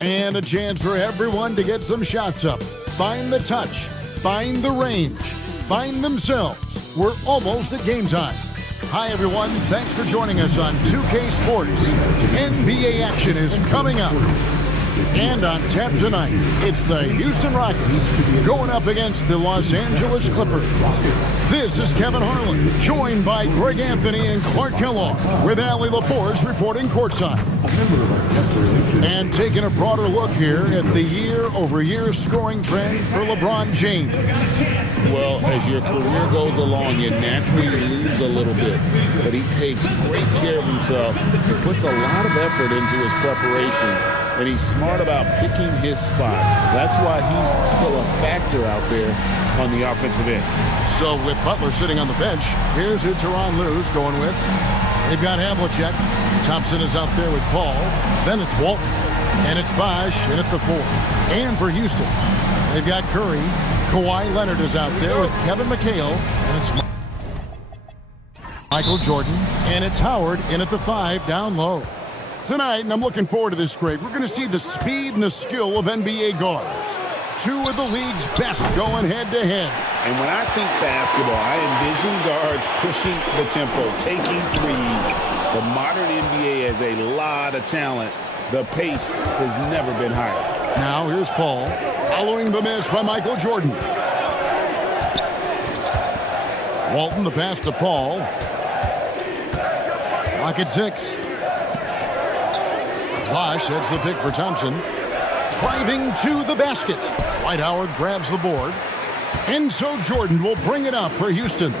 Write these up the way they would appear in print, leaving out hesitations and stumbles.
And a chance for everyone to get some shots up. Find the touch. Find the range. Find themselves. We're almost at game time. Hi, everyone. Thanks for joining us on 2K Sports. NBA action is coming up. And on tap tonight, it's the Houston Rockets going up against the Los Angeles Clippers. This is Kevin Harlan, joined by Greg Anthony and Clark Kellogg, with Allie LaForge reporting courtside. And taking a broader look here at the year-over-year scoring trend for LeBron James. Well, as your career goes along, you naturally lose a little bit. But he takes great care of himself. He puts a lot of effort into his preparation. And he's smart about picking his spots. That's why he's still a factor out there on the offensive end. So with Butler sitting on the bench, here's who Tyronn Lue's going with. They've got Havlicek. Thompson is out there with Paul. Then it's Walton. And it's Bosh in at the 4. And for Houston, they've got Curry. Kawhi Leonard is out there with Kevin McHale. And it's Michael Jordan. And it's Howard in at the 5 down low. Tonight, and I'm looking forward to this, Greg, we're going to see the speed and the skill of NBA guards. Two of the league's best going head-to-head. And when I think basketball, I envision guards pushing the tempo, taking threes. The modern NBA has a lot of talent. The pace has never been higher. Now here's Paul, following the miss by Michael Jordan. Walton, the pass to Paul. Rocket 6. Bosh, that's the pick for Thompson. Driving to the basket. Dwight Howard grabs the board. And so Jordan will bring it up for Houston.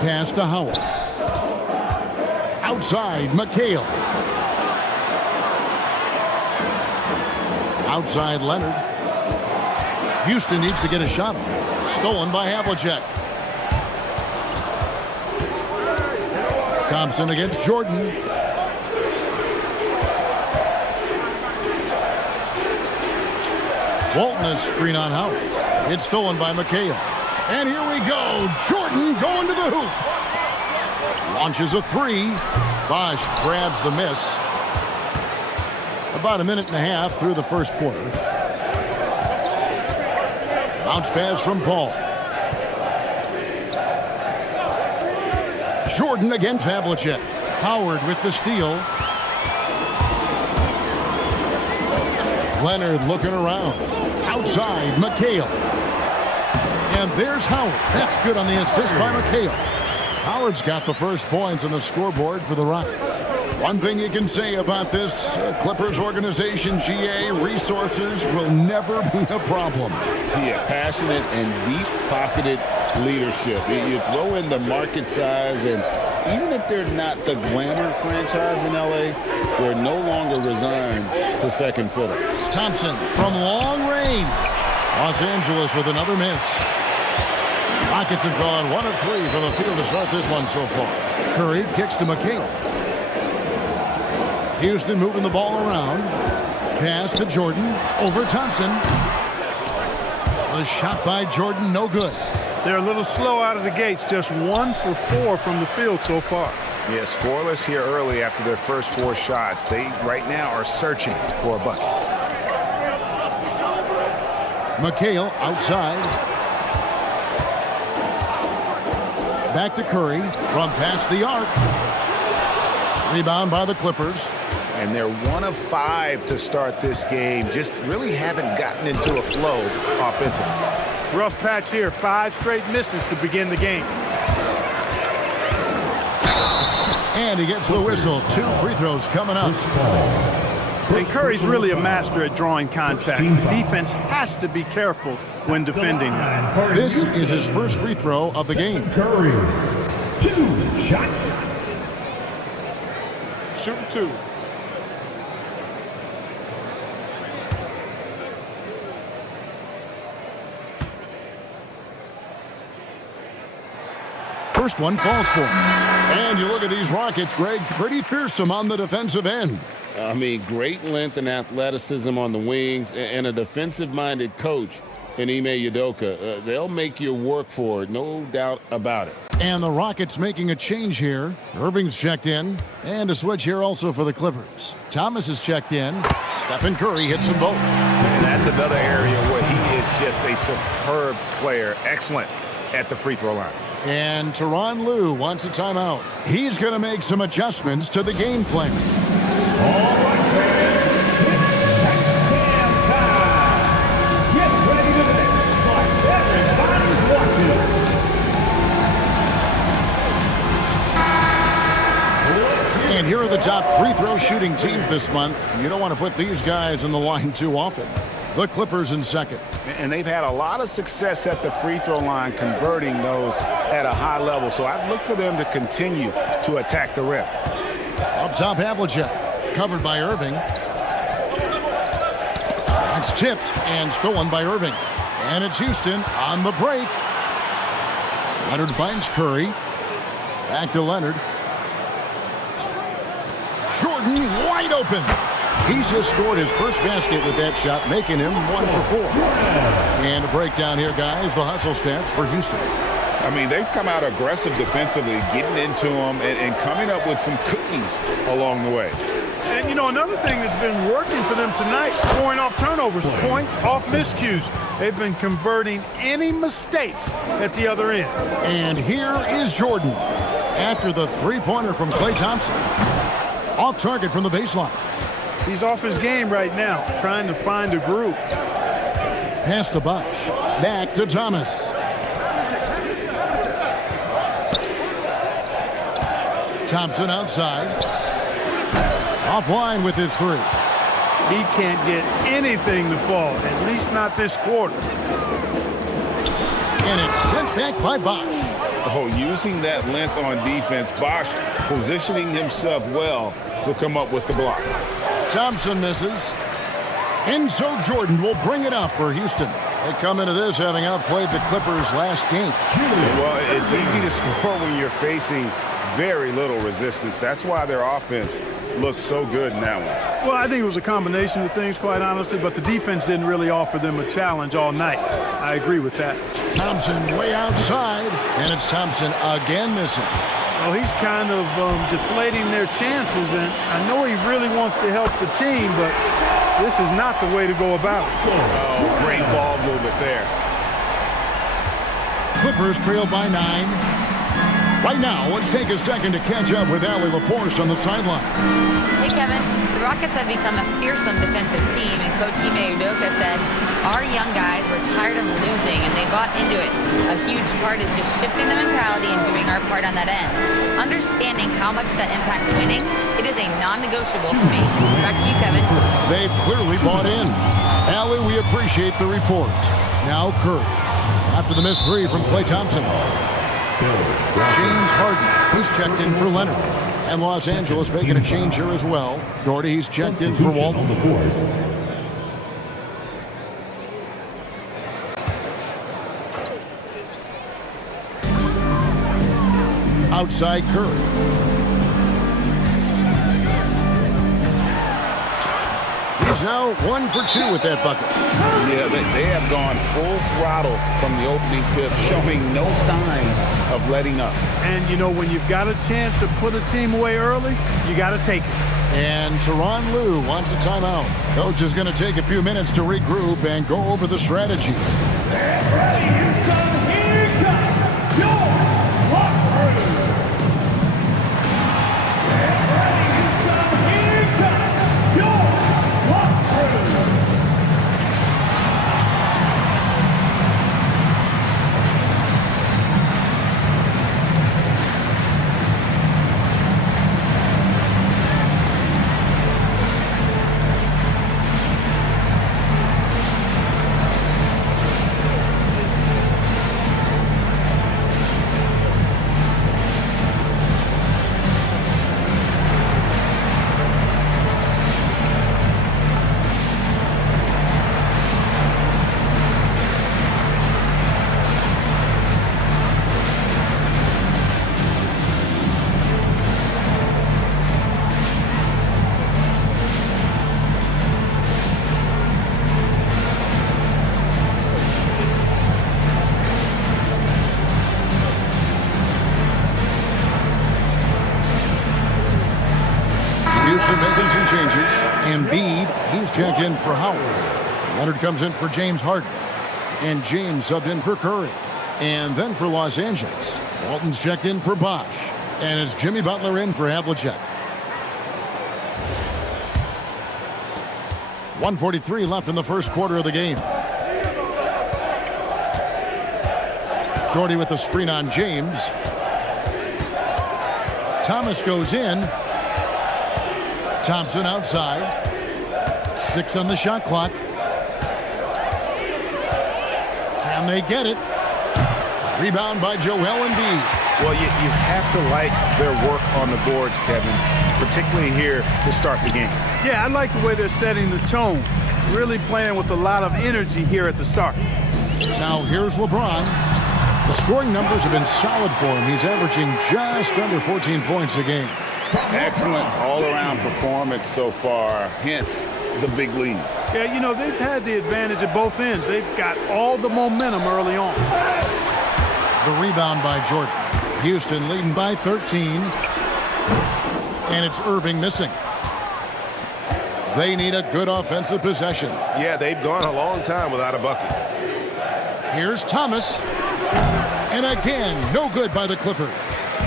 Pass to Howard. Outside, McHale. Outside, Leonard. Houston needs to get a shot off. Stolen by Havlicek. Thompson against Jordan. Walton is screen on Howard. It's stolen by McHale. And here we go. Jordan going to the hoop. Launches a 3. Bosh grabs the miss. About a minute and a half through the first quarter. Bounce pass from Paul. Jordan against Havlicek. Howard with the steal. Leonard looking around. Outside, McHale. And there's Howard. That's good on the assist by McHale. Howard's got the first points on the scoreboard for the Rockets. One thing you can say about this Clippers organization, GA, resources will never be a problem. Yeah, passionate and deep-pocketed leadership. You throw in the market size, and even if they're not the glamour franchise in LA, they're no longer resigned to second fiddle. Thompson from long range. Los Angeles with another miss. Rockets have gone 1 of 3 from the field to start this one so far. Curry kicks to McHale. Houston moving the ball around. Pass to Jordan over Thompson. The shot by Jordan, no good. They're a little slow out of the gates, just 1 for 4 from the field so far. Yeah, scoreless here early after their first 4 shots. They, right now, are searching for a bucket. McHale outside. Back to Curry from past the arc. Rebound by the Clippers. And they're 1 of 5 to start this game. Just really haven't gotten into a flow offensively. Rough patch here. 5 straight misses to begin the game. And he gets the whistle. 2 free throws coming up. And Curry's really a master at drawing contact. The defense has to be careful when defending him. This is his first free throw of the game. Curry, 2 shots. Shooting 2. First one falls for him. And you look at these Rockets, Greg, pretty fearsome on the defensive end. I mean, great length and athleticism on the wings, and a defensive-minded coach in Ime Udoka. They'll make you work for it, no doubt about it. And the Rockets making a change here. Irving's checked in. And a switch here also for the Clippers. Thomas is checked in. Stephen Curry hits them both. And that's another area where he is just a superb player. Excellent at the free throw line. And Tyronn Lue wants a timeout. He's going to make some adjustments to the game plan. All right, fans, it's Cam time. Get ready to mix like everybody's watching. And here are the top free throw shooting teams this month. You don't want to put these guys in the line too often. The Clippers in second. And they've had a lot of success at the free throw line converting those at a high level. So I'd look for them to continue to attack the rim. Up top, Havlicek. Covered by Irving. It's tipped and stolen by Irving. And it's Houston on the break. Leonard finds Curry. Back to Leonard. Jordan wide open. He's just scored his first basket with that shot, making him 1 for 4. And a breakdown here, guys. The hustle stats for Houston. I mean, they've come out aggressive defensively, getting into them and coming up with some cookies along the way. And, you know, another thing that's been working for them tonight, scoring off turnovers, points off miscues. They've been converting any mistakes at the other end. And here is Jordan after the three-pointer from Klay Thompson. Off target from the baseline. He's off his game right now, trying to find a groove. Pass to Bosh. Back to Thomas. Thompson outside. Offline with his three. He can't get anything to fall, at least not this quarter. And it's sent back by Bosh. Oh, using that length on defense, Bosh positioning himself well to come up with the block. Thompson misses. And so Jordan will bring it up for Houston. They come into this having outplayed the Clippers last game. Well, it's easy to score when you're facing very little resistance. That's why their offense looks so good in that one. Well, I think it was a combination of things, quite honestly, but the defense didn't really offer them a challenge all night. I agree with that. Thompson way outside, and it's Thompson again missing. Well, he's kind of deflating their chances, and I know he really wants to help the team, but this is not the way to go about it. Oh, great ball movement there. Clippers trail by 9. Right now, let's take a second to catch up with Allie LaForce on the sideline. Hey, Kevin. The Rockets have become a fearsome defensive team, and Coach Ime Udoka said, our young guys were tired of losing, and they bought into it. A huge part is just shifting the mentality and doing our part on that end. Understanding how much that impacts winning, it is a non-negotiable for me. Back to you, Kevin. They've clearly bought in. Allie, we appreciate the report. Now Curry. After the missed three from Klay Thompson. James Harden, he's checked in for Leonard. And Los Angeles making a change here as well. Doherty, he's checked in for Walton. Outside Curry. He's now 1 for 2 with that bucket. Yeah, they have gone full throttle from the opening tip, showing no signs of letting up. And, you know, when you've got a chance to put a team away early, you got to take it. And Tyronn Lue wants a timeout. Coach is going to take a few minutes to regroup and go over the strategy. Get ready, Houston. Here comes your locker room. Get ready, Houston. Here comes your locker room. are making some changes. Embiid, he's checked in for Howard. Leonard comes in for James Harden. And James subbed in for Curry. And then for Los Angeles, Walton's checked in for Bosch. And it's Jimmy Butler in for Havlicek. 1:43 left in the first quarter of the game. Jordy with the screen on James. Thomas goes in. Thompson outside. 6 on the shot clock. Can they get it? Rebound by Joel Embiid. Well, you have to like their work on the boards, Kevin, particularly here to start the game. Yeah, I like the way they're setting the tone. Really playing with a lot of energy here at the start. Now here's LeBron. The scoring numbers have been solid for him. He's averaging just under 14 points a game. Excellent all-around performance so far, hence the big lead. Yeah, you know, they've had the advantage at both ends. They've got all the momentum early on. The rebound by Jordan. Houston leading by 13. And it's Irving missing. They need a good offensive possession. Yeah, they've gone a long time without a bucket. Here's Thomas. And again, no good by the Clippers.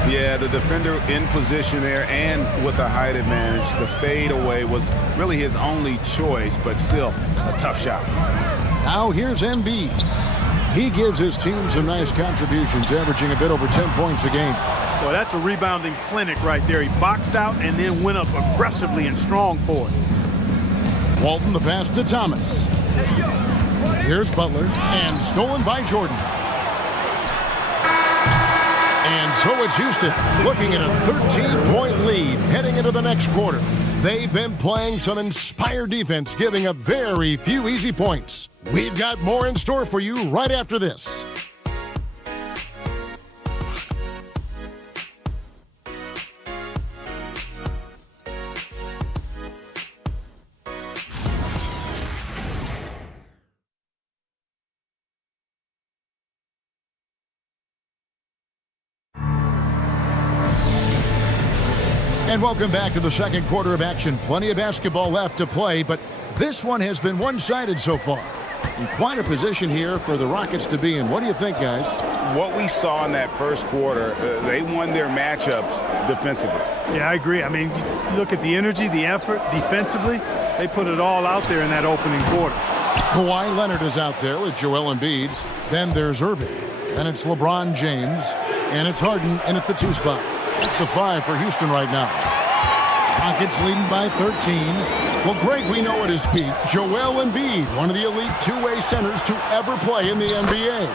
Yeah, the defender in position there and with a height advantage. The fade away was really his only choice, but still a tough shot. Now here's Embiid. He gives his team some nice contributions, averaging a bit over 10 points a game. Well, that's a rebounding clinic right there. He boxed out and then went up aggressively and strong for it. Walton the pass to Thomas. Here's Butler, and stolen by Jordan. And so it's Houston looking at a 13-point lead heading into the next quarter. They've been playing some inspired defense, giving up very few easy points. We've got more in store for you right after this. And welcome back to the second quarter of action. Plenty of basketball left to play, but this one has been one-sided so far. In quite a position here for the Rockets to be in. What do you think, guys? What we saw in that first quarter, they won their matchups defensively. Yeah, I agree. I mean, you look at the energy, the effort defensively. They put it all out there in that opening quarter. Kawhi Leonard is out there with Joel Embiid. Then there's Irving. Then it's LeBron James. And it's Harden in at the 2 spot. That's the 5 for Houston right now. Rockets leading by 13. Well, Greg, we know it is Pete. Joel Embiid, one of the elite two-way centers to ever play in the NBA.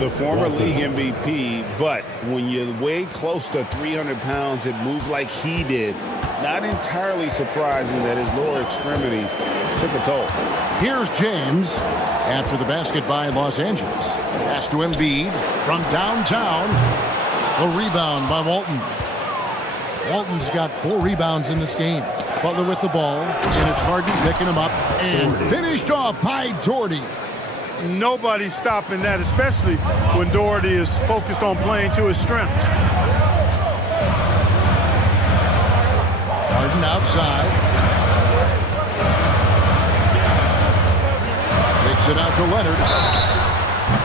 The former league MVP, but when you weigh close to 300 pounds, it moves like he did. Not entirely surprising that his lower extremities took a toll. Here's James after the basket by Los Angeles. Pass to Embiid from downtown. A rebound by Walton. Walton's got 4 rebounds in this game. Butler with the ball, and it's Harden picking him up, and finished off by Doherty. Nobody's stopping that, especially when Doherty is focused on playing to his strengths. Harden outside. Takes it out to Leonard.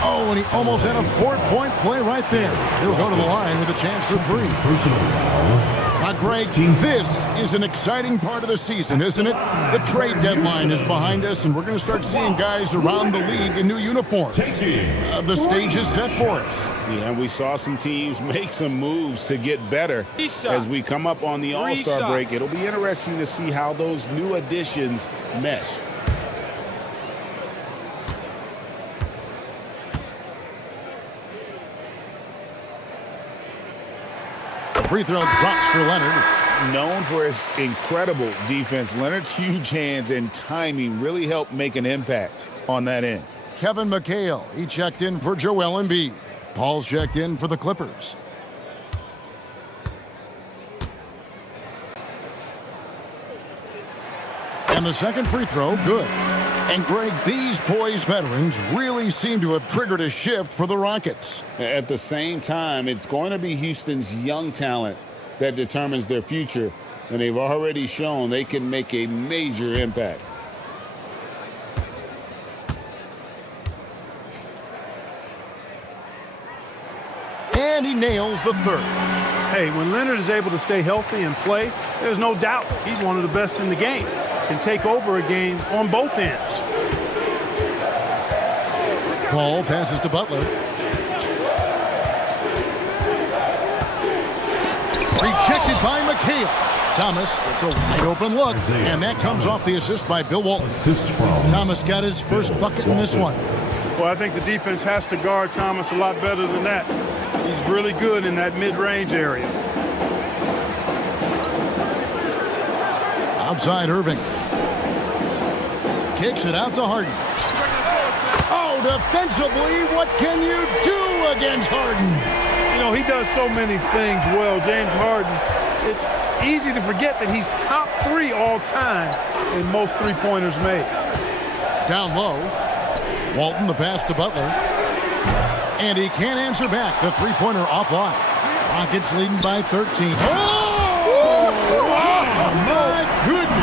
Oh, and he almost had a 4-point play right there. He'll go to the line with a chance for 3. Now, Greg, this is an exciting part of the season, isn't it? The trade deadline is behind us, and we're going to start seeing guys around the league in new uniforms. The stage is set for us. Yeah, and we saw some teams make some moves to get better as we come up on the All-Star break. It'll be interesting to see how those new additions mesh. Free throw drops for Leonard. Known for his incredible defense, Leonard's huge hands and timing really helped make an impact on that end. Kevin McHale, he checked in for Joel Embiid. Paul's checked in for the Clippers. And the second free throw, good. And Greg, these poised veterans really seem to have triggered a shift for the Rockets. At the same time, it's going to be Houston's young talent that determines their future. and they've already shown they can make a major impact. And he nails the third. Hey, when Leonard is able to stay healthy and play, there's no doubt he's one of the best in the game. Can take over a game on both ends. Paul passes to Butler. Rejected by McHale. Thomas, it's a wide open look, and that comes off the assist by Bill Walton. Thomas got his first bucket in this one. Well, I think the defense has to guard Thomas a lot better than that. He's really good in that mid-range area. Outside Irving. Kicks it out to Harden. Oh, defensively, what can you do against Harden? You know, he does so many things well, James Harden. It's easy to forget that he's top 3 all time in most three-pointers made. Down low. Walton, the pass to Butler. And he can't answer back. The three-pointer offline. Rockets leading by 13. Oh! My goodness!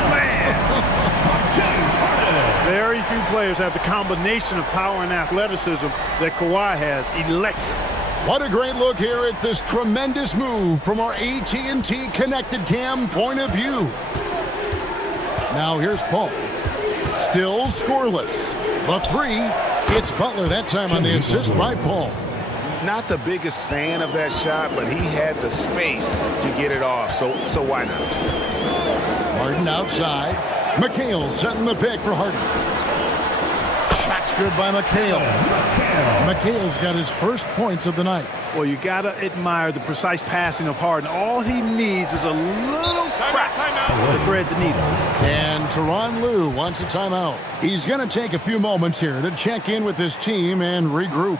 Very few players have the combination of power and athleticism that Kawhi has. Electric. What a great look here at this tremendous move from our AT&T Connected Cam point of view. Now here's Paul. Still scoreless. The three. It's Butler that time on the assist by Paul. Not the biggest fan of that shot, but he had the space to get it off, so why not? Harden outside. McHale setting the pick for Harden. Shot's good by McHale. McHale's got his first points of the night. Well, you got to admire the precise passing of Harden. All he needs is a little crack to thread the needle. And Tyronn Lue wants a timeout. He's going to take a few moments here to check in with his team and regroup.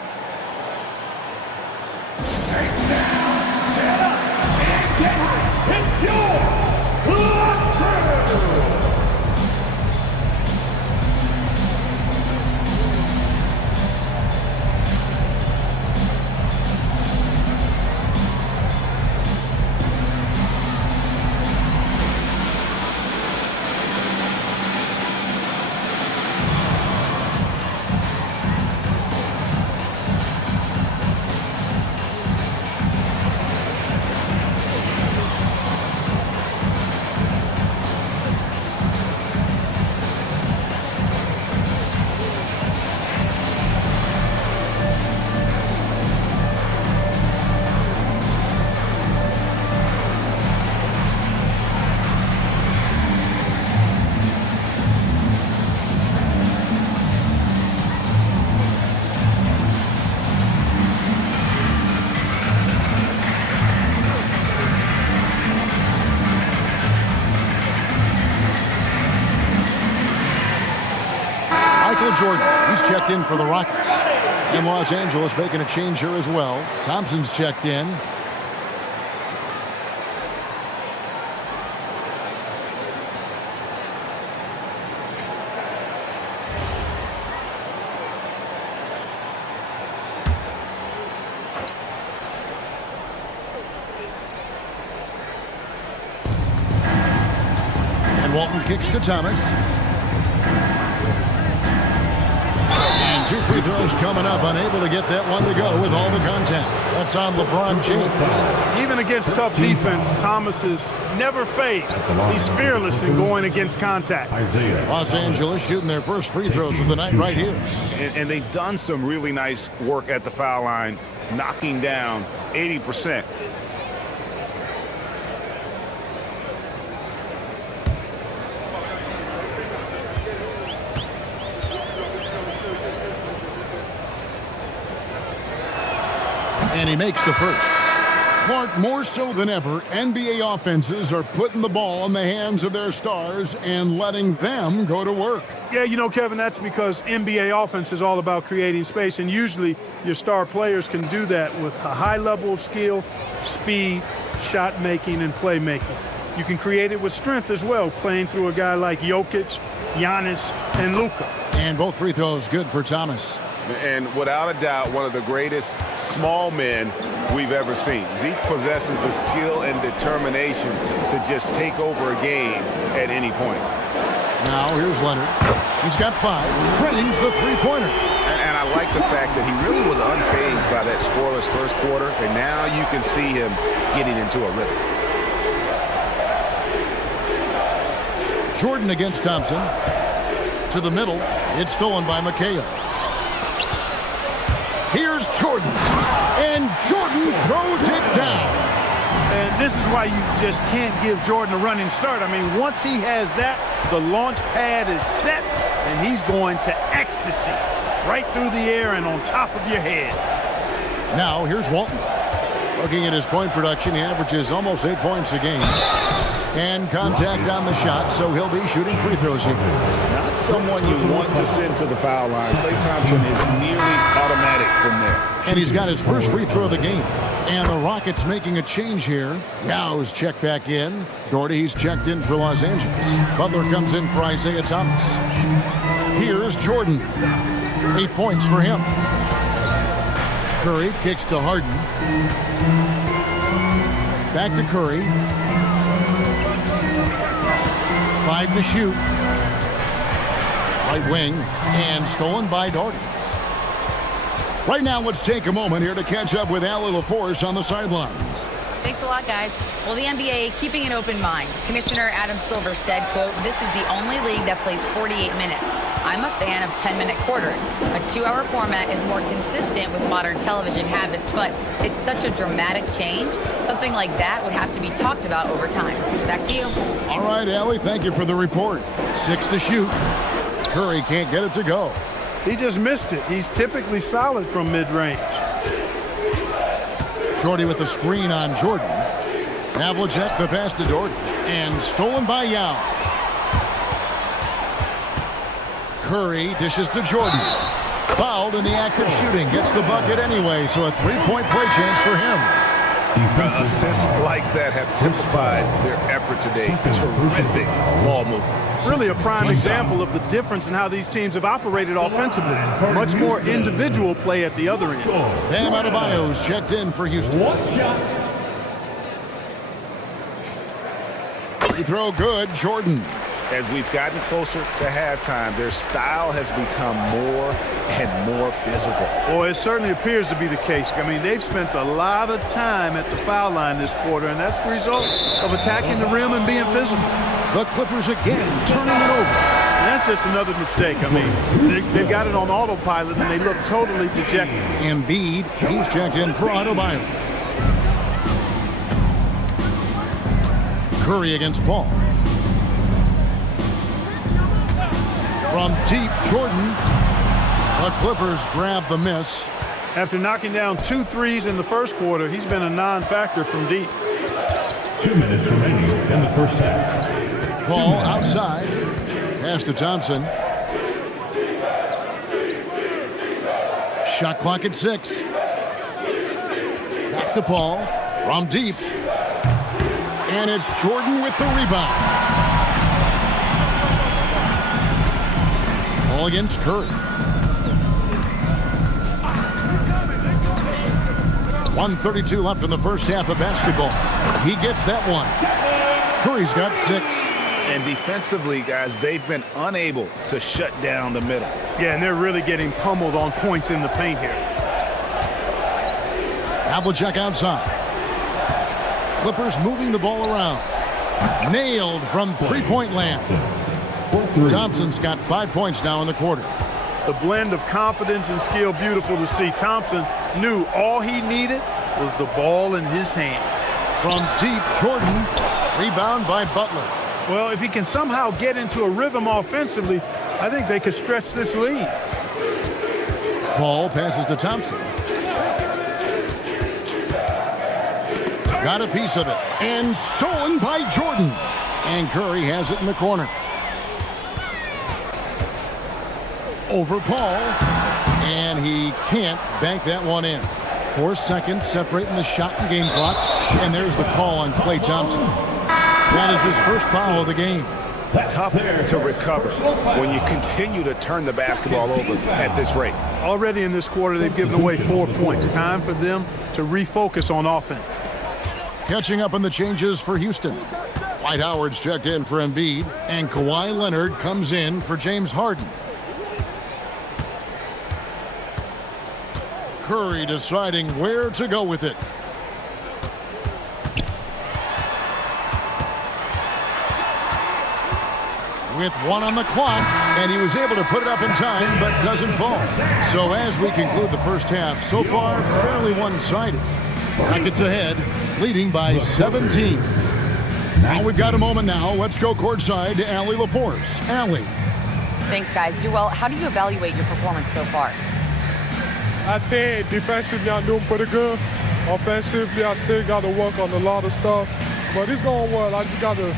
Jordan, he's checked in for the Rockets. And Los Angeles making a change here as well. Thompson's checked in. And Walton kicks to Thomas. And 2 free throws coming up, unable to get that one to go with all the contact. That's on LeBron James. Even against tough defense, Thomas is never fazed. He's fearless in going against contact. Los Angeles shooting their first free throws of the night right here. And they've done some really nice work at the foul line, knocking down 80%. And he makes the first. Clark, more so than ever, NBA offenses are putting the ball in the hands of their stars and letting them go to work. Yeah, you know, Kevin, that's because NBA offense is all about creating space, and usually your star players can do that with a high level of skill, speed, shot making, and playmaking. You can create it with strength as well, playing through a guy like Jokic, Giannis, and Luka. And both free throws good for Thomas. And without a doubt, one of the greatest small men we've ever seen. Zeke possesses the skill and determination to just take over a game at any point. Now here's Leonard. He's got 5. Drains the three-pointer. And I like the fact that he really was unfazed by that scoreless first quarter, and now you can see him getting into a rhythm. Jordan against Thompson. To the middle. It's stolen by McHale. Here's Jordan. And Jordan throws it down. And this is why you just can't give Jordan a running start. I mean, once he has that, the launch pad is set, and he's going to ecstasy. Right through the air and on top of your head. Now here's Walton. Looking at his point production, he averages almost 8 points a game. And contact on the shot, so he'll be shooting free throws here. Not someone you want to send to the foul line. Klay Thompson is nearly automatic from there. And he's got his first free throw of the game. And the Rockets making a change here. Yow's checked back in. Doherty's checked in for Los Angeles. Butler comes in for Isaiah Thomas. Here's Jordan. 8 points for him. Curry kicks to Harden. Back to Curry. 5 to shoot. Right wing. And stolen by Doherty. Right now, let's take a moment here to catch up with Allie LaForce on the sidelines. Thanks a lot, guys. Well, the NBA keeping an open mind. Commissioner Adam Silver said, quote, "This is the only league that plays 48 minutes. I'm a fan of 10-minute quarters. A 2-hour format is more consistent with modern television habits, but it's such a dramatic change. Something like that would have to be talked about over time." Back to you. All right, Allie, thank you for the report. 6 to shoot. Curry can't get it to go. He just missed it. He's typically solid from mid-range. Doherty with the screen on Jordan. Havlicek the pass to Doherty. And stolen by Yao. Curry dishes to Jordan. Fouled in the act of shooting. Gets the bucket anyway, so a 3-point play chance for him. Assists like that have typified their effort today. Terrific ball movement. Really a prime example of the difference in how these teams have operated offensively. Much more individual play at the other end. Bam Adebayo's checked in for Houston. Free throw good, Jordan. As we've gotten closer to halftime, their style has become more and more physical. Well, it certainly appears to be the case. I mean, they've spent a lot of time at the foul line this quarter, and that's the result of attacking the rim and being physical. The Clippers again turning it over. And that's just another mistake. I mean, they've got it on autopilot, and they look totally dejected. Embiid, he's checked in for Adebayo. Curry against Paul. From deep, Jordan. The Clippers grab the miss. After knocking down 2 threes in the first quarter, he's been a non-factor from deep. 2 minutes remaining in the first half. Paul outside. Pass to Thompson. Shot clock at 6. Back to Paul. From deep. And it's Jordan with the rebound. Ball against Curry. 1:32 left in the first half of basketball. He gets that one. Curry's got 6. And defensively, guys, they've been unable to shut down the middle. Yeah, and they're really getting pummeled on points in the paint here. Havlicek outside. Clippers moving the ball around. Nailed from three-point land. Thompson's got 5 points now in the quarter. The blend of confidence and skill, beautiful to see. Thompson knew all he needed was the ball in his hands. From deep, Jordan. Rebound by Butler. Well, if he can somehow get into a rhythm offensively, I think they could stretch this lead. Paul passes to Thompson. Got a piece of it. And stolen by Jordan. And Curry has it in the corner. Over Paul. And he can't bank that one in. 4 seconds separating the shot and game clocks. And there's the call on Klay Thompson. That is his first foul of the game. tough to recover when you continue to turn the basketball over at this rate. Already in this quarter, they've given away 4 points. Time for them to refocus on offense. Catching up on the changes for Houston. Dwight Howard's checked in for Embiid, and Kawhi Leonard comes in for James Harden. Curry deciding where to go with it. With 1 on the clock, and he was able to put it up in time, but doesn't fall. So as we conclude the first half, so far, fairly one-sided. Rockets ahead, leading by 17. Well, we've got a moment now. Let's go courtside to Allie LaForce. Allie. Thanks, guys. Duel, how do you evaluate your performance so far? I think defensively I'm doing pretty good. Offensively, I still got to work on a lot of stuff. But it's going well. I just got to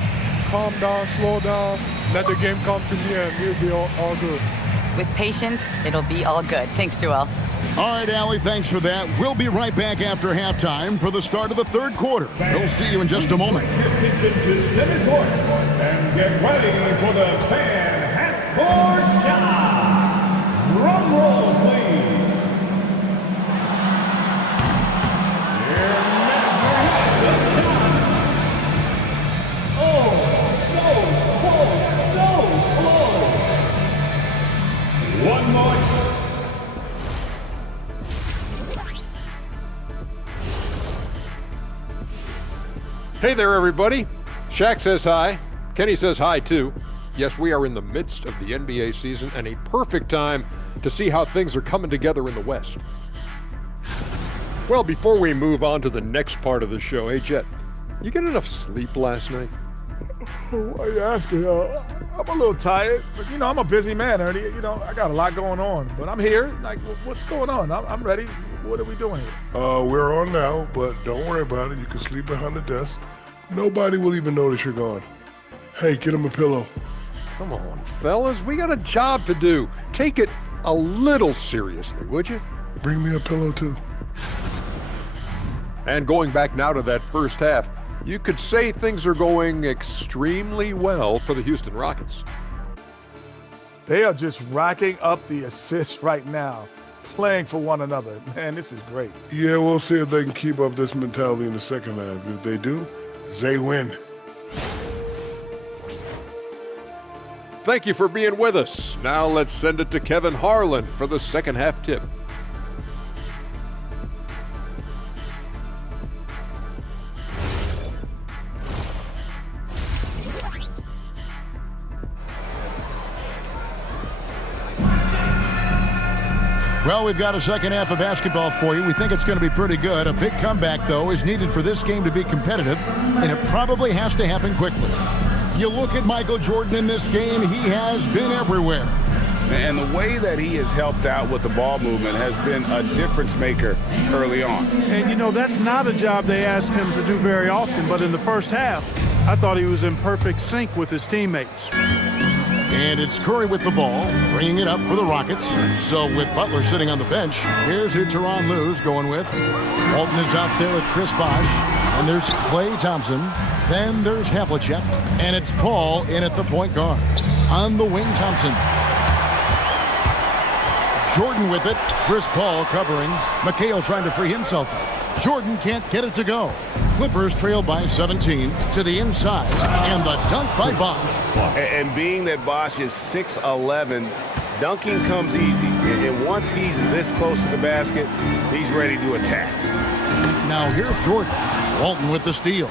calm down, slow down, let the game come to me, and it'll be all good. With patience, it'll be all good. Thanks, Duel. All right, Allie, thanks for that. We'll be right back after halftime for the start of the third quarter. We'll see you in just a moment. Attention to center court and get ready for the fan half-court shot. Drum roll, please. Here next the shot. Oh, so close, so close. One more. Hey there, everybody. Shaq says hi. Kenny says hi, too. Yes, we are in the midst of the NBA season and a perfect time to see how things are coming together in the West. Well, before we move on to the next part of the show, hey, Jet, you get enough sleep last night? Why are you asking? I'm a little tired, but, I'm a busy man, Ernie. I got a lot going on, but I'm here. Like, what's going on? I'm ready. What are we doing here? We're on now, but don't worry about it. You can sleep behind the desk. Nobody will even notice you're gone. Hey, get him a pillow. Come on, fellas. We got a job to do. Take it a little seriously, would you? Bring me a pillow, too. And going back now to that first half, you could say things are going extremely well for the Houston Rockets. They are just racking up the assists right now, playing for one another. Man, this is great. Yeah, we'll see if they can keep up this mentality in the second half. If they do, they win. Thank you for being with us. Now let's send it to Kevin Harlan for the second half tip. Well, we've got a second half of basketball for you. We think it's going to be pretty good. A big comeback, though, is needed for this game to be competitive, and it probably has to happen quickly. You look at Michael Jordan in this game, he has been everywhere. And the way that he has helped out with the ball movement has been a difference maker early on. And, that's not a job they asked him to do very often, but in the first half, I thought he was in perfect sync with his teammates. And it's Curry with the ball, bringing it up for the Rockets. So with Butler sitting on the bench, here's who Tyronn Lue's going with. Walton is out there with Chris Bosh. And there's Klay Thompson. Then there's Havlicek. And it's Paul in at the point guard. On the wing, Thompson. Jordan with it. Chris Paul covering. McHale trying to free himself up. Jordan can't get it to go. Clippers trail by 17 to the inside, and the dunk by Bosh. And being that Bosh is 6'11", dunking comes easy. And once he's this close to the basket, he's ready to attack. Now here's Jordan. Walton with the steal.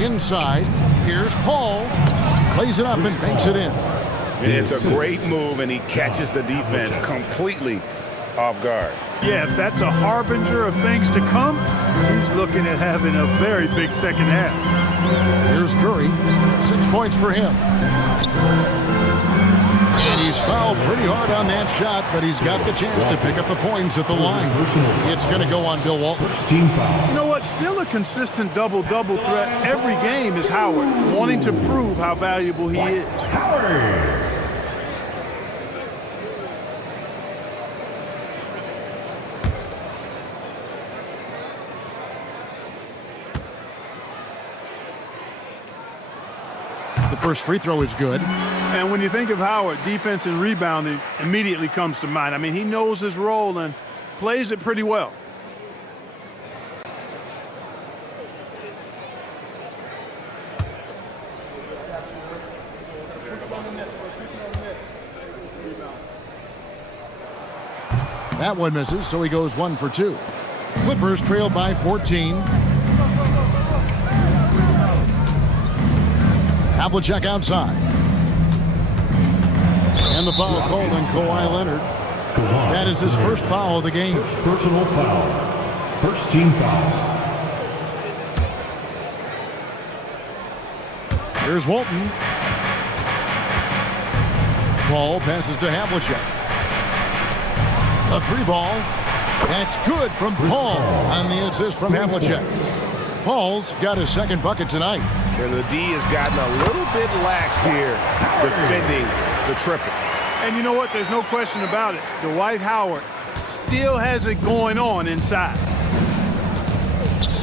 Inside, here's Paul. Plays it up and banks it in. It's a great move, and he catches the defense completely off guard. Yeah, if that's a harbinger of things to come, he's looking at having a very big second half. Here's Curry. 6 points for him. And he's fouled pretty hard on that shot, but he's got the chance to pick up the points at the line. It's going to go on Bill Walton. You know what? Still a consistent double-double threat every game is Howard, wanting to prove how valuable he is. Howard. First free throw is good. And when you think of Howard, defense and rebounding immediately comes to mind. I mean, he knows his role and plays it pretty well. That one misses, so he goes 1 for 2. Clippers trail by 14. Havlicek outside. And the foul called on Kawhi Leonard. That is his first foul of the game. First personal foul. First team foul. Here's Walton. Ball passes to Havlicek. A 3-ball. That's good from Paul on the assist from Havlicek. Paul's got his second bucket tonight. And the D has gotten a little bit lax here defending the triple. And you know what? There's no question about it. Dwight Howard still has it going on inside.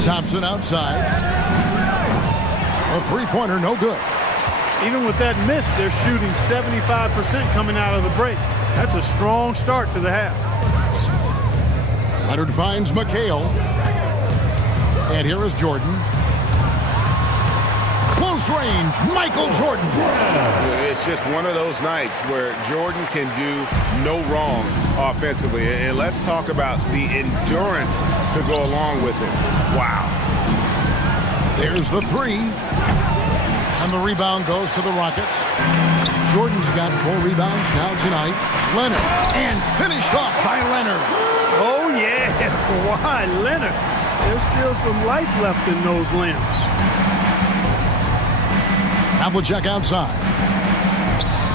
Thompson outside. A three-pointer, no good. Even with that miss, they're shooting 75% coming out of the break. That's a strong start to the half. Leonard finds McHale. And here is Jordan. Close range, Michael Jordan. It's just one of those nights where Jordan can do no wrong offensively. And let's talk about the endurance to go along with it. Wow. There's the 3. And the rebound goes to the Rockets. Jordan's got 4 rebounds now tonight. Leonard, and finished off by Leonard. Oh, yeah, Kawhi Leonard. There's still some life left in those limbs. Havlicek outside.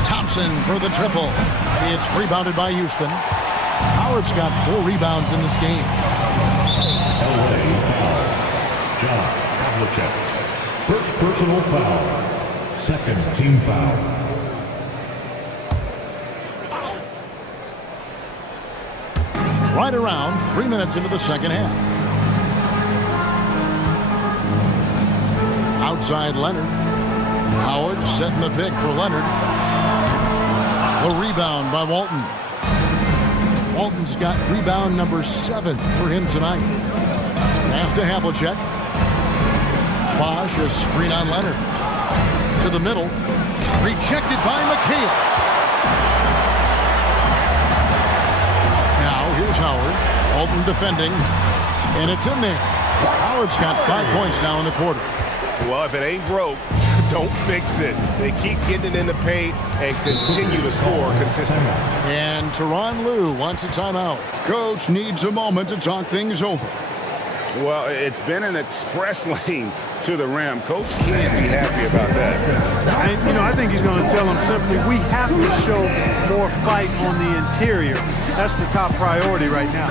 Thompson for the triple. It's rebounded by Houston. Howard's got 4 rebounds in this game. LA foul. John Havlicek. First personal foul. Second team foul. Right around 3 minutes into the second half. Outside Leonard. Howard setting the pick for Leonard. A rebound by Walton. Walton's got rebound number 7 for him tonight. Pass to Havlicek. Bosch, a screen on Leonard. To the middle. Rejected by McHale. Now here's Howard. Walton defending. And it's in there. Howard's got 5 points now in the quarter. Well, if it ain't broke, don't fix it. They keep getting it in the paint and continue to score consistently. And Tyronn Lue wants a timeout. Coach needs a moment to talk things over. Well, it's been an express lane to the rim. Coach can't be happy about that. I think he's going to tell them simply, we have to show more fight on the interior. That's the top priority right now.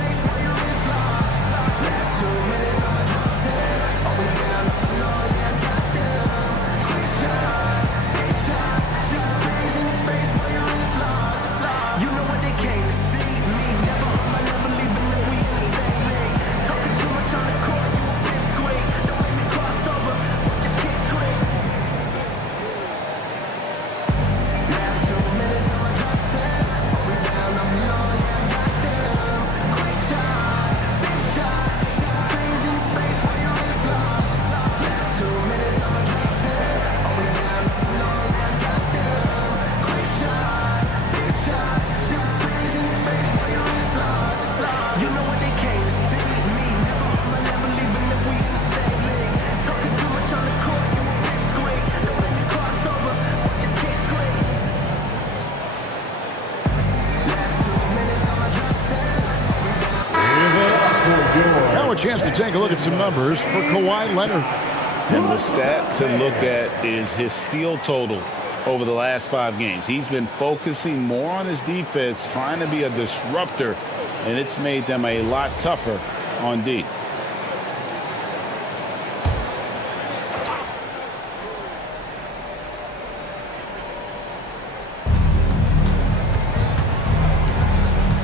A chance to take a look at some numbers for Kawhi Leonard. And the stat to look at is his steal total over the last 5 games. He's been focusing more on his defense, trying to be a disruptor, and it's made them a lot tougher on D.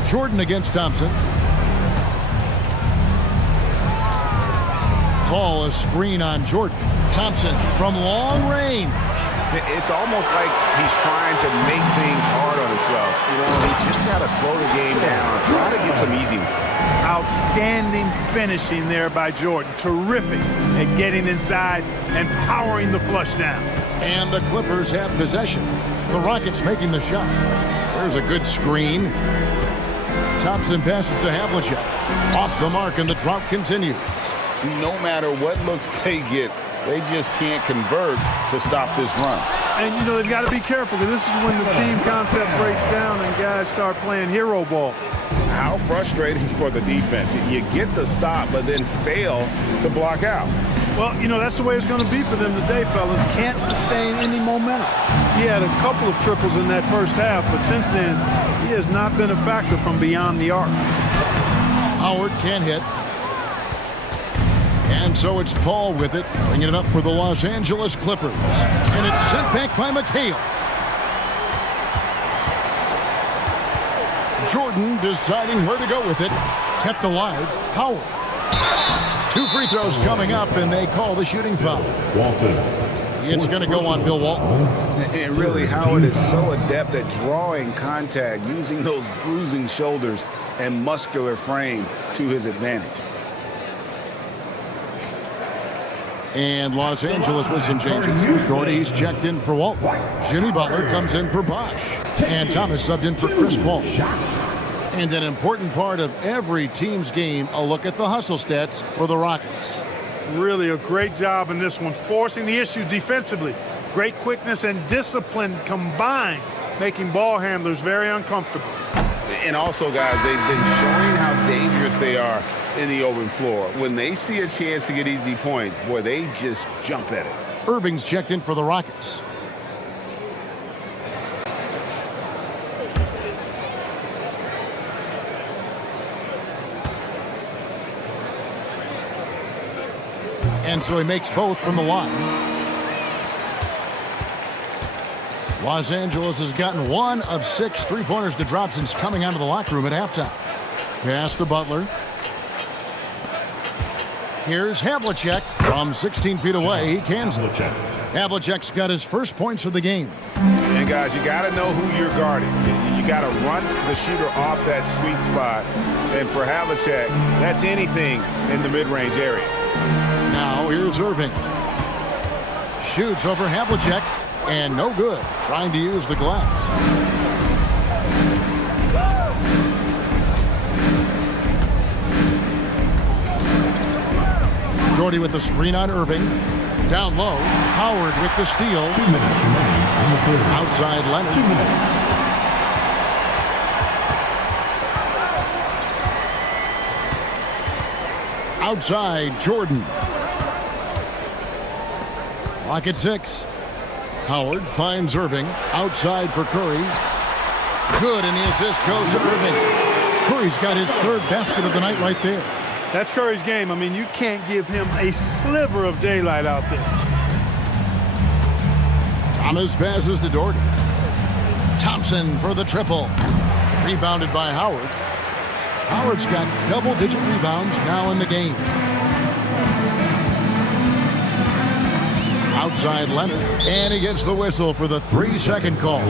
Jordan against Thompson. Paul, a screen on Jordan. Thompson from long range. It's almost like he's trying to make things hard on himself. You know, he's just got to slow the game down, try to get some easy ones. Outstanding finishing there by Jordan. Terrific at getting inside and powering the flush down. And the Clippers have possession. The Rockets making the shot. There's a good screen. Thompson passes to Havlicek. Off the mark, and the drought continues. No matter what looks they get, they just can't convert to stop this run. And, you know, they've got to be careful, because this is when the team concept breaks down and guys start playing hero ball. How frustrating for the defense. You get the stop, but then fail to block out. Well, you know, that's the way it's going to be for them today, fellas. Can't sustain any momentum. He had a couple of triples in that first half, but since then, he has not been a factor from beyond the arc. Howard can't hit. And so it's Paul with it, bringing it up for the Los Angeles Clippers. And it's sent back by McHale. Jordan deciding where to go with it. Kept alive. Howard. 2 free throws coming up, and they call the shooting foul. Walton. It's going to go on Bill Walton. And really, Howard is so adept at drawing contact, using those bruising shoulders and muscular frame to his advantage. And Los Angeles with some changes. Gordy's checked in for Walton. Jimmy Butler comes in for Bosch. And Thomas subbed in for Chris Paul. And an important part of every team's game, a look at the hustle stats for the Rockets. Really a great job in this one, forcing the issue defensively. Great quickness and discipline combined, making ball handlers very uncomfortable. And also, guys, they've been showing how dangerous they are in the open floor. When they see a chance to get easy points, boy, they just jump at it. Irving's checked in for the Rockets. And so he makes both from the line. Los Angeles has gotten 1 of 6 three-pointers to drop since coming out of the locker room at halftime. Pass to Butler. Here's Havlicek from 16 feet away. He cans it. Havlicek's got his first points of the game. And guys, you got to know who you're guarding. You got to run the shooter off that sweet spot. And for Havlicek, that's anything in the mid-range area. Now here's Irving. Shoots over Havlicek, and no good. Trying to use the glass. Jordy with the screen on Irving. Down low, Howard with the steal. 2 minutes remaining in the third. Outside Leonard. 2 minutes. Outside Jordan. Clock at 6. Howard finds Irving. Outside for Curry. Good, and the assist goes to Irving. Curry's got his 3rd basket of the night right there. That's Curry's game. I mean, you can't give him a sliver of daylight out there. Thomas passes to Doherty. Thompson for the triple. Rebounded by Howard. Howard's got double-digit rebounds now in the game. Outside Leonard. And he gets the whistle for the 3-second call.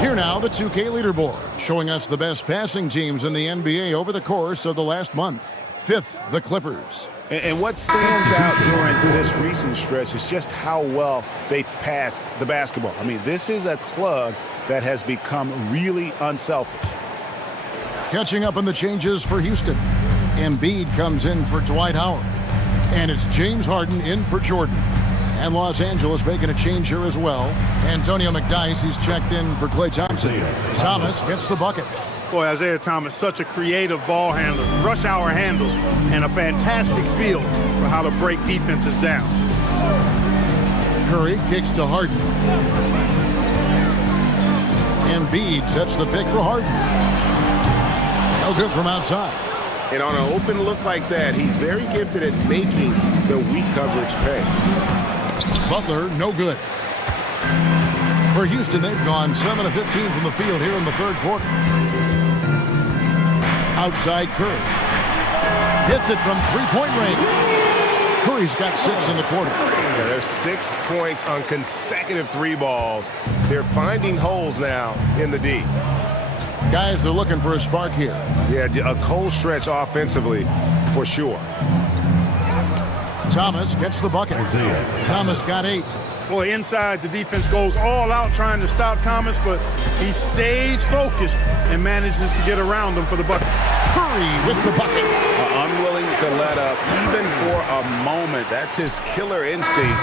Here now, the 2K leaderboard, showing us the best passing teams in the NBA over the course of the last month. 5th, the Clippers. And what stands out during this recent stretch is just how well they passed the basketball. I mean, this is a club that has become really unselfish. Catching up on the changes for Houston. Embiid comes in for Dwight Howard. And it's James Harden in for Jordan. And Los Angeles making a change here as well. Antonio McDyess, he's checked in for Klay Thompson. Thomas gets the bucket. Boy, Isaiah Thomas, such a creative ball handler, rush hour handle, and a fantastic feel for how to break defenses down. Curry kicks to Harden. Embiid sets the pick for Harden. No good from outside. And on an open look like that, he's very gifted at making the weak coverage pay. Butler, no good. For Houston, they've gone 7 of 15 from the field here in the 3rd quarter. Outside Curry. Hits it from 3-point range. Curry's got 6 in the quarter. Yeah, there's 6 points on consecutive 3 balls. They're finding holes now in the D. Guys are looking for a spark here. Yeah, a cold stretch offensively for sure. Thomas gets the bucket. Thomas got 8. Boy, inside, the defense goes all out trying to stop Thomas, but he stays focused and manages to get around him for the bucket. Curry with the bucket. Unwilling to let up even for a moment. That's his killer instinct,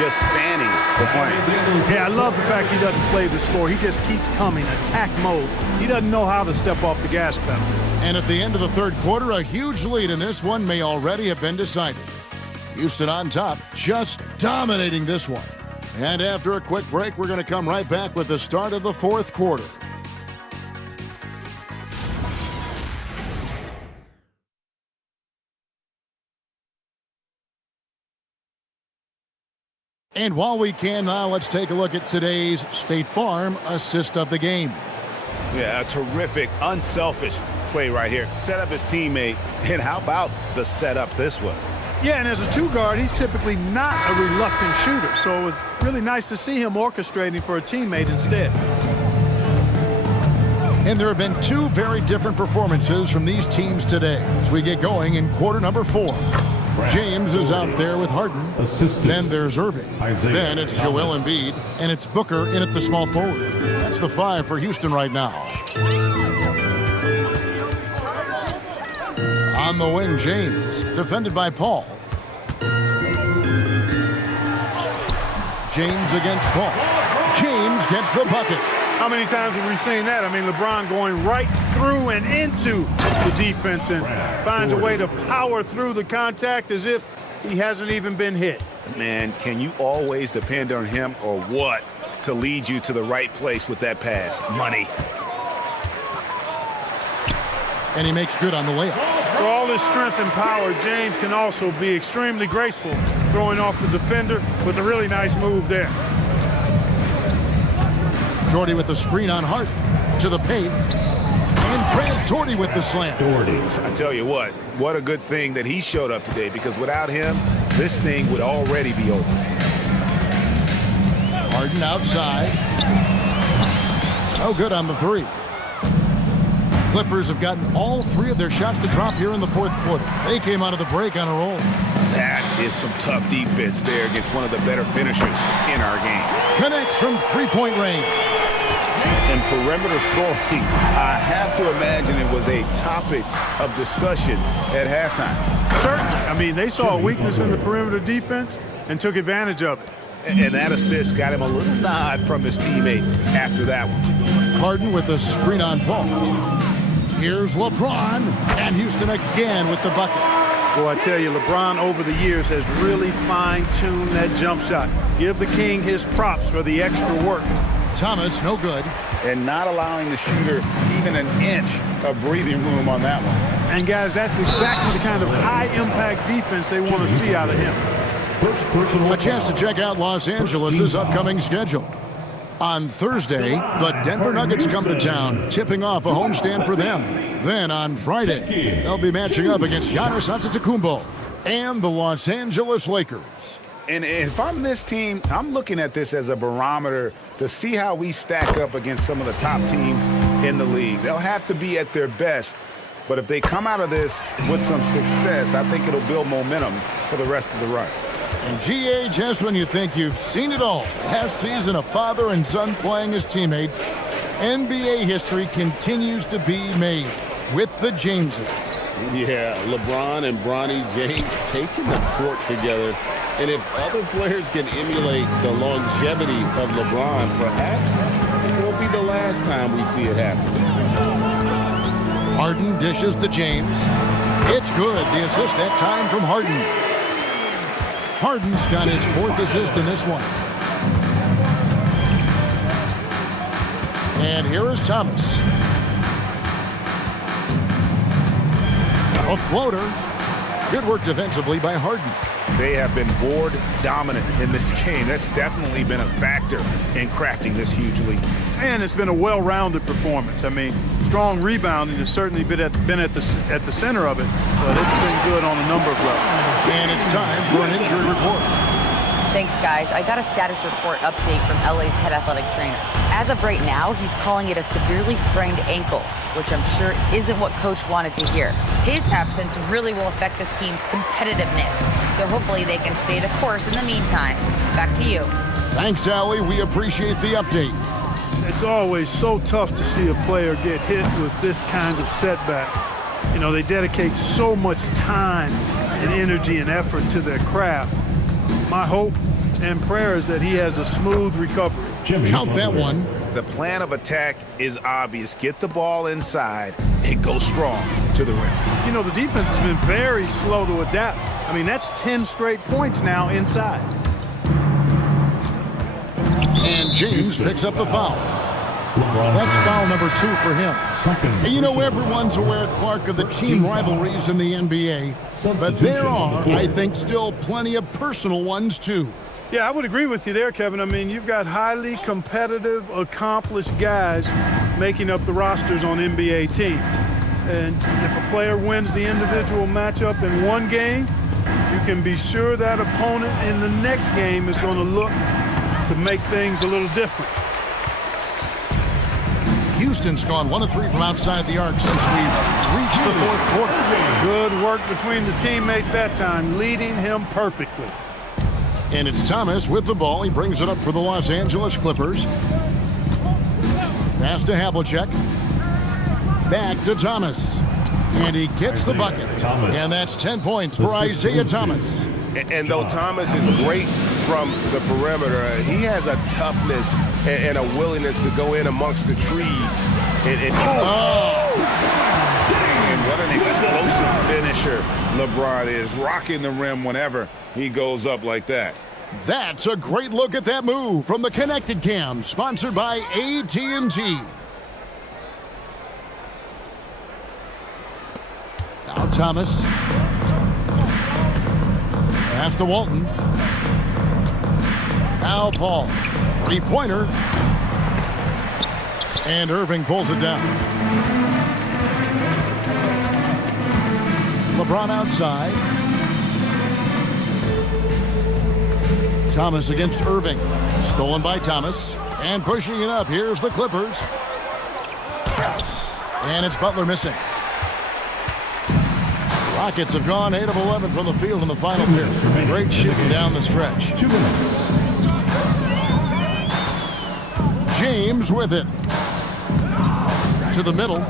just fanning the flame. Yeah, I love the fact he doesn't play the score. He just keeps coming, attack mode. He doesn't know how to step off the gas pedal. And at the end of the third quarter, a huge lead in this one may already have been decided. Houston on top, just dominating this one. And after a quick break, we're going to come right back with the start of the fourth quarter. And while we can now, let's take a look at today's State Farm assist of the game. Yeah, a terrific, unselfish play right here. Set up his teammate, and how about the setup this was? Yeah, and as a 2-guard, he's typically not a reluctant shooter, so it was really nice to see him orchestrating for a teammate instead. And there have been 2 very different performances from these teams today as we get going in quarter number 4. James is out there with Harden. Then there's Irving. Then it's Joel Embiid, and it's Booker in at the small forward. That's the 5 for Houston right now. On the wing, James, defended by Paul. James against Paul. James gets the bucket. How many times have we seen that? I mean, LeBron going right through and into the defense and finds a way to power through the contact as if he hasn't even been hit. Man, can you always depend on him or what to lead you to the right place with that pass? Money. And he makes good on the layup. For all his strength and power, James can also be extremely graceful, throwing off the defender with a really nice move there. Doherty with the screen on Hart to the paint. And Grant Doherty with the slam. I tell you what a good thing that he showed up today, because without him, this thing would already be over. Harden outside. Oh, good on the 3. Clippers have gotten all 3 of their shots to drop here in the fourth quarter. They came out of the break on a roll. That is some tough defense there against one of the better finishers in our game. Connects from 3-point range. And perimeter scoring, I have to imagine it was a topic of discussion at halftime. Certainly. I mean, they saw a weakness in the perimeter defense and took advantage of it. And that assist got him a little nod from his teammate after that one. Harden with the screen on Paul. Here's LeBron, and Houston again with the bucket. Boy, I tell you, LeBron over the years has really fine-tuned that jump shot. Give the king his props for the extra work. Thomas, no good. And not allowing the shooter even an inch of breathing room on that one. And, guys, that's exactly the kind of high-impact defense they want to see out of him. A chance to check out Los Angeles' upcoming schedule. On Thursday, the Denver Nuggets come to town, tipping off a homestand for them. Then on Friday, they'll be matching up against Giannis Antetokounmpo and the Los Angeles Lakers. And if I'm this team, I'm looking at this as a barometer to see how we stack up against some of the top teams in the league. They'll have to be at their best, but if they come out of this with some success, I think it'll build momentum for the rest of the run. And GA, just when you think you've seen it all, last season a father and son playing as teammates, NBA history continues to be made with the Jameses. Yeah, LeBron and Bronny James taking the court together. And if other players can emulate the longevity of LeBron, perhaps it won't be the last time we see it happen. Harden dishes to James. It's good. The assist that time from Harden. Harden's got his 4th assist in this one. And here is Thomas. A floater. Good work defensively by Harden. they have been board dominant in this game. That's definitely been a factor in crafting this huge lead. And it's been a well-rounded performance. I mean, strong rebounding has certainly been at the center of it, but it's been good on a number of levels. And it's time for an injury report. Thanks, guys. I got a status report update from LA's head athletic trainer. As of right now, he's calling it a severely sprained ankle, which I'm sure isn't what Coach wanted to hear. His absence really will affect this team's competitiveness, so hopefully they can stay the course in the meantime. Back to you. Thanks, Allie. We appreciate the update. It's always so tough to see a player get hit with this kind of setback. You know, they dedicate so much time and energy and effort to their craft. My hope and prayer is that he has a smooth recovery. Count that one. The plan of attack is obvious. Get the ball inside and go strong to the rim. You know, the defense has been very slow to adapt. I mean, that's 10 straight points now inside. And James picks up the foul. That's foul number 2 for him. And you know, everyone's aware, Clark, of the team rivalries in the NBA, but there are, I think, still plenty of personal ones, too. Yeah, I would agree with you there, Kevin. I mean, you've got highly competitive, accomplished guys making up the rosters on NBA teams. And if a player wins the individual matchup in one game, you can be sure that opponent in the next game is going to look to make things a little different. Houston's gone 1 of 3 from outside the arc since we've reached the fourth quarter. Good work between the teammates that time, leading him perfectly. And it's Thomas with the ball. He brings it up for the Los Angeles Clippers. Pass to Havlicek. Back to Thomas. And he gets the bucket. And that's 10 points for Isaiah Thomas. And though Thomas is great from the perimeter, he has a toughness and a willingness to go in amongst the trees. And what an explosive finisher LeBron is, rocking the rim whenever he goes up like that. That's a great look at that move from the Connected Cam, sponsored by AT&T. Now Thomas. Pass to Walton. Now Paul. Three-pointer. And Irving pulls it down. LeBron outside. Thomas against Irving. Stolen by Thomas. And pushing it up. Here's the Clippers. And it's Butler missing. Rockets have gone 8 of 11 from the field in the final period. Great shooting down the stretch. 2 minutes. James with it. To the middle.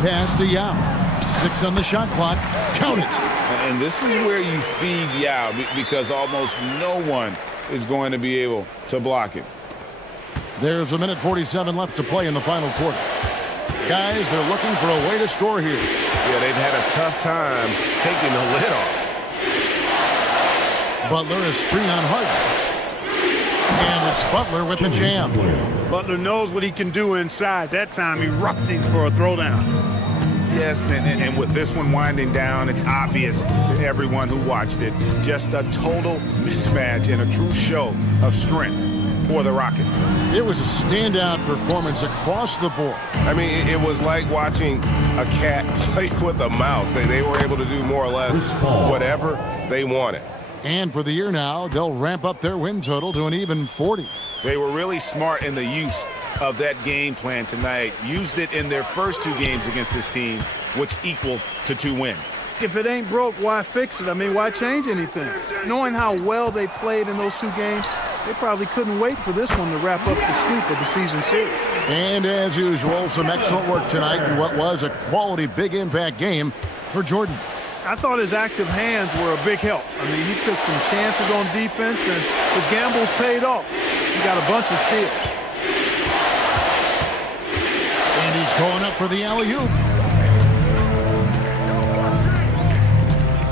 Pass to Yao. 6 on the shot clock. Count it. And this is where you feed Yao because almost no one is going to be able to block him. There's 1:47 left to play in the final quarter. Guys, they're looking for a way to score here. Yeah, they've had a tough time taking the lid off. Butler is screen on Harden. And it's Butler with the jam. Butler knows what he can do inside. That time erupting for a throwdown. Yes, and with this one winding down, it's obvious to everyone who watched it. Just a total mismatch and a true show of strength for the Rockets. It was a standout performance across the board. I mean, it was like watching a cat play with a mouse. They were able to do more or less whatever they wanted. And for the year now, they'll ramp up their win total to an even 40. They were really smart in the use of that game plan tonight. Used it in their first 2 games against this team, which equal to 2 wins. If it ain't broke, why fix it? I mean, why change anything? Knowing how well they played in those 2 games, they probably couldn't wait for this one to wrap up the sweep of the season series. And as usual, some excellent work tonight in what was a quality big impact game for Jordan. I thought his active hands were a big help. I mean, he took some chances on defense, and his gambles paid off. He got a bunch of steals. And he's going up for the alley-oop.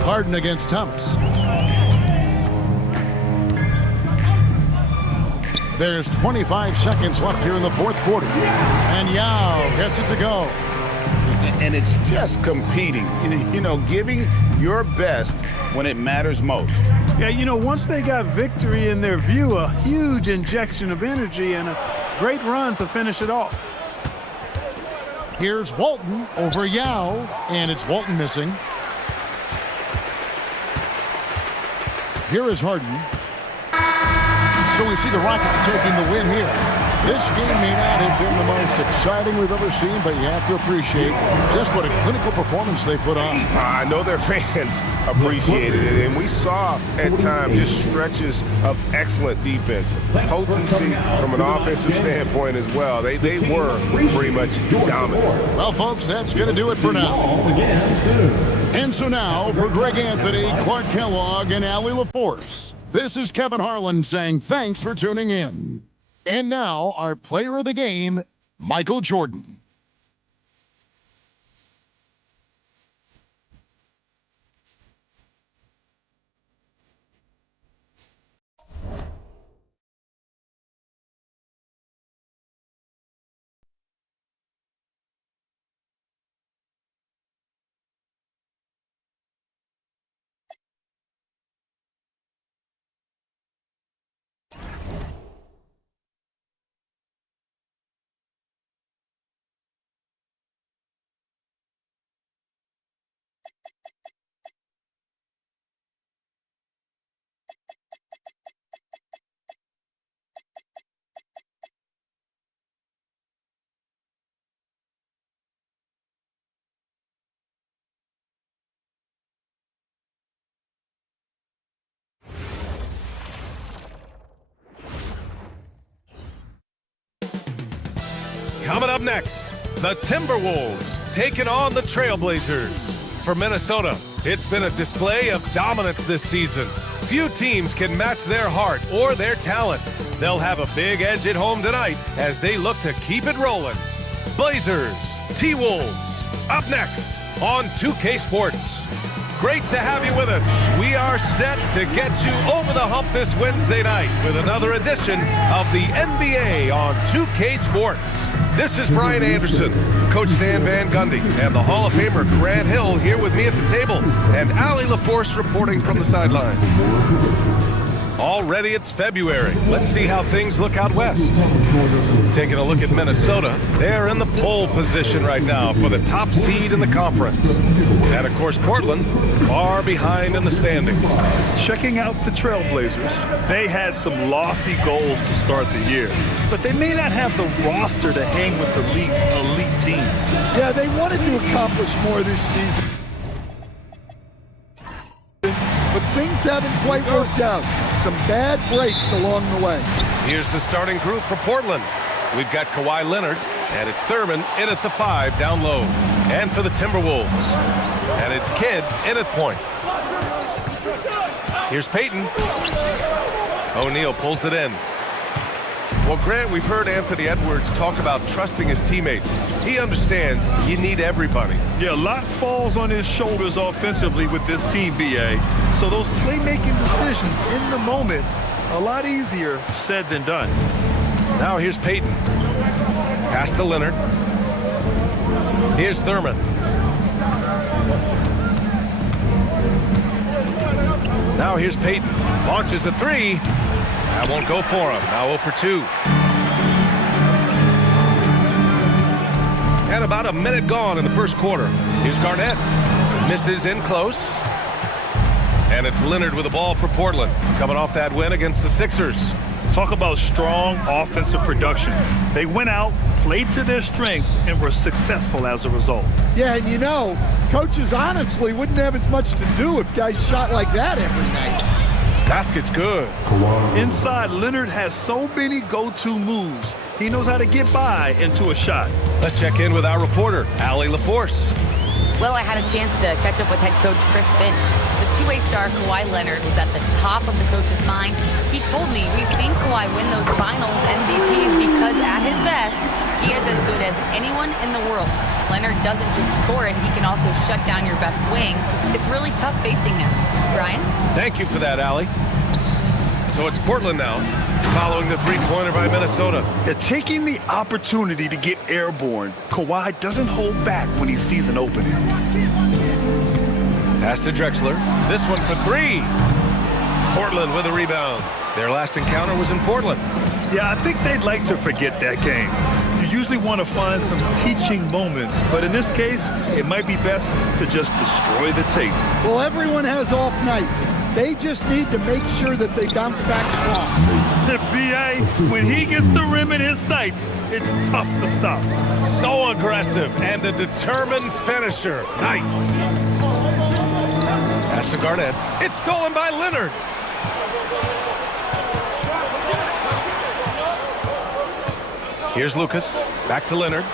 Harden against Thomas. There's 25 seconds left here in the fourth quarter. And Yao gets it to go. and it's just competing, giving your best when it matters most. Yeah, once they got victory in their view, a huge injection of energy and a great run to finish it off. Here's Walton over Yao, and it's Walton missing. Here is Harden. So we see the Rockets taking the win here. This game may not have been the most exciting we've ever seen, but you have to appreciate just what a clinical performance they put on. I know their fans appreciated it, and we saw at times just stretches of excellent defense. Potency from an offensive standpoint as well. They were pretty much dominant. Well, folks, that's going to do it for now. And so now, for Greg Anthony, Clark Kellogg, and Allie LaForce, this is Kevin Harlan saying thanks for tuning in. And now, our player of the game, Michael Jordan. Coming up next, the Timberwolves taking on the Trailblazers. For Minnesota, it's been a display of dominance this season. Few teams can match their heart or their talent. They'll have a big edge at home tonight as they look to keep it rolling. Blazers, T-Wolves, up next on 2K Sports. Great to have you with us. We are set to get you over the hump this Wednesday night with another edition of the NBA on 2K Sports. This is Brian Anderson, Coach Dan Van Gundy, and the Hall of Famer Grant Hill here with me at the table, and Allie LaForce reporting from the sideline. Already it's February. Let's see how things look out west. Taking a look at Minnesota, they're in the pole position right now for the top seed in the conference. And of course, Portland, far behind in the standings. Checking out the Trailblazers, they had some lofty goals to start the year, but they may not have the roster to hang with the league's elite teams. Yeah, they wanted to accomplish more this season, but things haven't quite worked out. Some bad breaks along the way. Here's the starting group for Portland. We've got Kawhi Leonard, and it's Thurman in at the 5 down low. And for the Timberwolves, and it's Kidd in at point. Here's Payton. O'Neal pulls it in. Well, Grant, we've heard Anthony Edwards talk about trusting his teammates. He understands you need everybody. Yeah, a lot falls on his shoulders offensively with this team, BA. So those playmaking decisions in the moment, a lot easier said than done. Now here's Payton. Pass to Leonard. Here's Thurman. Now here's Payton. Launches a 3. That won't go for him. Now 0 for 2. And about a minute gone in the first quarter. Here's Garnett. Misses in close. And it's Leonard with the ball for Portland. Coming off that win against the Sixers. Talk about strong offensive production. They went out, played to their strengths, and were successful as a result. Yeah, and coaches honestly wouldn't have as much to do if guys shot like that every night. Basket's good. Inside, Leonard has so many go-to moves. He knows how to get by into a shot. Let's check in with our reporter, Allie LaForce. Well, I had a chance to catch up with head coach Chris Finch. The two-way star Kawhi Leonard was at the top of the coach's mind. He told me we've seen Kawhi win those finals MVPs because at his best, he is as good as anyone in the world. Leonard doesn't just score it, he can also shut down your best wing. It's really tough facing him. Brian? Thank you for that, Allie. So it's Portland now. following the three-pointer by Minnesota. Yeah, taking the opportunity to get airborne, Kawhi doesn't hold back when he sees an opening. Pass to Drexler. This one for three. Portland with a rebound. Their last encounter was in Portland. Yeah, I think they'd like to forget that game. You usually want to find some teaching moments, but in this case, it might be best to just destroy the tape. Well, everyone has off nights. They just need to make sure that they bounce back strong. B.A., when he gets the rim in his sights, it's tough to stop. So aggressive and a determined finisher. Nice. Pass to Garnett. It's stolen by Leonard. Here's Lucas. Back to Leonard.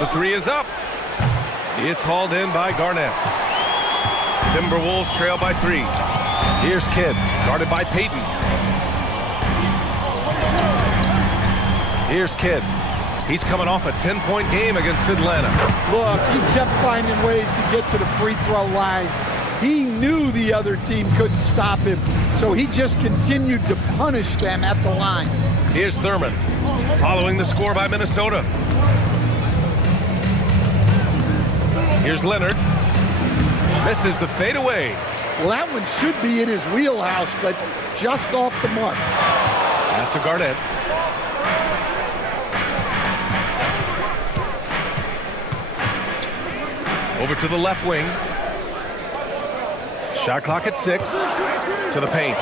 The three is up. It's hauled in by Garnett. Timberwolves trail by three. Here's Kidd, guarded by Payton. Here's Kidd. He's coming off a 10-point game against Atlanta. Look, he kept finding ways to get to the free throw line. He knew the other team couldn't stop him, so he just continued to punish them at the line. Here's Thurman, following the score by Minnesota. Here's Leonard. Misses the fadeaway. Well, that one should be in his wheelhouse, but just off the mark. Pass to Garnett. Over to the left wing. Shot clock at 6. To the paint.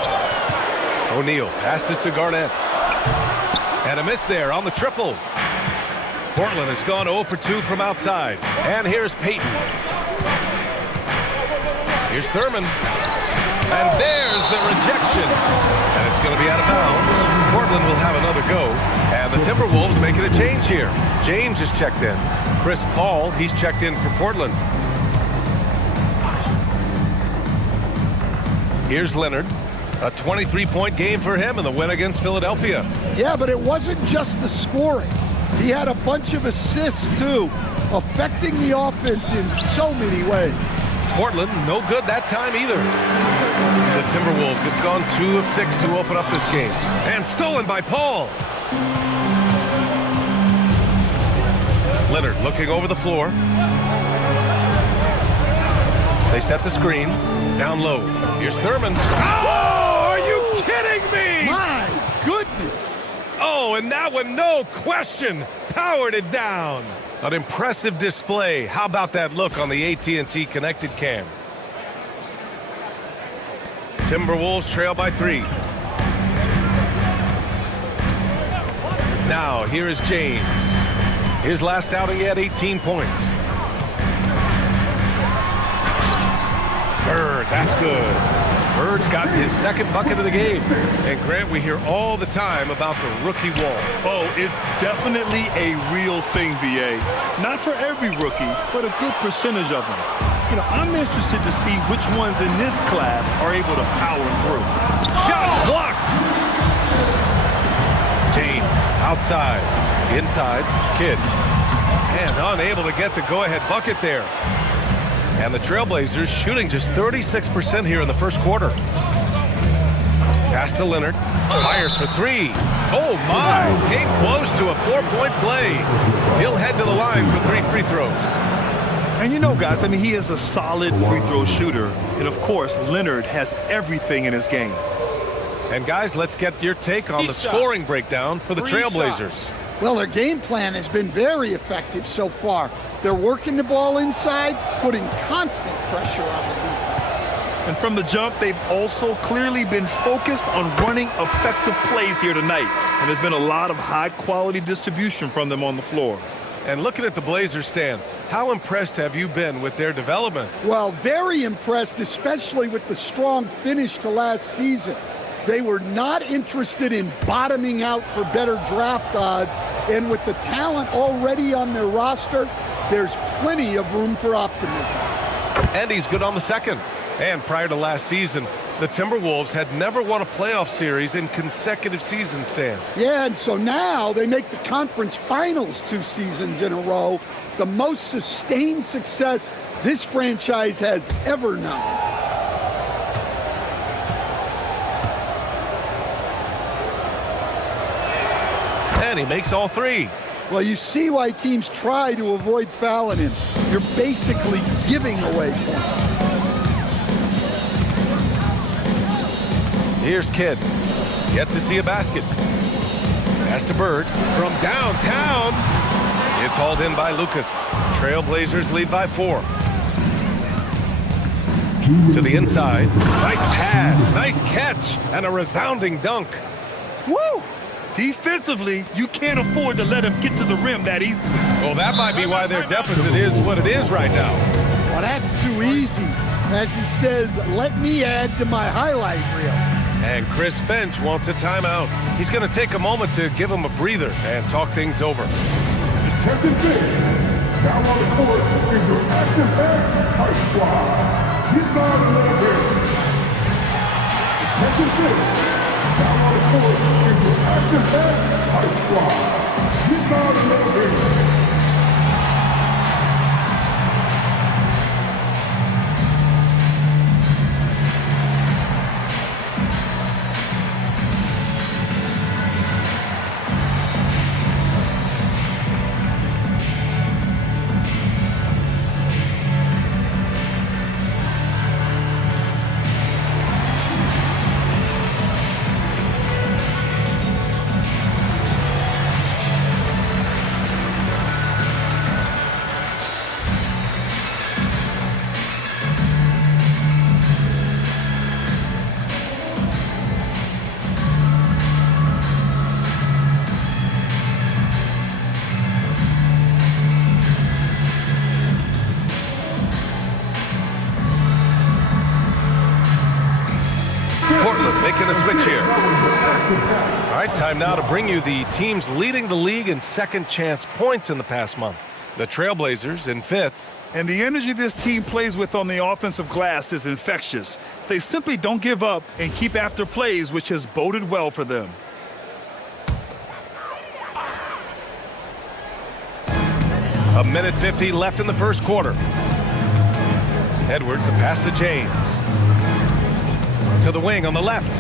O'Neal passes to Garnett. And a miss there on the triple. Portland has gone 0 for 2 from outside. And here's Payton. Here's Thurman. And there's the rejection. And it's going to be out of bounds. Portland will have another go. And the Timberwolves making a change here. James is checked in. Chris Paul, he's checked in for Portland. Here's Leonard. A 23-point game for him in the win against Philadelphia. Yeah, but it wasn't just the scoring. He had a bunch of assists, too, affecting the offense in so many ways. Portland, no good that time either. The Timberwolves have gone 2 of 6 to open up this game. And stolen by Paul. Leonard looking over the floor. They set the screen. Down low. Here's Thurman. Oh, are you kidding me? My goodness. Oh, and that one, no question, powered it down. An impressive display. How about that look on the AT&T connected cam? Timberwolves trail by 3. Now, here is James. His last outing, he had 18 points. Bird, that's good. Bird's got his second bucket of the game. And Grant, we hear all the time about the rookie wall. Oh, it's definitely a real thing, B.A. Not for every rookie, but a good percentage of them. You know, I'm interested to see which ones in this class are able to power through. Shot blocked! James, outside, inside, Kidd. And unable to get the go-ahead bucket there. And the Trailblazers shooting just 36% here in the first quarter. Pass to Leonard. Fires for 3. Oh, my. Came close to a 4-point play. He'll head to the line for 3 free throws. And you know, guys, I mean, he is a solid free throw shooter. And, of course, Leonard has everything in his game. And, guys, let's get your take on the scoring breakdown for the Trailblazers. Well, their game plan has been very effective so far. They're working the ball inside, putting constant pressure on the defense. And from the jump, they've also clearly been focused on running effective plays here tonight. And there's been a lot of high-quality distribution from them on the floor. And looking at the Blazers, Stan, how impressed have you been with their development? Well, very impressed, especially with the strong finish to last season. They were not interested in bottoming out for better draft odds. And with the talent already on their roster, there's plenty of room for optimism. And he's good on the second. And prior to last season, the Timberwolves had never won a playoff series in consecutive seasons, Stan. Yeah, and so now they make the conference finals 2 seasons in a row, the most sustained success this franchise has ever known. And he makes all three. Well, you see why teams try to avoid fouling him. You're basically giving away points. Here's Kidd. Yet to see a basket. Pass to Bird from downtown. It's hauled in by Lucas. Trailblazers lead by 4. To the inside. Nice pass, nice catch, and a resounding dunk. Woo! Defensively, you can't afford to let him get to the rim that easily. Well, that might be why their deficit is what it is right now. Well, that's too easy. As he says, let me add to my highlight reel. And Chris Finch wants a timeout. He's going to take a moment to give him a breather and talk things over. Second big. Down on the court is your action-packed Tight Squad. Get down a little bit. Second big. Down on the court is your action-packed Tight Squad. Get down a little bit. Making a switch here. All right, time now to bring you the teams leading the league in second chance points in the past month. The Trailblazers in 5th. And the energy this team plays with on the offensive glass is infectious. They simply don't give up and keep after plays, which has boded well for them. A minute 50 left in the first quarter. Edwards, a pass to James. To the wing on the left.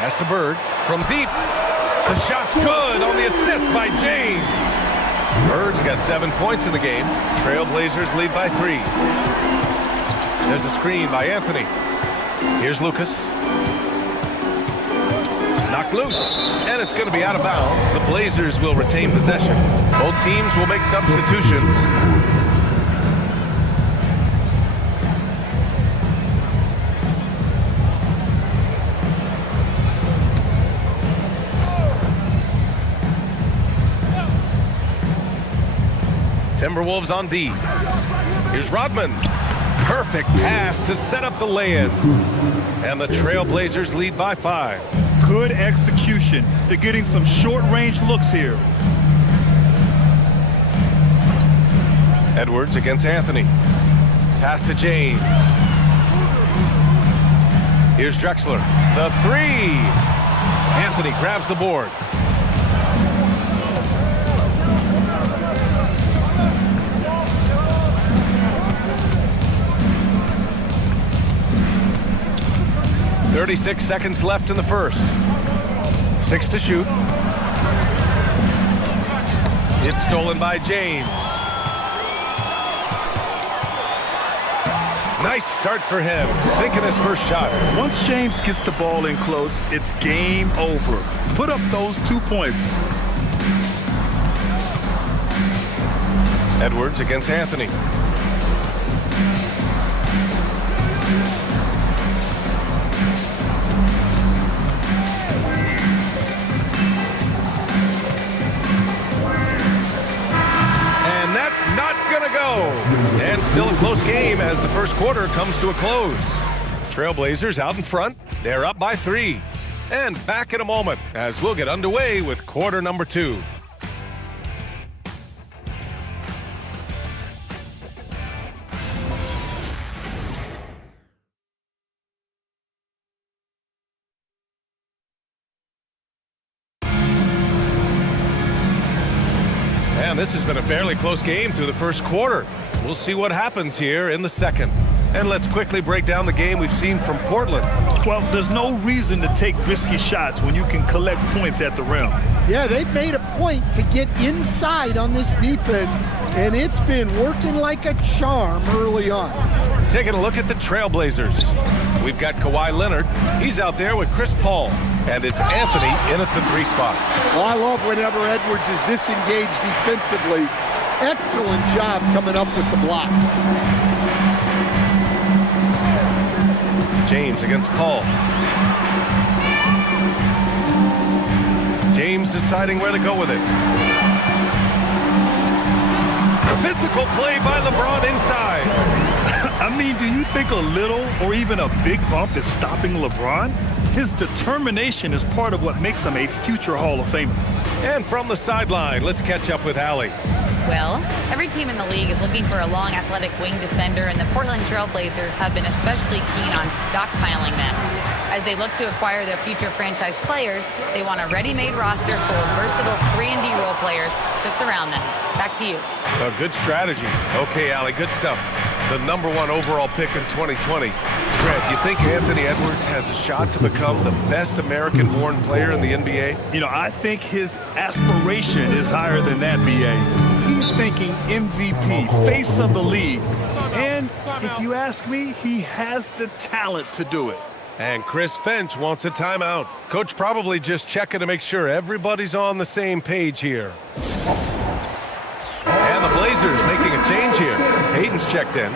Pass to Bird from deep. The shot's good on the assist by James. Bird's got 7 points in the game. Trailblazers lead by 3. There's a screen by Anthony. Here's Lucas. Knocked loose, and it's going to be out of bounds. The Blazers will retain possession. Both teams will make substitutions. Timberwolves on D. Here's Rodman. Perfect pass to set up the lay-in. And the Trailblazers lead by 5. Good execution. They're getting some short-range looks here. Edwards against Anthony. Pass to James. Here's Drexler. The 3. Anthony grabs the board. .36 seconds left in the first. 6 to shoot. It's stolen by James. Nice start for him, sinking his first shot. Once James gets the ball in close, it's game over. Put up those 2 points. Edwards against Anthony. And still a close game as the first quarter comes to a close. Trailblazers out in front. They're up by 3. And back in a moment as we'll get underway with quarter number 2. And this has been a fairly close game through the first quarter. We'll see what happens here in the second. And let's quickly break down the game we've seen from Portland. Well, there's no reason to take risky shots when you can collect points at the rim. Yeah, they've made a point to get inside on this defense, and it's been working like a charm early on. Taking a look at the Trailblazers. We've got Kawhi Leonard. He's out there with Chris Paul. And it's Anthony in at the 3 spot. Well, I love whenever Edwards is this engaged defensively. Excellent job coming up with the block. James against Paul. James deciding where to go with it. Physical play by LeBron inside. I mean, do you think a little or even a big bump is stopping LeBron? His determination is part of what makes him a future Hall of Famer. And from the sideline, let's catch up with Allie. Well, every team in the league is looking for a long athletic wing defender, and the Portland Trailblazers have been especially keen on stockpiling them. As they look to acquire their future franchise players, they want a ready-made roster full of versatile 3-and-D role players to surround them. Back to you. A good strategy. Okay, Allie, good stuff. The #1 overall pick in 2020. Grant, you think Anthony Edwards has a shot to become the best American-born player in the NBA? You know, I think his aspiration is higher than that, B.A. He's thinking MVP, face of the league. And if you ask me, he has the talent to do it. And Chris Finch wants a timeout. Coach probably just checking to make sure everybody's on the same page here. And the Blazers making a change here. Hayden's checked in.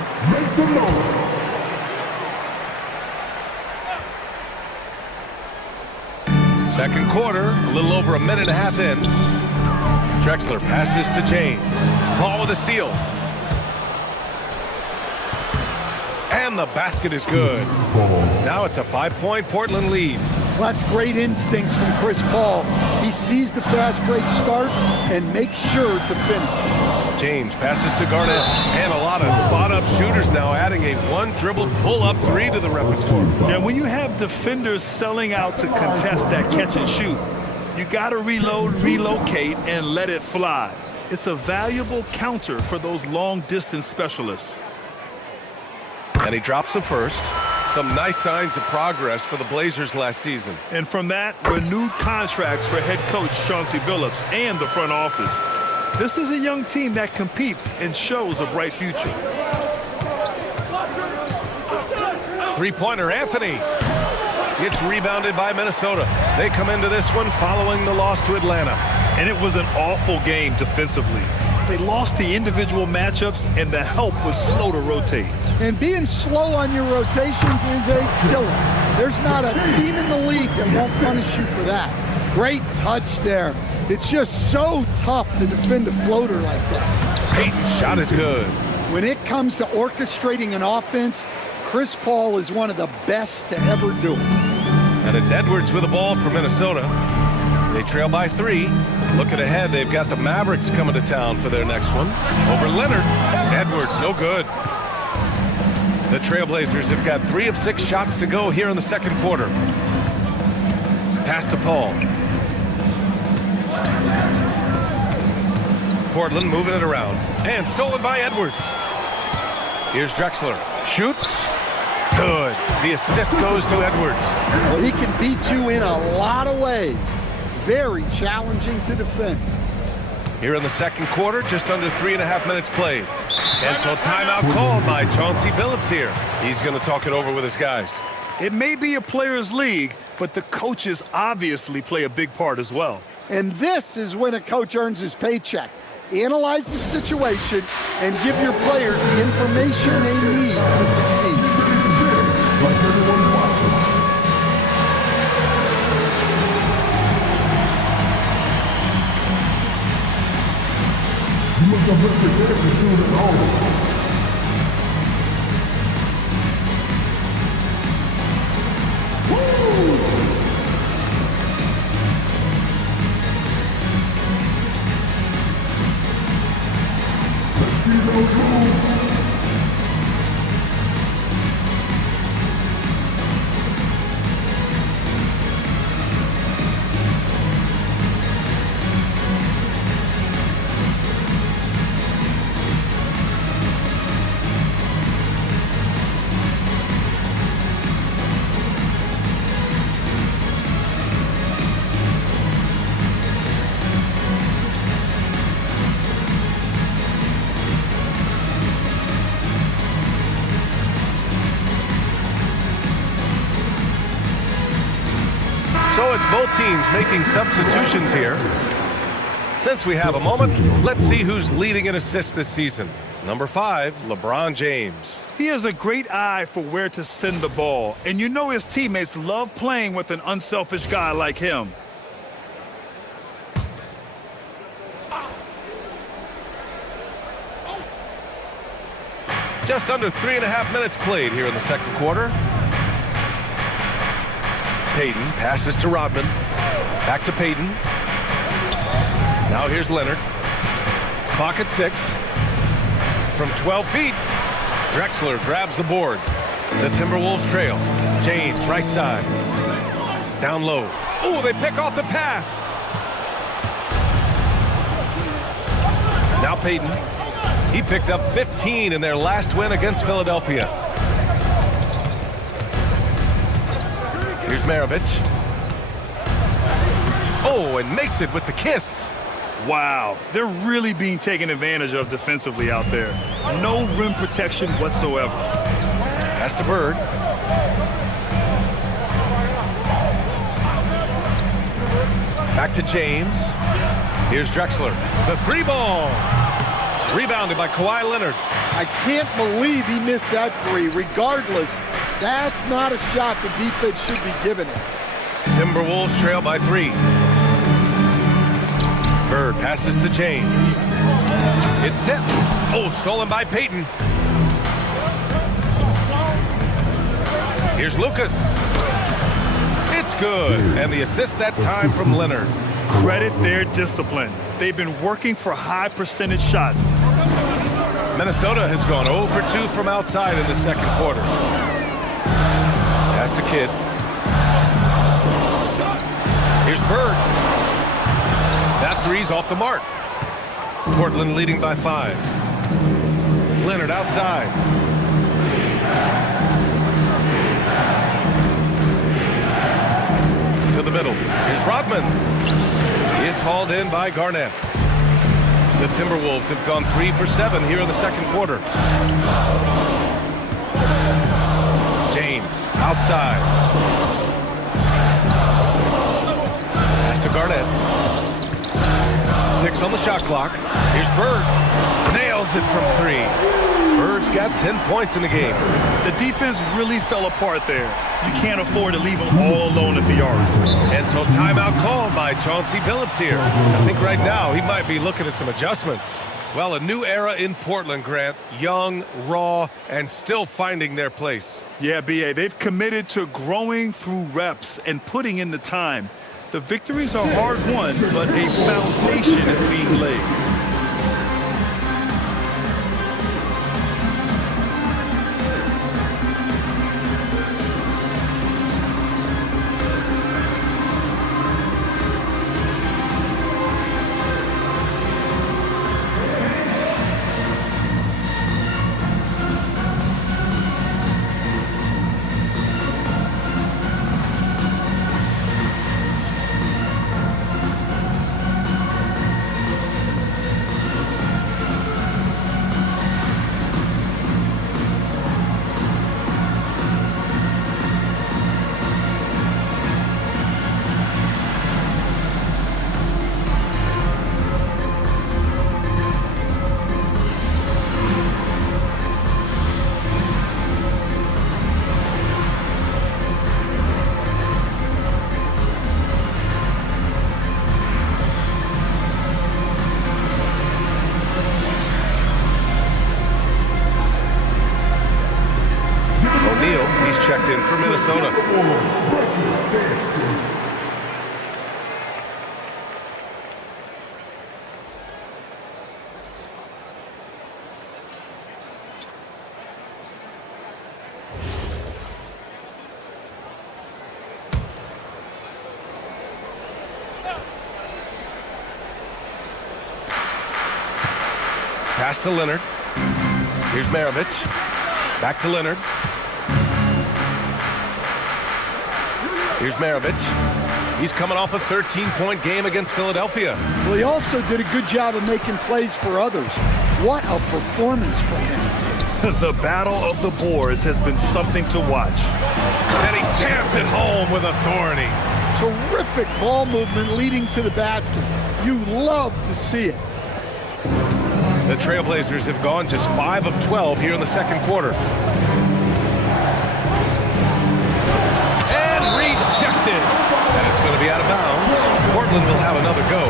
Second quarter, a little over a minute and a half in. Drexler passes to James. Paul with a steal. And the basket is good. Now it's a 5-point Portland lead. Well, that's great instincts from Chris Paul. He sees the fast break start and makes sure to finish. James passes to Garnett. And a lot of spot-up shooters now, adding a one-dribble pull-up 3 to the repertoire. Yeah, when you have defenders selling out to contest that catch and shoot, you got to reload, relocate, and let it fly. It's a valuable counter for those long-distance specialists. And he drops the first. Some nice signs of progress for the Blazers last season. And from that, renewed contracts for head coach Chauncey Billups and the front office. This is a young team that competes and shows a bright future. Three-pointer, Anthony. It's rebounded by Minnesota. They come into this one following the loss to Atlanta. And it was an awful game defensively. They lost the individual matchups, and the help was slow to rotate. And being slow on your rotations is a killer. There's not a team in the league that won't punish you for that. Great touch there. It's just so tough to defend a floater like that. Peyton's shot is good. When it comes to orchestrating an offense, Chris Paul is one of the best to ever do it. And it's Edwards with the ball for Minnesota. They trail by 3. Looking ahead, they've got the Mavericks coming to town for their next one. Over Leonard. Edwards, no good. The Trailblazers have got 3 of 6 shots to go here in the second quarter. Pass to Paul. Portland moving it around. And stolen by Edwards. Here's Drexler. Shoots. Good. The assist goes to Edwards. Well, he can beat you in a lot of ways. Very challenging to defend. Here in the second quarter, just under 3.5 minutes played. And so timeout called by Chauncey Billups here. He's going to talk it over with his guys. It may be a players' league, but the coaches obviously play a big part as well. And this is when a coach earns his paycheck. Analyze the situation and give your players the information they need to succeed. So it's both teams making substitutions here. Since we have a moment, let's see who's leading in assists this season. Number 5, LeBron James. He has a great eye for where to send the ball, and you know his teammates love playing with an unselfish guy like him. Just under 3.5 minutes played here in the second quarter. Payton passes to Rodman. Back to Payton. Now here's Leonard. Clock at 6. From 12 feet, Drexler grabs the board. The Timberwolves trail. James, right side. Down low. Oh, they pick off the pass. Now Payton. He picked up 15 in their last win against Philadelphia. Here's Maravich. Oh, and makes it with the kiss. Wow, they're really being taken advantage of defensively out there. No rim protection whatsoever. Pass to Bird. Back to James. Here's Drexler. The 3-ball. Rebounded by Kawhi Leonard. I can't believe he missed that 3. Regardless, that's not a shot the defense should be giving him. Timberwolves trail by 3. Bird passes to James. It's tipped. Oh, stolen by Payton. Here's Lucas. It's good. And the assist that time from Leonard. Credit their discipline. They've been working for high percentage shots. Minnesota has gone 0 for 2 from outside in the second quarter. Pass to Kidd. Here's Bird. That 3's off the mark. Portland leading by 5. Leonard outside. To the middle. Here's Rodman. It's hauled in by Garnett. The Timberwolves have gone 3 for 7 here in the second quarter. James outside. Pass to Garnett. 6 on the shot clock. Here's Bird. Nails it from 3. Bird's got 10 points in the game. The defense really fell apart there. You can't afford to leave them all alone at the arc. And so timeout called by Chauncey Billups here. I think right now he might be looking at some adjustments. Well, a new era in Portland, Grant. Young, raw, and still finding their place. Yeah, B.A., they've committed to growing through reps and putting in the time. The victories are hard-won, but a foundation is being laid. He's checked in for Minnesota. Pass to Leonard. Here's Maravich. Back to Leonard. Here's Maravich. He's coming off a 13-point game against Philadelphia. Well, he also did a good job of making plays for others. What a performance from him. The battle of the boards has been something to watch. And he jams it home with authority. Terrific ball movement leading to the basket. You love to see it. The Trailblazers have gone just 5 of 12 here in the second quarter. And rejected. And it's going to be out of bounds. Portland will have another go.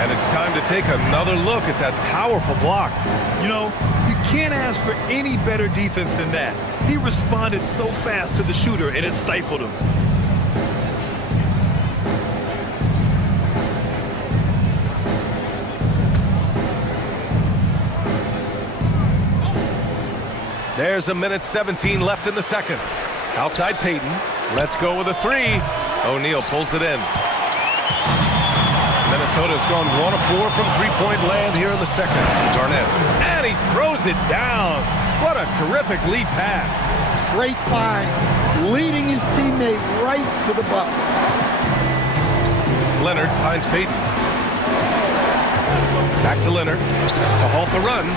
And it's time to take another look at that powerful block. You know, you can't ask for any better defense than that. He responded so fast to the shooter, and it stifled him. There's a minute 17 left in the second. Outside Payton. Let's go with a three. O'Neal pulls it in. Minnesota's gone 1 of 4 from three-point land here in the second. Garnett. And he throws it down. What a terrific lead pass. Great find. Leading his teammate right to the bucket. Leonard finds Payton. Back to Leonard to halt the run.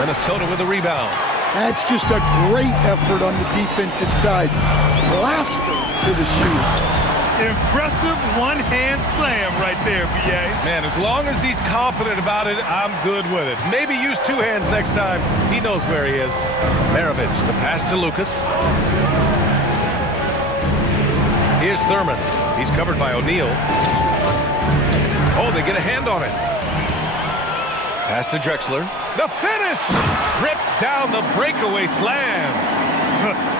Minnesota with a rebound. That's just a great effort on the defensive side. Blaster to the shoot. Impressive one-hand slam right there, B.A. Man, as long as he's confident about it, I'm good with it. Maybe use two hands next time. He knows where he is. Maravich, the pass to Lucas. Here's Thurman. He's covered by O'Neal. Oh, they get a hand on it. Pass to Drexler. The finish! Rips down the breakaway slam.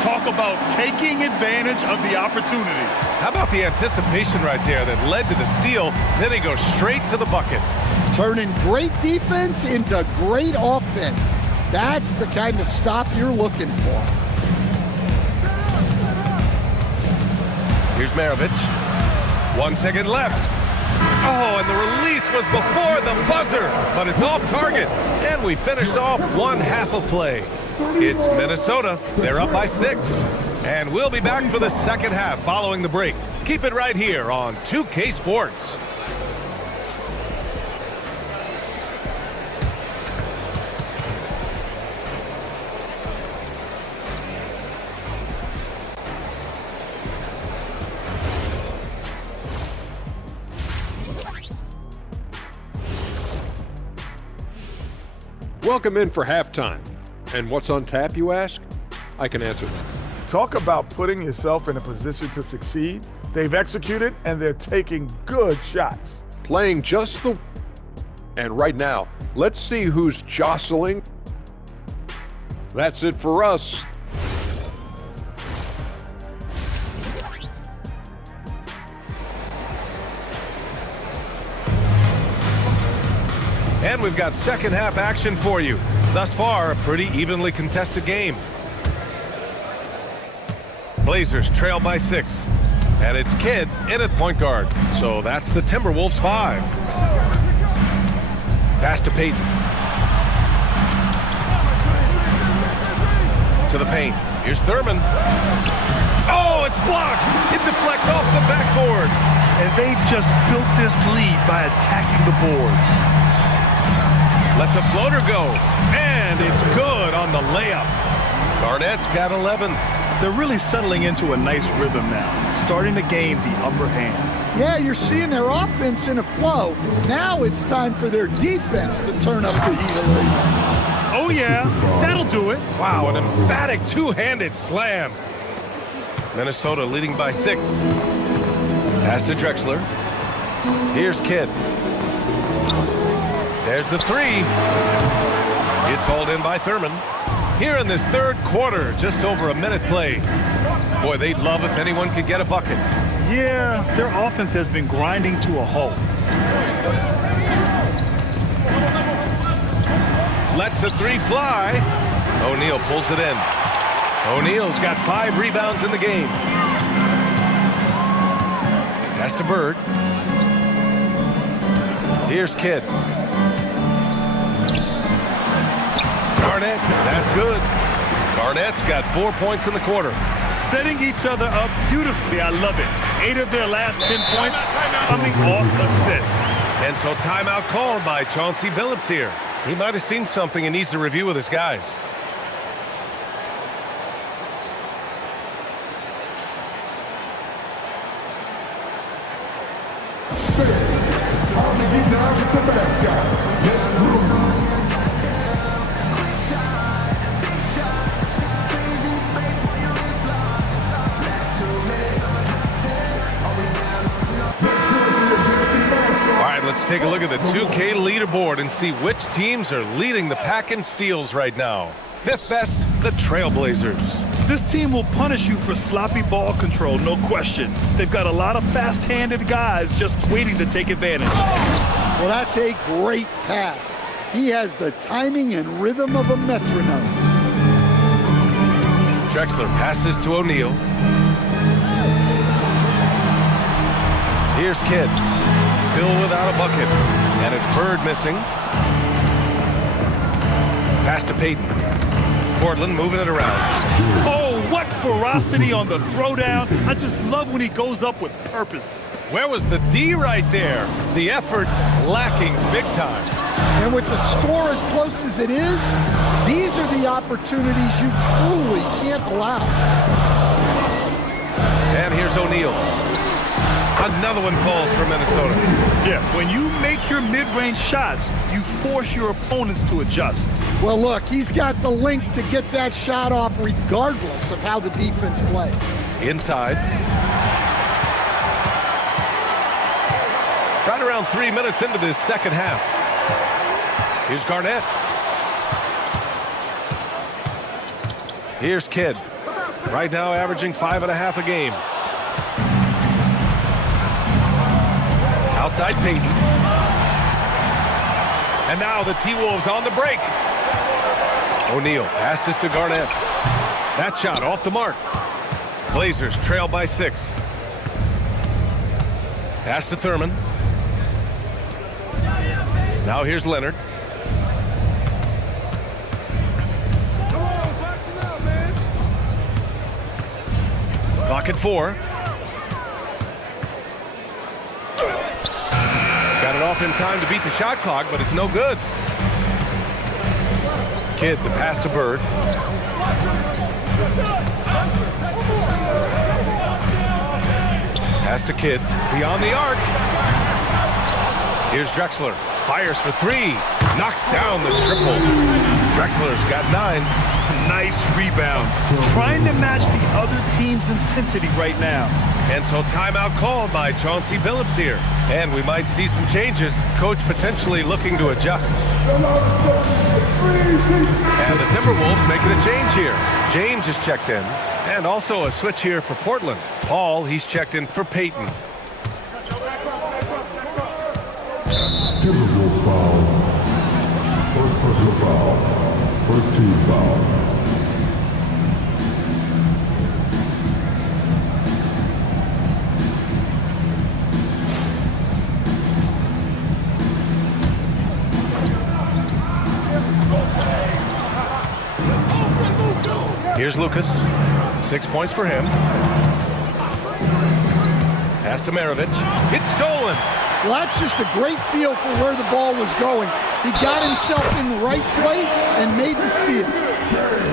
Talk about taking advantage of the opportunity. How about the anticipation right there that led to the steal, then he goes straight to the bucket. Turning great defense into great offense. That's the kind of stop you're looking for. Here's Maravich. 1 second left. Oh, and the release was before the buzzer, but it's off target. And we finished off one half of play. It's Minnesota. They're up by 6. And we'll be back for the second half following the break. Keep it right here on 2K Sports. Welcome in for halftime. And what's on tap, you ask? I can answer that. Talk about putting yourself in a position to succeed. They've executed, and they're taking good shots. Playing just the... And right now, let's see who's jostling. That's it for us. And we've got second half action for you. Thus far, a pretty evenly contested game. Blazers trail by 6. And it's Kidd in at point guard. So that's the Timberwolves 5. Pass to Payton. To the paint. Here's Thurman. Oh, it's blocked. It deflects off the backboard. And they've just built this lead by attacking the boards. Lets a floater go. And it's good on the layup. Garnett's got 11. They're really settling into a nice rhythm now, starting to gain the upper hand. Yeah, you're seeing their offense in a flow. Now it's time for their defense to turn up the heat a little bit. Oh, yeah, that'll do it. Wow, an emphatic two-handed slam. Minnesota leading by 6. Pass to Drexler. Here's Kidd. There's the three. It's hauled in by Thurman. Here in this third quarter, just over a minute played. Boy, they'd love if anyone could get a bucket. Yeah, their offense has been grinding to a halt. Lets the three fly. O'Neal pulls it in. O'Neal's got 5 rebounds in the game. Pass to Bird. Here's Kidd. Garnett, that's good. Garnett's got 4 points in the quarter. Setting each other up beautifully. I love it. 8 of their last 10 points coming off assists. And so timeout called by Chauncey Billups here. He might have seen something and needs to review with his guys. He's now the mascot. Let's move. Let's take a look at the 2K leaderboard and see which teams are leading the pack in steals right now. 5th best, the Trailblazers. This team will punish you for sloppy ball control, no question. They've got a lot of fast-handed guys just waiting to take advantage. Well, that's a great pass. He has the timing and rhythm of a metronome. Drexler passes to O'Neal. Here's Kidd. Still without a bucket. And it's Bird missing. Pass to Payton. Portland moving it around. Oh, what ferocity on the throwdown. I just love when he goes up with purpose. Where was the D right there? The effort lacking big time. And with the score as close as it is, these are the opportunities you truly can't allow. And here's O'Neal. Another one falls for Minnesota. Yeah, when you make your mid-range shots, you force your opponents to adjust. Well, look, he's got the length to get that shot off regardless of how the defense plays. Inside. Right around 3 minutes into this second half. Here's Garnett. Here's Kidd. Right now averaging 5.5 a game. Outside Payton. And now the T-Wolves on the break. O'Neal passes to Garnett. That shot off the mark. Blazers trail by 6. Pass to Thurman. Now here's Leonard. Clock at 4. Got it off in time to beat the shot clock, but it's no good. Kidd, the pass to Bird. Pass to Kidd, beyond the arc. Here's Drexler, fires for 3, knocks down the triple. Drexler's got 9. Nice rebound. Trying to match the other team's intensity right now. And so timeout called by Chauncey Billups here. And we might see some changes. Coach potentially looking to adjust. And the Timberwolves making a change here. James is checked in. And also a switch here for Portland. Paul, he's checked in for Payton. Timberwolves foul. First personal foul. First team foul. Here's Lucas. 6 points for him. Pass to Maravich. It's stolen. Well, that's just a great feel for where the ball was going. He got himself in the right place and made the steal.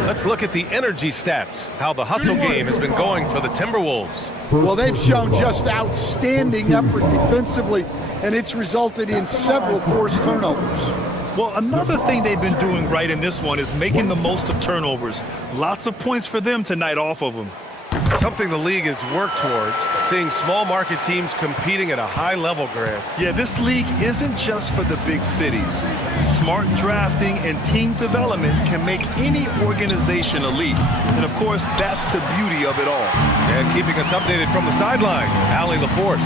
Let's look at the energy stats, how the hustle game has been going for the Timberwolves. Well, they've shown just outstanding effort defensively, and it's resulted in several forced turnovers. Well, another thing they've been doing right in this one is making the most of turnovers. Lots of points for them tonight off of them. Something the league has worked towards, seeing small market teams competing at a high level, Grant. Yeah, this league isn't just for the big cities. Smart drafting and team development can make any organization elite. And of course, that's the beauty of it all. And keeping us updated from the sideline, Allie LaForce.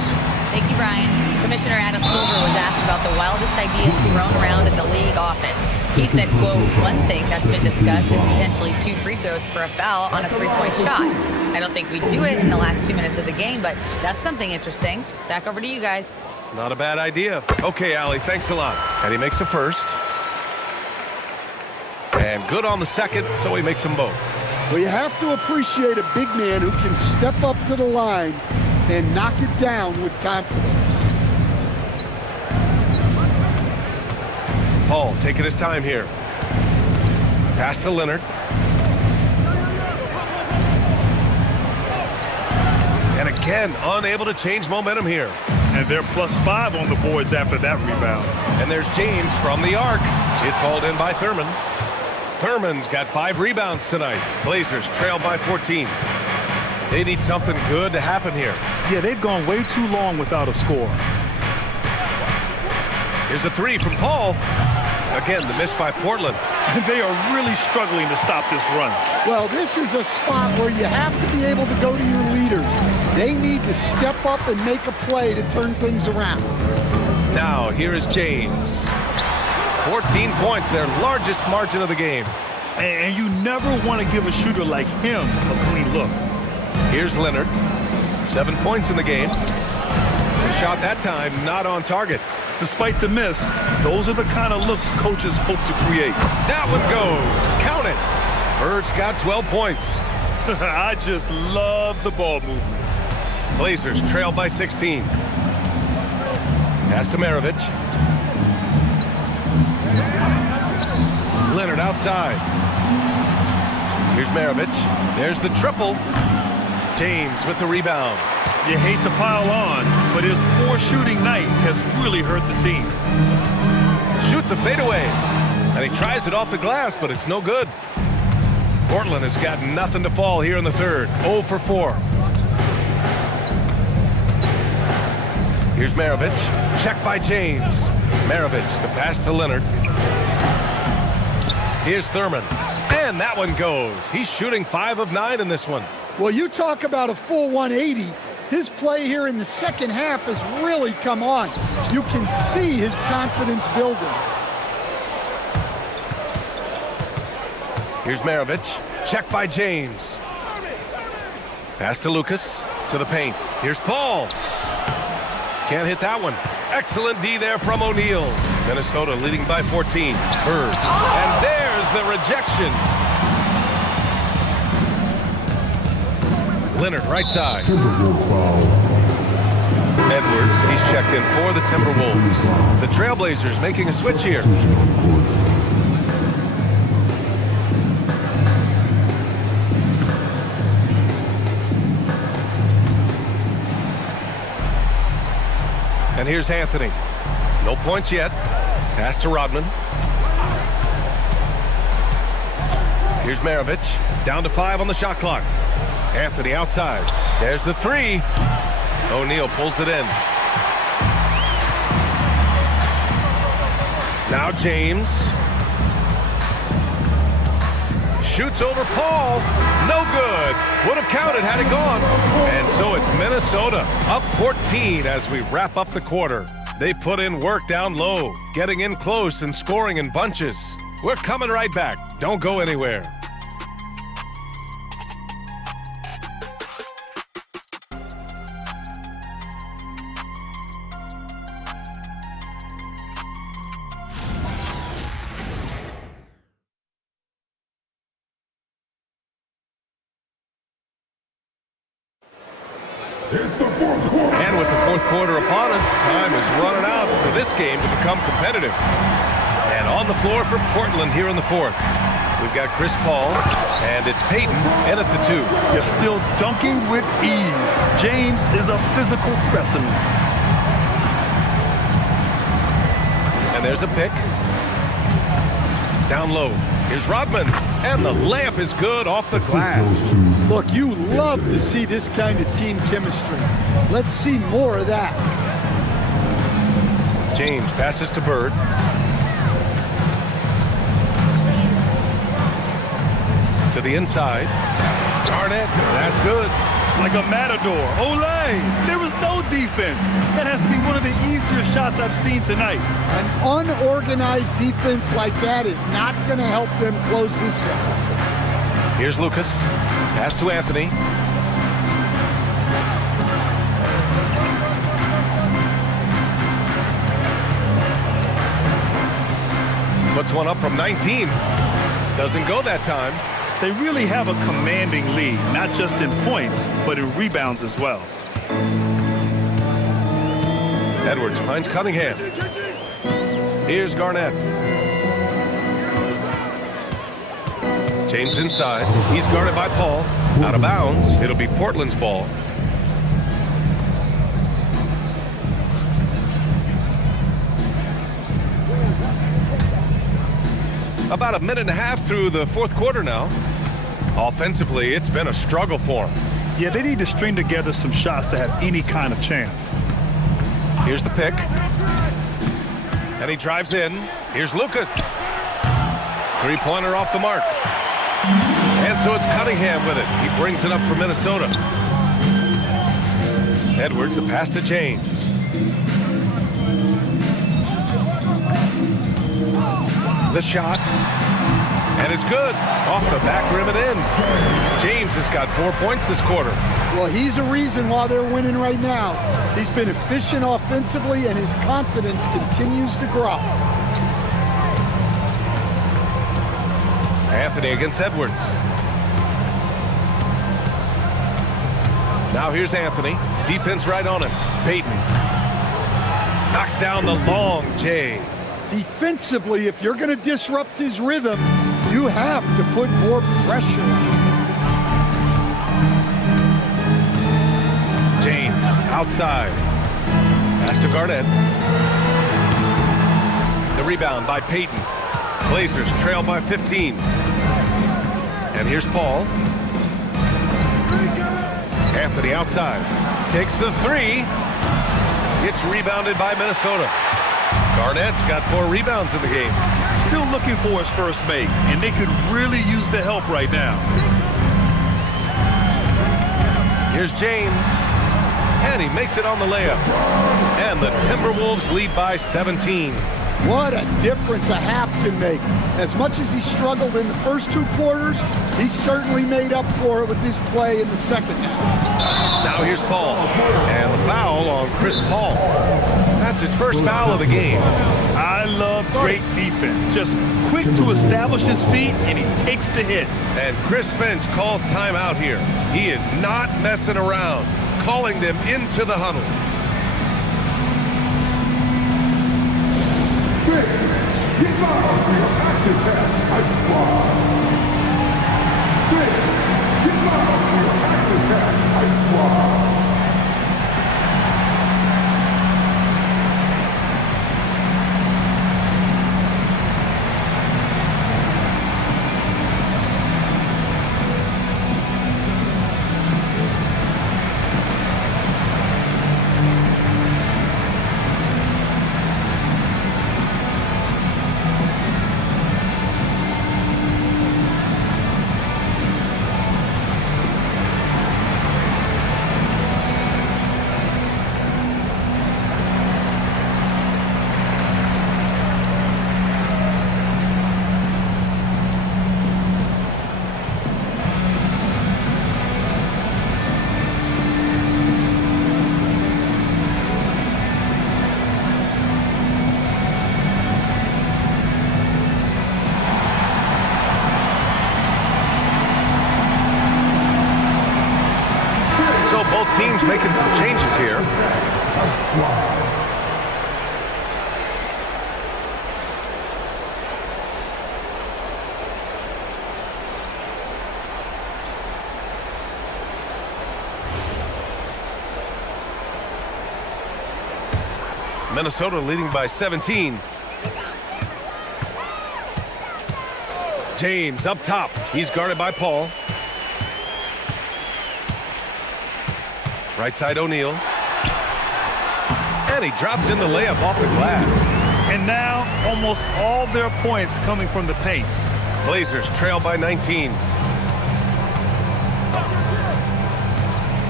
Thank you, Brian. Commissioner Adam Silver was asked about the wildest ideas thrown around in the league office. He said, quote, one thing that's been discussed is potentially 2 free throws for a foul on a 3-point shot. I don't think we'd do it in the last 2 minutes of the game, but that's something interesting. Back over to you guys. Not a bad idea. Okay, Allie, thanks a lot. And he makes the first. And good on the second, so he makes them both. Well, you have to appreciate a big man who can step up to the line and knock it down with confidence. Paul taking his time here. Pass to Leonard. And again, unable to change momentum here. And they're +5 on the boards after that rebound. And there's James from the arc. It's hauled in by Thurman. Thurman's got 5 rebounds tonight. Blazers trail by 14. They need something good to happen here. Yeah, they've gone way too long without a score. Here's a 3 from Paul. Again, the miss by Portland. They are really struggling to stop this run. Well, this is a spot where you have to be able to go to your leaders. They need to step up and make a play to turn things around. Now, here is James. 14 points, their largest margin of the game. And you never want to give a shooter like him a clean look. Here's Leonard. 7 points in the game. The shot that time not on target. Despite the miss, those are the kind of looks coaches hope to create. That one goes. Count it. Bird's got 12 points. I just love the ball movement. Blazers trail by 16. Pass to Maravich. Leonard outside. Here's Maravich. There's the triple. James with the rebound. You hate to pile on, but his poor shooting night has really hurt the team. Shoots a fadeaway, and he tries it off the glass, but it's no good. Portland has got nothing to fall here in the third. 0 for 4. Here's Maravich. Check by James. Maravich, the pass to Leonard. Here's Thurman. And that one goes. He's shooting 5 of 9 in this one. Well, you talk about a full 180. His play here in the second half has really come on. You can see his confidence building. Here's Maravich. Check by James. Pass to Lucas. To the paint. Here's Paul. Can't hit that one. Excellent D there from O'Neal. Minnesota leading by 14. Bird. And there's the rejection. Leonard, right side. Edwards, he's checked in for the Timberwolves. The Trailblazers making a switch here. And here's Anthony. No points yet. Pass to Rodman. Here's Maravich. Down to 5 on the shot clock. Anthony outside. There's the 3. O'Neal pulls it in. Now James. Shoots over Paul. No good. Would have counted had it gone. And so it's Minnesota up 14 as we wrap up the quarter. They put in work down low, getting in close and scoring in bunches. We're coming right back. Don't go anywhere. And with the fourth quarter upon us, time is running out for this game to become competitive. And on the floor for Portland here in the fourth, we've got Chris Paul, and it's Peyton in at the 2. You're still dunking with ease. James is a physical specimen. And there's a pick. Down low. Here's Rodman. And the layup is good off the glass. Look, you love to see this kind of team chemistry. Let's see more of that. James passes to Bird. To the inside. Garnett, that's good. Like a matador. Olay! There was no defense. That has to be one of the easier shots I've seen tonight. An unorganized defense like that is not going to help them close this deficit. Here's Lucas. Pass to Anthony. Puts one up from 19. Doesn't go that time. They really have a commanding lead, not just in points, but in rebounds as well. Edwards finds Cunningham. Here's Garnett. James inside. He's guarded by Paul. Out of bounds. It'll be Portland's ball. About a minute and a half through the fourth quarter now. Offensively, it's been a struggle for them. Yeah, they need to string together some shots to have any kind of chance. Here's the pick. And he drives in. Here's Lucas. Three-pointer off the mark. And so it's Cunningham with it. He brings it up for Minnesota. Edwards, the pass to James. The shot. And it's good. Off the back rim and in. James has got 4 points this quarter. Well, he's a reason why they're winning right now. He's been efficient offensively, and his confidence continues to grow. Anthony against Edwards. Now here's Anthony. Defense right on him. Payton knocks down the long J. Defensively, if you're going to disrupt his rhythm, you have to put more pressure on him. James outside. Pass to Garnett. The rebound by Payton. Blazers trail by 15. And here's Paul. Anthony outside. Takes the three. Gets rebounded by Minnesota. Garnett's got 4 rebounds in the game. Still looking for his first make, and they could really use the help right now. Here's James. And he makes it on the layup. And the Timberwolves lead by 17. What a difference a half can make. As much as he struggled in the first 2 quarters, he certainly made up for it with his play in the second half. Now here's Paul. And the foul on Chris Paul. That's his first foul of the game. I love great defense. Just quick to establish his feet, and he takes the hit. And Chris Finch calls timeout here. He is not messing around, calling them into the huddle. Get down for your action pass. Ice squad. Get down for your action pass. Ice squad. Teams making some changes here. Minnesota leading by 17. James up top. He's guarded by Paul. Right side O'Neal. And he drops in the layup off the glass. And now almost all their points coming from the paint. Blazers trail by 19.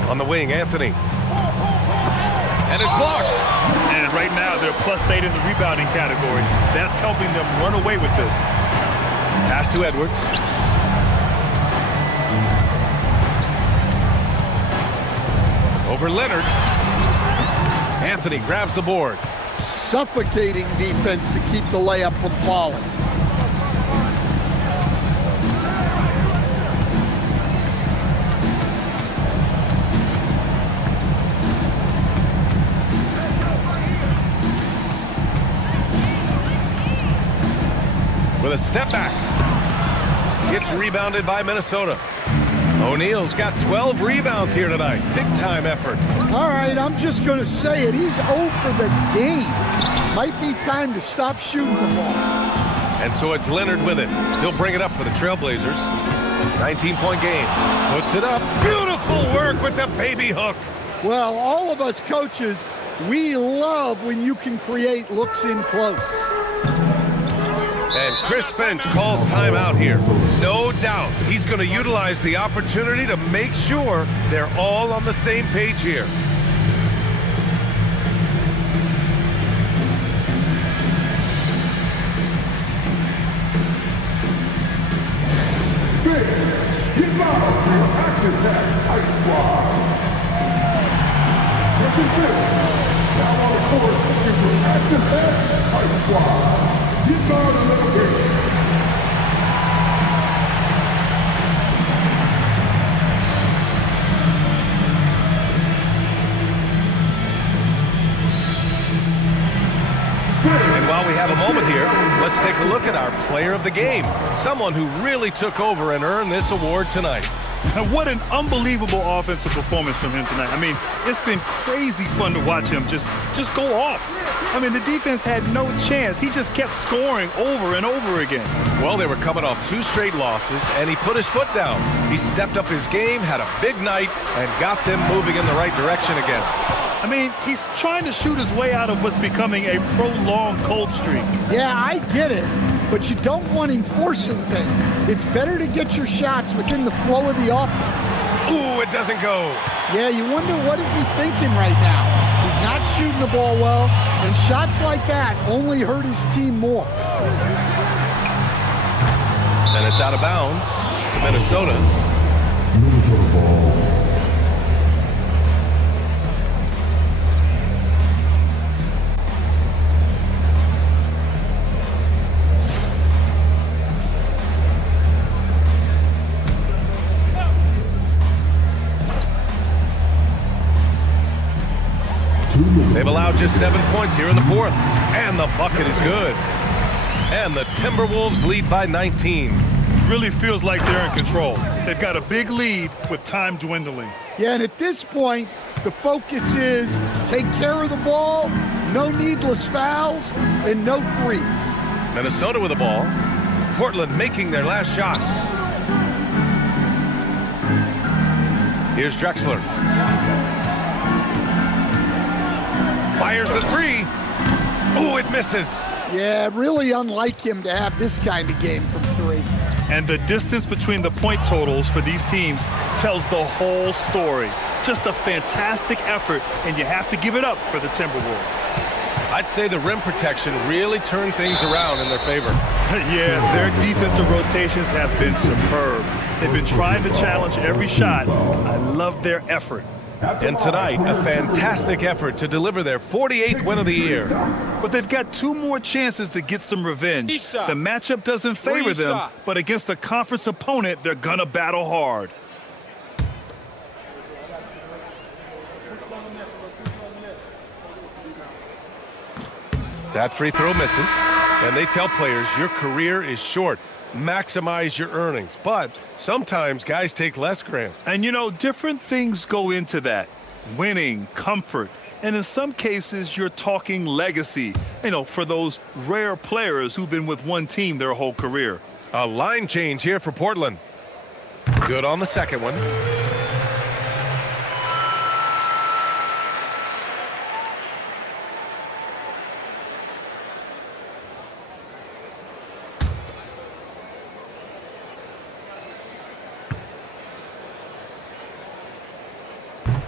On the wing, Anthony. And it's blocked. And right now they're +8 in the rebounding category. That's helping them run away with this. Pass to Edwards. Over Leonard. Anthony grabs the board. Suffocating defense to keep the layup from falling. With a step back. Gets rebounded by Minnesota. O'Neal's got 12 rebounds here tonight. Big time effort. All right, I'm just going to say it. He's 0 for the game. Might be time to stop shooting the ball. And so it's Leonard with it. He'll bring it up for the Trailblazers. 19-point game. Puts it up. Beautiful work with the baby hook. Well, all of us coaches, we love when you can create looks in close. And Chris Finch calls timeout here. No doubt he's going to utilize the opportunity to make sure they're all on the same page here. Get loud for your action-packed Ice Squad. Attention fifth. Now on the court is your action-packed Ice Squad. Get loud and let's go. And while we have a moment here, let's take a look at our player of the game. Someone who really took over and earned this award tonight. And what an unbelievable offensive performance from him tonight. I mean, it's been crazy fun to watch him just go off. I mean, the defense had no chance. He just kept scoring over and over again. Well, they were coming off 2 straight losses, and he put his foot down. He stepped up his game, had a big night, and got them moving in the right direction again. I mean, he's trying to shoot his way out of what's becoming a prolonged cold streak. Yeah, I get it, but you don't want him forcing things. It's better to get your shots within the flow of the offense. Ooh, it doesn't go. Yeah, you wonder what is he thinking right now. He's not shooting the ball well, and shots like that only hurt his team more. And it's out of bounds to Minnesota. Minnesota ball. They've allowed just 7 points here in the fourth, and the bucket is good. And the Timberwolves lead by 19. Really feels like they're in control. They've got a big lead with time dwindling. Yeah, and at this point, the focus is take care of the ball, no needless fouls, and no threes. Minnesota with the ball. Portland making their last shot. Here's Drexler. Fires the three. Oh, it misses. Yeah, really unlike him to have this kind of game from 3. And the distance between the point totals for these teams tells the whole story. Just a fantastic effort, and you have to give it up for the Timberwolves. I'd say the rim protection really turned things around in their favor. Yeah, their defensive rotations have been superb. They've been trying to challenge every shot. I love their effort. And tonight, a fantastic effort to deliver their 48th win of the year. But they've got 2 more chances to get some revenge. The matchup doesn't favor them, but against a conference opponent, they're gonna battle hard. That free throw misses, and they tell players your career is short. Maximize your earnings, but sometimes guys take less, Grant. And you know, different things go into that. Winning, comfort, and in some cases you're talking legacy, you know, for those rare players who've been with one team their whole career. A line change here for Portland. Good on the second one.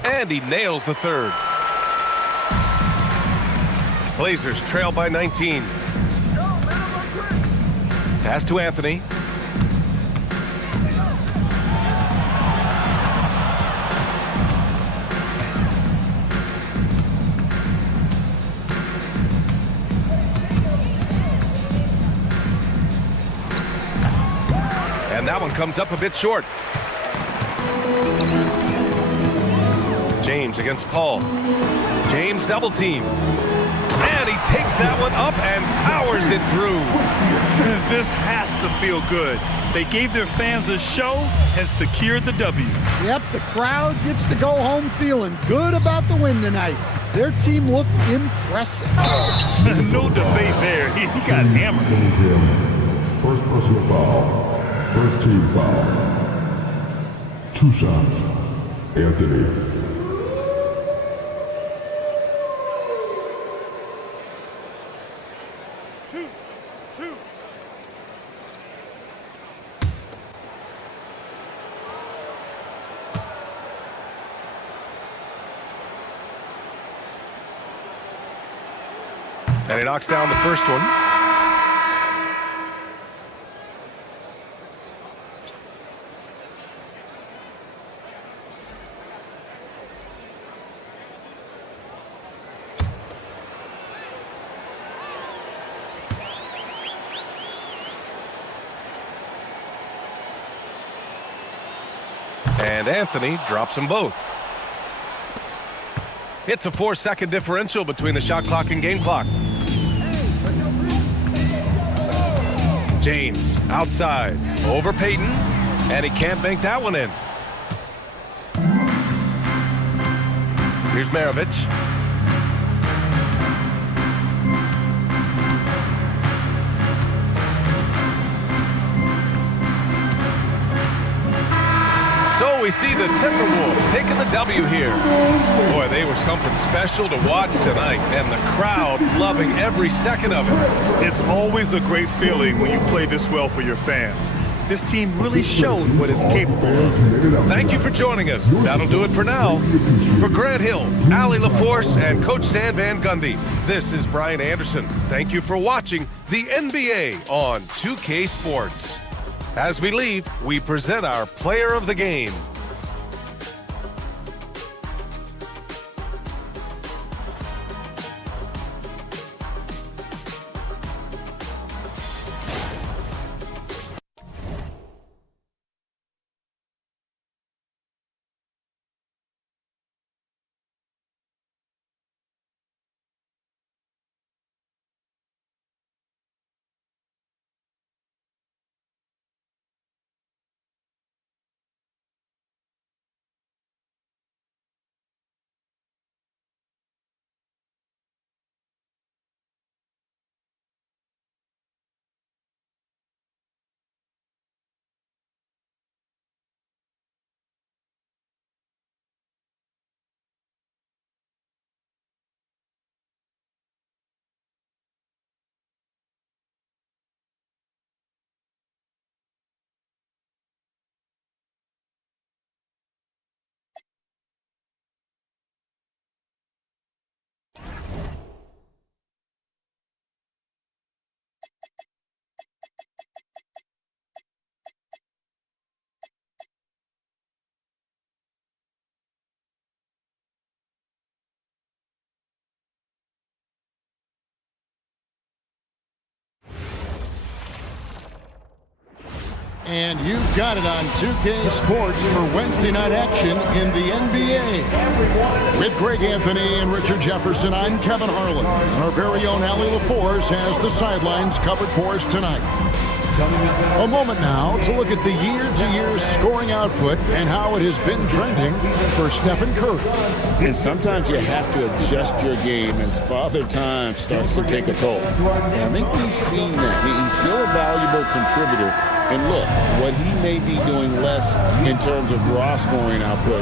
And he nails the third. Blazers trail by 19. Pass to Anthony. And that one comes up a bit short. James against Paul. James double teamed. And he takes that one up and powers it through. This has to feel good. They gave their fans a show and secured the W. Yep, the crowd gets to go home feeling good about the win tonight. Their team looked impressive. No debate there. He got hammered. First personal foul. First team foul. 2 shots. Anthony. And he knocks down the first one. And Anthony drops them both. It's a 4-second differential between the shot clock and game clock. James outside over Payton, and he can't bank that one in. Here's Maravich. So we see the Timberwolves taking the W here. Boy, they were something special to watch tonight, and the crowd loving every second of it. It's always a great feeling when you play this well for your fans. This team really showed what it's capable of. Thank you for joining us. That'll do it for now. For Grant Hill, Allie LaForce, and Coach Stan Van Gundy, this is Brian Anderson. Thank you for watching the NBA on 2K Sports. As we leave, we present our player of the game. And you've got it on 2K Sports for Wednesday night action in the NBA. With Greg Anthony and Richard Jefferson, I'm Kevin Harlan. And our very own Allie LaForce has the sidelines covered for us tonight. A moment now to look at the year-to-year scoring output and how it has been trending for Stephen Curry. And sometimes you have to adjust your game as Father Time starts to take a toll. And I think we've seen that. He's still a valuable contributor. And look, what he may be doing less in terms of raw scoring output,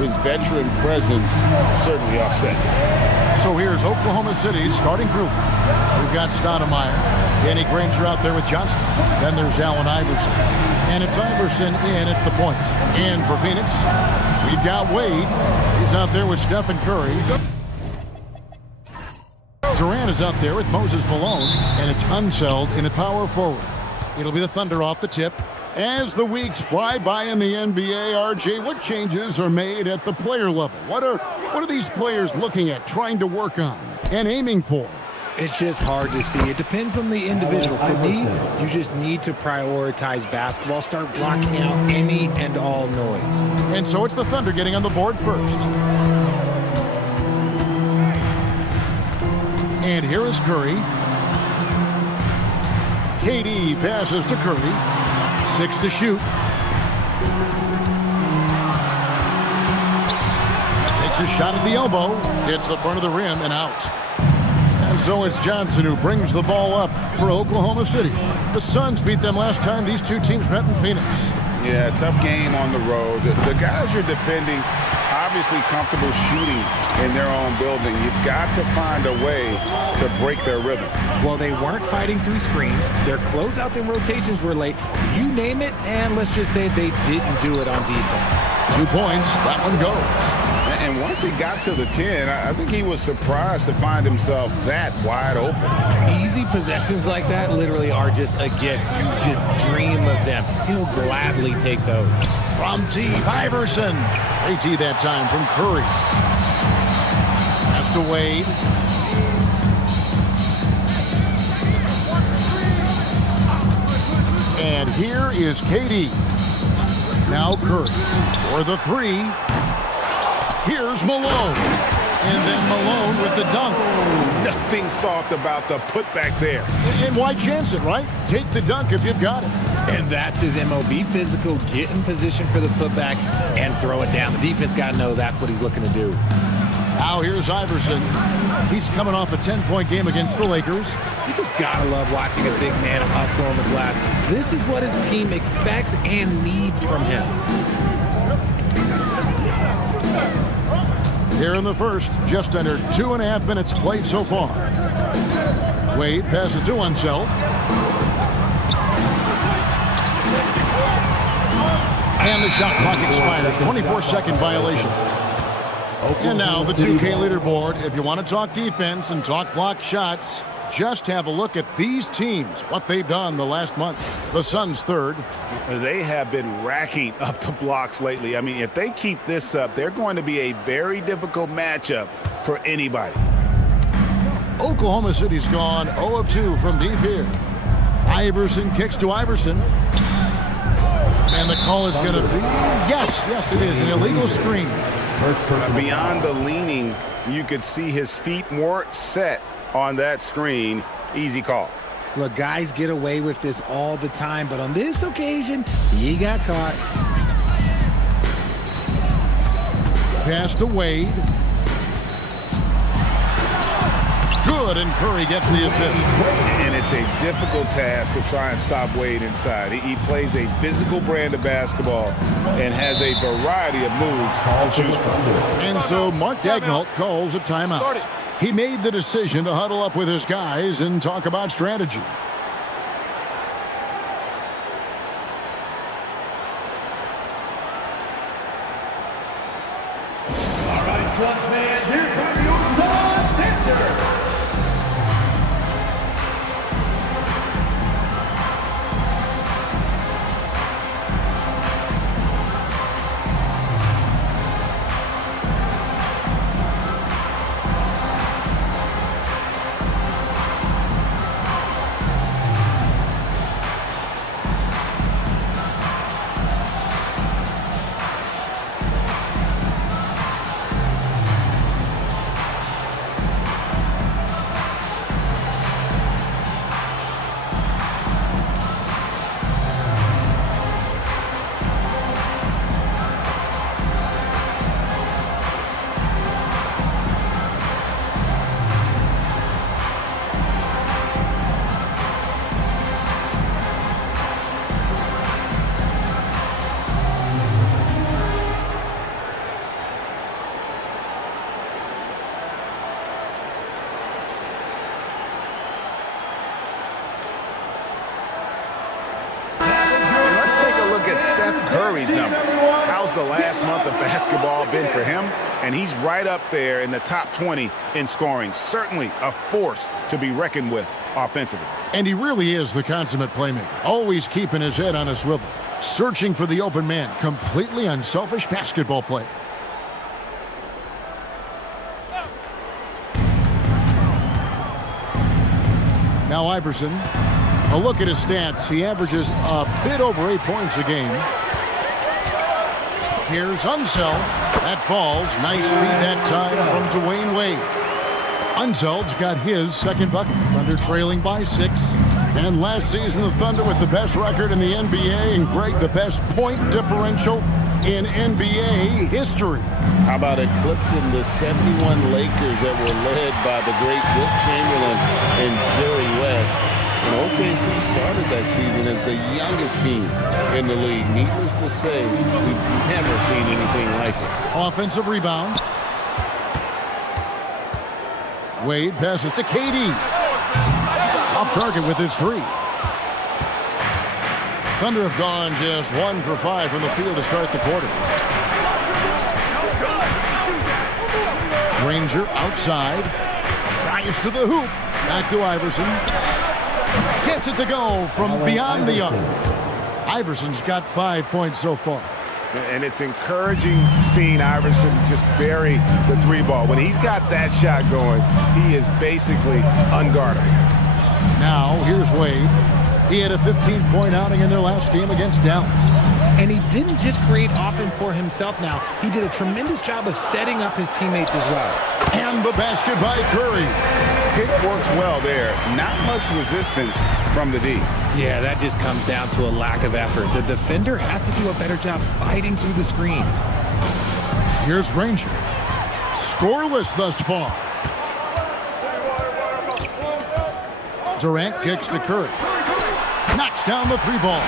his veteran presence certainly offsets. So here's Oklahoma City's starting group. We've got Stoudemire, Danny Granger out there with Johnson. Then there's Allen Iverson. And it's Iverson in at the point. And for Phoenix, we've got Wade. He's out there with Stephen Curry. Durant is out there with Moses Malone. And it's Unseld in at power forward. It'll be the Thunder off the tip. As the weeks fly by in the NBA, RJ, what changes are made at the player level? What are these players looking at, trying to work on, and aiming for? It's just hard to see. It depends on the individual. For me, you just need to prioritize basketball, start blocking out any and all noise. And so it's the Thunder getting on the board first. And here is Curry. KD passes to Curry. 6 to shoot. Takes a shot at the elbow. Hits the front of the rim and out. And So it's Johnson who brings the ball up for Oklahoma City. The Suns beat them last time these two teams met in Phoenix. Yeah, tough game on the road. The guys you're defending, obviously comfortable shooting in their own building. You've got to find a way to break their rhythm. Well, they weren't fighting through screens. Their closeouts and rotations were late. You name it, and let's just say they didn't do it on defense. 2 points, that one goes. And once he got to the 10, I think he was surprised to find himself that wide open. Easy possessions like that literally are just a gift. You just dream of them. He'll gladly take those. From T. Iverson. Great T that time from Curry. Pass to Wade. And here is KD. Now Curry for the 3. Here's Malone. And then Malone with the dunk. Nothing soft about the putback there. And why chance it, right? Take the dunk if you've got it. And that's his MO. Be physical, get in position for the putback, and throw it down. The defense got to know that's what he's looking to do. Now here's Iverson. He's coming off a 10-point game against the Lakers. You just got to love watching a big man hustle on the glass. This is what his team expects and needs from him. Here in the first, just under 2.5 minutes played so far. Wade passes to Unseld. And the shot clock expires. 24-second violation. And now the 2K leaderboard. If you want to talk defense and talk block shots, just have a look at these teams, what they've done the last month. The Suns third. They have been racking up the blocks lately. I mean, if they keep this up, they're going to be a very difficult matchup for anybody. Oklahoma City's gone 0 of 2 from deep here. Iverson kicks to Iverson. And the call is going to be, yes, it is, an illegal screen. Beyond the leaning, you could see his feet weren't set on that screen. Easy call. Look, guys get away with this all the time, but on this occasion, he got caught. Pass to Wade. Good, and Curry gets the assist. And it's a difficult task to try and stop Wade inside. He plays a physical brand of basketball and has a variety of moves to choose from. And so Mark Daigneault calls a timeout. He made the decision to huddle up with his guys and talk about strategy. All right, Suns fans, here come your Suns answers. Steph Curry's numbers. How's the last month of basketball been for him? And he's right up there in the top 20 in scoring. Certainly a force to be reckoned with offensively. And he really is the consummate playmaker, always keeping his head on a swivel, searching for the open man, completely unselfish basketball player. Now Iverson, a look at his stats. He averages a bit over 8 points a game. Here's Unseld. That falls. Nice feed that time from Dwayne Wade. Unseld's got his second bucket. Thunder trailing by 6. And last season, the Thunder with the best record in the NBA, and Greg, the best point differential in NBA history. How about eclipsing the 71 Lakers that were led by the great Wilt Chamberlain and Jerry West? And OKC started that season as the youngest team in the league. Needless to say, we've never seen anything like it. Offensive rebound. Wade passes to KD. Off target with his three. Thunder have gone just 1 for 5 from the field to start the quarter. Ranger outside. Drives to the hoop. Back to Iverson. Gets it to go from beyond the arc. Iverson's got 5 points so far. And it's encouraging seeing Iverson just bury the three ball. When he's got that shot going, he is basically unguardable. Now, here's Wade. He had a 15-point outing in their last game against Dallas. And he didn't just create offense for himself now. He did a tremendous job of setting up his teammates as well. And the basket by Curry. Pick works well there. Not much resistance from the D. Yeah, that just comes down to a lack of effort. The defender has to do a better job fighting through the screen. Here's Ranger. Scoreless thus far. Durant kicks to Curry. Knocks down the three ball.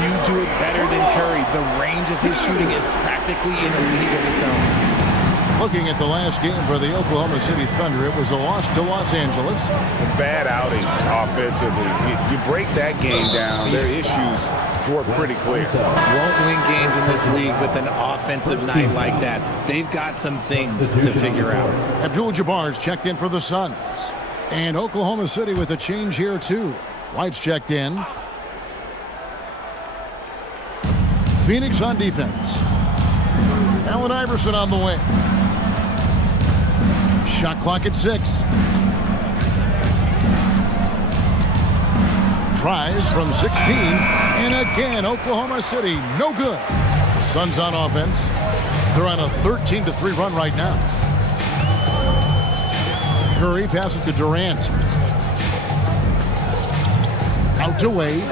You do it better than Curry. The range of his shooting is practically in a league of its own. Looking at the last game for the Oklahoma City Thunder, it was a loss to Los Angeles. A bad outing offensively. You break that game down, their issues were pretty clear. Won't win games in this league with an offensive night like that. They've got some things to figure out. Abdul-Jabbar's checked in for the Suns. And Oklahoma City with a change here, too. White's checked in. Phoenix on defense. Allen Iverson on the wing. Shot clock at 6. Tries from 16. And again, Oklahoma City, no good. Suns on offense. They're on a 13-3 run right now. Curry passes to Durant. Out to Wade.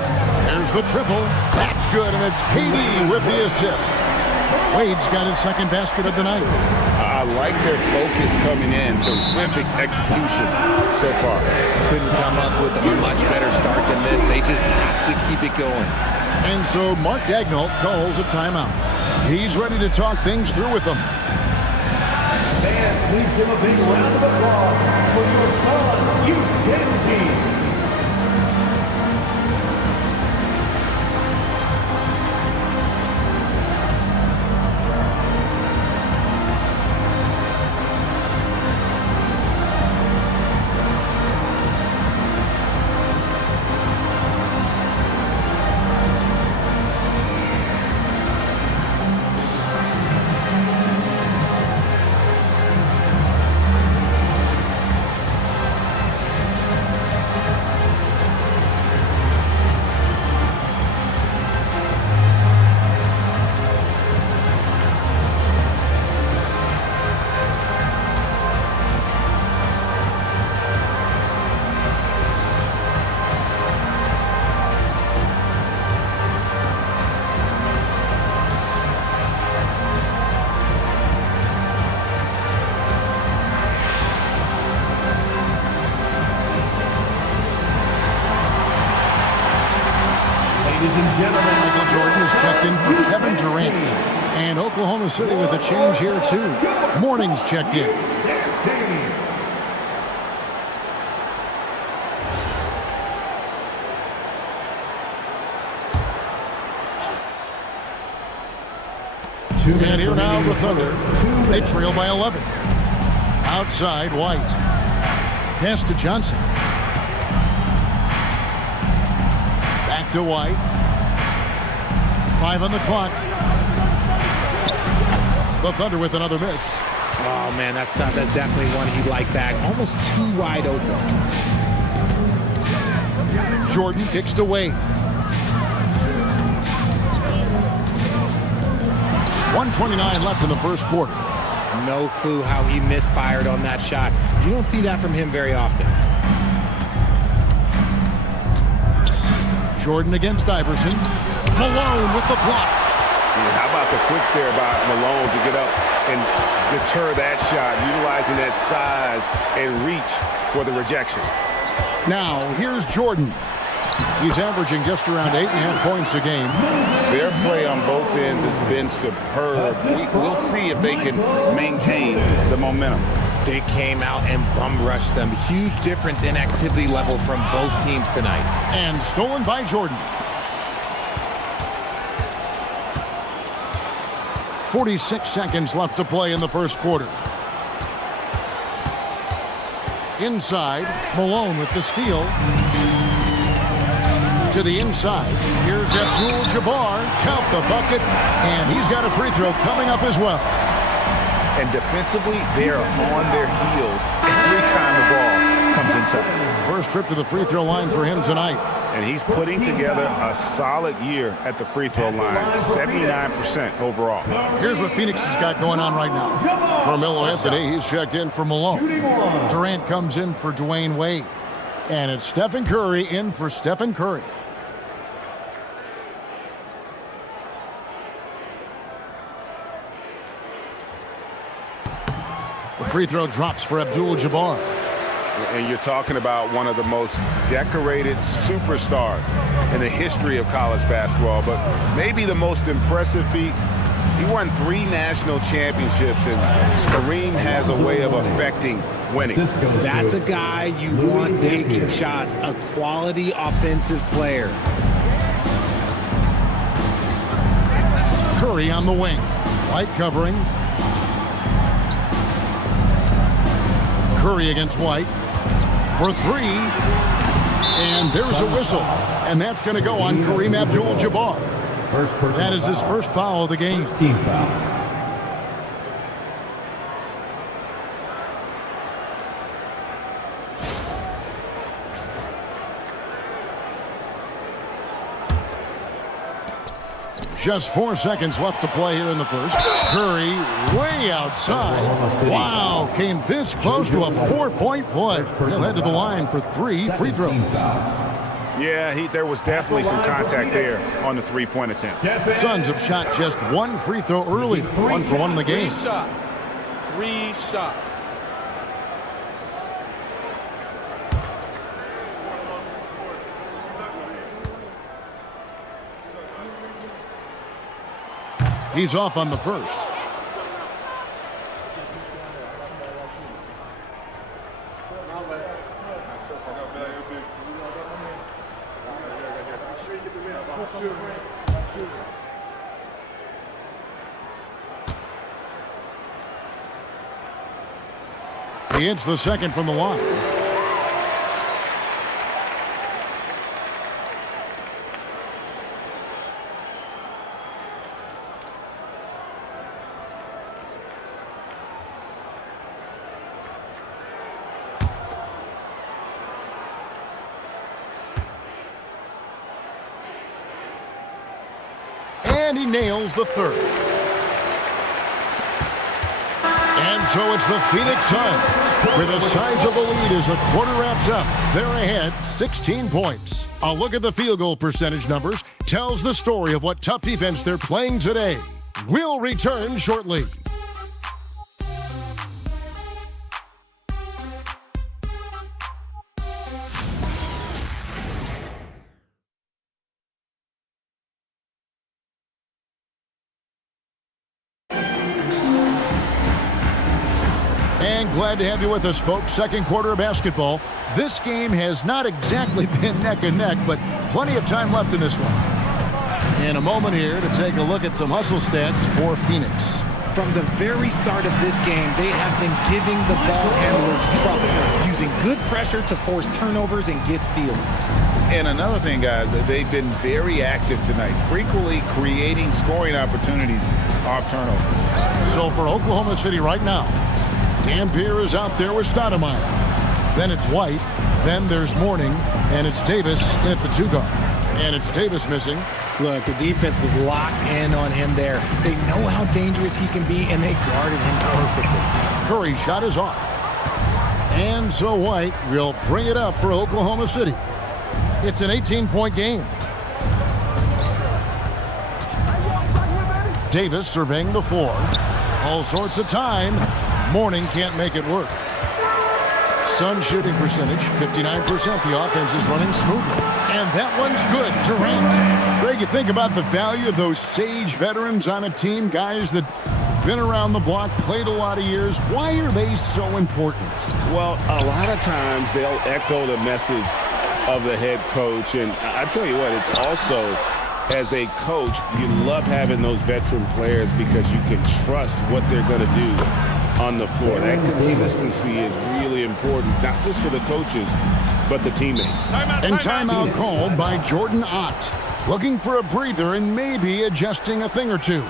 There's the triple. That's good, and it's KD with the assist. Wade's got his second basket of the night. I like their focus coming in. Terrific execution so far. Couldn't come up with a much better start than this. They just have to keep it going. And so Mark Daigneault calls a timeout. He's ready to talk things through with them. Fans, please give a big round of applause for your Sun U10 team. Michael Jordan is checked in for Kevin Durant. And Oklahoma City with a change here, too. Morning's checked in. And here now the Thunder. They trail by 11. Outside, White. Pass to Johnson. Back to White. 5 on the clock. The Thunder with another miss. Oh, man, that's tough. That's definitely one he'd like back. Almost too wide open. Jordan kicks to Wade. 1:29 left in the first quarter. No clue how he misfired on that shot. You don't see that from him very often. Jordan against Iverson. Malone with the block. Yeah, how about The quicks there by Malone to get up and deter that shot, utilizing that size and reach for the rejection. Now, here's Jordan. He's averaging just around 8.5 points a game. Their play on both ends has been superb. We'll see if they can maintain the momentum. They came out and bum rushed them. Huge difference in activity level from both teams tonight. And stolen by Jordan. 46 seconds left to play in the first quarter. Inside, Malone with the steal. To the inside, here's Abdul-Jabbar, count the bucket, and he's got a free throw coming up as well. And defensively, they are on their heels every time the ball comes inside. First trip to the free throw line for him tonight. And he's putting together a solid year at the free throw line, 79% overall. Here's what Phoenix has got going on right now. Carmelo Anthony, he's checked in for Malone. Durant comes in for Dwayne Wade. And it's Stephen Curry in for Stephen Curry. The free throw drops for Abdul-Jabbar. And you're talking about one of the most decorated superstars in the history of college basketball, but maybe the most impressive feat. He won 3 national championships, and Kareem has a way of affecting winning. That's a guy you want taking shots, a quality offensive player. Curry on the wing. White covering. Curry against White for 3. And there's a whistle. And that's going to go on Kareem Abdul-Jabbar. That is his first foul of the game. Team foul. Just 4 seconds left to play here in the first. Curry way outside. Wow, came this close to a 4-point play. He'll head to the line for 3 free throws. Yeah, there was definitely some contact there on the three-point attempt. Suns have shot just 1 free throw early. 1 for 1 in the game. 3 shots. 3 shots. He's off on the first. He hits the second from the line. And he nails the third. And so it's the Phoenix Suns with a sizable lead as the quarter wraps up. They're ahead 16 points. A look at the field goal percentage numbers tells the story of what tough defense they're playing today. We'll return shortly. And glad to have you with us, folks. Second quarter of basketball. This game has not exactly been neck and neck, but plenty of time left in this one. In a moment here to take a look at some hustle stats for Phoenix. From the very start of this game, they have been giving the ball handlers trouble, using good pressure to force turnovers and get steals. And another thing, guys, they've been very active tonight, frequently creating scoring opportunities off turnovers. So for Oklahoma City right now, Ampere is out there with Stoudemire. Then it's White. Then there's Mourning. And it's Davis at the 2 guard. And it's Davis missing. Look, the defense was locked in on him there. They know how dangerous he can be, and they guarded him perfectly. Curry's shot is off. And so White will bring it up for Oklahoma City. It's an 18-point game. Davis surveying the floor. All sorts of time. Mourning can't make it work. Sun shooting percentage, 59%. The offense is running smoothly. And that one's good. Durant. Greg, you think about the value of those sage veterans on a team, guys that been around the block, played a lot of years. Why are they so important? Well, a lot of times they'll echo the message of the head coach. And I tell you what, it's also, as a coach, you love having those veteran players because you can trust what they're going to do on the floor. That consistency is really important, not just for the coaches, but the teammates. And timeout called by Jordan Ott. Looking for a breather and maybe adjusting a thing or two.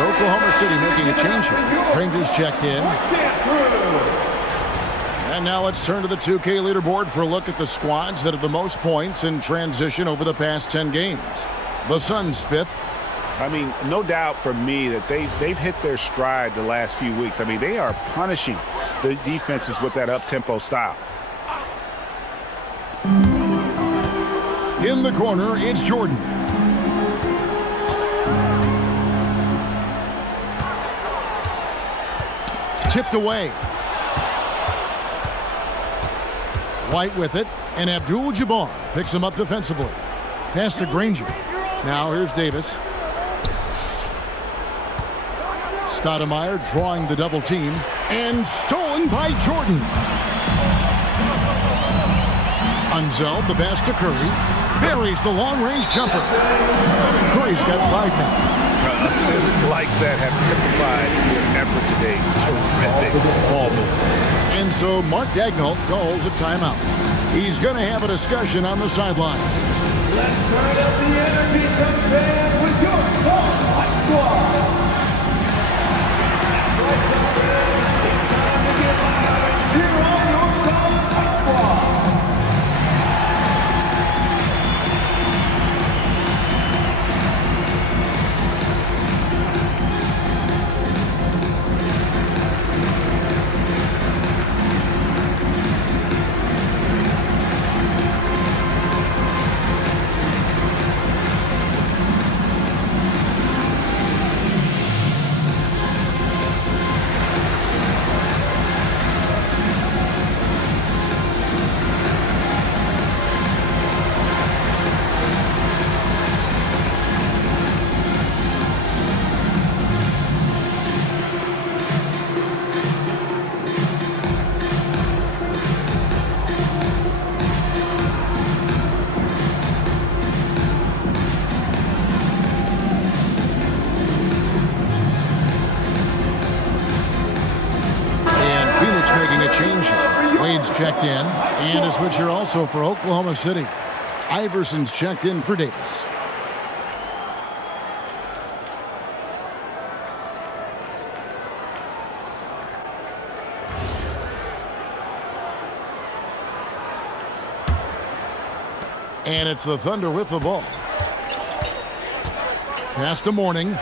Oklahoma City making a change here. Rangers checked in. And now let's turn to the 2K leaderboard for a look at the squads that have the most points in transition over the past 10 games. The Suns 5th. I mean, no doubt for me that they've hit their stride the last few weeks. I mean, they are punishing the defenses with that up-tempo style. In the corner, it's Jordan. Tipped away. White with it, and Abdul-Jabbar picks him up defensively. Pass to Granger. Now here's Davis. Stoudemire drawing the double team, and stolen by Jordan. Unzel, the pass to Curry. Buries the long-range jumper. Curry's got 5 now. Assists like that have typified your effort today. Terrific ball move. And so Mark Daigneault calls a timeout. He's going to have a discussion on the sideline. Let's turn up the energy, some fans, with your Spotlight Squad. It's time to get loud and cheer on your Spotlight Squad. Wade's checked in, and a switch here also for Oklahoma City. Iverson's checked in for Davis. And it's the Thunder with the ball. Pass to Mourning.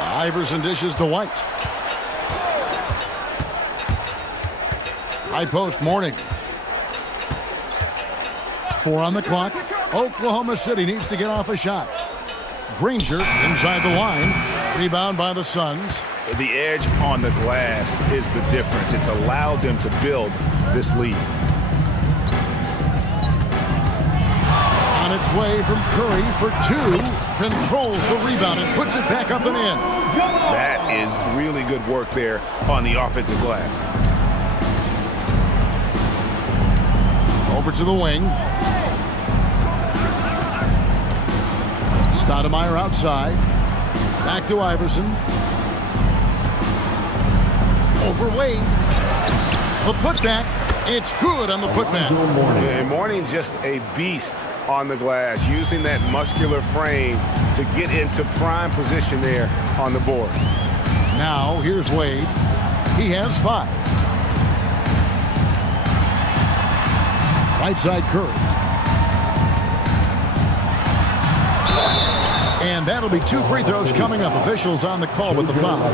Iverson dishes to White. High post, Mourning. 4 on the clock. Oklahoma City needs to get off a shot. Granger inside the line. Rebound by the Suns. The edge on the glass is the difference. It's allowed them to build this lead. On its way from Curry for two. Controls the rebound and puts it back up and in. That is really good work there on the offensive glass. Over to the wing. Stoudemire outside. Back to Iverson. Over Wade. The putback. It's good on the putback. And Mourning just a beast on the glass, using that muscular frame to get into prime position there on the board. Now, here's Wade. He has 5. Right side Curry. And that'll be 2 free throws coming up. Officials on the call with the foul.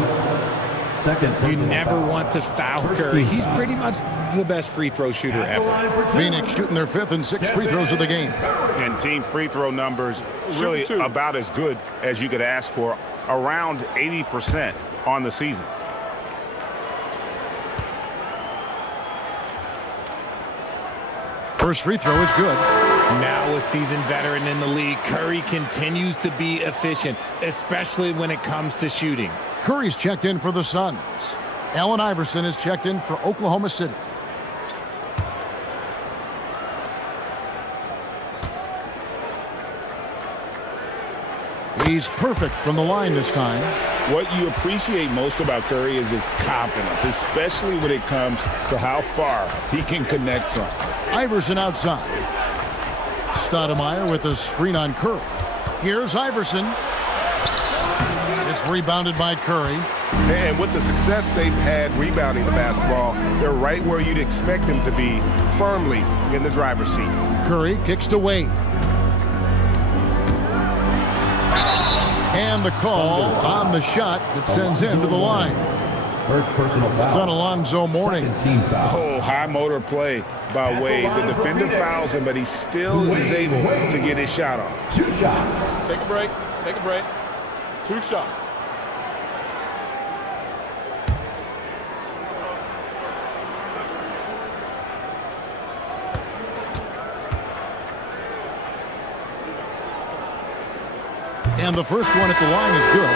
You never want to foul Curry. He's pretty much the best free throw shooter ever. Phoenix shooting their 5th and 6th free throws of the game. And team free throw numbers really about as good as you could ask for, around 80% on the season. First free throw is good. Now a seasoned veteran in the league, Curry continues to be efficient, especially when it comes to shooting. Curry's checked in for the Suns. Allen Iverson is checked in for Oklahoma City. He's perfect from the line this time. What you appreciate most about Curry is his confidence, especially when it comes to how far he can connect from. Iverson outside. Stoudemire with a screen on Curry. Here's Iverson. It's rebounded by Curry. And with the success they've had rebounding the basketball, they're right where you'd expect them to be, firmly in the driver's seat. Curry kicks to Wade. And the call on the shot that sends him to the line. First personal foul. It's on Alonzo Mourning. Oh, high motor play by Wade. The defender fouls him, but he still is able to get his shot off. 2 shots. Take a break. Take a break. 2 shots. And the first one at the line is good.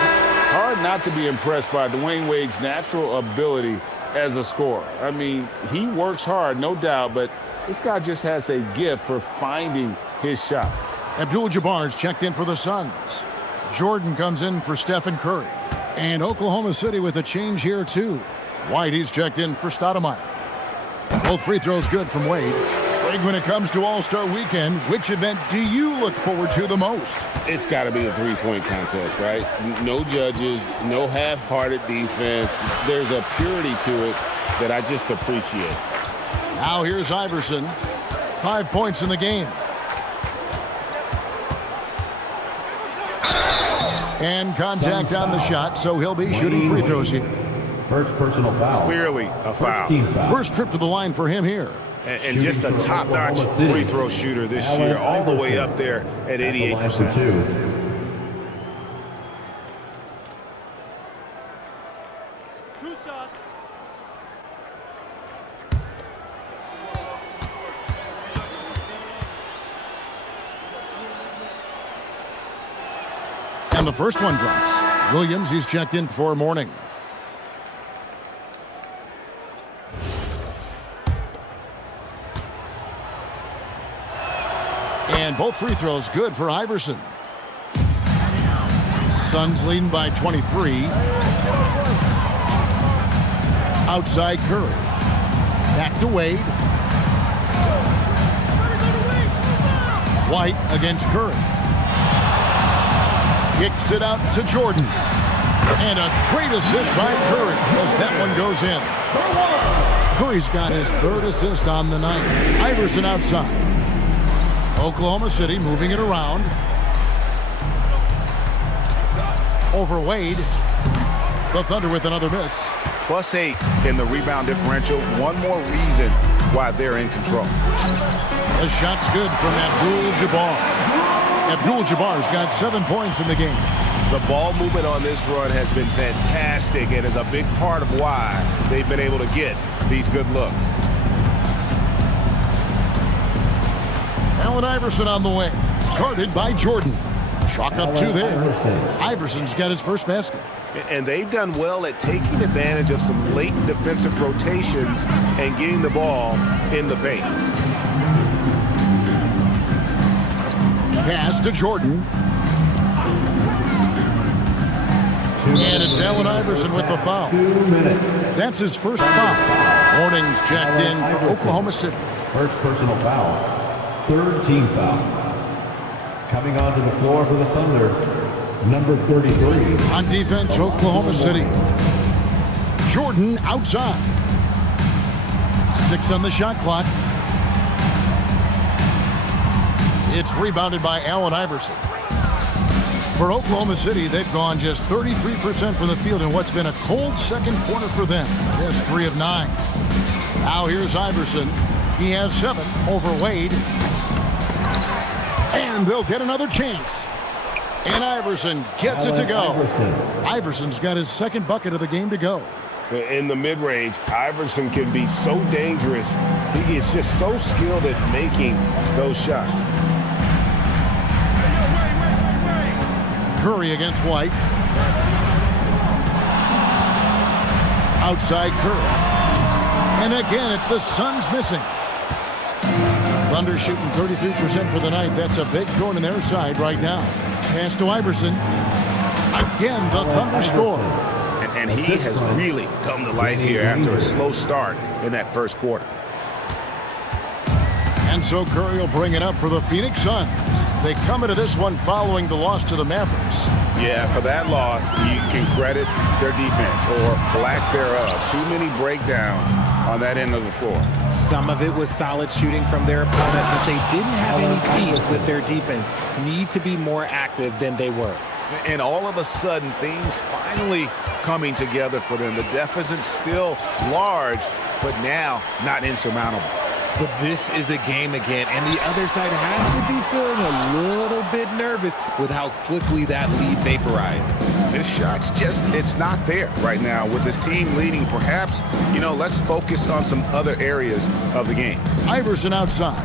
Hard not to be impressed by Dwayne Wade's natural ability as a scorer. I mean, he works hard, no doubt, but this guy just has a gift for finding his shots. Abdul-Jabbar's checked in for the Suns. Jordan comes in for Stephen Curry. And Oklahoma City with a change here, too. Whitey's checked in for Stoudemire. Both free throws good from Wade. Greg, when it comes to All-Star Weekend, which event do you look forward to the most? It's got to be the three-point contest, right? No judges, no half-hearted defense. There's a purity to it that I just appreciate. Now here's Iverson. 5 points in the game. And contact on the shot, so he'll be shooting free throws here. First personal foul. Clearly a foul. First trip to the line for him here. And just a top-notch free throw shooter this year, all the way up there at 88%. 2 shots. And the first one drops. Williams, he's checked in for Mourning. And both free throws good for Iverson. Suns leading by 23. Outside Curry. Back to Wade. White against Curry. Kicks it out to Jordan. And a great assist by Curry as that one goes in. Curry's got his 3rd assist on the night. Iverson outside. Oklahoma City moving it around. Over Wade. The Thunder with another miss. +8 in the rebound differential. One more reason why they're in control. The shot's good from Abdul-Jabbar. Abdul-Jabbar's got 7 points in the game. The ball movement on this run has been fantastic and is a big part of why they've been able to get these good looks. Allen Iverson on the way. Guarded by Jordan. Chalk up 2 there. Iverson's got his first basket. And they've done well at taking advantage of some late defensive rotations and getting the ball in the paint. Pass to Jordan. And it's Allen Iverson with the foul. That's his first foul. Warnings checked in for Oklahoma City. First personal foul. Third team foul. Coming onto the floor for the Thunder, number 33. On defense, Oklahoma City. Jordan outside. 6 on the shot clock. It's rebounded by Allen Iverson. For Oklahoma City, they've gone just 33% from the field in what's been a cold second quarter for them. That's 3 of 9. Now here's Iverson. He has 7 over Wade. And they'll get another chance. And Iverson gets it to go. Iverson's got his second bucket of the game to go. In the mid-range, Iverson can be so dangerous. He is just so skilled at making those shots. Curry against White. Outside Curry. And again, it's the Suns missing. Thunder shooting 33% for the night. That's a big thorn in their side right now. Pass to Iverson. Again, the Thunder score. And he has really come to life here after a slow start in that first quarter. And so Curry will bring it up for the Phoenix Suns. They come into this one following the loss to the Mavericks. Yeah, for that loss, you can credit their defense or lack thereof. Too many breakdowns on that end of the floor. Some of it was solid shooting from their opponent, but they didn't have any teeth with their defense. Need to be more active than they were. And all of a sudden, things finally coming together for them. The deficit's still large, but now not insurmountable. But this is a game again, and the other side has to be feeling a little bit nervous with how quickly that lead vaporized. This shot's just, it's not there right now with this team leading. Perhaps, let's focus on some other areas of the game. Iverson outside.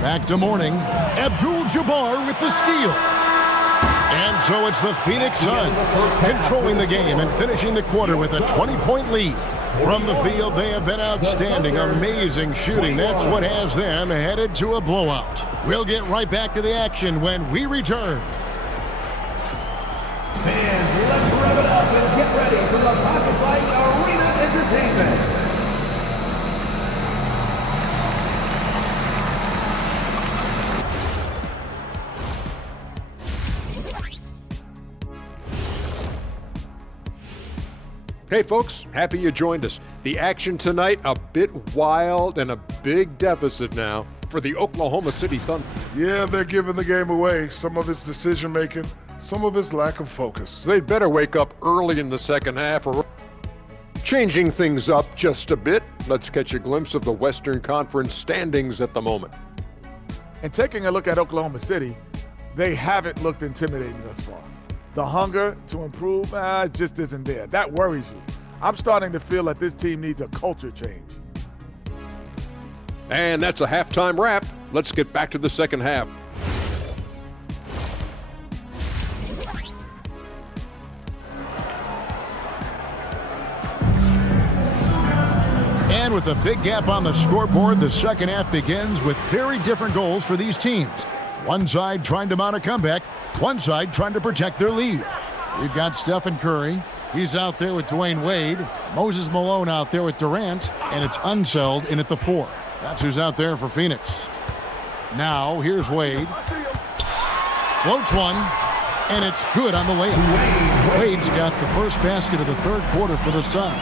Back to Mourning. Abdul-Jabbar with the steal. And so it's the Phoenix Suns controlling the game and finishing the quarter with a 20-point lead. From the field, they have been outstanding. Amazing shooting. That's what has them headed to a blowout. We'll get right back to the action when we return. Fans, let's rev it up and get ready for the Pocket Light Arena Entertainment. Hey folks, happy you joined us. The action tonight, a bit wild and a big deficit now for the Oklahoma City Thunder. Yeah, they're giving the game away. Some of it's decision making, some of it's lack of focus. They'd better wake up early in the second half or changing things up just a bit. Let's catch a glimpse of the Western Conference standings at the moment. And taking a look at Oklahoma City, they haven't looked intimidating thus far. The hunger to improve just isn't there. That worries you. I'm starting to feel that this team needs a culture change. And that's a halftime wrap. Let's get back to the second half. And with a big gap on the scoreboard, the second half begins with very different goals for these teams. One side trying to mount a comeback, one side trying to protect their lead. We've got Stephen Curry. He's out there with Dwayne Wade. Moses Malone out there with Durant. And it's Unseld in at the 4. That's who's out there for Phoenix. Now, here's Wade. Floats one, and it's good on the layup. Wade's got the first basket of the third quarter for the Suns.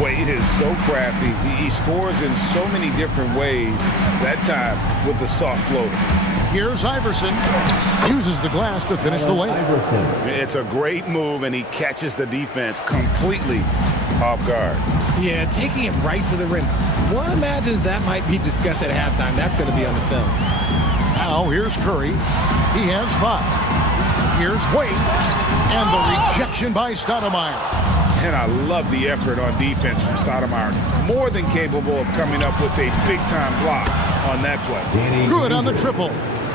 Wade is so crafty. He scores in so many different ways, that time with the soft floater. Here's Iverson. Uses the glass to finish the layup. It's a great move, and he catches the defense completely off guard. Yeah, taking it right to the rim. One imagines that might be discussed at halftime. That's going to be on the film. Now here's Curry. He has 5. Here's Wade. And the rejection by Stoudemire. And I love the effort on defense from Stoudemire. More than capable of coming up with a big-time block on that play. Good on the triple.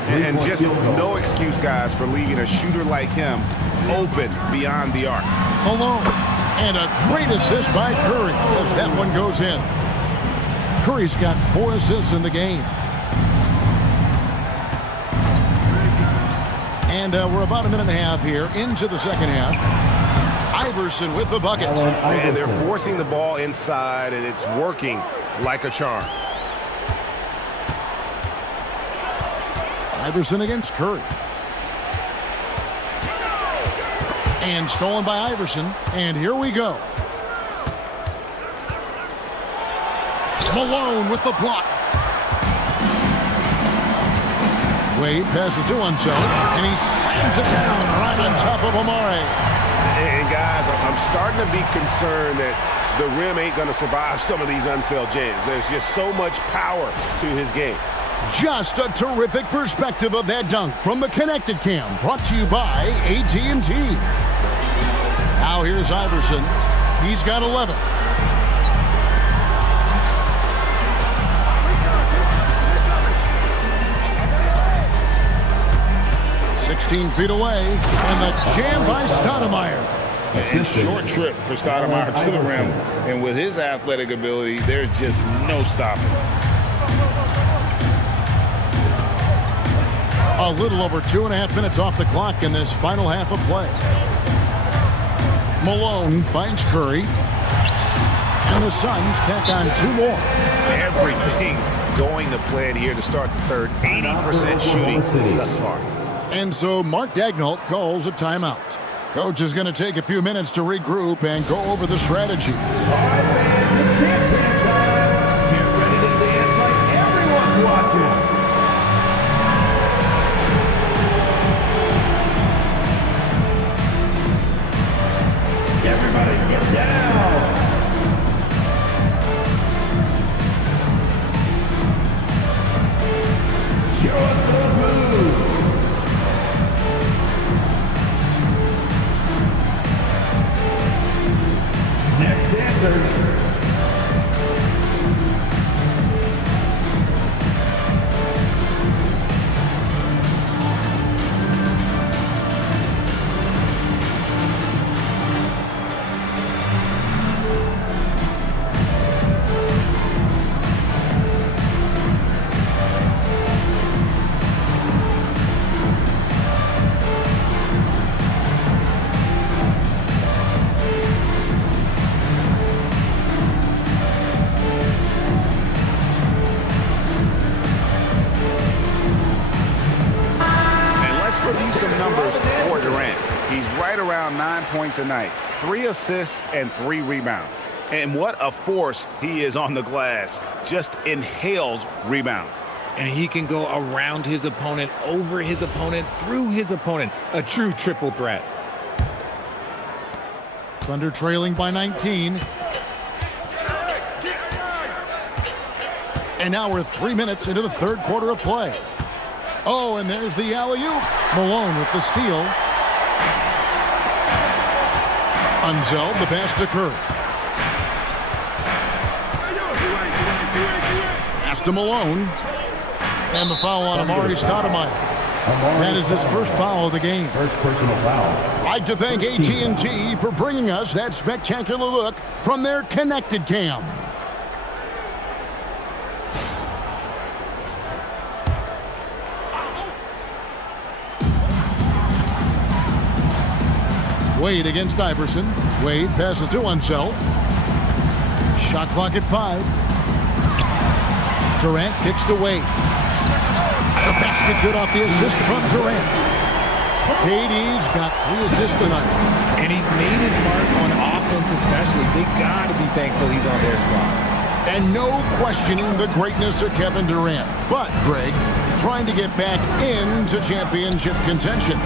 And just no excuse, guys, for leaving a shooter like him open beyond the arc. Malone. And a great assist by Curry as that one goes in. Curry's got 4 assists in the game. And we're about a minute and a half here into the second half. Iverson with the bucket. And they're forcing the ball inside, and it's working like a charm. Iverson against Curry. And stolen by Iverson. And here we go. Malone with the block. Wade passes to himself, and he slams it down right on top of Amare. And guys, I'm starting to be concerned that the rim ain't going to survive some of these unsailed jams. There's just so much power to his game. Just a terrific perspective of that dunk from the Connected Cam, brought to you by AT&T. Now here's Iverson. He's got 11. Feet away, and the jam by Stoudemire. A short trip for Stoudemire to the rim, and with his athletic ability, there's just no stopping. A little over 2.5 minutes off the clock in this final half of play. Malone finds Curry, and the Suns tack on 2 more. Everything going to plan here to start the third. 80% shooting thus far. And so Mark Daigneault calls a timeout. Coach is going to take a few minutes to regroup and go over the strategy. All right, fans, it's dance time. Get ready to dance like everyone's watching. Everybody get down. Show us those moves. Next dancer. Around 9 points a night, 3 assists and 3 rebounds. And what a force he is on the glass. Just inhales rebounds. And he can go around his opponent, over his opponent, through his opponent. A true triple threat. Thunder trailing by 19. And now we're 3 minutes into the third quarter of play. Oh, and there's the alley-oop. Malone with the steal. Unzel, the pass to Curry. Pass to Malone. And the foul on Amare Stoudemire. That is his first foul of the game. First personal foul. I'd like to thank AT&T for bringing us that spectacular look from their Connected Cam. Wade against Iverson. Wade passes to Unseld. Shot clock at 5. Durant kicks to Wade. The basket good off the assist from Durant. KD's got 3 assists tonight. And he's made his mark on offense especially. They got to be thankful he's on their squad. And no questioning the greatness of Kevin Durant. But, Greg, trying to get back into championship contention.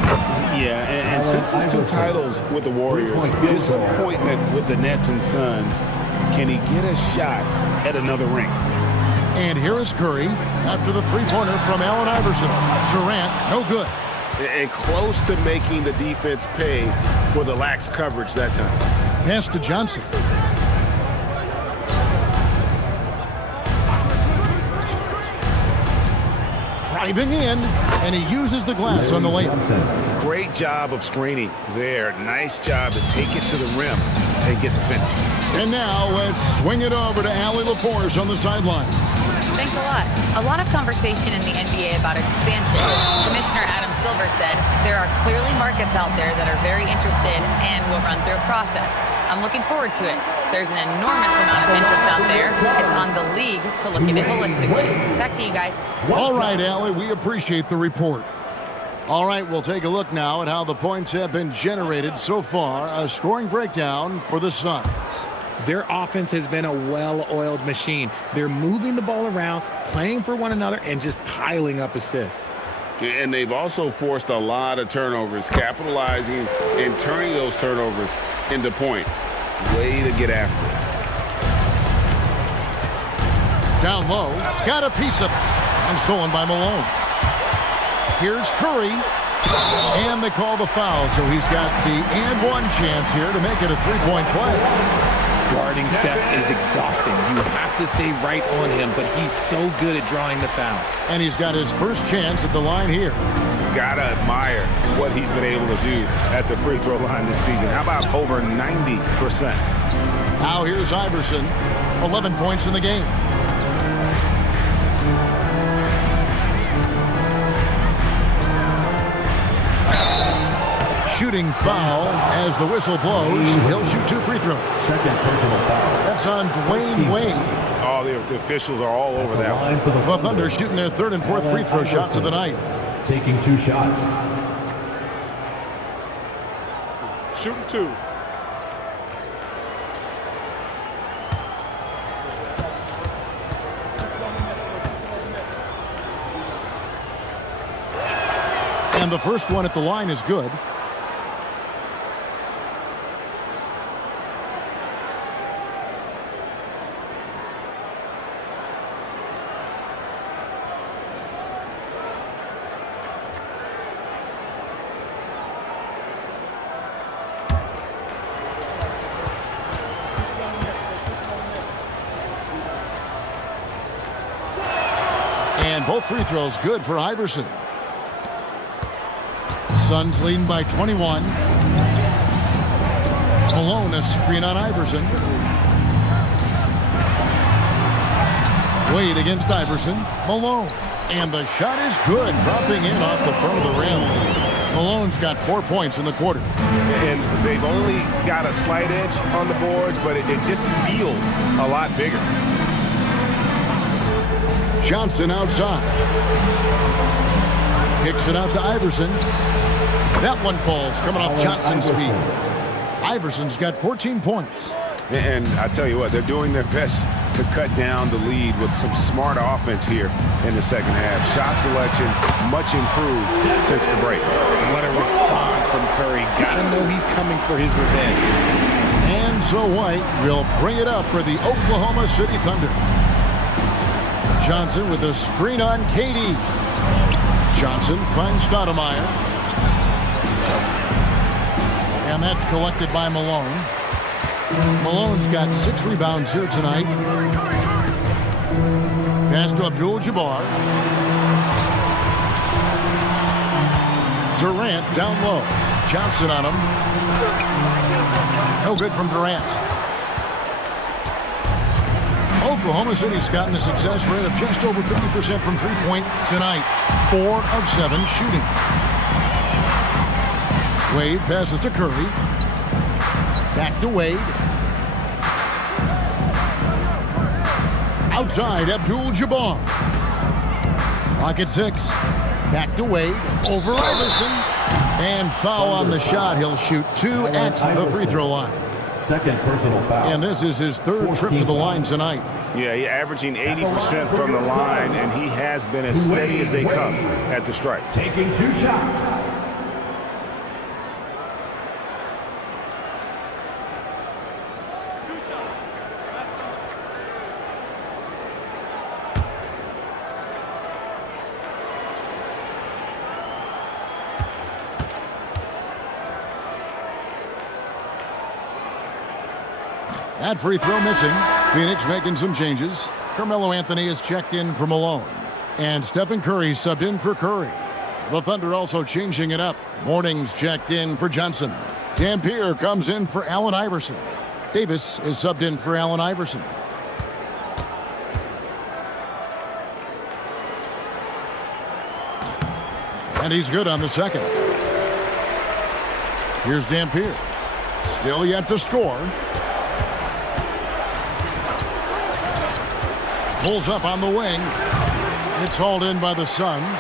Yeah, and since his 2 titles with the Warriors, disappointment with the Nets and Suns, Can he get a shot at another ring? And here is Curry after the three-pointer from Allen Iverson. Durant, no good. And close to making the defense pay for the lax coverage that time. Pass to Johnson. Driving in, and he uses the glass on the layup. Great job of screening there. Nice job to take it to the rim and get the finish. And now let's swing it over to Allie LaForce on the sideline. Thanks a lot. A lot of conversation in the NBA about expansion. Commissioner Adam Silver said there are clearly markets out there that are very interested and will run through a process. I'm looking forward to it. There's an enormous amount of interest out there. It's on the league to look at it holistically. Back to you guys. All right, Allie, we appreciate the report. All right, we'll take a look now at how the points have been generated so far. A scoring breakdown for the Suns. Their offense has been a well-oiled machine. They're moving the ball around, playing for one another, and just piling up assists. And they've also forced a lot of turnovers, capitalizing and turning those turnovers into points. Way to get after it. Down low, got a piece of it, and stolen by Malone. Here's Curry, and they call the foul, so he's got the and one chance here to make it a three-point play. Guarding Steph is exhausting. You have to stay right on him, but he's so good at drawing the foul. And he's got his first chance at the line here. Gotta admire what he's been able to do at the free throw line this season. How about over 90%? Now here's Iverson, 11 points in the game. Shooting foul as the whistle blows. He'll shoot 2 free throws. Second personal foul. That's on Dwayne Wade. Oh, the officials are all over that one. The Thunder shooting their 3rd and 4th free throw shots of the night. Taking 2 shots. Shooting 2. And the first one at the line is good. And both free throws good for Iverson. Suns leading by 21. Malone, a screen on Iverson. Wade against Iverson. Malone. And the shot is good, dropping in off the front of the rim. Malone's got 4 points in the quarter. And they've only got a slight edge on the boards, but it just feels a lot bigger. Johnson outside. Kicks it out to Iverson. That one falls, coming off Johnson's feet. Iverson's got 14 points. And I tell you what, they're doing their best to cut down the lead with some smart offense here in the second half. Shot selection much improved since the break. What a response from Curry. Gotta know he's coming for his revenge. And so White will bring it up for the Oklahoma City Thunder. Johnson with a screen on KD. Johnson finds Stoudemire. And that's collected by Malone. Malone's got 6 rebounds here tonight. Pass to Abdul-Jabbar. Durant down low. Johnson on him. No good from Durant. Oklahoma City's gotten a success rate of just over 50% from three-point tonight. 4 of 7 shooting. Wade passes to Curry. Back to Wade. Outside, Abdul-Jabbar. Clock at 6. Back to Wade. Over Iverson. And foul on the shot. He'll shoot 2 at the free throw line. Second personal foul. And this is his 3rd trip to the line tonight. Yeah, he's averaging 80% from the line, and he has been as steady as they come at the stripe. Taking 2 shots. That free throw missing. Phoenix making some changes. Carmelo Anthony is checked in for Malone. And Stephen Curry subbed in for Curry. The Thunder also changing it up. Morning's checked in for Johnson. Dampier comes in for Allen Iverson. Davis is subbed in for Allen Iverson. And he's good on the second. Here's Dampier. Still yet to score. Pulls up on the wing. It's hauled in by the Suns.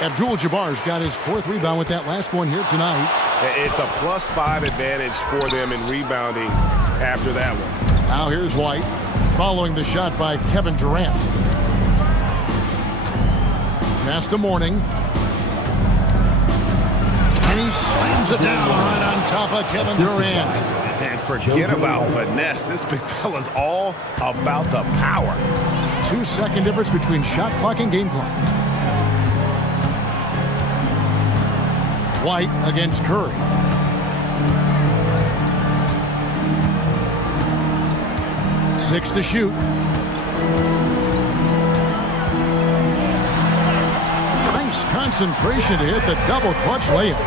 Abdul-Jabbar's got his 4th rebound with that last one here tonight. It's a +5 advantage for them in rebounding after that one. Now here's White, following the shot by Kevin Durant. Pass to Morning. And he slams it down right on top of Kevin Durant. And forget about finesse. This big fella's all about the power. 2-second difference between shot clock and game clock. White against Curry. Six to shoot. Nice concentration to hit the double clutch layup.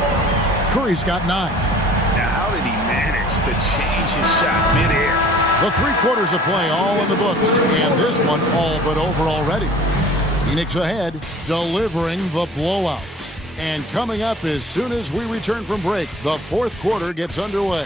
Curry's got 9. Now, how did he manage to change his shot midair? The 3 quarters of play all in the books, and this one all but over already. Phoenix ahead, delivering the blowout. And coming up as soon as we return from break, the 4th quarter gets underway.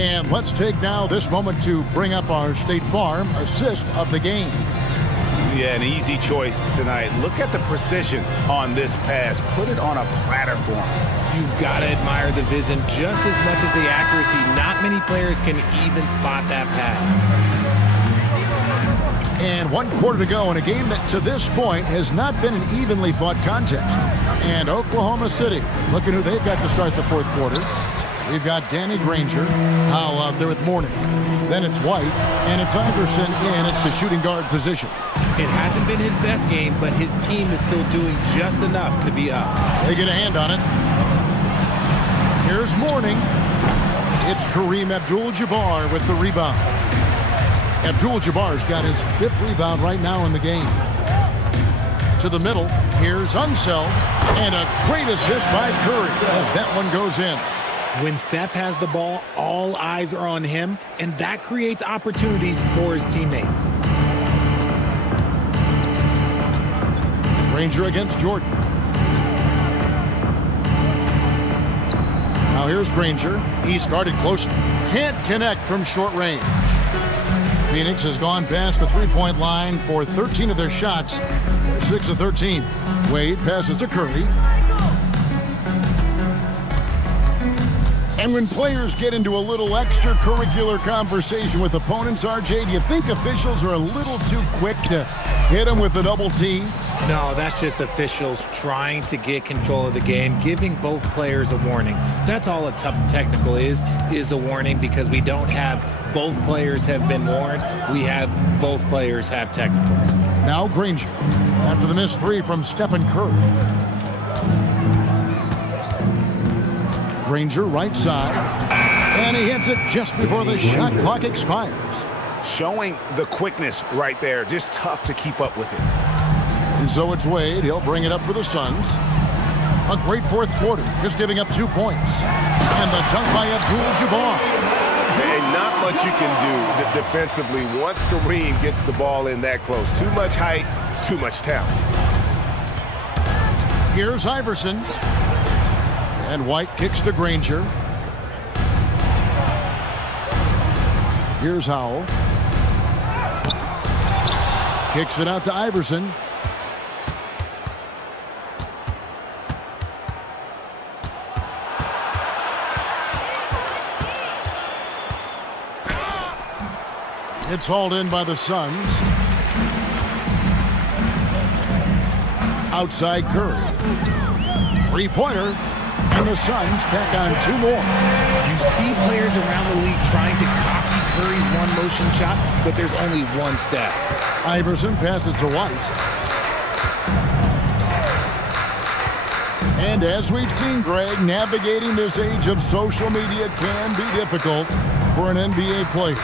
And let's take now this moment to bring up our State Farm assist of the game. Yeah, an easy choice tonight. Look at the precision on this pass. Put it on a platter for him. You've got to admire the vision just as much as the accuracy. Not many players can even spot that pass. And 1 quarter to go in a game that to this point has not been an evenly fought contest. And Oklahoma City, looking who they've got to start the 4th quarter. We've got Danny Granger, Howell out there with Morning. Then it's White, and it's Iverson in at the shooting guard position. It hasn't been his best game, but his team is still doing just enough to be up. They get a hand on it. Here's Morning. It's Kareem Abdul-Jabbar with the rebound. Abdul-Jabbar's got his 5th rebound right now in the game. To the middle, here's Unseld, and a great assist by Curry as that one goes in. When Steph has the ball, all eyes are on him, and that creates opportunities for his teammates. Granger against Jordan. Now here's Granger. He's guarded closer. Can't connect from short range. Phoenix has gone past the 3-point line for 13 of their shots. 6 of 13. Wade passes to Curry. And when players get into a little extracurricular conversation with opponents, RJ, do you think officials are a little too quick to hit them with a double team? No, that's just officials trying to get control of the game, giving both players a warning. That's all a technical is a warning, because we don't have both players have been warned. We have both players have technicals. Now Granger, after the missed 3 from Stephen Curry. Granger right side, and he hits it just before the shot clock expires. Showing the quickness right there. Just tough to keep up with it. And so it's Wade. He'll bring it up for the Suns. A great 4th quarter, just giving up 2 points. And the dunk by Abdul-Jabbar. And not much you can do defensively once Kareem gets the ball in that close. Too much height, too much talent. Here's Iverson. And White kicks to Granger. Here's Howell. Kicks it out to Iverson. It's hauled in by the Suns. Outside Curry. Three-pointer. And the Suns tack on 2 more. You see players around the league trying to copy Curry's one-motion shot, but there's only one step. Iverson passes to White. And as we've seen, Greg, navigating this age of social media can be difficult for an NBA player.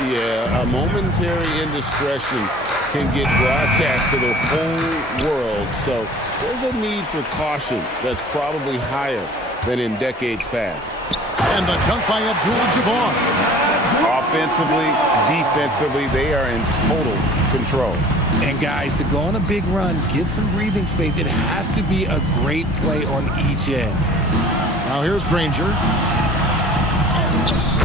Yeah, a momentary indiscretion can get broadcast to the whole world. So there's a need for caution that's probably higher than in decades past. And the dunk by Abdul-Jabbar. Offensively, defensively, they are in total control. And guys, to go on a big run, get some breathing space, it has to be a great play on each end. Now here's Granger.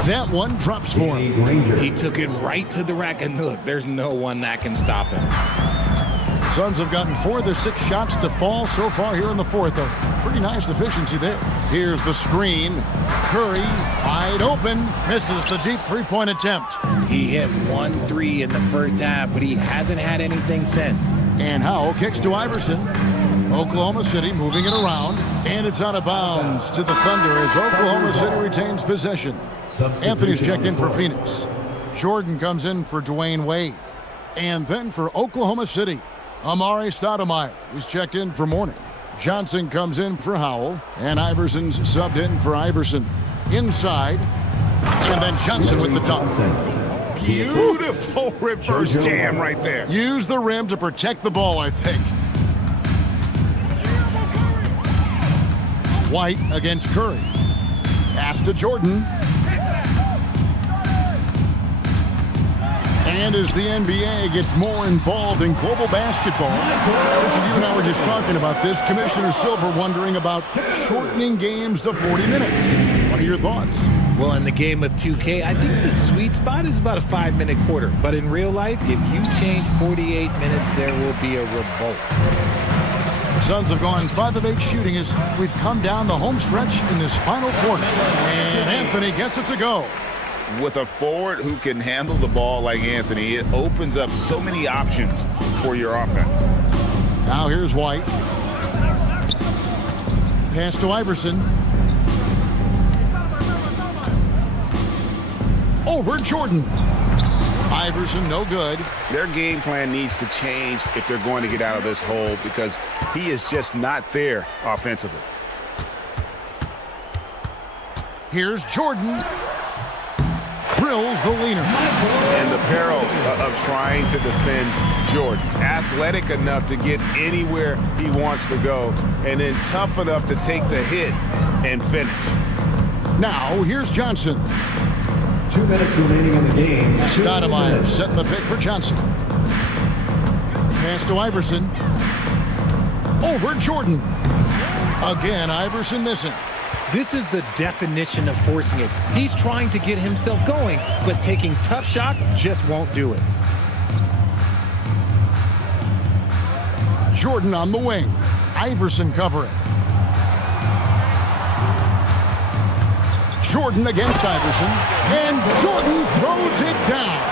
That one drops for him. He took it right to the rack, and look, there's no one that can stop him. Suns have gotten 4 of their 6 shots to fall so far here in the fourth. A pretty nice efficiency there. Here's the screen. Curry, wide open, misses the deep three-point attempt. He hit 1 3 in the first half, but he hasn't had anything since. And Howell kicks to Iverson. Oklahoma City moving it around, and it's out of bounds to the Thunder as Oklahoma City retains possession. Anthony's checked in for Phoenix. Jordan comes in for Dwayne Wade. And then for Oklahoma City, Amari Stoudemire is checked in for Mourning. Johnson comes in for Howell, and Iverson's subbed in for Iverson. Inside, and then Johnson with the dunk. Beautiful reverse jam right there. Use the rim to protect the ball, I think. White against Curry. Pass to Jordan. And as the NBA gets more involved in global basketball, Richard, you and I were just talking about this. Commissioner Silver wondering about shortening games to 40 minutes. What are your thoughts? Well, in the game of 2K, I think the sweet spot is about a 5-minute quarter. But in real life, if you change 48 minutes, there will be a revolt. The Suns have gone 5 of 8 shooting as we've come down the home stretch in this final quarter. And Anthony gets it to go. With a forward who can handle the ball like Anthony, it opens up so many options for your offense. Now here's White. Pass to Iverson. Over Jordan. Iverson, no good. Their game plan needs to change if they're going to get out of this hole because he is just not there offensively. Here's Jordan. Drills the leaner. And the perils of trying to defend Jordan. Athletic enough to get anywhere he wants to go, and then tough enough to take the hit and finish. Now, here's Johnson. 2 minutes remaining in the game. Stoudemire setting the pick for Johnson. Pass to Iverson. Over Jordan. Again, Iverson missing. This is the definition of forcing it. He's trying to get himself going, but taking tough shots just won't do it. Jordan on the wing. Iverson covering. Jordan against Iverson, and Jordan throws it down.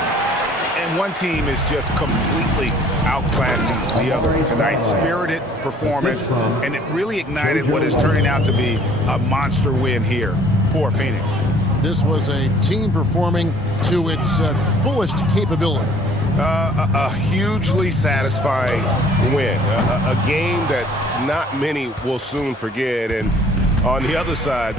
And one team is just completely outclassing the other tonight. Spirited performance, and it really ignited what is turning out to be a monster win here for Phoenix. This was a team performing to its fullest capability. A hugely satisfying win. A game that not many will soon forget. And on the other side,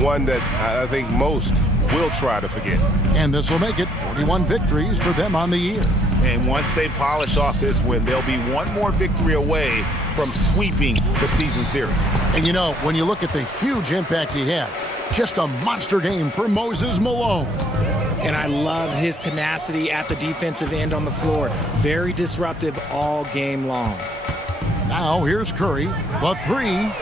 one that I think most will try to forget. And this will make it 41 victories for them on the year. And once they polish off this win, they'll be one more victory away from sweeping the season series. And you know, when you look at the huge impact he had, just a monster game for Moses Malone. And I love his tenacity at the defensive end on the floor. Very disruptive all game long. Now here's Curry, the three.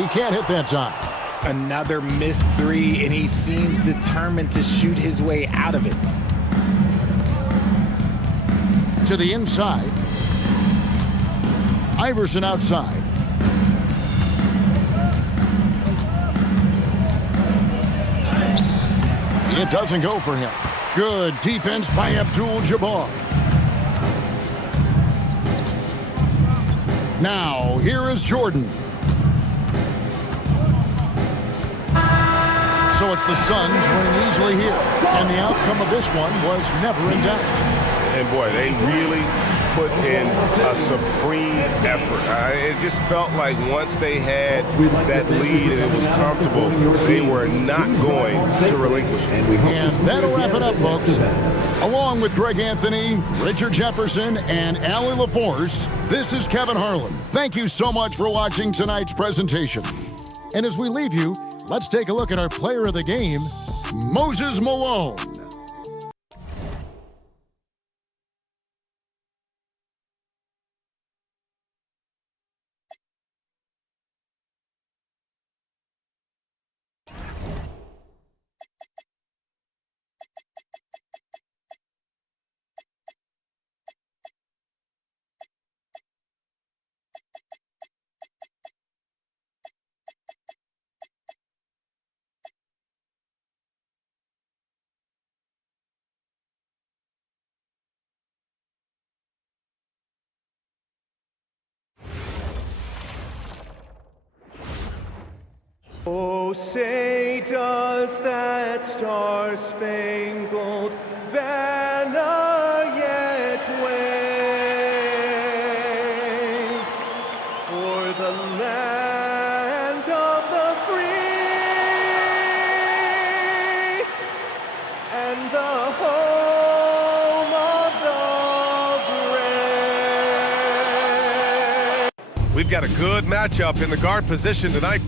He can't hit that time. Another missed three, and he seems determined to shoot his way out of it. To the inside. Iverson outside. It doesn't go for him. Good defense by Abdul-Jabbar. Now, here is Jordan. So it's the Suns winning easily here. And the outcome of this one was never in doubt. And boy, they really put in a supreme effort. It just felt like once they had that lead and it was comfortable, they were not going to relinquish it. And that'll wrap it up, folks. Along with Greg Anthony, Richard Jefferson, and Allie LaForce, this is Kevin Harlan. Thank you so much for watching tonight's presentation. And as we leave you, let's take a look at our player of the game, Moses Malone. Oh, say does that star-spangled banner yet wave o'er the land of the free and the home of the brave? We've got a good matchup in the guard position tonight.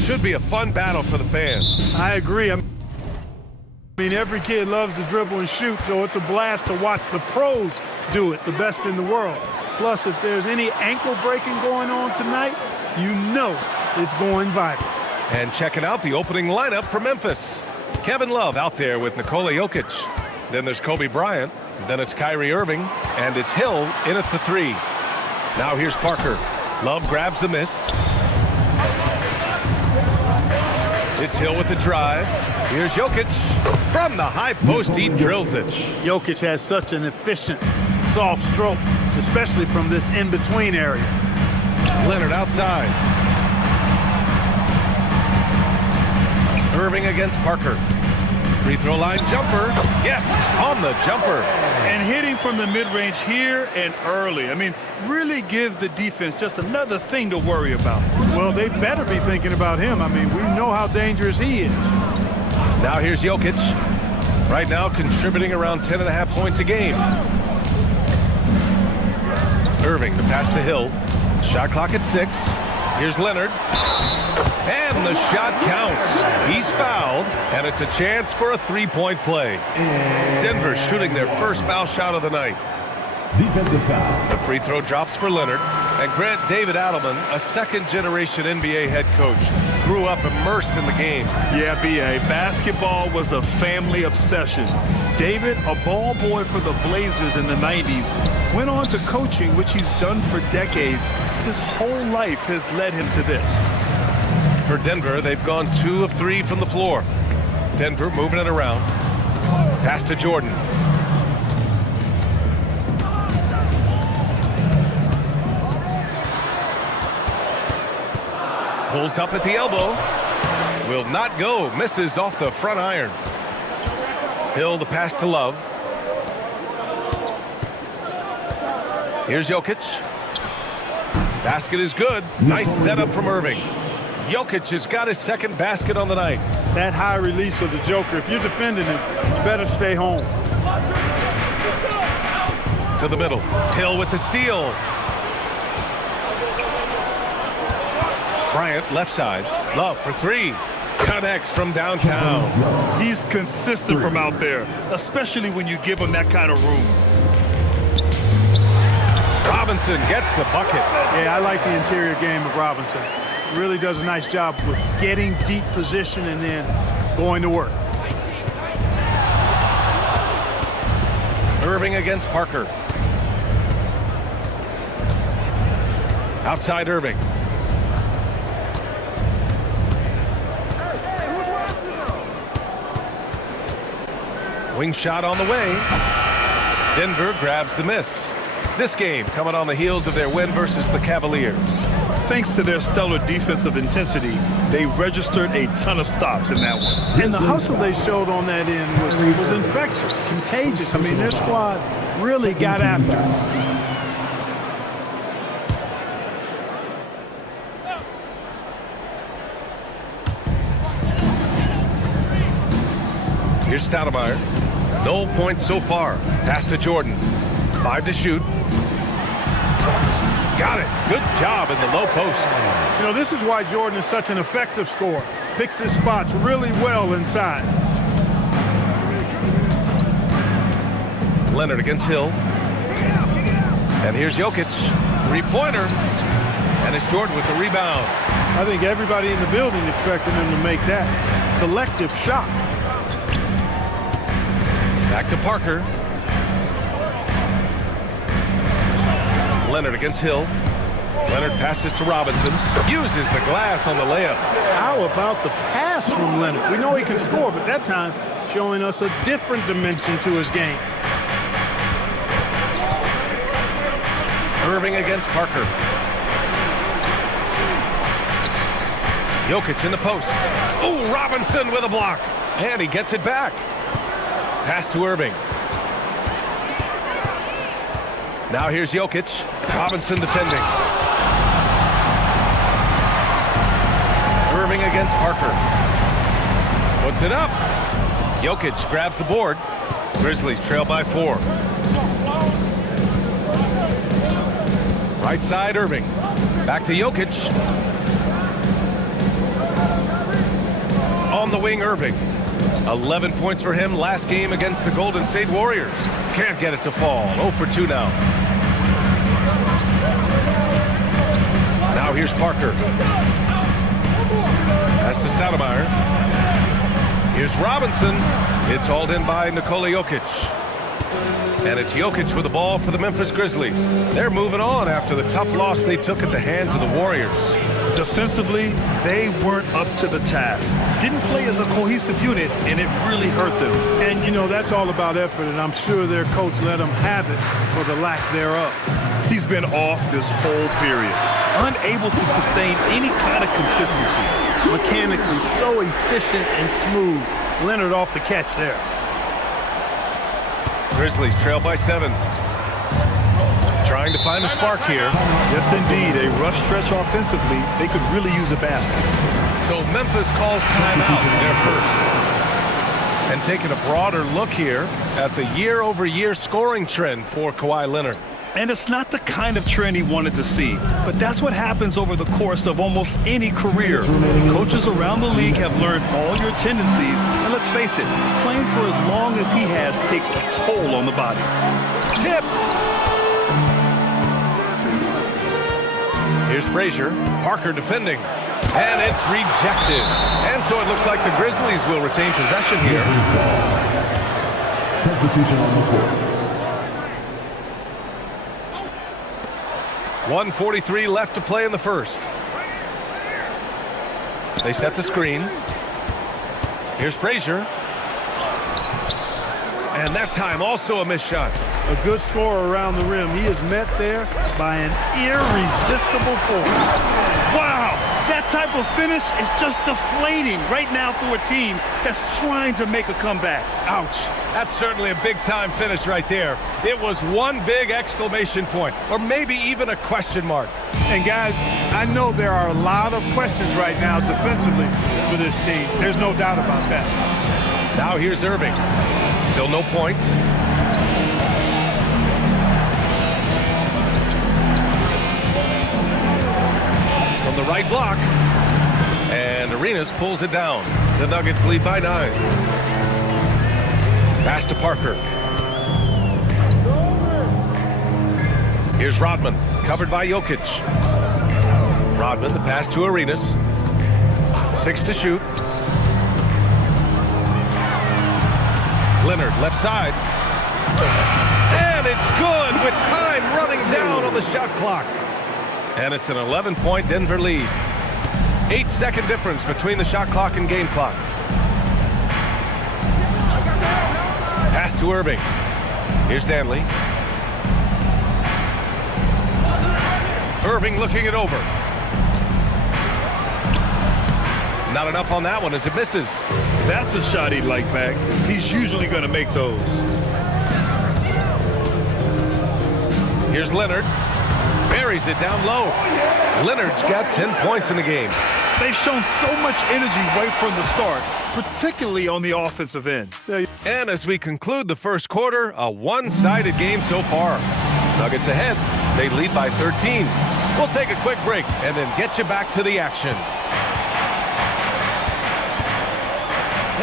Should be a fun battle for the fans. I agree. I mean, every kid loves to dribble and shoot, so it's a blast to watch the pros do it, the best in the world. Plus, if there's any ankle breaking going on tonight, you know it's going viral. And checking out the opening lineup for Memphis. Kevin Love out there with Nikola Jokic. Then there's Kobe Bryant. Then it's Kyrie Irving. And it's Hill in at the 3. Now here's Parker. Love grabs the miss. It's Hill with the drive. Here's Jokic from the high post. He drills it. Jokic has such an efficient, soft stroke, especially from this in-between area. Leonard outside. Irving against Parker. Free throw line jumper. Yes, on the jumper. And hitting from the mid-range here and early. I mean, really gives the defense just another thing to worry about. Well, they better be thinking about him. I mean, we know how dangerous he is. Now here's Jokic. Right now contributing around 10.5 points a game. Irving, the pass to Hill. Shot clock at 6. Here's Leonard. And the shot counts. He's fouled, and it's a chance for a three-point play. Denver shooting their first foul shot of the night. Defensive foul. The free throw drops for Leonard. And Grant David Adelman, a second-generation NBA head coach, grew up immersed in the game. Yeah, B.A., basketball was a family obsession. David, a ball boy for the Blazers in the 90s, went on to coaching, which he's done for decades. His whole life has led him to this. For Denver, they've gone 2 of 3 from the floor. Denver moving it around. Pass to Jordan. Pulls up at the elbow. Will not go. Misses off the front iron. Hill the pass to Love. Here's Jokic. Basket is good. Nice setup from Irving. Jokic has got his second basket on the night. That high release of the Joker, if you're defending him, you better stay home. To the middle. Hill with the steal. Bryant left side. Love for 3. Connects from downtown. He's consistent from out there, especially when you give him that kind of room. Robinson gets the bucket. Yeah, I like the interior game of Robinson. Really does a nice job with getting deep position and then going to work. Irving against Parker. Outside Irving. Wing shot on the way. Denver grabs the miss. This game coming on the heels of their win versus the Cavaliers. Thanks to their stellar defensive intensity, they registered a ton of stops in that one. And the hustle they showed on that end was infectious, contagious. I mean, their squad really got after it. Here's Stoudemire. No points so far. Pass to Jordan. 5 to shoot. Got it. Good job in the low post. You know, this is why Jordan is such an effective scorer. Picks his spots really well inside. Leonard against Hill. And here's Jokic. Three-pointer. And it's Jordan with the rebound. I think everybody in the building expected him to make that collective shot. Back to Parker. Leonard against Hill. Leonard passes to Robinson. Uses the glass on the layup. How about the pass from Leonard? We know he can score, but that time showing us a different dimension to his game. Irving against Parker. Jokic in the post. Oh, Robinson with a block. And he gets it back. Pass to Irving. Now here's Jokic. Robinson defending. Irving against Parker. Puts it up. Jokic grabs the board. Grizzlies trail by 4. Right side, Irving. Back to Jokic. On the wing, Irving. 11 points for him last game against the Golden State Warriors. Can't get it to fall. 0 for 2 now. Now here's Parker. That's to Stoudemire. Here's Robinson. It's hauled in by Nikola Jokic. And it's Jokic with the ball for the Memphis Grizzlies. They're moving on after the tough loss they took at the hands of the Warriors. Defensively, they weren't up to the task. Didn't play as a cohesive unit, and it really hurt them. And, you know, that's all about effort, and I'm sure their coach let them have it for the lack thereof. He's been off this whole period, unable to sustain any kind of consistency. Mechanically so efficient and smooth. Leonard off the catch there. Grizzlies trail by 7. Trying to find a spark here. Yes, indeed. A rough stretch offensively. They could really use a basket. So Memphis calls timeout in their first. And taking a broader look here at the year-over-year scoring trend for Kawhi Leonard. And it's not the kind of trend he wanted to see, but that's what happens over the course of almost any career. Coaches around the league have learned all your tendencies, and let's face it, playing for as long as he has takes a toll on the body. Tipped! Here's Frazier. Parker defending. And it's rejected. And so it looks like the Grizzlies will retain possession here. Substitution on the court. 1:43 left to play in the first. They set the screen. Here's Frazier. And that time also a missed shot. A good scorer around the rim. He is met there by an irresistible force. Wow! That type of finish is just deflating right now for a team that's trying to make a comeback. Ouch. That's certainly a big-time finish right there. It was one big exclamation point, or maybe even a question mark. And guys, I know there are a lot of questions right now defensively for this team. There's no doubt about that. Now here's Irving. Still no points. From the right block. And Arenas pulls it down. The Nuggets lead by 9. Pass to Parker. Here's Rodman, covered by Jokic. Rodman, the pass to Arenas. 6 to shoot. Leonard, left side. And it's good with time running down on the shot clock. And it's an 11-point Denver lead. 8-second difference between the shot clock and game clock. Pass to Irving. Here's Danley. Irving looking it over. Not enough on that one as it misses. That's a shot he'd like back. He's usually going to make those. Here's Leonard. Buries it down low. Leonard's got 10 points in the game. They've shown so much energy right from the start, particularly on the offensive end. And as we conclude the first quarter, a one-sided game so far. Nuggets ahead. They lead by 13. We'll take a quick break and then get you back to the action.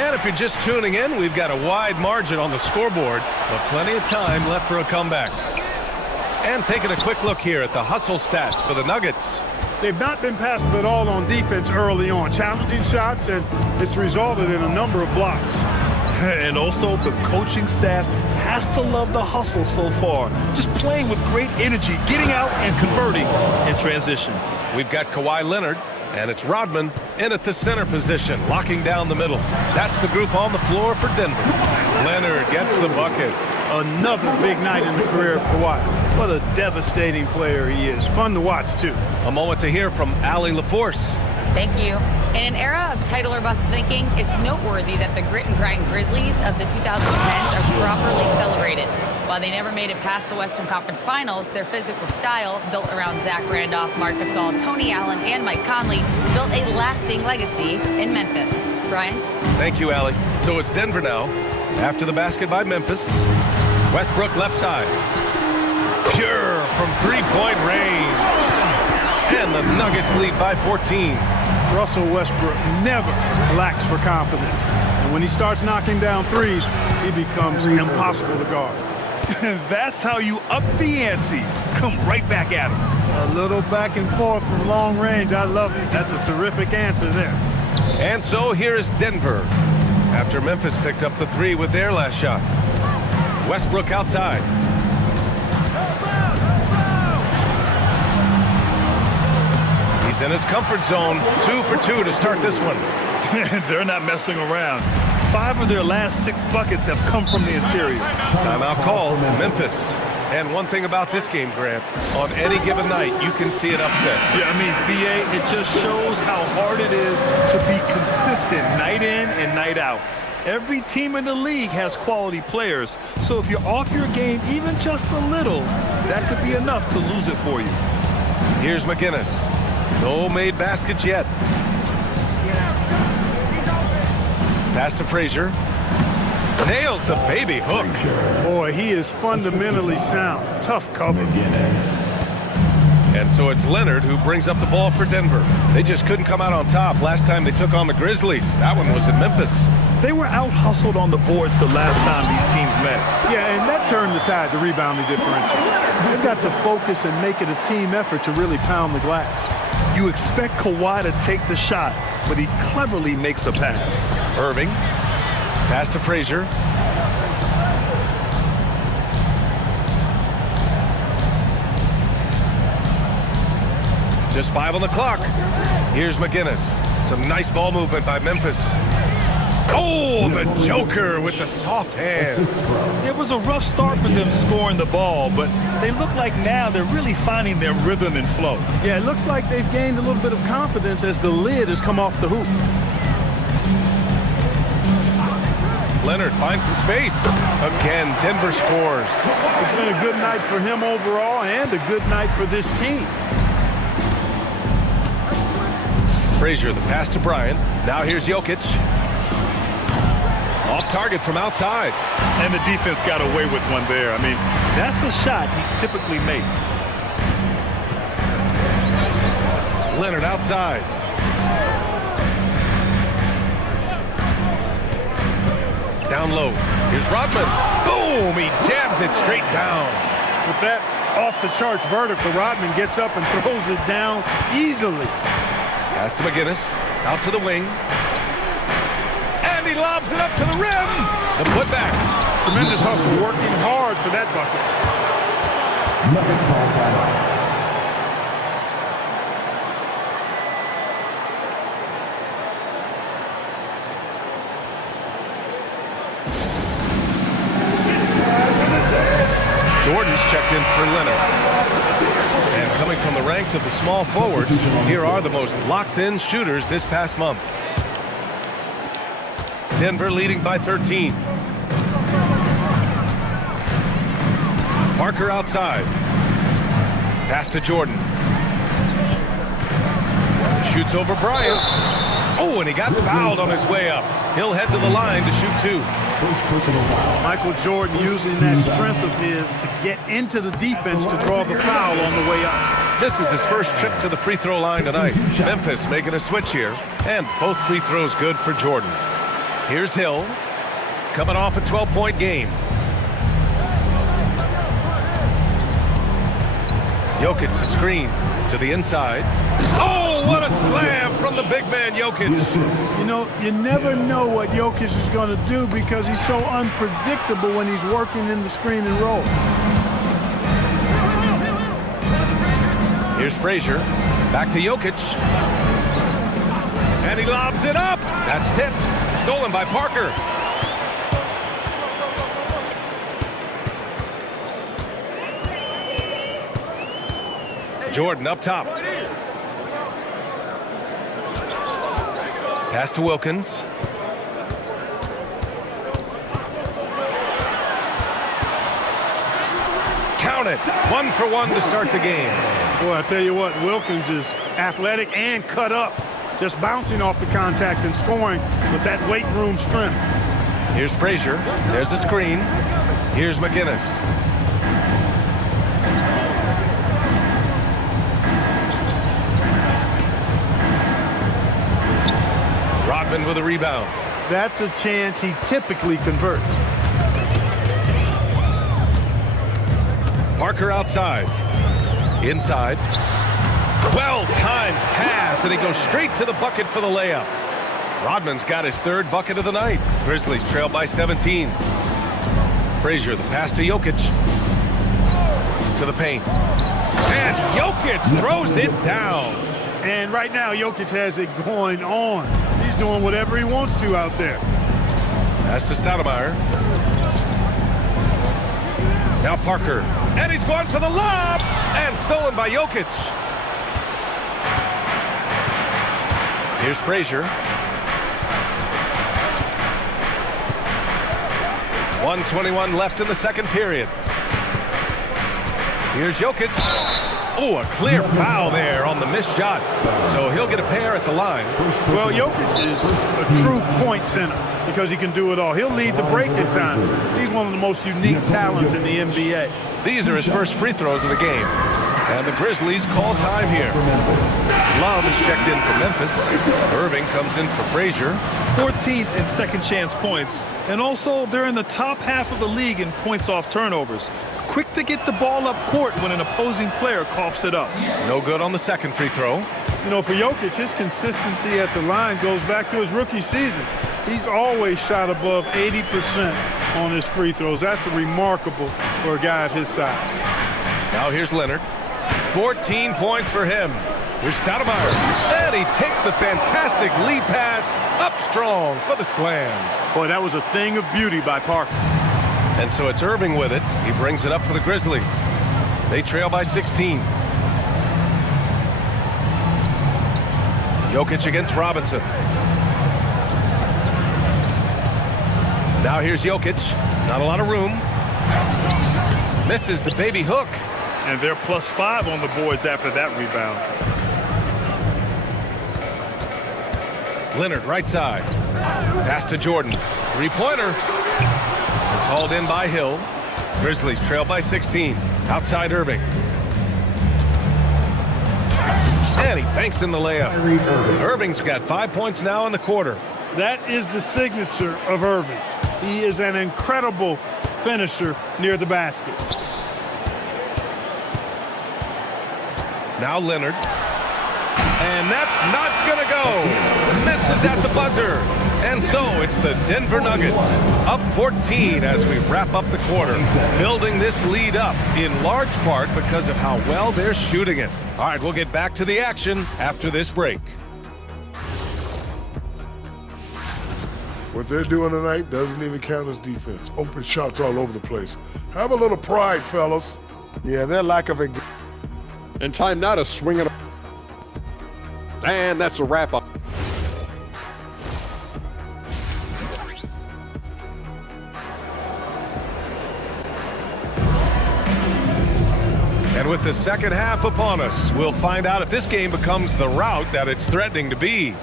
And if you're just tuning in, we've got a wide margin on the scoreboard, but plenty of time left for a comeback. And taking a quick look here at the hustle stats for the Nuggets. They've not been passive at all on defense early on. Challenging shots, and it's resulted in a number of blocks. And also, the coaching staff has to love the hustle so far. Just playing with great energy, getting out and converting in transition. We've got Kawhi Leonard, and it's Rodman in at the center position, locking down the middle. That's the group on the floor for Denver. Leonard gets the bucket. Another big night in the career of Kawhi. What a devastating player he is. Fun to watch, too. A moment to hear from Allie LaForce. Thank you. In an era of title or bust thinking, it's noteworthy that the grit and grind Grizzlies of the 2010s are properly celebrated. While they never made it past the Western Conference Finals, their physical style, built around Zach Randolph, Marc Gasol, Tony Allen, and Mike Conley, built a lasting legacy in Memphis. Brian? Thank you, Allie. So it's Denver now. After the basket by Memphis. Westbrook left side. Pure from three-point range. And the Nuggets lead by 14. Russell Westbrook never lacks for confidence. And when he starts knocking down threes, he becomes impossible to guard. That's how you up the ante. Come right back at him. A little back and forth from long range. I love it. That's a terrific answer there. And so here's Denver. After Memphis picked up the three with their last shot. Westbrook outside. He's in his comfort zone. 2 for 2 to start this one. They're not messing around. 5 of their last 6 buckets have come from the interior. Timeout call, Memphis. And one thing about this game, Grant, on any given night, you can see it upset. Yeah, I mean, BA, it just shows how hard it is to be consistent night in and night out. Every team in the league has quality players, so if you're off your game even just a little, that could be enough to lose it for you. Here's McGinnis. No made baskets yet. Pass to Frazier. Nails the baby hook. Boy, he is fundamentally sound. Tough cover. And so it's Leonard who brings up the ball for Denver. They just couldn't come out on top last time they took on the Grizzlies. That one was in Memphis. They were out-hustled on the boards the last time these teams met. Yeah, and that turned the tide, the rebounding differential. They've got to focus and make it a team effort to really pound the glass. You expect Kawhi to take the shot, but he cleverly makes a pass. Irving. Pass to Frazier. Just 5 on the clock. Here's McGinnis. Some nice ball movement by Memphis. Oh, the Joker with the soft hand. It was a rough start for them scoring the ball, but they look like now they're really finding their rhythm and flow. Yeah, it looks like they've gained a little bit of confidence as the lid has come off the hoop. Leonard finds some space. Again, Denver scores. It's been a good night for him overall and a good night for this team. Frazier, the pass to Bryant. Now here's Jokic. Off target from outside. And the defense got away with one there. I mean, that's a shot he typically makes. Leonard outside. Down low. Here's Rodman. Boom! He jams it straight down. With that off-the-charts vertical, Rodman gets up and throws it down easily. Pass to McGinnis. Out to the wing. And he lobs it up to the rim. The putback. Tremendous hustle, working hard for that bucket. Nuggets ball timeout. for Leonard. And coming from the ranks of the small forwards, here are the most locked-in shooters this past month. Denver leading by 13. Parker outside. Pass to Jordan. Shoots over Bryant. Oh, and he got fouled on his way up. He'll head to the line to shoot 2. Michael Jordan using that strength of his to get into the defense to draw the foul on the way up. This is his first trip to the free throw line tonight. Memphis making a switch here, and both free throws good for Jordan. Here's Hill, coming off a 12-point game. Jokic the screen to the inside. Oh, what a slam from the big man Jokic. You know, you never know what Jokic is going to do because he's so unpredictable when he's working in the screen and roll. Here's Frazier, back to Jokic. And he lobs it up. That's tipped, stolen by Parker. Jordan up top. Pass to Wilkins. Count it. 1 for 1 to start the game. Boy, I tell you what, Wilkins is athletic and cut up. Just bouncing off the contact and scoring with that weight room strength. Here's Frazier. There's a screen. Here's McGinnis. Rodman with a rebound. That's a chance he typically converts. Parker outside. Inside. Well-timed pass, and he goes straight to the bucket for the layup. Rodman's got his 3rd bucket of the night. Grizzlies trail by 17. Frazier, the pass to Jokic. To the paint. And Jokic throws it down. And right now, Jokic has it going on. He's doing whatever he wants to out there. That's to Stoudemire. Now Parker. And he's going for the lob. And stolen by Jokic. Here's Frazier. 1:21 left in the second period. Here's Jokic. Oh, a clear foul there on the missed shot. So he'll get a pair at the line. Well, Jokic is a true point center because he can do it all. He'll lead the break at times. He's one of the most unique talents in the NBA. These are his first free throws of the game. And the Grizzlies call time here. Love is checked in for Memphis. Irving comes in for Frazier. 14th in second chance points. And also, they're in the top half of the league in points off turnovers. Quick to get the ball up court when an opposing player coughs it up. No good on the second free throw. You know, for Jokic, his consistency at the line goes back to his rookie season. He's always shot above 80% on his free throws. That's remarkable for a guy of his size. Now here's Leonard. 14 points for him. Here's Stoudemire. And he takes the fantastic lead pass up strong for the slam. Boy, that was a thing of beauty by Parker. And so it's Irving with it. He brings it up for the Grizzlies. They trail by 16. Jokic against Robinson. Now here's Jokic. Not a lot of room. Misses the baby hook. And they're +5 on the boards after that rebound. Leonard right side. Pass to Jordan. Three-pointer. It's hauled in by Hill. Grizzlies trail by 16. Outside Irving. And he banks in the layup. Irving's got 5 points now in the quarter. That is the signature of Irving. He is an incredible finisher near the basket. Now Leonard. And that's not going to go. Misses at the buzzer. And so it's the Denver Nuggets up 14 as we wrap up the quarter. Building this lead up in large part because of how well they're shooting it. All right, we'll get back to the action after this break. What they're doing tonight doesn't even count as defense. Open shots all over the place. Have a little pride, fellas. Yeah, their lack of engagement. And time now to swing it. And that's a wrap up. And with the second half upon us, we'll find out if this game becomes the rout that it's threatening to be.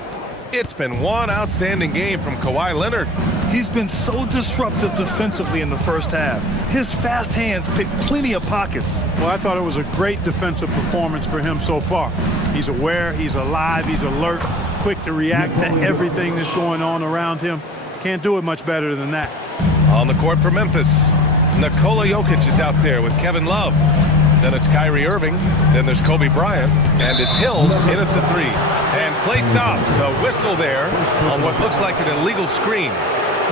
It's been one outstanding game from Kawhi Leonard. He's been so disruptive defensively in the first half. His fast hands pick plenty of pockets. Well, I thought it was a great defensive performance for him so far. He's aware, he's alive, he's alert, quick to react to everything that's going on around him. Can't do it much better than that. On the court for Memphis, Nikola Jokic is out there with Kevin Love. Then it's Kyrie Irving. Then there's Kobe Bryant. And it's Hill in at the three. And play stops. A whistle there on what looks like an illegal screen.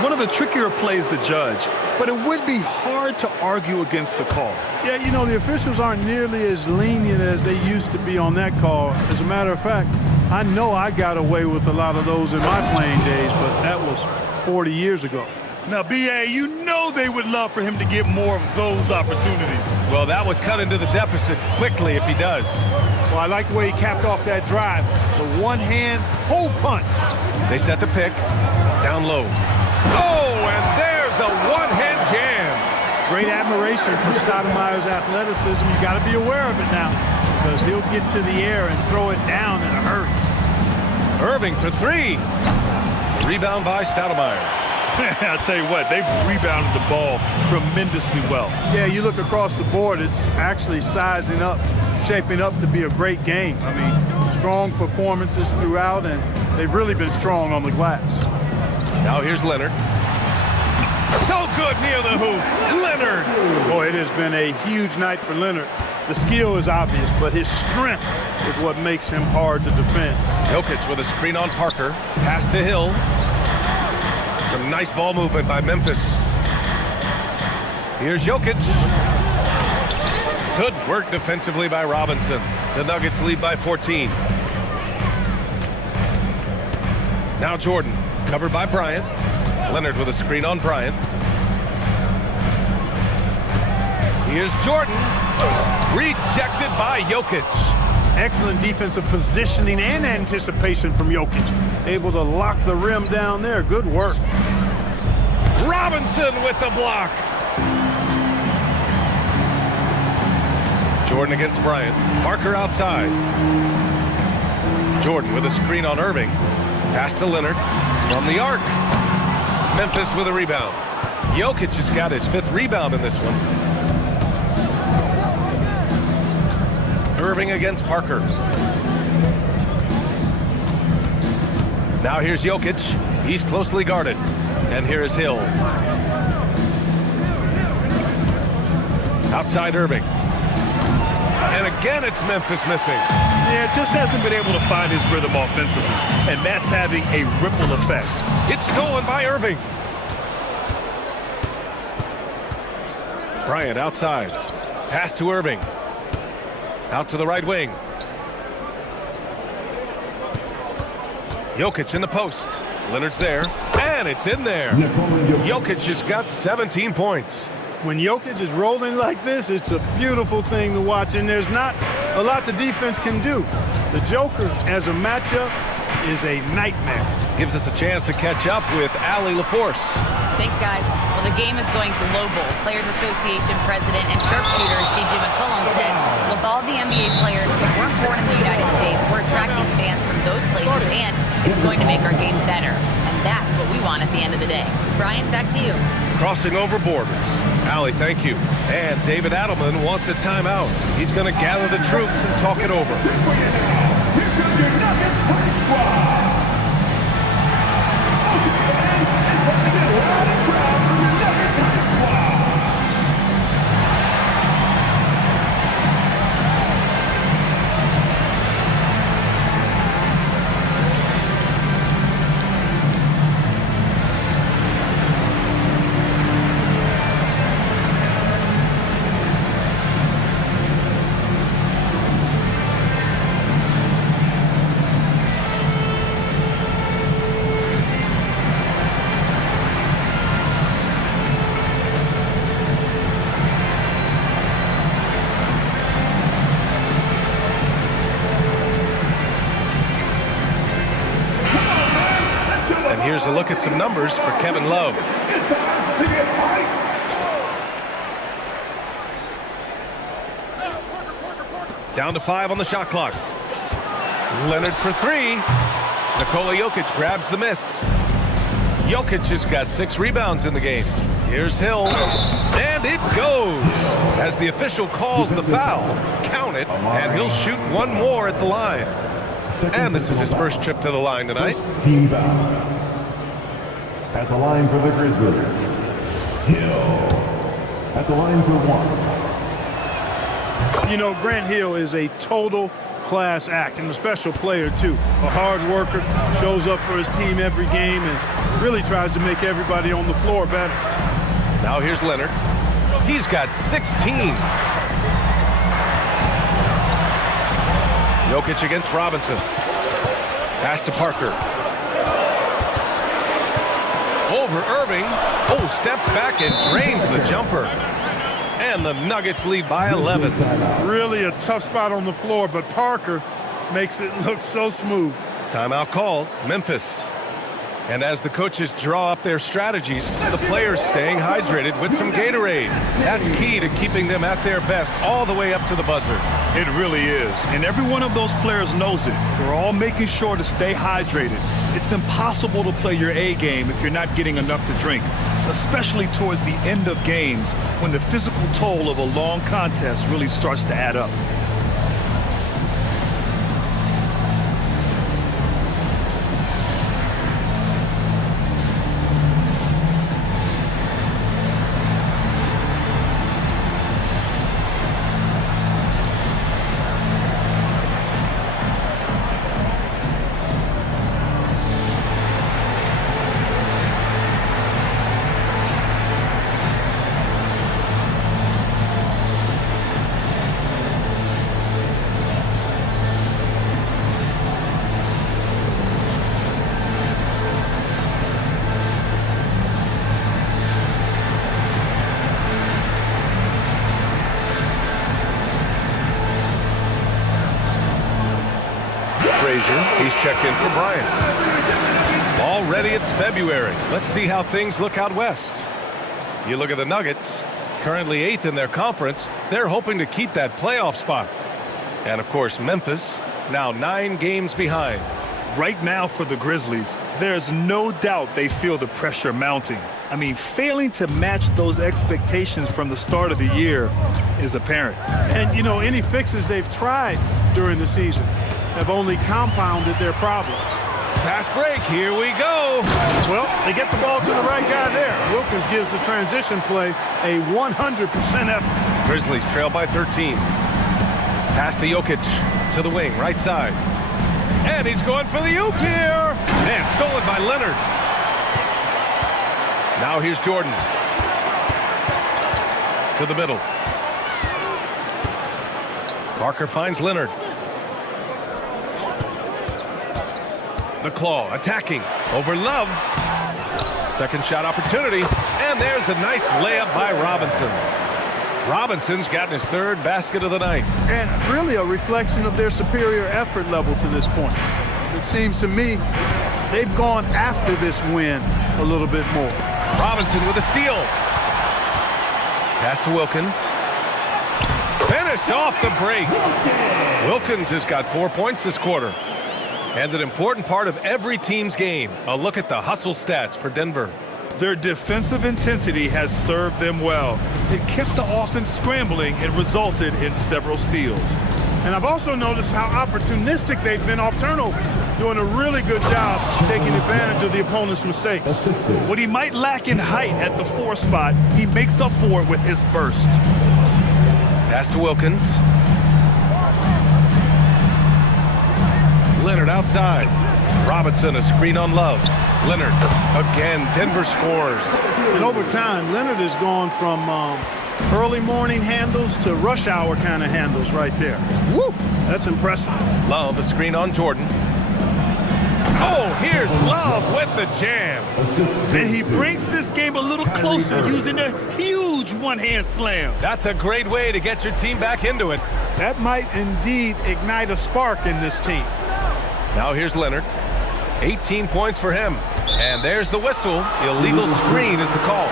One of the trickier plays to judge, but it would be hard to argue against the call. Yeah, you know, the officials aren't nearly as lenient as they used to be on that call. As a matter of fact, I know I got away with a lot of those in my playing days, but that was 40 years ago. Now, B.A., you know they would love for him to get more of those opportunities. Well, that would cut into the deficit quickly if he does. Well, I like the way he capped off that drive. The one-hand hole punch. They set the pick. Down low. Oh, and there's a one-hand jam. Great admiration for Stoudemire's athleticism. You got to be aware of it now, because he'll get to the air and throw it down in a hurry. Irving for three. Rebound by Stoudemire. I'll tell you what, they've rebounded the ball tremendously well. Yeah, you look across the board, it's actually sizing up, shaping up to be a great game. I mean, strong performances throughout, and they've really been strong on the glass. Now here's Leonard. So good near the hoop. Leonard. Boy, it has been a huge night for Leonard. The skill is obvious, but his strength is what makes him hard to defend. Jokic with a screen on Parker. Pass to Hill. Some nice ball movement by Memphis. Here's Jokic. Good work defensively by Robinson. The Nuggets lead by 14. Now Jordan, covered by Bryant. Leonard with a screen on Bryant. Here's Jordan. Rejected by Jokic. Excellent defensive positioning and anticipation from Jokic. Able to lock the rim down there. Good work. Robinson with the block. Jordan against Bryant. Parker outside. Jordan with a screen on Irving. Pass to Leonard from the arc. Memphis with a rebound. Jokic has got his 5th rebound in this one. Irving against Parker. Now here's Jokic. He's closely guarded. And here is Hill. Outside Irving. And again it's Memphis missing. Yeah, just hasn't been able to find his rhythm offensively. And that's having a ripple effect. It's stolen by Irving. Bryant outside. Pass to Irving. Out to the right wing. Jokic in the post. Leonard's there. And it's in there. Jokic just got 17 points. When Jokic is rolling like this, it's a beautiful thing to watch. And there's not a lot the defense can do. The Joker as a matchup is a nightmare. Gives us a chance to catch up with Allie LaForce. Thanks, guys. Well, the game is going global. Players Association President and sharpshooter C.J. McCollum said, with all the NBA players who weren't born in the United States, we're attracting fans from those places, and it's going to make our game better. And that's what we want at the end of the day. Brian, back to you. Crossing over borders. Allie, thank you. And David Adelman wants a timeout. He's going to gather the troops and talk it over. here's a look at some numbers for Kevin Love. Down to 5 on the shot clock. Leonard for 3. Nikola Jokic grabs the miss. Jokic has got 6 rebounds in the game. Here's Hill, and it goes. As the official calls the foul, count it, and he'll shoot one more at the line. And this is his first trip to the line tonight. Team foul. At the line for the Grizzlies, Hill. At the line for 1. You know, Grant Hill is a total class act and a special player, too. A hard worker, shows up for his team every game, and really tries to make everybody on the floor better. Now here's Leonard. He's got 16. Jokic against Robinson. Pass to Parker. Over Irving. Oh, steps back and drains the jumper. And the Nuggets lead by 11. Really a tough spot on the floor, but Parker makes it look so smooth. Timeout called, Memphis. And as the coaches draw up their strategies, the players staying hydrated with some Gatorade. That's key to keeping them at their best all the way up to the buzzer. It really is. And every one of those players knows it. They're all making sure to stay hydrated. It's impossible to play your A game if you're not getting enough to drink, especially towards the end of games when the physical toll of a long contest really starts to add up. He's checked in for Bryant. Already it's February. Let's see how things look out west. You look at the Nuggets, currently 8th in their conference. They're hoping to keep that playoff spot. And of course, Memphis, now 9 games behind. Right now for the Grizzlies, there's no doubt they feel the pressure mounting. I mean, failing to match those expectations from the start of the year is apparent. And, you know, any fixes they've tried during the season have only compounded their problems. Fast break, here we go. Well, they get the ball to the right guy there. Wilkins gives the transition play a 100% effort. Grizzlies trail by 13. Pass to Jokic to the wing, right side. And he's going for the oop here. And stolen by Leonard. Now here's Jordan. To the middle. Parker finds Leonard. The claw attacking over Love. Second shot opportunity. And there's a nice layup by Robinson. Robinson's gotten his 3rd basket of the night. And really a reflection of their superior effort level to this point. It seems to me they've gone after this win a little bit more. Robinson with a steal. Pass to Wilkins. Finished off the break. Wilkins has got 4 points this quarter. And an important part of every team's game. A look at the hustle stats for Denver. Their defensive intensity has served them well. It kept the offense scrambling and resulted in several steals. And I've also noticed how opportunistic they've been off turnover, doing a really good job taking advantage of the opponent's mistakes. What he might lack in height at the 4 spot, he makes up for it with his burst. Pass to Wilkins. Leonard outside. Robinson, a screen on Love. Leonard, again, Denver scores. And over time, Leonard has gone from early morning handles to rush hour kind of handles right there. Woo! That's impressive. Love, a screen on Jordan. Oh, here's Love with the jam. And he brings this game a little closer using a huge one-hand slam. That's a great way to get your team back into it. That might indeed ignite a spark in this team. Now here's Leonard. 18 points for him. And there's the whistle. Illegal screen is the call.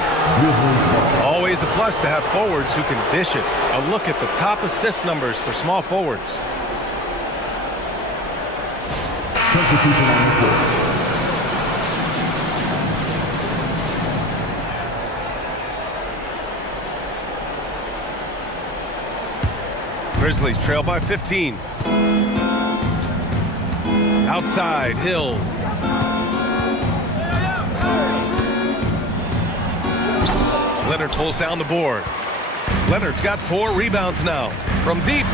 Always a plus to have forwards who can dish it. A look at the top assist numbers for small forwards. Substitution on the court. Grizzlies trail by 15. Outside, Hill. Leonard pulls down the board. Leonard's got 4 rebounds now. From deep.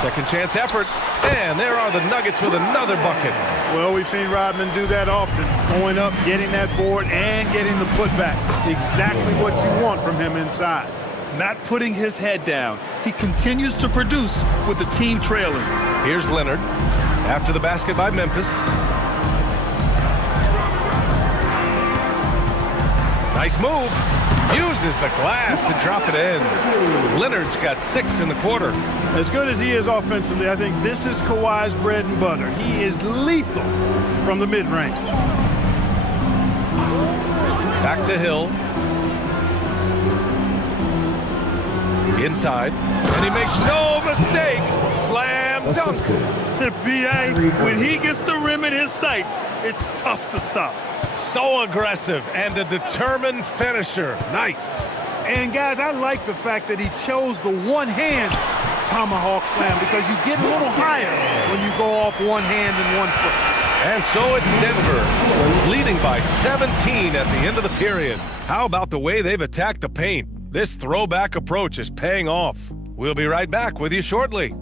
Second chance effort. And there are the Nuggets with another bucket. Well, we've seen Rodman do that often. Going up, getting that board, and getting the putback. Exactly what you want from him inside. Not putting his head down. He continues to produce with the team trailing. Here's Leonard after the basket by Memphis. Nice move. Uses the glass to drop it in. Leonard's got 6 in the quarter. As good as he is offensively, I think this is Kawhi's bread and butter. He is lethal from the mid-range. Back to Hill. Inside. And he makes no mistake. Slam dunk. B.A., when he gets the rim in his sights, it's tough to stop. So aggressive and a determined finisher. Nice. And guys, I like the fact that he chose the one-hand tomahawk slam because you get a little higher when you go off one hand and 1 foot. And so it's Denver leading by 17 at the end of the period. How about the way they've attacked the paint? This throwback approach is paying off. We'll be right back with you shortly.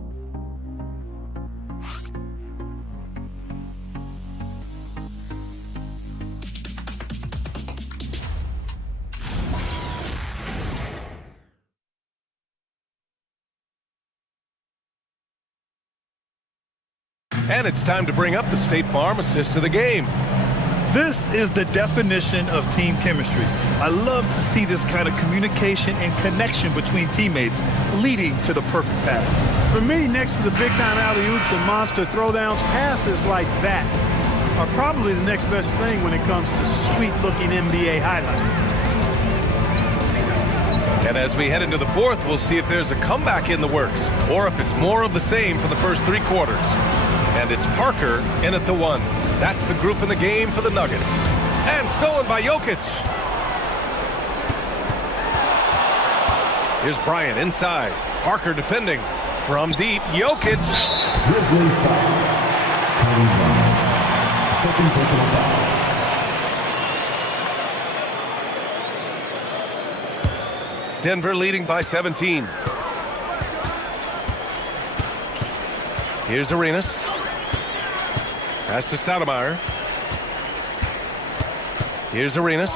And it's time to bring up the State Farm assist to the game. This is the definition of team chemistry. I love to see this kind of communication and connection between teammates leading to the perfect pass. For me, next to the big-time alley-oops and monster throwdowns, passes like that are probably the next best thing when it comes to sweet-looking NBA highlights. And as we head into the fourth, we'll see if there's a comeback in the works or if it's more of the same for the first 3 quarters. And it's Parker in at the 1. That's the group in the game for the Nuggets. And stolen by Jokic. Here's Bryant inside. Parker defending. From deep, Jokic. Grizzlies foul. Second personal foul. Denver leading by 17. Here's Arenas. Pass to Stoudemire. Here's Arenas.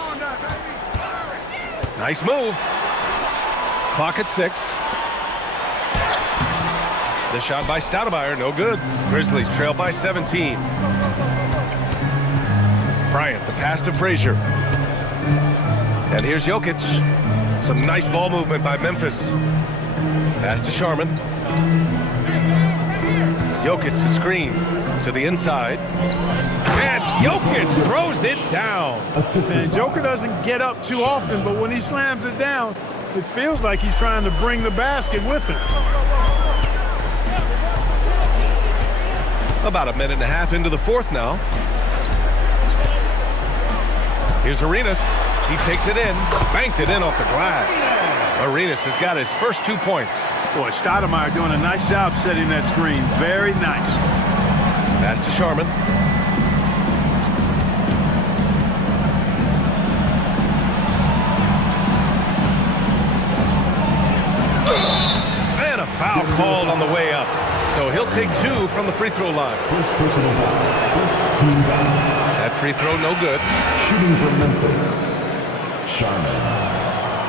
Nice move. Clock at 6. The shot by Stoudemire, no good. Grizzlies trail by 17. Bryant, the pass to Frazier. And here's Jokic. Some nice ball movement by Memphis. Pass to Sharman. Jokic to screen to the inside. And Jokic throws it down. And Joker doesn't get up too often, but when he slams it down, it feels like he's trying to bring the basket with him. About a minute and a half into the fourth now. Here's Arenas. He takes it in, banked it in off the glass. Arenas has got his first 2 points. Boy, Stoudemire doing a nice job setting that screen. Very nice. Pass to Sharman. And a foul called on the way up. So he'll take 2 from the free throw line. First personal foul. First team foul. That free throw no good. Shooting for Memphis. Sharman.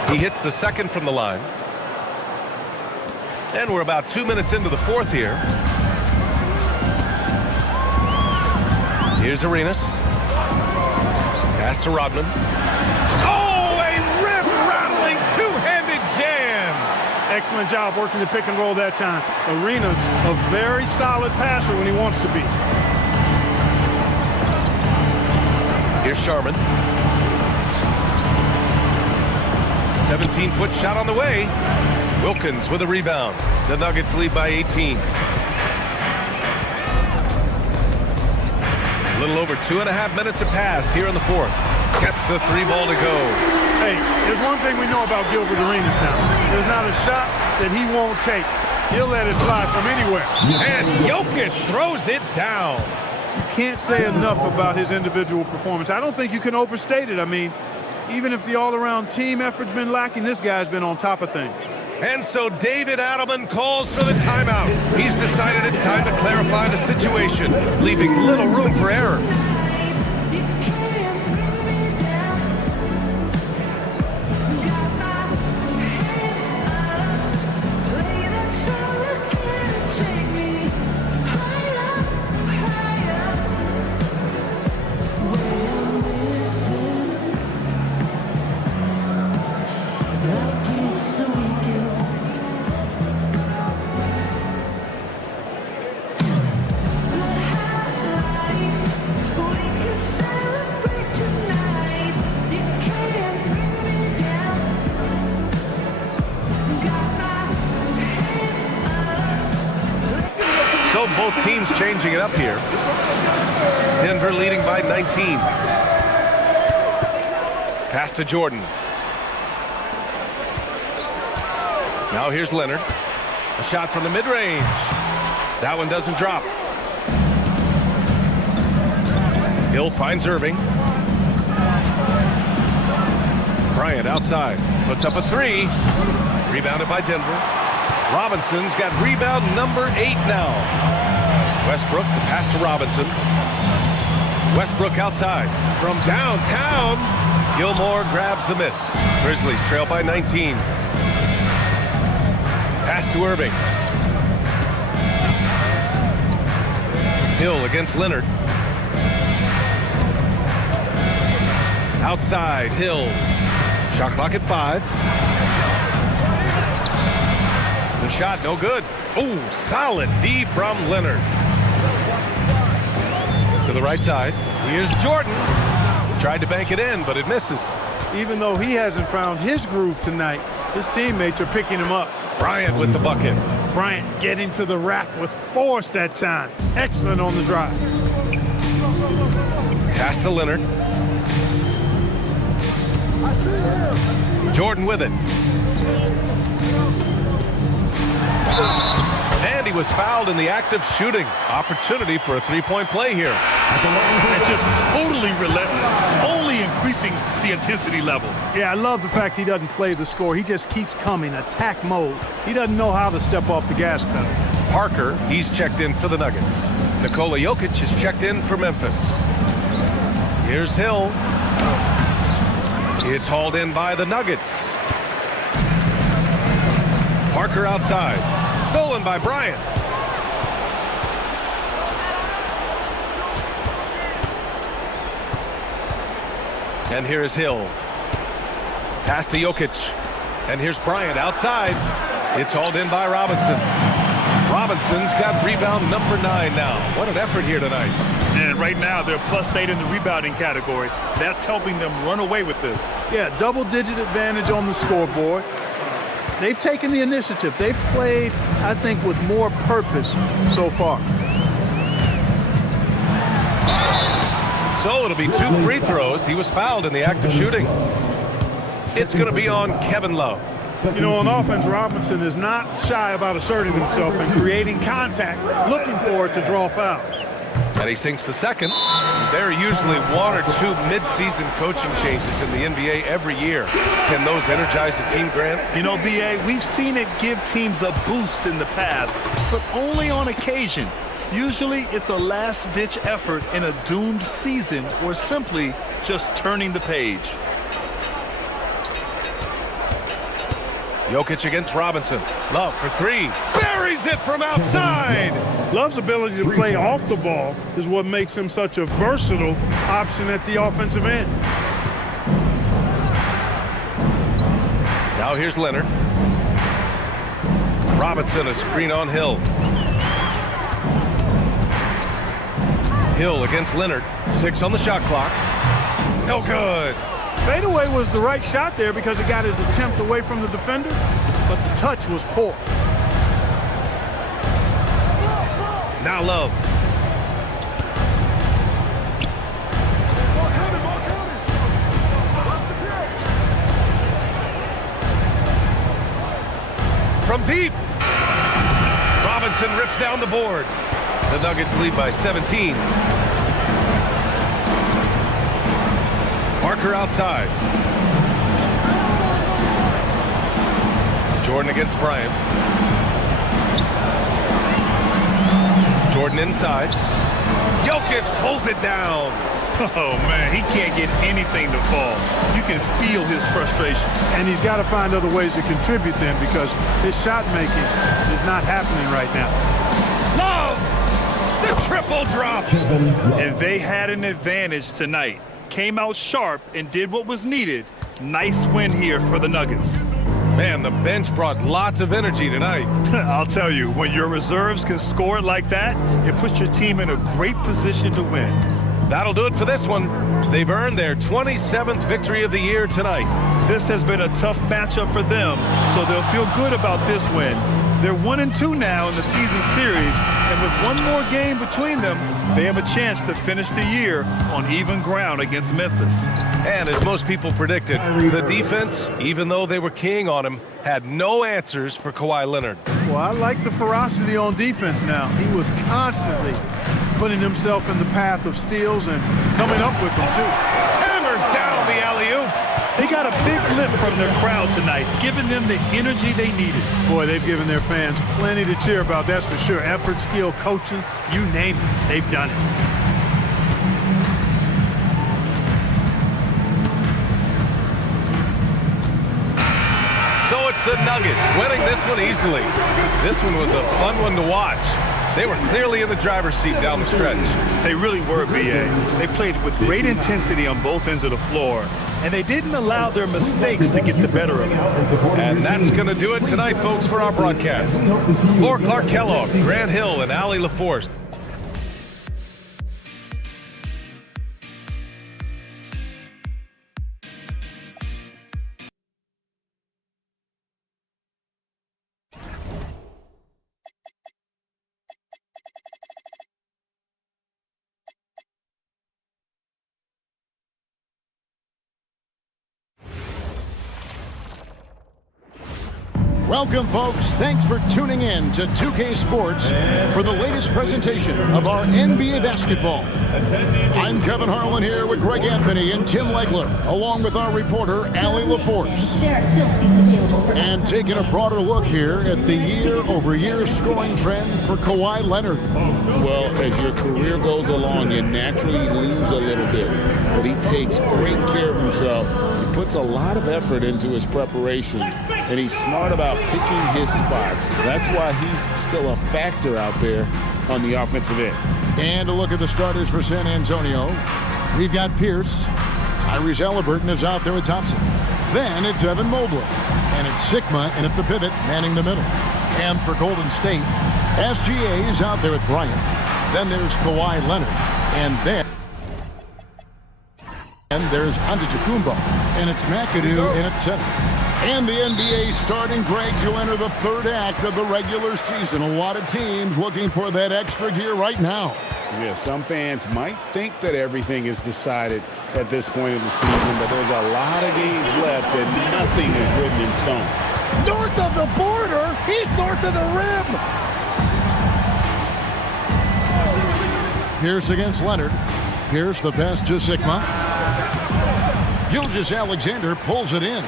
He hits the second from the line. And we're about 2 minutes into the fourth here. Here's Arenas. Pass to Rodman. Oh, a rip-rattling two-handed jam. Excellent job working the pick and roll that time. Arenas, a very solid passer when he wants to be. Here's Sharman. 17-foot shot on the way. Wilkins with a rebound. The Nuggets lead by 18. A little over 2.5 minutes have passed here in the fourth. Gets the 3 ball to go. Hey, there's one thing we know about Gilbert Arenas now. There's not a shot that he won't take. He'll let it fly from anywhere. And Jokic throws it down. You can't say enough about his individual performance. I don't think you can overstate it. I mean, even if the all-around team effort's been lacking, this guy's been on top of things. And so David Adelman calls for the timeout. He's decided it's time to clarify the situation, leaving little room for error. So both teams changing it up here. Denver leading by 19. Pass to Jordan. Now here's Leonard. A shot from the mid-range. That one doesn't drop. Hill finds Irving. Bryant outside. Puts up a 3. Rebounded by Denver. Robinson's got rebound number 8 now. Westbrook, the pass to Robinson. Westbrook outside. From downtown, Gilmore grabs the miss. Grizzlies trail by 19. Pass to Irving. Hill against Leonard. Outside, Hill. Shot clock at 5. The shot, no good. Ooh, solid D from Leonard. To the right side. Here's Jordan. Tried to bank it in, but it misses. Even though he hasn't found his groove tonight, his teammates are picking him up. Bryant with the bucket. Bryant getting to the rack with force that time. Excellent on the drive. Pass to Leonard. Jordan with it. And he was fouled in the act of shooting. Opportunity for a 3-point play here. It's just totally relentless, only increasing the intensity level. Yeah, I love the fact he doesn't play the score. He just keeps coming, attack mode. He doesn't know how to step off the gas pedal. Parker, he's checked in for the Nuggets. Nikola Jokic is checked in for Memphis. Here's Hill. It's hauled in by the Nuggets. Parker outside. Stolen by Bryant. And here's Hill. Pass to Jokic. And here's Bryant outside. It's hauled in by Robinson. Robinson's got rebound number 9 now. What an effort here tonight. And right now they're +8 in the rebounding category. That's helping them run away with this. Yeah, double-digit advantage on the scoreboard. They've taken the initiative. They've played, I think, with more purpose so far. So it'll be 2 free throws. He was fouled in the act of shooting. It's going to be on Kevin Love. You know, on offense, Robinson is not shy about asserting himself and creating contact, looking for it to draw fouls. And he sinks the second. There are usually 1 or 2 mid-season coaching changes in the NBA every year. Can those energize the team, Grant? You know, B.A., we've seen it give teams a boost in the past, but only on occasion. Usually it's a last-ditch effort in a doomed season or simply just turning the page. Jokic against Robinson. Love for 3. Buries it from outside. Love's ability to play off the ball is what makes him such a versatile option at the offensive end. Now here's Leonard. Robinson, a screen on Hill. Hill against Leonard. 6 on the shot clock. No good. Fadeaway was the right shot there because it got his attempt away from the defender, but the touch was poor. Now Love. From deep. Robinson rips down the board. The Nuggets lead by 17. Parker outside. Jordan against Bryant. Jordan inside. Jokic pulls it down. Oh, man, he can't get anything to fall. You can feel his frustration. And he's got to find other ways to contribute then because his shot making is not happening right now. Love! The triple drop. And they had an advantage tonight. Came out sharp and did what was needed. Nice win here for the Nuggets. Man, the bench brought lots of energy tonight. I'll tell you, when your reserves can score it like that, it puts your team in a great position to win. That'll do it for this one. They've earned their 27th victory of the year tonight. This has been a tough matchup for them, so they'll feel good about this win. They're 1-2 now in the season series, and with one more game between them, they have a chance to finish the year on even ground against Memphis. And as most people predicted, the defense, even though they were keying on him, had no answers for Kawhi Leonard. Well, I like the ferocity on defense now. He was constantly putting himself in the path of steals and coming up with them, too. Hammers down the alley-oop. They got a big lift from their crowd tonight, giving them the energy they needed. Boy, they've given their fans plenty to cheer about, that's for sure. Effort, skill, coaching, you name it, they've done it. So it's the Nuggets winning this one easily. This one was a fun one to watch. They were clearly in the driver's seat down the stretch. They really were, B.A. They played with great intensity on both ends of the floor, and they didn't allow their mistakes to get the better of them. And that's going to do it tonight, folks, for our broadcast. For Clark Kellogg, Grant Hill, and Allie LaForce. Welcome, folks. Thanks for tuning in to 2K Sports for the latest presentation of our NBA basketball. I'm Kevin Harlan here with Greg Anthony and Tim Legler, along with our reporter, Allie LaForce. And taking a broader look here at the year-over-year scoring trend for Kawhi Leonard. Well, as your career goes along, you naturally lose a little bit. But he takes great care of himself. He puts a lot of effort into his preparation, and he's smart about picking his spots. That's why he's still a factor out there on the offensive end. And a look at the starters for San Antonio. We've got Pierce. Tyrese Halliburton is out there with Thompson. Then it's Evan Mobley. And it's Sigma in at the pivot, manning the middle. And for Golden State, SGA is out there with Bryant. Then there's Kawhi Leonard. And then there's Antetokounmpo. And it's McAdoo in at center. And the NBA starting, Greg, to enter the third act of the regular season. A lot of teams looking for that extra gear right now. Yeah, some fans might think that everything is decided at this point of the season, but there's a lot of games left and nothing is written in stone. North of the border, he's north of the rim. Pierce against Leonard. Pierce the pass to Sigma. Gilgeous-Alexander pulls it in.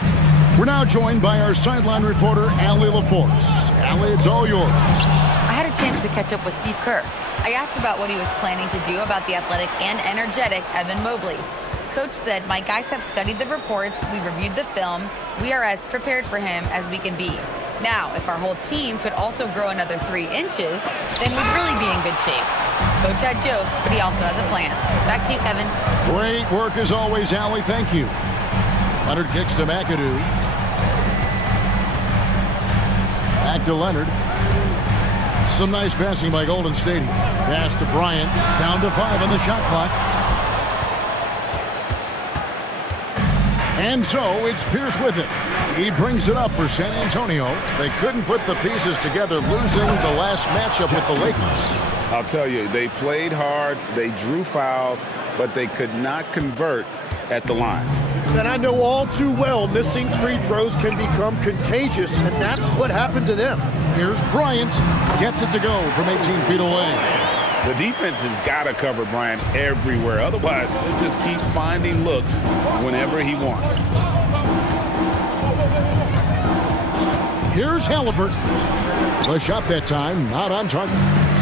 We're now joined by our sideline reporter, Allie LaForce. Allie, it's all yours. I had a chance to catch up with Steve Kerr. I asked about what he was planning to do about the athletic and energetic Evan Mobley. Coach said, my guys have studied the reports, we've reviewed the film, we are as prepared for him as we can be. Now, if our whole team could also grow another 3 inches, then we'd really be in good shape. Coach had jokes, but he also has a plan. Back to you, Kevin. Great work as always, Allie. Thank you. Leonard kicks to McAdoo. Back to Leonard. Some nice passing by Golden State. Pass to Bryant. Down to 5 on the shot clock. And so it's Pierce with it. He brings it up for San Antonio. They couldn't put the pieces together, losing the last matchup with the Lakers. I'll tell you, they played hard, they drew fouls, but they could not convert at the line. And I know all too well missing free throws can become contagious, and that's what happened to them. Here's Bryant. Gets it to go from 18 feet away. The defense has got to cover Bryant everywhere. Otherwise, he'll just keep finding looks whenever he wants. Here's Halliburton. The shot that time, not on target.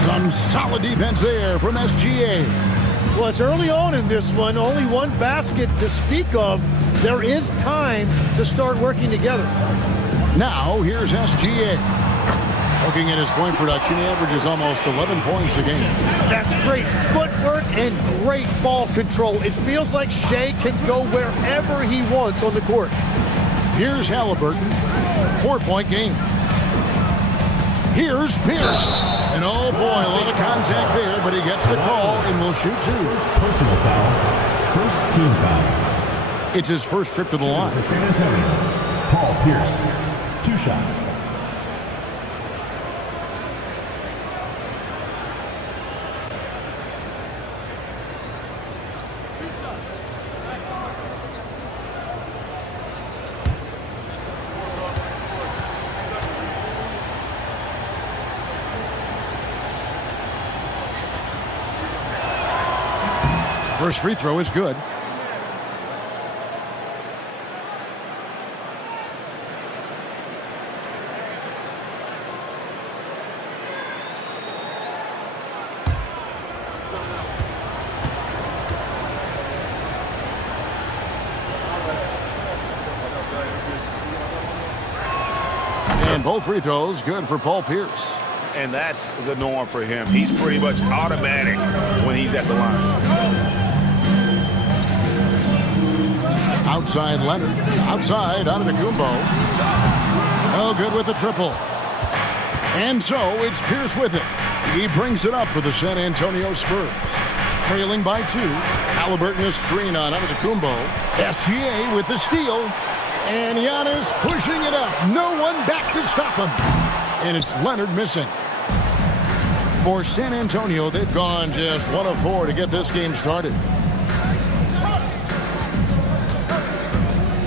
Some solid defense there from SGA. Well, it's early on in this one. Only one basket to speak of. There is time to start working together. Now, here's SGA. Looking at his point production, he averages almost 11 points a game. That's great footwork and great ball control. It feels like Shea can go wherever he wants on the court. Here's Halliburton. 4-point game. Here's Pierce. And oh boy, a lot of contact there, but he gets the call and will shoot two. Personal foul. First team foul. It's his first trip to the line. For San Antonio, Paul Pierce. 2 shots. First free throw is good. And both free throws good for Paul Pierce. And that's the norm for him. He's pretty much automatic when he's at the line. Outside Leonard. Outside Antetokounmpo. Oh, good with the triple. And so it's Pierce with it. He brings it up for the San Antonio Spurs. Trailing by 2. Halliburton a screen on Antetokounmpo. SGA with the steal. And Giannis pushing it up. No one back to stop him. And it's Leonard missing. For San Antonio, they've gone just 1 of 4 to get this game started.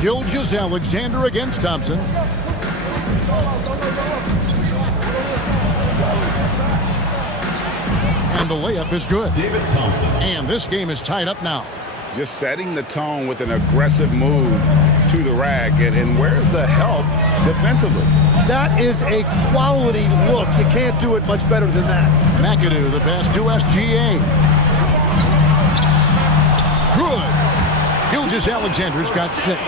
Gilgeous-Alexander against Thompson. And the layup is good. David Thompson. And this game is tied up now. Just setting the tone with an aggressive move to the rack. And where's the help defensively? That is a quality look. You can't do it much better than that. McAdoo, the pass to SGA. Good. Gilgeous-Alexander's got 6.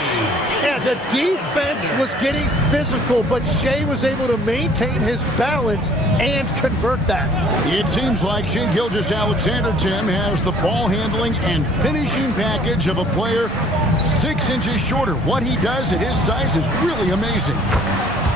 Yeah, the defense was getting physical, but Shea was able to maintain his balance and convert that. It seems like Shea Gilgeous-Alexander, Tim, has the ball handling and finishing package of a player 6 inches shorter. What he does at his size is really amazing.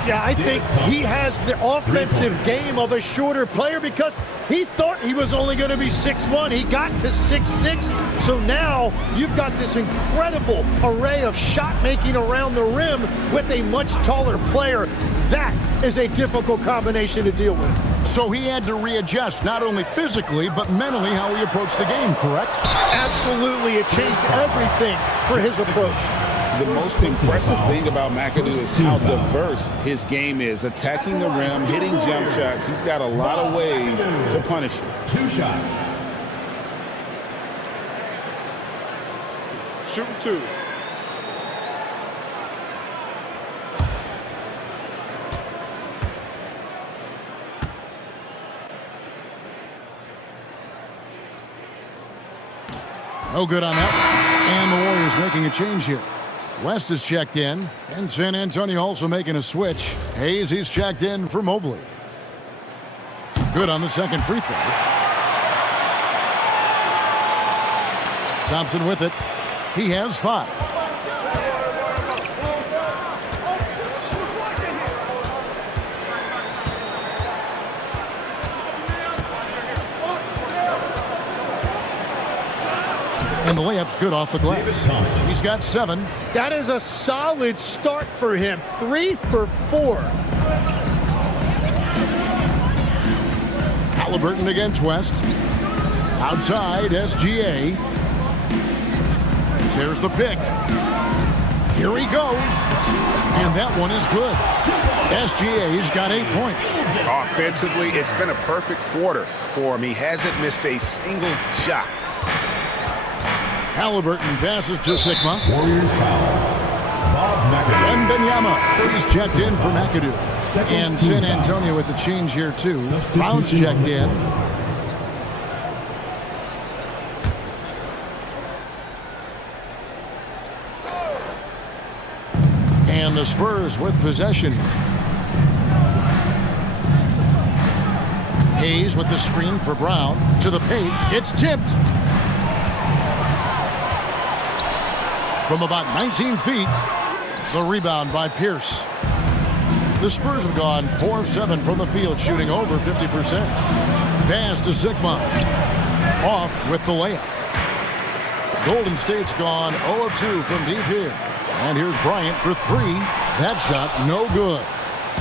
Yeah, I think he has the offensive game of a shorter player because he thought he was only going to be 6'1". He got to 6'6". So now you've got this incredible array of shot making around the rim with a much taller player. That is a difficult combination to deal with. So he had to readjust not only physically but mentally how he approached the game, correct? Absolutely. It changed everything for his approach. The most impressive thing about McAdoo is how diverse his game is. Attacking the rim, hitting jump shots. He's got a lot of ways to punish you. 2 shots. Shooting 2. No good on that. And the Warriors making a change here. West is checked in, and San Antonio also making a switch. Hayes, he's checked in for Mobley. Good on the second free throw. Thompson with it. He has 5. And the layup's good off the glass. He's got 7. That is a solid start for him. 3 for 4. Halliburton against West. Outside, SGA. There's the pick. Here he goes. And that one is good. SGA's got 8 points. Offensively, it's been a perfect quarter for him. He hasn't missed a single shot. Halliburton passes to Sigma. Warriors foul. Wembanyama is checked in for McAdoo. And San Antonio with the change here, too. Brown's checked in. And the Spurs with possession. Hayes with the screen for Brown. To the paint. It's tipped. From about 19 feet. The rebound by Pierce. The Spurs have gone 4 of 7 from the field, shooting over 50%. Pass to Sigma. Off with the layup. Golden State's gone 0 of 2 from deep here. And here's Bryant for 3. That shot no good.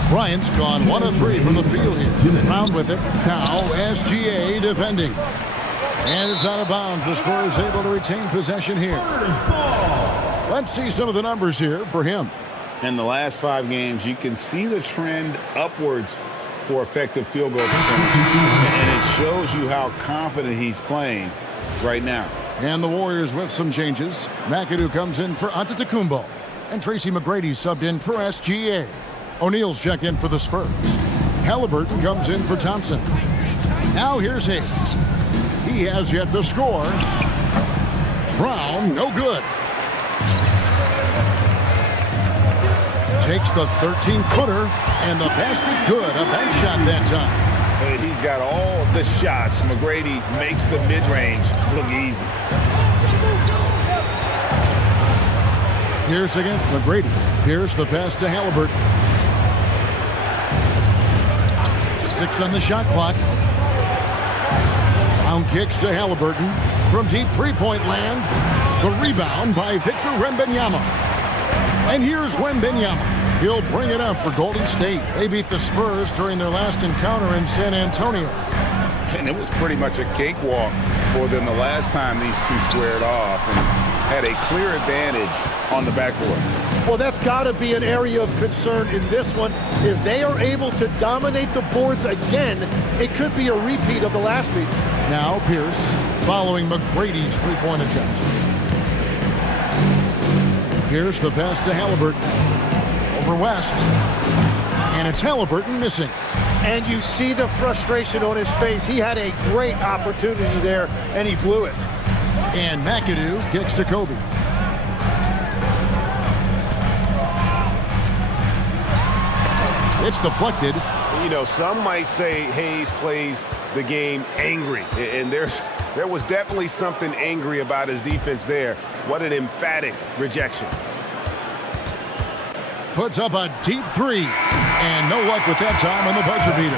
Bryant's gone 1 of 3 from the field here. Brown with it. Now SGA defending. And it's out of bounds. The Spurs able to retain possession here. Let's see some of the numbers here for him. In the last 5 games, you can see the trend upwards for effective field goal percentage. And it shows you how confident he's playing right now. And the Warriors with some changes. McAdoo comes in for Antetokounmpo. And Tracy McGrady subbed in for SGA. O'Neal's checked in for the Spurs. Halliburton comes in for Thompson. Now here's Hayes. He has yet to score. Brown, no good. Takes the 13-footer, and the basket good. A bad shot that time. He's got all the shots. McGrady makes the mid-range look easy. Pierce against McGrady. Pierce the pass to Halliburton. 6 on the shot clock. Brown kicks to Halliburton. From deep three-point land, the rebound by Victor Wembanyama. And here's Wembanyama. He'll bring it up for Golden State. They beat the Spurs during their last encounter in San Antonio. And it was pretty much a cakewalk for them the last time these two squared off and had a clear advantage on the backboard. Well, that's got to be an area of concern in this one. If they are able to dominate the boards again, it could be a repeat of the last meeting. Now Pierce following McGrady's three-point attempt. Pierce the pass to Halliburton. Over West. And it's Halliburton missing. And you see the frustration on his face. He had a great opportunity there, and he blew it. And McAdoo kicks to Kobe. It's deflected. You know, some might say Hayes plays the game angry, and there was definitely something angry about his defense there. What an emphatic rejection. Puts up a deep 3, and no luck with that time on the buzzer beater.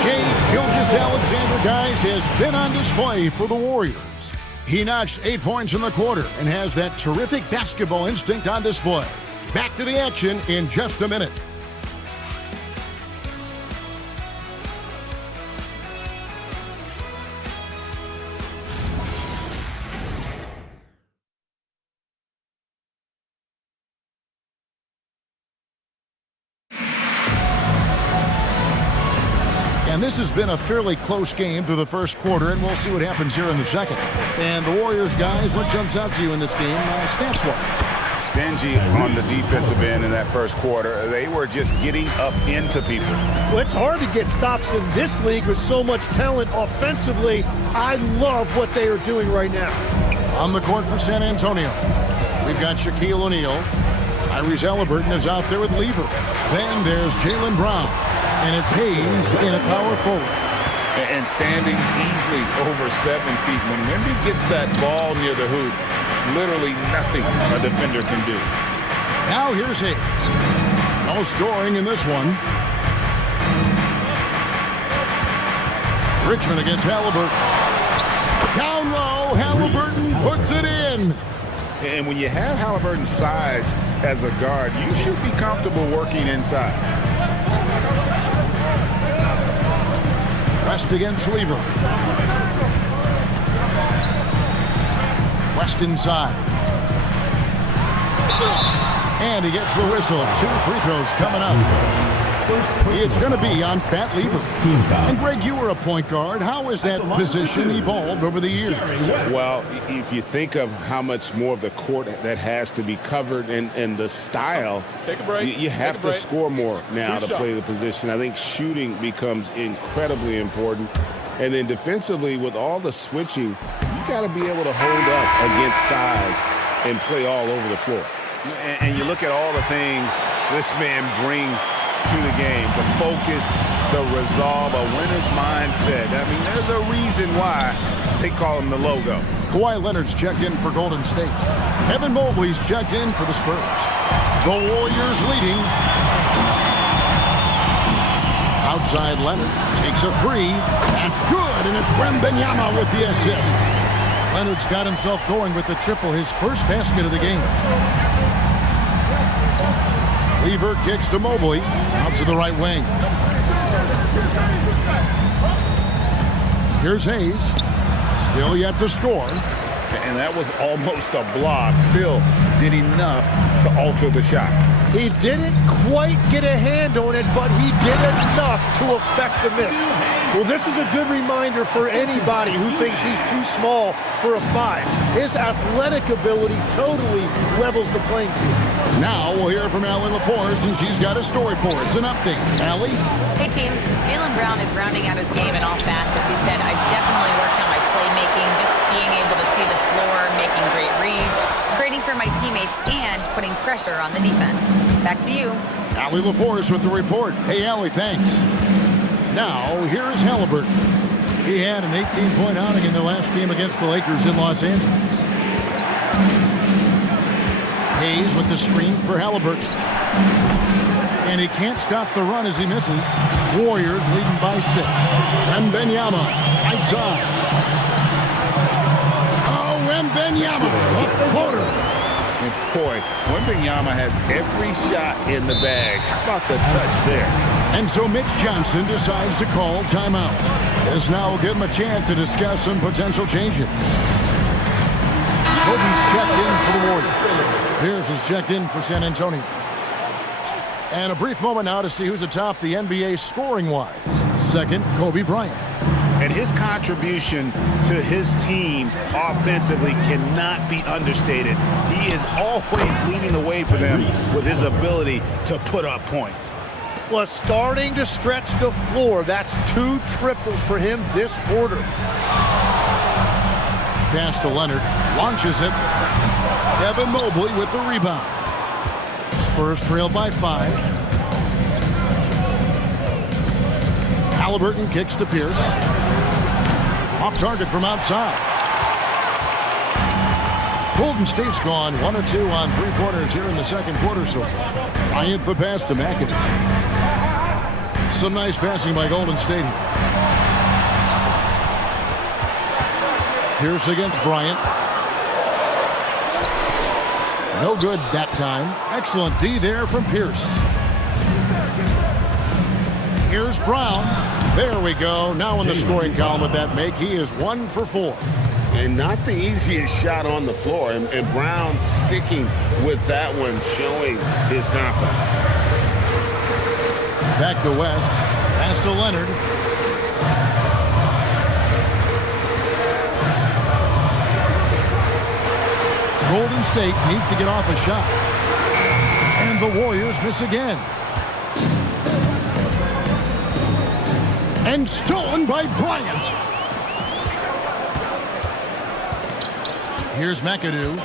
Shai Gilgeous-Alexander, guys, has been on display for the Warriors. He notched 8 points in the quarter and has that terrific basketball instinct on display. Back to the action in just a minute. And this has been a fairly close game through the first quarter, and we'll see what happens here in the second. And the Warriors, guys, what jumps out to you in this game, stats-wise? Stingy on the defensive end in that first quarter. They were just getting up into people. Well, it's hard to get stops in this league with so much talent offensively. I love what they are doing right now. On the court for San Antonio, we've got Shaquille O'Neal. Tyrese Halliburton is out there with Lever. Then there's Jaylen Brown. And it's Hayes in a power forward. And standing easily over 7 feet. When Wemby gets that ball near the hoop, literally nothing a defender can do. Now here's Hayes. No scoring in this one. Richmond against Halliburton. Down low, Halliburton puts it in. And when you have Halliburton's size as a guard, you should be comfortable working inside. West against Lever. West inside. And he gets the whistle. 2 free throws coming up. It's going to be on Pat Lever. And Greg, you were a point guard. How has that position evolved over the years? Well, if you think of how much more of the court that has to be covered and the style, Take a break. You have to score more now to Two play the shots. position. I think shooting becomes incredibly important. And then defensively, with all the switching, you got to be able to hold up against size and play all over the floor. And you look at all the things this man brings to the game, the focus, the resolve, a winner's mindset. I mean, there's a reason why they call him the logo. Kawhi Leonard's checked in for Golden State. Evan Mobley's checked in for the Spurs. The Warriors leading. Outside Leonard takes a 3. That's good, and it's Wembanyama with the assist. Leonard's got himself going with the triple, his first basket of the game. Lever kicks to Mobley, out to the right wing. Here's Hayes, still yet to score. And that was almost a block. Still did enough to alter the shot. He didn't quite get a hand on it, but he did enough to affect the miss. Well, this is a good reminder for anybody who thinks he's too small for a 5. His athletic ability totally levels the playing field. Now we'll hear from Allie LaForce, and she's got a story for us. An update. Allie? Hey, team. Jaylen Brown is rounding out his game in all facets. He said, I definitely worked on my playmaking, just being able to see the floor, making great reads, creating for my teammates, and putting pressure on the defense. Back to you. Allie LaForce with the report. Hey, Allie, thanks. Now, here's Halliburton. He had an 18-point outing in the last game against the Lakers in Los Angeles. Hayes with the screen for Halliburton. And he can't stop the run as he misses. Warriors leading by 6. Wembanyama, right side. Oh, Wembanyama, a floater. And boy, Wembanyama has every shot in the bag. How about the touch there? And so Mitch Johnson decides to call timeout. This now will give him a chance to discuss some potential changes. Kobe's checked in for the Warriors. Pierce is checked in for San Antonio. And a brief moment now to see who's atop the NBA scoring-wise. Second, Kobe Bryant. And his contribution to his team offensively cannot be understated. He is always leading the way for them with his ability to put up points. Well, starting to stretch the floor. That's 2 triples for him this quarter. Pass to Leonard. Launches it. Evan Mobley with the rebound. Spurs trail by 5. Halliburton kicks to Pierce. Off target from outside. Golden State's gone 1 or 2 on 3-pointers here in the second quarter so far. Bryant the pass to McAdoo. Some nice passing by Golden State here. Pierce against Bryant. No good that time. Excellent D there from Pierce. Here's Brown. There we go. Now in the scoring column with that make. He is 1 for 4. And not the easiest shot on the floor. And Brown sticking with that one, showing his confidence. Back to West. Pass to Leonard. Golden State needs to get off a shot. And the Warriors miss again. And stolen by Bryant. Here's McAdoo.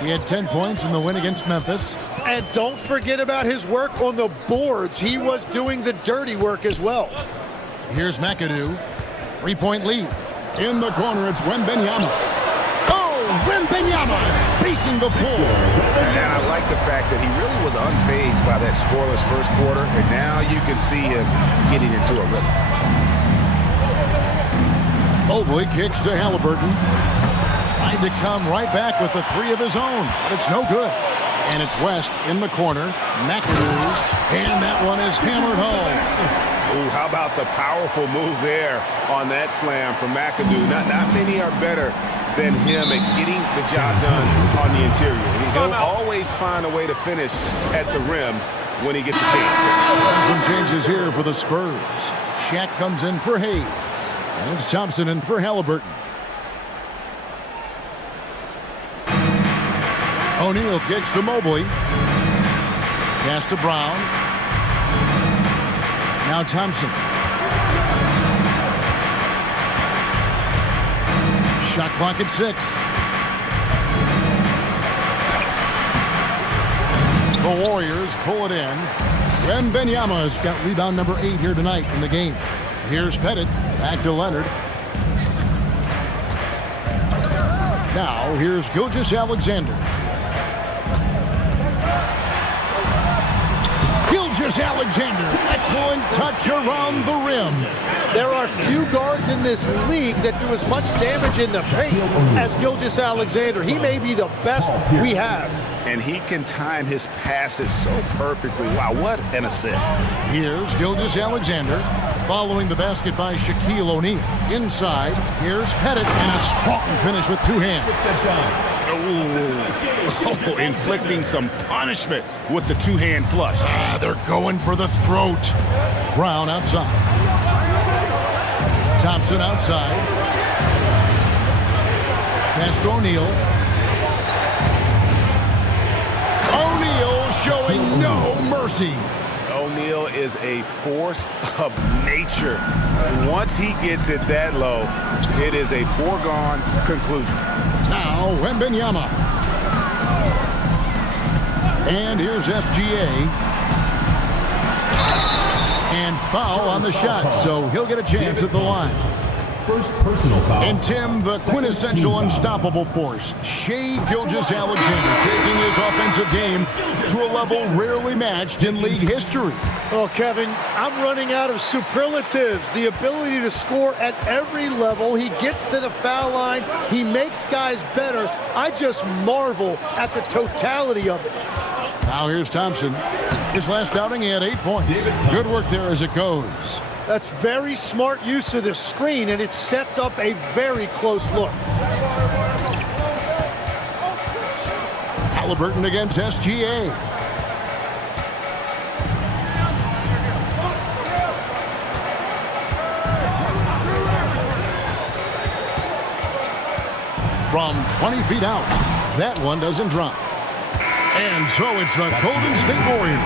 He had 10 points in the win against Memphis. And don't forget about his work on the boards. He was doing the dirty work as well. Here's McAdoo. 3-point lead. In the corner, it's Wembanyama. Oh, Wembanyama spacing the floor. And I like the fact that he really was unfazed by that scoreless first quarter. And now you can see him getting into a rhythm. Mobley kicks to Halliburton. Tried to come right back with the three of his own, but it's no good. And it's West in the corner. McAdoo, and that one is hammered home. Ooh, how about the powerful move there on that slam from McAdoo? Not many are better than him at getting the job done on the interior. He'll always find a way to finish at the rim when he gets a chance. Some changes here for the Spurs. Shaq comes in for Hayes. And it's Thompson in for Halliburton. O'Neal kicks to Mobley. Pass to Brown. Now Thompson. Shot clock at 6. The Warriors pull it in. Wembanyama's got rebound number 8 here tonight in the game. Here's Pettit. Back to Leonard. Now here's Gilgeous-Alexander. Gilgeous-Alexander, excellent touch around the rim. There are few guards in this league that do as much damage in the paint as Gilgeous-Alexander. He may be the best we have. And he can time his passes so perfectly. Wow, what an assist. Here's Gilgeous-Alexander following the basket by Shaquille O'Neal. Inside, here's Pettit, and a strong finish with 2 hands. Oh, inflicting some punishment with the 2-hand flush. They're going for the throat. Brown outside. Thompson outside. Pass to O'Neal. O'Neal showing no mercy. O'Neal is a force of nature. Once he gets it that low, it is a foregone conclusion. Now, Wembanyama. And here's SGA. And foul on the shot, so he'll get a chance at the line. First personal foul. And Tim, the quintessential unstoppable force, Shai Gilgeous-Alexander, taking his offensive game to a level rarely matched in league history. Oh, Kevin, I'm running out of superlatives. The ability to score at every level. He gets to the foul line. He makes guys better. I just marvel at the totality of it. Now here's Thompson. His last outing, he had 8 points. Good work there as it goes. That's very smart use of the screen, and it sets up a very close look. Halliburton against SGA. From 20 feet out, that one doesn't drop. And so it's the Golden State Warriors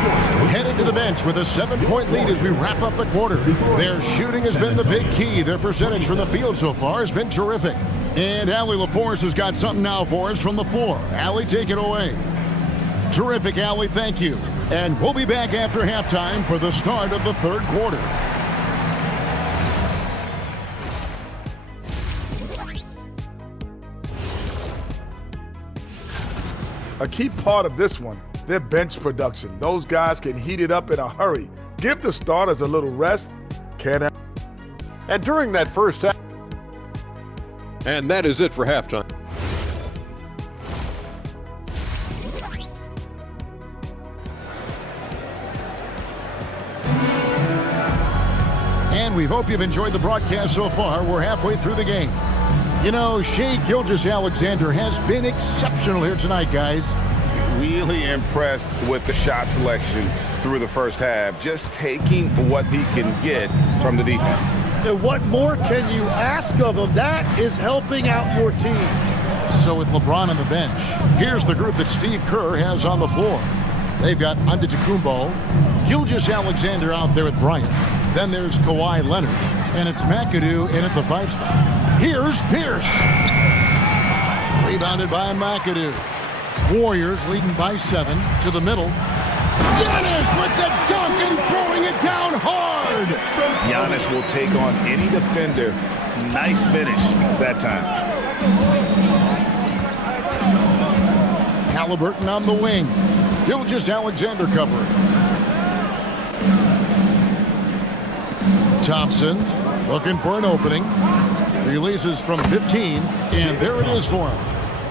headed to the bench with a 7-point lead as we wrap up the quarter. Their shooting has been the big key. Their percentage from the field so far has been terrific. And Allie LaForce has got something now for us from the floor. Allie, take it away. Terrific, Allie. Thank you. And we'll be back after halftime for the start of the third quarter. A key part of this one, their bench production. Those guys can heat it up in a hurry. Give the starters a little rest. And during that first half, and that is it for halftime. And we hope you've enjoyed the broadcast so far. We're halfway through the game. You know, Shai Gilgeous-Alexander has been exceptional here tonight, guys. Really impressed with the shot selection through the first half. Just taking what he can get from the defense. And what more can you ask of him? That is helping out your team. So with LeBron on the bench, here's the group that Steve Kerr has on the floor. They've got Antetokounmpo, Gilgeous-Alexander out there with Bryant. Then there's Kawhi Leonard, and it's McAdoo in at the 5 spot. Here's Pierce. Rebounded by McAdoo. Warriors leading by 7 to the middle. Giannis with the dunk and throwing it down hard. Giannis will take on any defender. Nice finish that time. Halliburton on the wing. Gilgeous-Alexander covering. Thompson looking for an opening. Releases from 15, and there it is for him.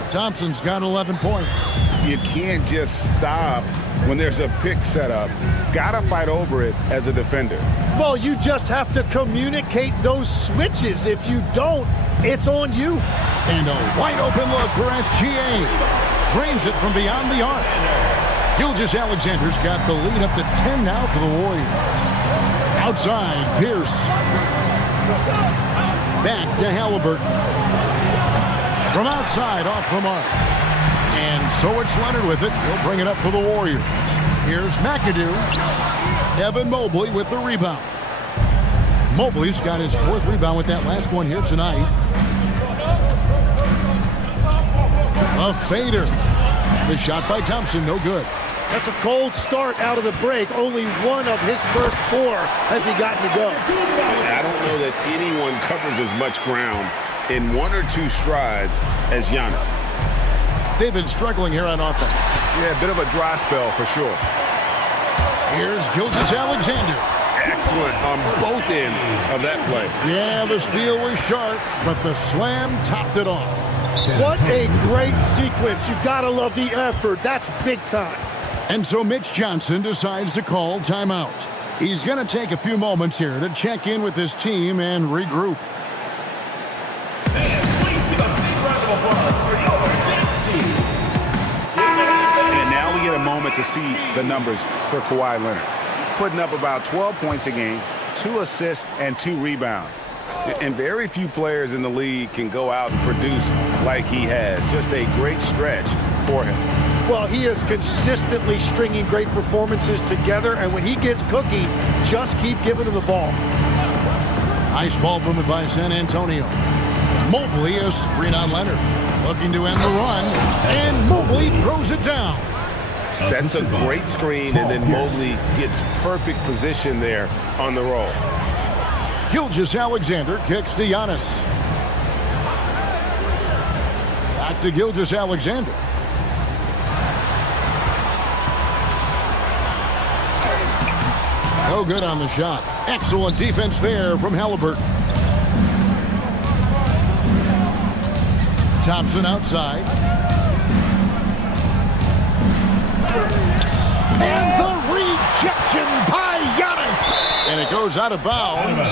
Thompson's got 11 points. You can't just stop when there's a pick set up. Gotta fight over it as a defender. Well, you just have to communicate those switches. If you don't, it's on you. And a wide open look for SGA. Drains it from beyond the arc. Gilgeous-Alexander's got the lead up to 10 now for the Warriors. Outside, Pierce. Back to Halliburton. From outside, off the mark. And so it's Leonard with it. He'll bring it up for the Warriors. Here's McAdoo. Evan Mobley with the rebound. Mobley's got his 4th rebound with that last one here tonight. A fader. The shot by Thompson, no good. That's a cold start out of the break. Only one of his first 4 has he gotten to go. I don't know that anyone covers as much ground in 1 or 2 strides as Giannis. They've been struggling here on offense. Yeah, a bit of a dry spell for sure. Here's Gilgeous-Alexander. Excellent on both ends of that play. Yeah, the steal was sharp, but the slam topped it off. What a great sequence. You gotta love the effort. That's big time. And so Mitch Johnson decides to call timeout. He's going to take a few moments here to check in with his team and regroup. And now we get a moment to see the numbers for Kawhi Leonard. He's putting up about 12 points a game, 2 assists, and 2 rebounds. And very few players in the league can go out and produce like he has. Just a great stretch for him. Well, he is consistently stringing great performances together, and when he gets cooking, just keep giving him the ball. Ice ball movement by San Antonio. Mobley, a screen on Leonard. Looking to end the run, and Mobley throws it down. Sets a great screen, and then Mobley gets perfect position there on the roll. Gilgeous-Alexander kicks to Giannis. Back to Gilgeous-Alexander. No good on the shot. Excellent defense there from Halliburton. Thompson outside. And the rejection by Giannis. And it goes out of bounds.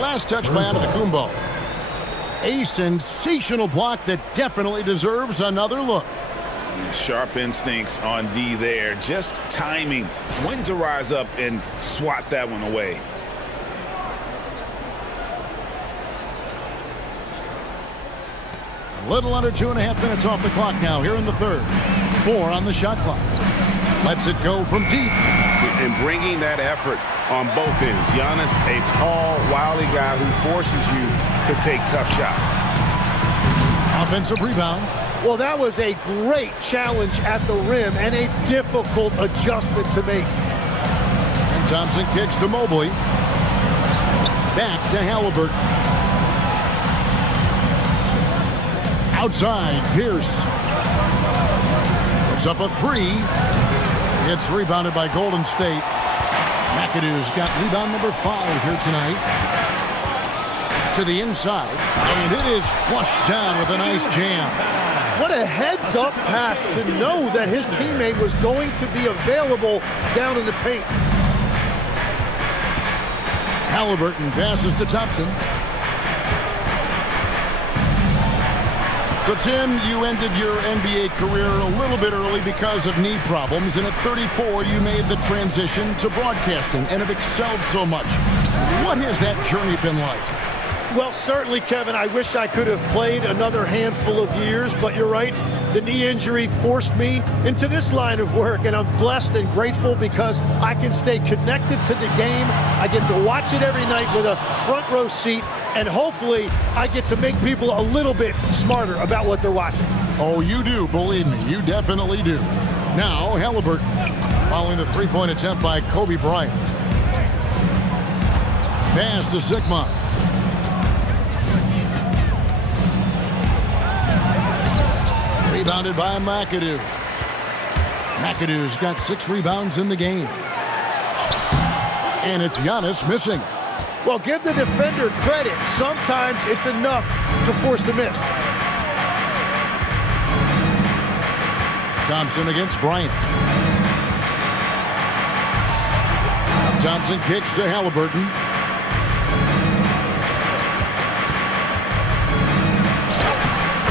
Last touch by Antetokounmpo. A sensational block that definitely deserves another look. Sharp instincts on D there. Just timing when to rise up and swat that one away. A little under 2.5 minutes off the clock now here in the third. 4 on the shot clock. Lets it go from deep. And bringing that effort on both ends. Giannis, a tall, wily guy who forces you to take tough shots. Offensive rebound. Well, that was a great challenge at the rim and a difficult adjustment to make. And Thompson kicks to Mobley. Back to Halliburton. Outside, Pierce. Puts up a 3. It's rebounded by Golden State. McAdoo's got rebound number 5 here tonight. To the inside, and it is flushed down with a nice jam. What a heads-up pass to know that his teammate was going to be available down in the paint. Halliburton passes to Thompson. So, Tim, you ended your NBA career a little bit early because of knee problems, and at 34, you made the transition to broadcasting and have excelled so much. What has that journey been like? Well, certainly, Kevin, I wish I could have played another handful of years, but you're right. The knee injury forced me into this line of work, and I'm blessed and grateful because I can stay connected to the game. I get to watch it every night with a front row seat, and hopefully I get to make people a little bit smarter about what they're watching. Oh, you do, believe me. You definitely do. Now, Halliburton, following the three-point attempt by Kobe Bryant. Pass to Sigma. Rebounded by McAdoo. McAdoo's got 6 rebounds in the game. And it's Giannis missing. Well, give the defender credit. Sometimes it's enough to force the miss. Thompson against Bryant. Thompson kicks to Halliburton.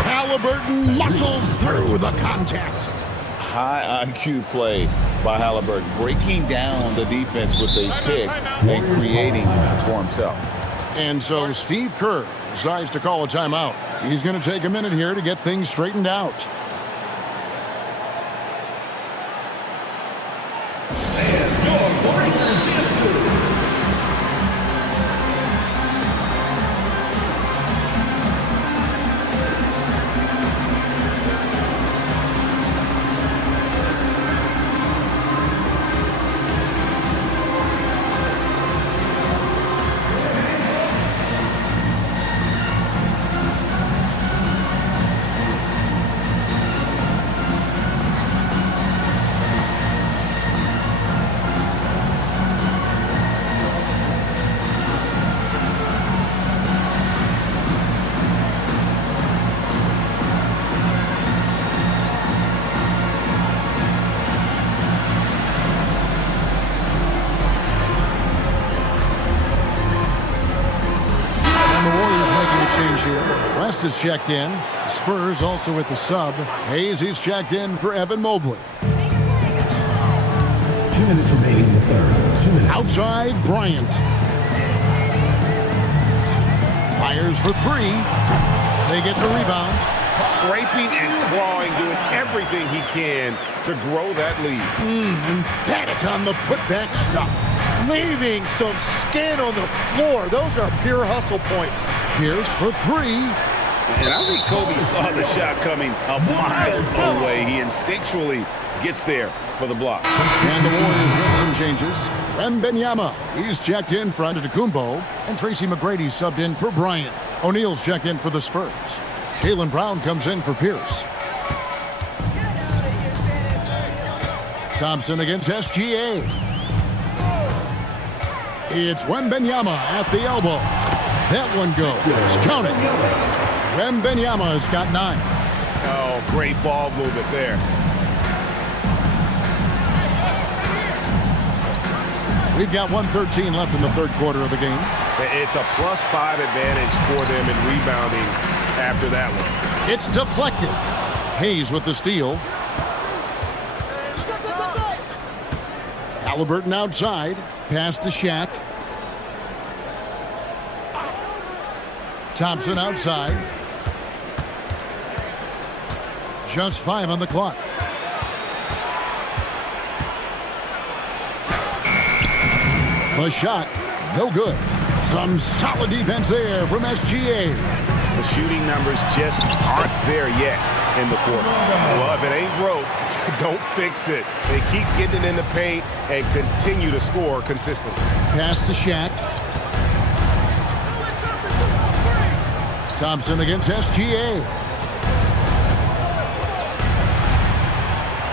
Halliburton muscles through the contact. High IQ play by Halliburton, breaking down the defense with a pick and creating for himself. And so Steve Kerr decides to call a timeout. He's going to take a minute here to get things straightened out. West is checked in. Spurs also with the sub. Hayes, he's checked in for Evan Mobley. 2 minutes remaining in the third. 2 minutes. Outside, Bryant. Fires for three. They get the rebound. Scraping and clawing, doing everything he can to grow that lead. Emphatic on the putback stuff. Leaving some skin on the floor. Those are pure hustle points. Pierce for three. And I think Kobe saw the shot coming a mile away. He instinctually gets there for the block. And the Warriors with some changes. Wembanyama, he's checked in for Antetokounmpo. And Tracy McGrady subbed in for Bryant. O'Neal's checked in for the Spurs. Jaylen Brown comes in for Pierce. Thompson against SGA. It's Wembanyama at the elbow. That one goes. Count it. Wembanyama's got 9. Oh, great ball movement there. We've got 1:13 left in the third quarter of the game. It's a +5 advantage for them in rebounding after that one. It's deflected. Hayes with the steal. Halliburton outside. Pass to Shaq. Thompson outside. Just 5 on the clock. The shot, no good. Some solid defense there from SGA. The shooting numbers just aren't there yet in the quarter. Well, if it ain't broke, don't fix it. They keep getting it in the paint and continue to score consistently. Pass to Shaq. Thompson against SGA.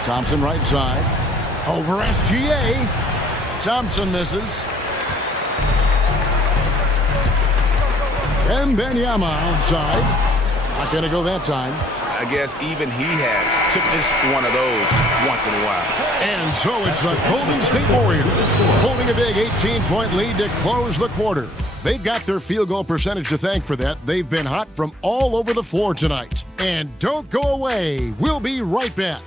Thompson right side. Over SGA. Thompson misses. And Wembanyama outside. Not going to go that time. I guess even he has took this one of those once in a while. And so it's the Golden State Warriors holding a big 18-point lead to close the quarter. They've got their field goal percentage to thank for that. They've been hot from all over the floor tonight. And don't go away. We'll be right back.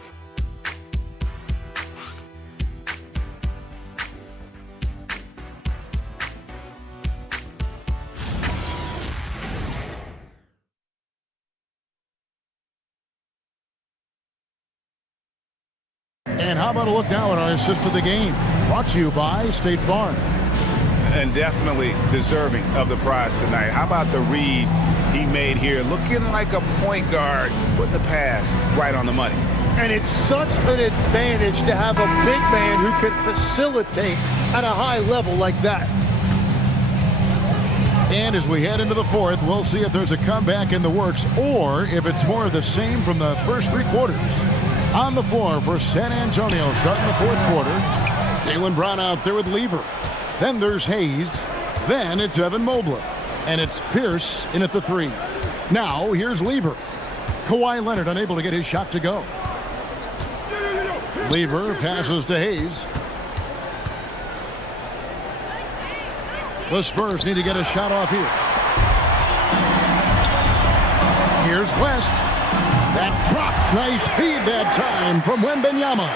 And how about a look now at our assist of the game? Brought to you by State Farm. And definitely deserving of the prize tonight. How about the read he made here? Looking like a point guard, putting the pass right on the money. And it's such an advantage to have a big man who can facilitate at a high level like that. And as we head into the fourth, we'll see if there's a comeback in the works or if it's more of the same from the first 3 quarters. On the floor for San Antonio starting the fourth quarter. Jaylen Brown out there with Lever. Then there's Hayes. Then it's Evan Mobley. And it's Pierce in at the 3. Now here's Lever. Kawhi Leonard unable to get his shot to go. Lever passes to Hayes. The Spurs need to get a shot off here. Here's West. That drops. Nice feed that time from Wembanyama.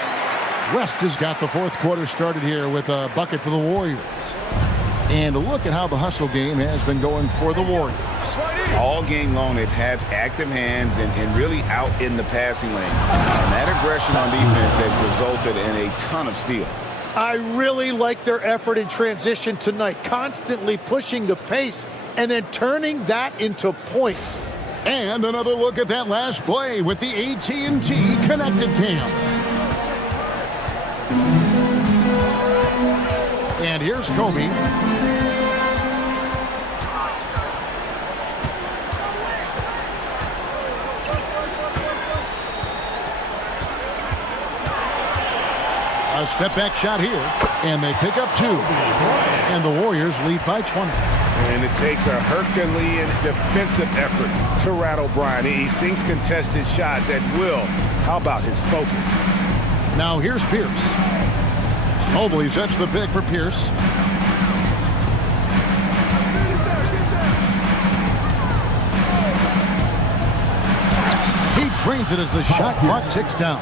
West has got the fourth quarter started here with a bucket for the Warriors. And look at how the hustle game has been going for the Warriors. All game long, they've had active hands and really out in the passing lanes. And that aggression on defense has resulted in a ton of steals. I really like their effort in transition tonight, constantly pushing the pace and then turning that into points. And another look at that last play with the AT&T connected cam. And here's Kobe. A step-back shot here, and they pick up 2. And the Warriors lead by 20. And it takes a Herculean defensive effort to rattle Bryant. He sinks contested shots at will. How about his focus? Now here's Pierce. Mobley sets the pick for Pierce. He drains it as the shot clock ticks down.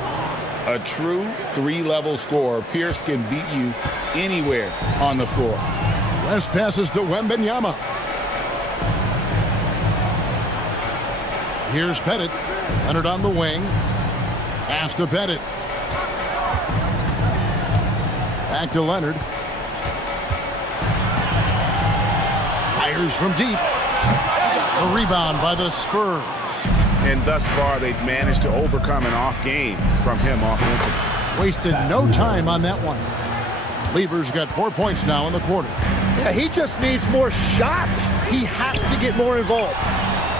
A true 3-level scorer. Pierce can beat you anywhere on the floor. West passes to Wembanyama. Here's Pettit. Leonard on the wing. Pass to Pettit. Back to Leonard. Fires from deep. A rebound by the Spurs. And thus far, they've managed to overcome an off game from him offensively. Wasted no time on that one. Lever's got 4 points now in the quarter. Yeah, he just needs more shots. He has to get more involved.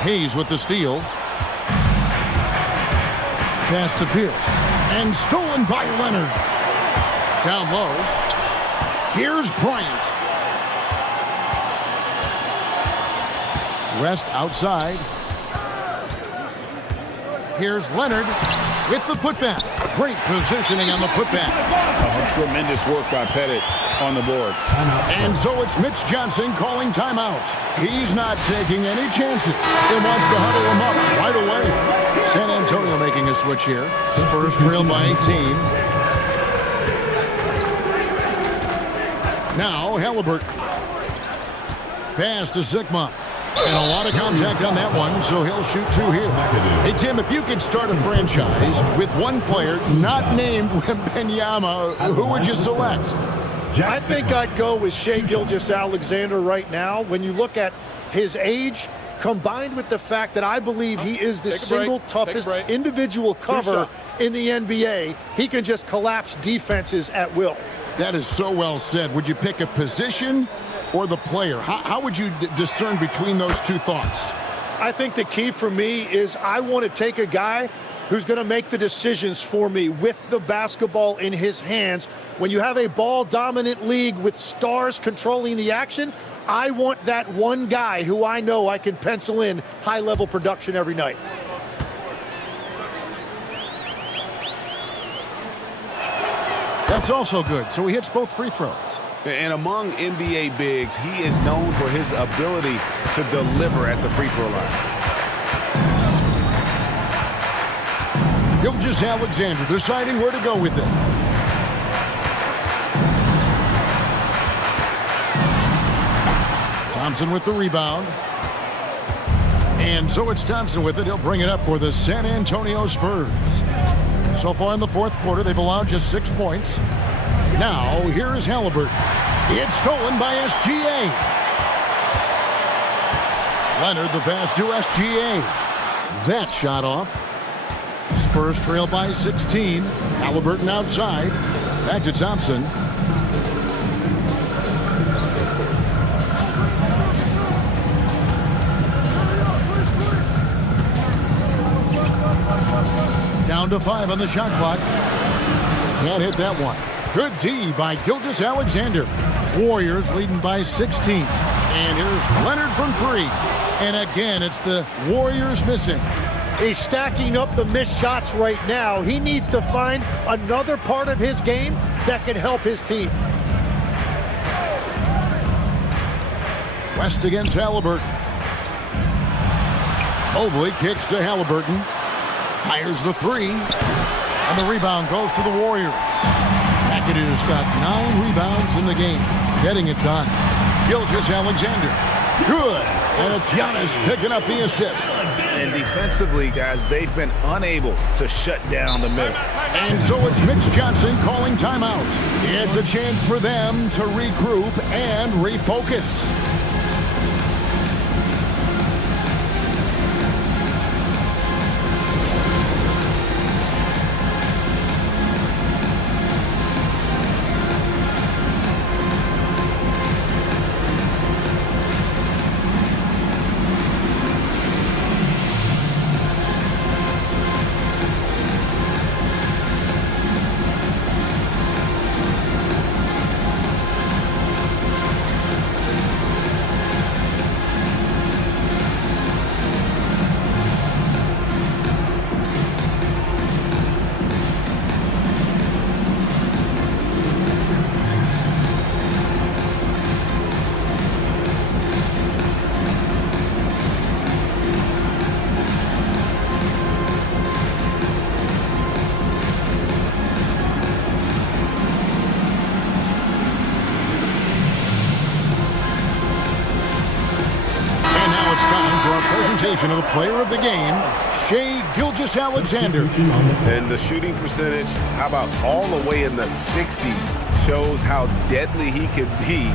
Hayes with the steal. Pass to Pierce. And stolen by Leonard. Down low. Here's Bryant. West outside. Here's Leonard with the putback. Great positioning on the putback. Tremendous work by Pettit on the boards. And so it's Mitch Johnson calling timeout. He's not taking any chances. He wants to huddle him up right away. San Antonio making a switch here. Spurs trail by 18. Now Halliburton. Pass to Sigma. And a lot of contact on that one, so he'll shoot 2 here. Hey, Tim, if you could start a franchise with one player not named Wembanyama, who would you select? I think I'd go with Shai Gilgeous-Alexander right now. When you look at his age, combined with the fact that I believe he is the single toughest individual cover in the NBA, he can just collapse defenses at will. That is so well said. Would you pick a position or the player? How would you discern between those two thoughts? I think the key for me is I want to take a guy who's going to make the decisions for me with the basketball in his hands. When you have a ball-dominant league with stars controlling the action, I want that one guy who I know I can pencil in high-level production every night. That's also good. So he hits both free throws. And among NBA bigs, he is known for his ability to deliver at the free throw line. Gilgeous-Alexander deciding where to go with it. Thompson with the rebound. And so it's Thompson with it. He'll bring it up for the San Antonio Spurs. So far in the fourth quarter, they've allowed just 6 points. Now, here is Halliburton. It's stolen by SGA. Leonard, the pass to SGA. That shot off. Spurs trail by 16. Halliburton outside. Back to Thompson. Down to 5 on the shot clock. Can't hit that one. Good D by Gilgeous-Alexander. Warriors leading by 16. And here's Leonard from 3. And again, it's the Warriors missing. He's stacking up the missed shots right now. He needs to find another part of his game that can help his team. West against Halliburton. Mobley kicks to Halliburton. Fires the 3. And the rebound goes to the Warriors. McAdoo's got 9 rebounds in the game. Getting it done. Gilgeous-Alexander. Good. And it's Giannis picking up the assist. And defensively, guys, they've been unable to shut down the middle. And so it's Mitch Johnson calling timeout. It's a chance for them to regroup and refocus. Presentation of the player of the game, Shai Gilgeous-Alexander. And the shooting percentage, how about all the way in the 60s, shows how deadly he could be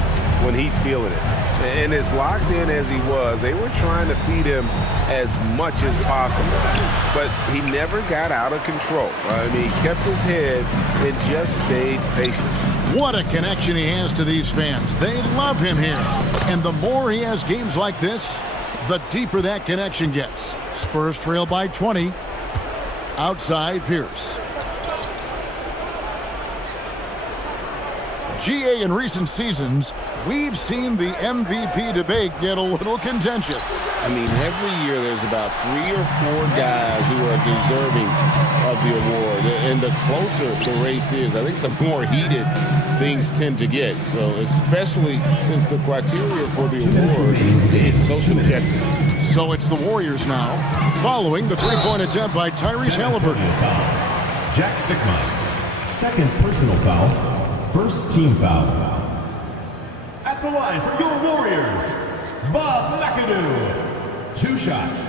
when he's feeling it. And as locked in as he was, they were trying to feed him as much as possible. But he never got out of control. I mean, he kept his head and just stayed patient. What a connection he has to these fans. They love him here. And the more he has games like this, the deeper that connection gets. Spurs trail by 20. Outside Pierce. GA, in recent seasons, we've seen the MVP debate get a little contentious. I mean, every year there's about 3 or 4 guys who are deserving of the award. And the closer the race is, I think the more heated things tend to get. So especially since the criteria for the award is so subjective. So it's the Warriors now, following the 3-point attempt by Tyrese Halliburton. Jack Sickman, second personal foul, first team foul. At the line for your Warriors, Bob McAdoo. 2 shots.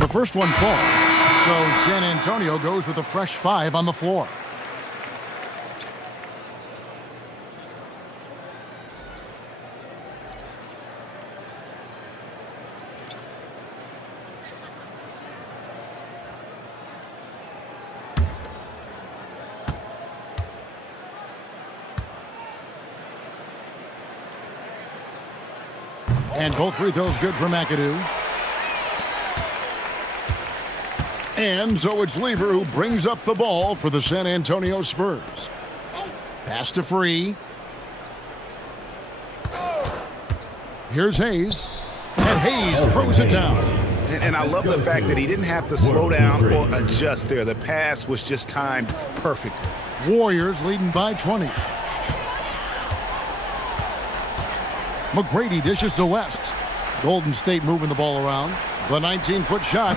The first one falls, so San Antonio goes with a fresh 5 on the floor. And both free throws good for McAdoo. And so it's Lever who brings up the ball for the San Antonio Spurs. Pass to Free. Here's Hayes. And Hayes throws it down. And I love the fact that he didn't have to slow down or adjust there. The pass was just timed perfectly. Warriors leading by 20. McGrady dishes to West. Golden State moving the ball around. The 19-foot shot.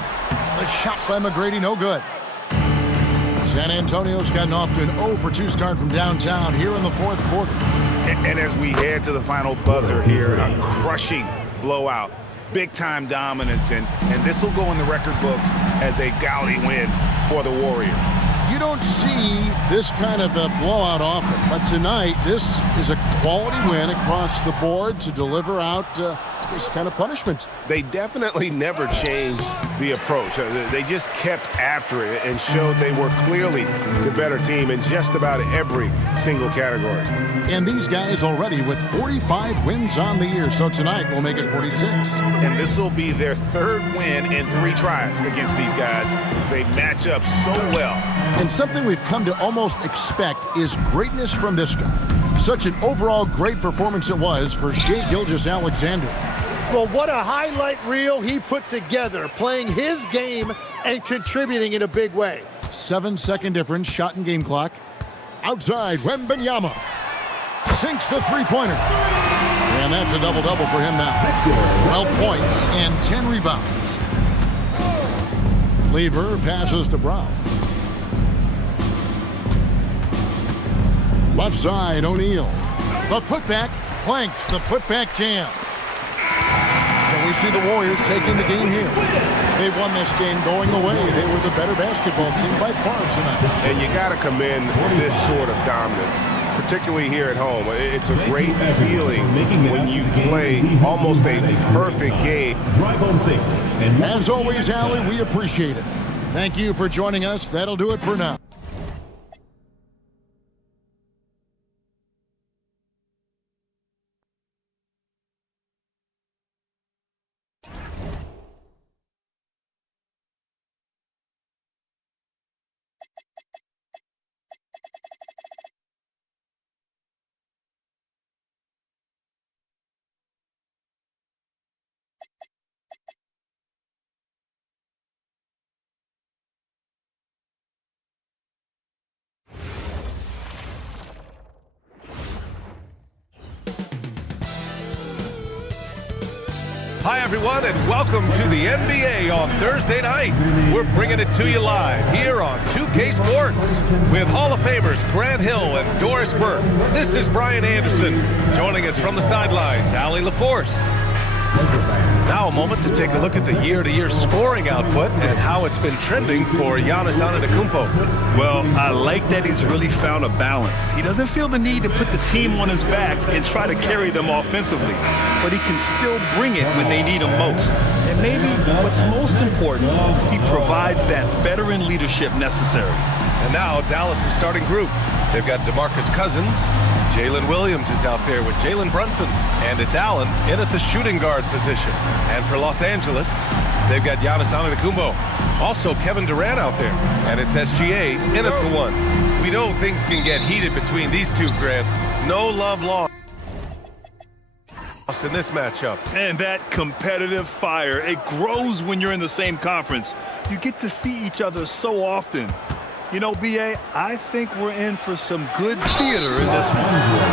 The shot by McGrady, no good. San Antonio's gotten off to an 0-for-2 start from downtown here in the 4th quarter. And as we head to the final buzzer here, a crushing blowout. Big-time dominance, and this will go in the record books as a gaudy win for the Warriors. You don't see this kind of a blowout often, but tonight this is a quality win across the board to deliver out this kind of punishment. They definitely never changed the approach. They just kept after it and showed they were clearly the better team in just about every single category. And these guys already with 45 wins on the year, so tonight we'll make it 46. And this will be their third win in 3 tries against these guys. They match up so well. And something we've come to almost expect is greatness from this guy. Such an overall great performance it was for Shai Gilgeous-Alexander. Well, what a highlight reel he put together, playing his game and contributing in a big way. 7-second difference, shot and game clock. Outside, Wembanyama sinks the three-pointer. And that's a double-double for him now. 12 points and 10 rebounds. Lever passes to Brown. Left side, O'Neal. The putback, clanks the putback jam. So we see the Warriors taking the game here. They won this game going away. They were the better basketball team by far tonight. And you got to commend this sort of dominance, particularly here at home. It's a great feeling when you play almost a perfect game. As always, Allie, we appreciate it. Thank you for joining us. That'll do it for now. Hi, everyone, and welcome to the NBA on Thursday night. We're bringing it to you live here on 2K Sports with Hall of Famers Grant Hill and Doris Burke. This is Brian Anderson. Joining us from the sidelines, Allie LaForce. Now a moment to take a look at the year-to-year scoring output and how it's been trending for Giannis Antetokounmpo. Well, I like that he's really found a balance. He doesn't feel the need to put the team on his back and try to carry them offensively, but he can still bring it when they need him most. And maybe what's most important, he provides that veteran leadership necessary. And now Dallas' starting group. They've got DeMarcus Cousins. Jalen Williams is out there with Jalen Brunson, and it's Allen in at the shooting guard position. And for Los Angeles, they've got Giannis Antetokounmpo. Also Kevin Durant out there, and it's SGA in at the 1. We know things can get heated between these two, Grant. No love lost in this matchup. And that competitive fire, it grows when you're in the same conference. You get to see each other so often. You know, B.A., I think we're in for some good theater in this one.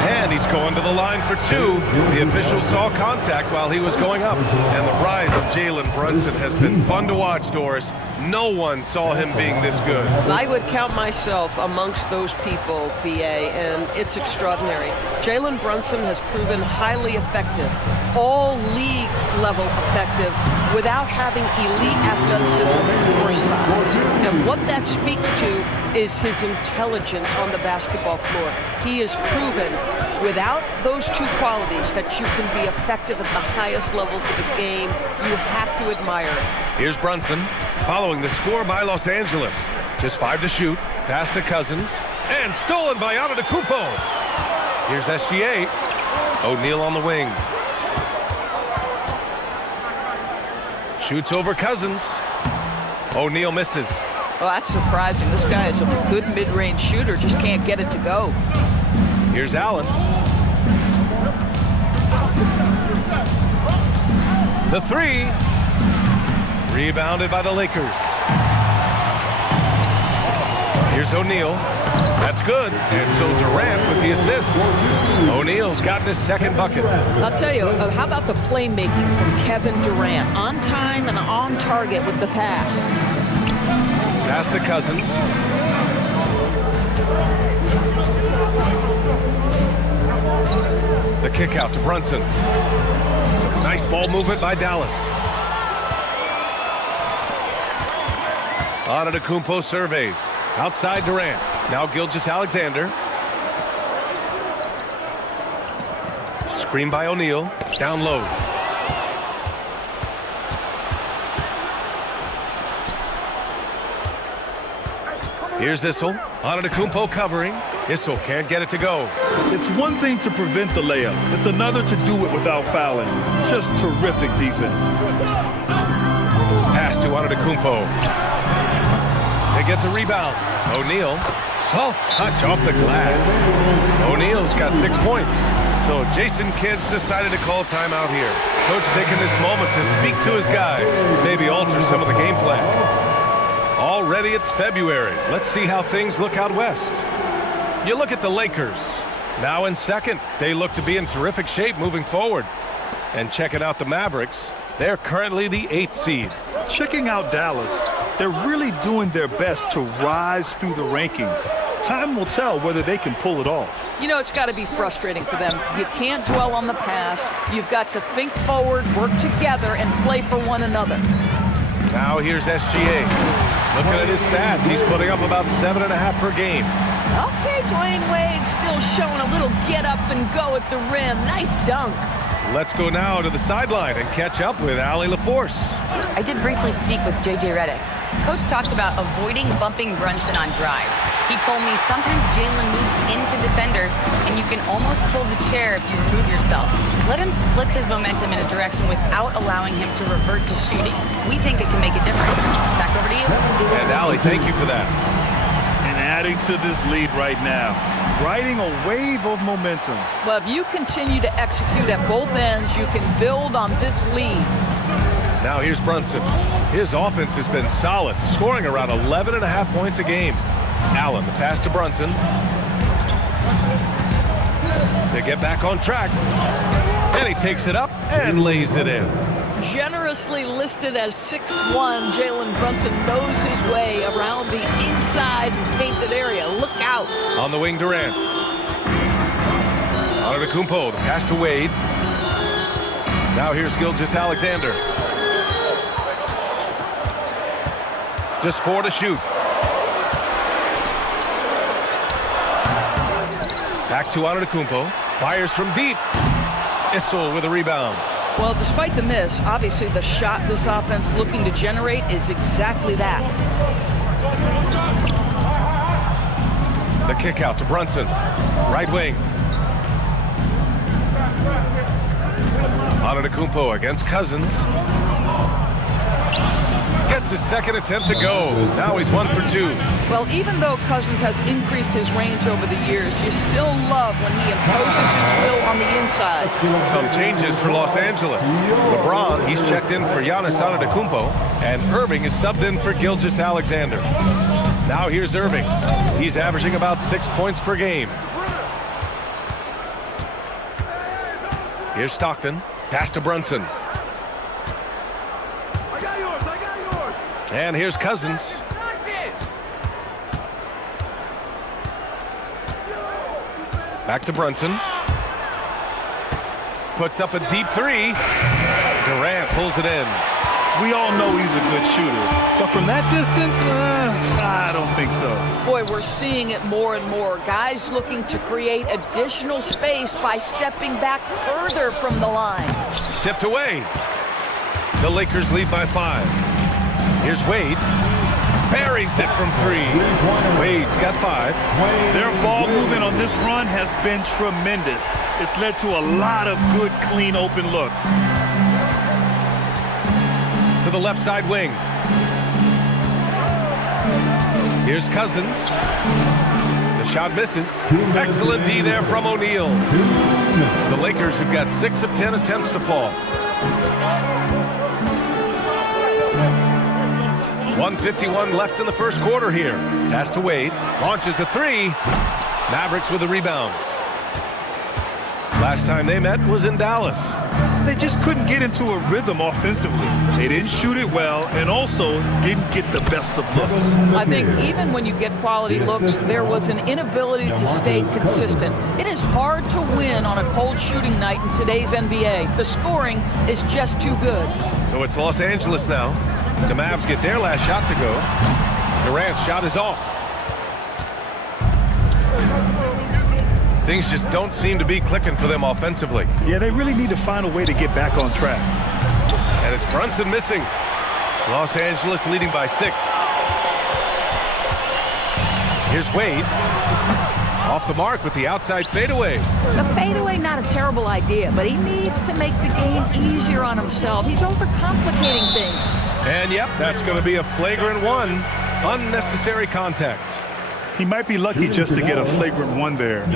And he's going to the line for 2. The official saw contact while he was going up. And the rise of Jalen Brunson has been fun to watch, Doris. No one saw him being this good. I would count myself amongst those people, B.A., and it's extraordinary. Jalen Brunson has proven highly effective, all league level effective, without having elite athleticism or size. And what that speaks to is his intelligence on the basketball floor. He has proven without those two qualities that you can be effective at the highest levels of the game. You have to admire it. Here's Brunson following the score by Los Angeles. Just 5 to shoot. Pass to Cousins. And stolen by Antetokounmpo. Here's SGA. O'Neal on the wing. Shoots over Cousins. O'Neal misses. Well, that's surprising. This guy is a good mid-range shooter, just can't get it to go. Here's Allen. The 3. Rebounded by the Lakers. Here's O'Neal. That's good. And so Durant with the assist. O'Neal's gotten his second bucket. I'll tell you, how about the playmaking from Kevin Durant? On time and on target with the pass. Pass to Cousins. The kick out to Brunson. Some nice ball movement by Dallas. Antetokounmpo surveys. Outside Durant. Now Gilgeous-Alexander. Screen by O'Neal. Down low. Here's Issel. Antetokounmpo covering. Issel can't get it to go. It's one thing to prevent the layup. It's another to do it without fouling. Just terrific defense. Pass to Antetokounmpo. They get the rebound. O'Neal. Soft touch off the glass. O'Neal's got 6 points. So Jason Kidd's decided to call timeout here. Coach taking this moment to speak to his guys. Maybe alter some of the game plan. Already it's February. Let's see how things look out west. You look at the Lakers. Now in second. They look to be in terrific shape moving forward. And checking out the Mavericks. They're currently the 8th seed. Checking out Dallas. They're really doing their best to rise through the rankings. Time will tell whether they can pull it off. You know, it's got to be frustrating for them. You can't dwell on the past. You've got to think forward, work together, and play for one another. Now here's SGA. Looking at his stats, he's putting up about 7.5 per game. Okay, Dwayne Wade still showing a little get up and go at the rim. Nice dunk. Let's go now to the sideline and catch up with Allie LaForce. I did briefly speak with J.J. Redick. Coach talked about avoiding bumping Brunson on drives. He told me sometimes Jalen moves into defenders and you can almost pull the chair if you remove yourself. Let him slip his momentum in a direction without allowing him to revert to shooting. We think it can make a difference. Back over to you. And Allie, thank you for that. And adding to this lead right now, riding a wave of momentum. Well, if you continue to execute at both ends, you can build on this lead. Now here's Brunson. His offense has been solid, scoring around 11.5 points a game. Allen, the pass to Brunson. To get back on track. And he takes it up and lays it in. Generously listed as 6'1", Jalen Brunson knows his way around the inside and painted area. Look out. On the wing, Durant. Antetokounmpo, the pass to Wade. Now here's Gilgeous-Alexander. Just 4 to shoot. Back to Antetokounmpo. Fires from deep. Issel with a rebound. Well, despite the miss, obviously the shot this offense looking to generate is exactly that. The kick out to Brunson. Right wing. Antetokounmpo against Cousins. Gets his second attempt to go. Now he's 1 for 2. Well, even though Cousins has increased his range over the years, you still love when he imposes his will on the inside. Some changes for Los Angeles. LeBron, he's checked in for Giannis Antetokounmpo, and Irving is subbed in for Gilgeous-Alexander. Now here's Irving. He's averaging about 6 points per game. Here's Stockton. Pass to Brunson. And here's Cousins. Back to Brunson. Puts up a deep 3. Durant pulls it in. We all know he's a good shooter, but from that distance, I don't think so. Boy, we're seeing it more and more. Guys looking to create additional space by stepping back further from the line. Tipped away. The Lakers lead by 5. Here's Wade. Buries it from 3. Wade's got 5. Their ball movement on this run has been tremendous. It's led to a lot of good, clean, open looks. To the left side wing. Here's Cousins. The shot misses. Excellent D there from O'Neal. The Lakers have got 6 of 10 attempts to fall. 1:51 left in the first quarter here. Pass to Wade. Launches a 3. Mavericks with a rebound. Last time they met was in Dallas. They just couldn't get into a rhythm offensively. They didn't shoot it well and also didn't get the best of looks. I think even when you get quality looks, there was an inability to stay consistent. It is hard to win on a cold shooting night in today's NBA. The scoring is just too good. So it's Los Angeles now. The Mavs get their last shot to go. Durant's shot is off. Things just don't seem to be clicking for them offensively. Yeah, they really need to find a way to get back on track. And it's Brunson missing. Los Angeles leading by 6. Here's Wade. Off the mark with the outside fadeaway. The fadeaway, not a terrible idea, but he needs to make the game easier on himself. He's overcomplicating things. And yep, that's going to be a flagrant 1. Unnecessary contact. He might be lucky just to get a flagrant 1 there.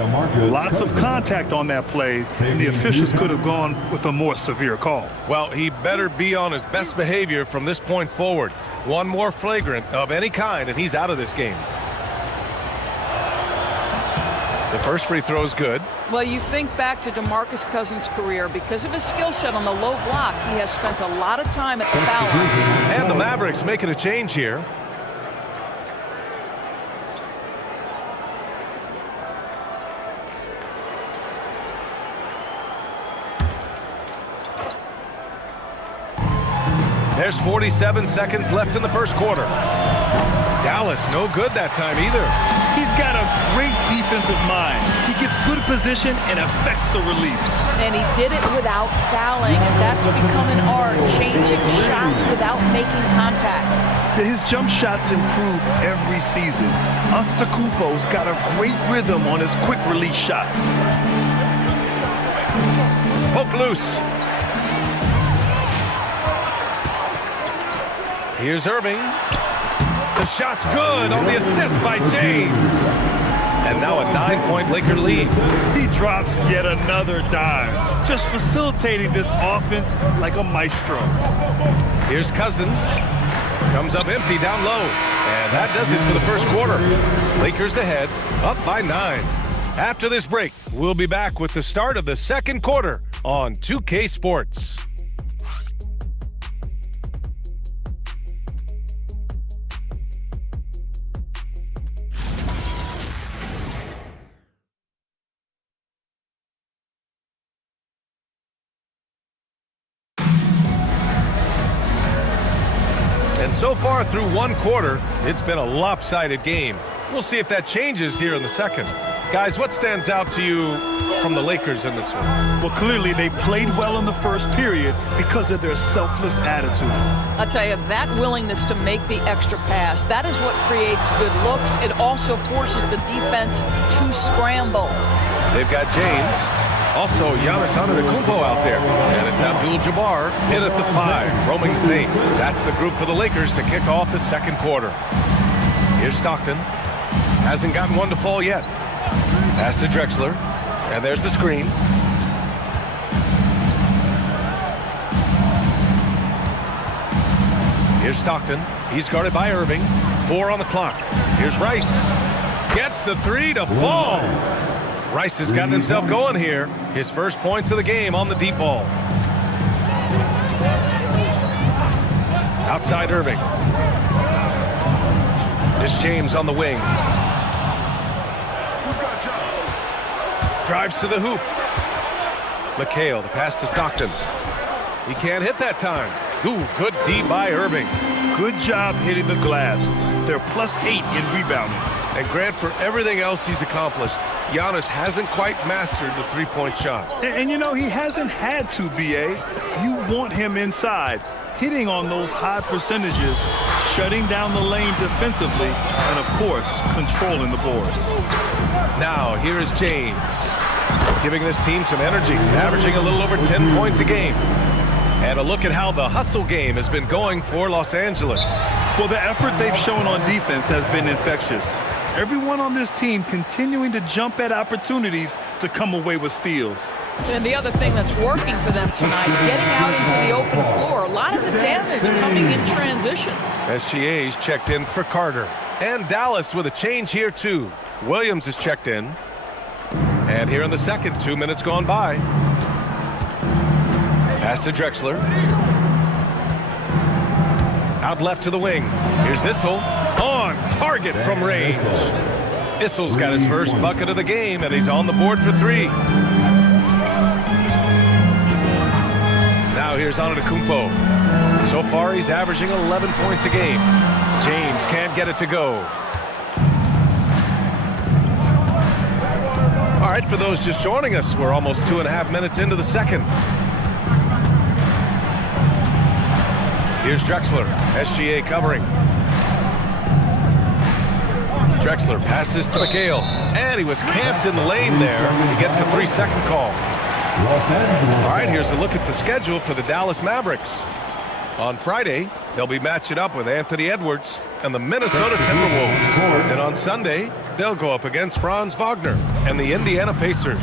Lots of contact on that play, and the officials could have gone with a more severe call. Well, he better be on his best behavior from this point forward. One more flagrant of any kind, and he's out of this game. The first free throw is good. Well, you think back to DeMarcus Cousins' career. Because of his skill set on the low block, he has spent a lot of time at the foul line. And the Mavericks making a change here. There's 47 seconds left in the first quarter. Dallas, no good that time either. He's got a great defensive mind. He gets good position and affects the release. And he did it without fouling, and that's become an art, changing shots without making contact. His jump shots improve every season. Antetokounmpo's got a great rhythm on his quick release shots. Poke loose. Here's Irving. The shot's good on the assist by James. And now a 9-point Laker lead. He drops yet another dime, just facilitating this offense like a maestro. Here's Cousins. Comes up empty down low. And that does it for the first quarter. Lakers ahead, up by 9. After this break, we'll be back with the start of the second quarter on 2K Sports. So far through one quarter, it's been a lopsided game. We'll see if that changes here in the second. Guys, what stands out to you from the Lakers in this one? Well, clearly they played well in the first period because of their selfless attitude. I'll tell you, that willingness to make the extra pass, that is what creates good looks. It also forces the defense to scramble. They've got James. Also, Giannis Antetokounmpo out there. And it's Abdul-Jabbar in at the 5, roaming the paint. That's the group for the Lakers to kick off the second quarter. Here's Stockton. Hasn't gotten one to fall yet. Pass to Drexler. And there's the screen. Here's Stockton. He's guarded by Irving. 4 on the clock. Here's Rice. Gets the 3 to fall. Rice has gotten himself going here. His first points of the game on the deep ball. Outside Irving. This James on the wing. Drives to the hoop. McHale, the pass to Stockton. He can't hit that time. Ooh, good D by Irving. Good job hitting the glass. They're +8 in rebounding. And Grant, for everything else he's accomplished, Giannis hasn't quite mastered the three-point shot. And you know, he hasn't had to, B.A. You want him inside, hitting on those high percentages, shutting down the lane defensively, and, of course, controlling the boards. Now, here is James, giving this team some energy, averaging a little over 10 points a game. And a look at how the hustle game has been going for Los Angeles. Well, the effort they've shown on defense has been infectious. Everyone on this team continuing to jump at opportunities to come away with steals. And the other thing that's working for them tonight, getting out into the open floor. A lot of the damage coming in transition. SGA's checked in for Carter. And Dallas with a change here, too. Williams is checked in. And here in the second, 2 minutes gone by. Pass to Drexler. Out left to the wing. Here's Issel. On target from range. Issel's got his first bucket of the game, and he's on the board for 3. Now here's Antetokounmpo. So far, he's averaging 11 points a game. James can't get it to go. right, for those just joining us, we're almost 2.5 minutes into the second. Here's Drexler, SGA covering. Drexler passes to McHale, and he was camped in the lane there. He gets a 3-second call. All right, here's a look at the schedule for the Dallas Mavericks. On Friday, they'll be matching up with Anthony Edwards and the Minnesota Timberwolves. And on Sunday, they'll go up against Franz Wagner and the Indiana Pacers.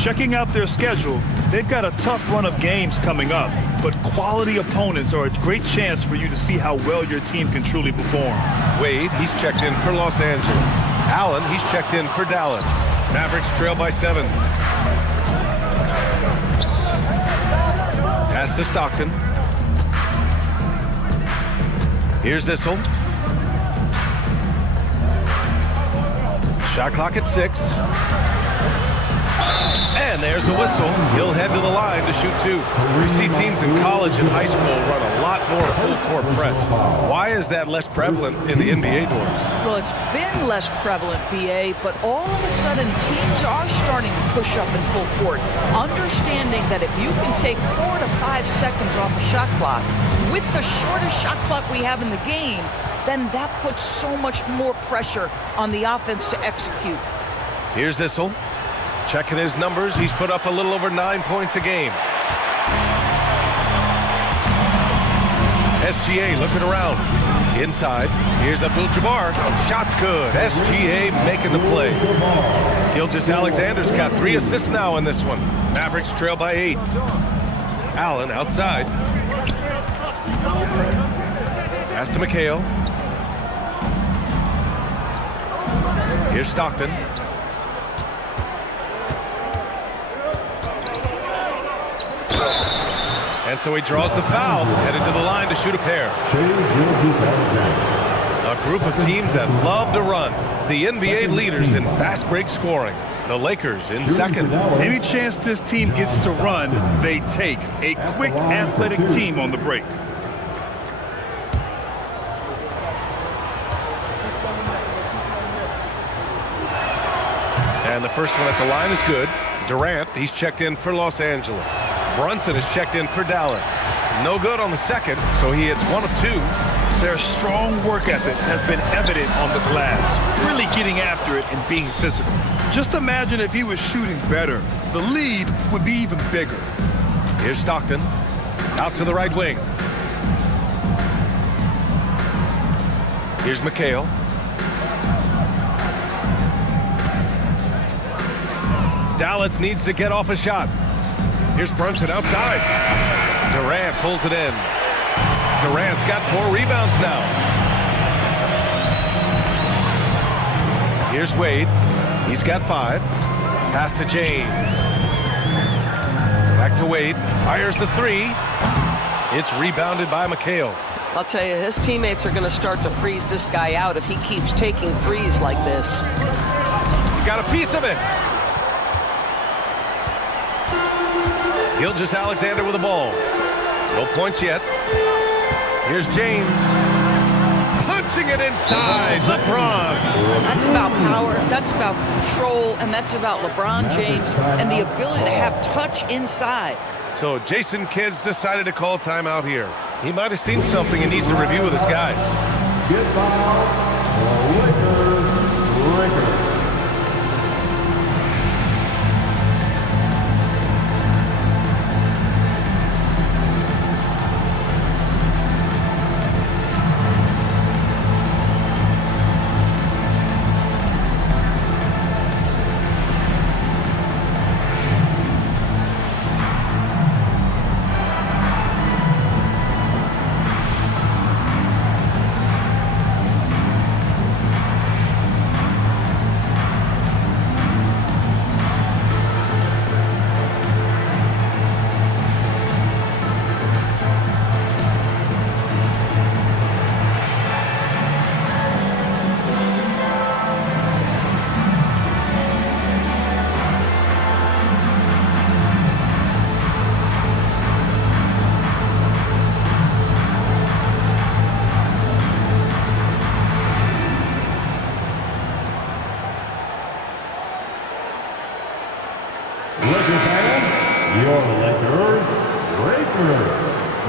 Checking out their schedule, they've got a tough run of games coming up, but quality opponents are a great chance for you to see how well your team can truly perform. Wade, he's checked in for Los Angeles. Allen, he's checked in for Dallas. Mavericks trail by 7. Pass to Stockton. Here's Issel. Shot clock at 6. And there's a whistle. He'll head to the line to shoot 2. We see teams in college and high school run a lot more full-court press. Why is that less prevalent in the NBA doors? Well, it's been less prevalent, BA, but all of a sudden teams are starting to push up in full court, understanding that if you can take 4 to 5 seconds off a shot clock, with the shortest shot clock we have in the game, then that puts so much more pressure on the offense to execute. Here's Issel. Checking his numbers, he's put up a little over 9 points a game. SGA looking around. Inside, here's Abdul-Jabbar. Shot's good. SGA making the play. Gilgeous-Alexander's got 3 assists now in this one. Mavericks trail by 8. Allen outside. Pass to McHale. Here's Stockton. And so he draws the foul, headed to the line to shoot a pair. A group of teams that love to run. The NBA leaders in fast break scoring. The Lakers in second. Any chance this team gets to run, they take. A quick, athletic team on the break. And the first one at the line is good. Durant, he's checked in for Los Angeles. Brunson is checked in for Dallas. No good on the second, so he hits 1 of 2. Their strong work ethic has been evident on the glass, really getting after it and being physical. Just imagine if he was shooting better. The lead would be even bigger. Here's Stockton. Out to the right wing. Here's McHale. Dallas needs to get off a shot. Here's Brunson outside. Durant pulls it in. Durant's got 4 rebounds now. Here's Wade. He's got 5. Pass to James. Back to Wade. Fires the 3. It's rebounded by McHale. I'll tell you, his teammates are going to start to freeze this guy out if he keeps taking threes like this. He got a piece of it. Gilgeous-Alexander with the ball. No points yet. Here's James. Punching it inside. LeBron. That's about power. That's about control. And that's about LeBron James and the ability to have touch inside. So Jason Kidd's decided to call timeout here. He might have seen something and needs to review with his guys.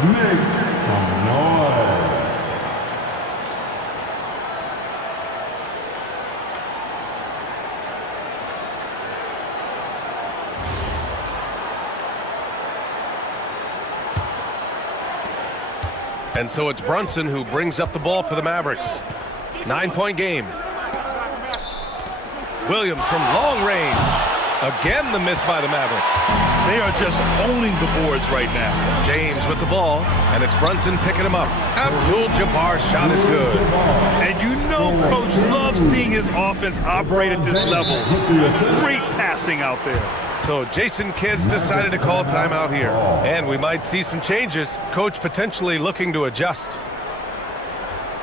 Make some noise. And so it's Brunson who brings up the ball for the Mavericks. 9-point game. Williams from long range. Again, the miss by the Mavericks. They are just owning the boards right now. James with the ball, and it's Brunson picking him up. Abdul-Jabbar's shot is good. And you know Coach loves seeing his offense operate at this level. Great passing out there. So Jason Kidd's decided to call timeout here. And we might see some changes. Coach potentially looking to adjust.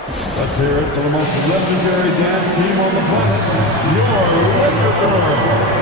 Let's hear it for the most legendary dance team on the planet, your Lakers.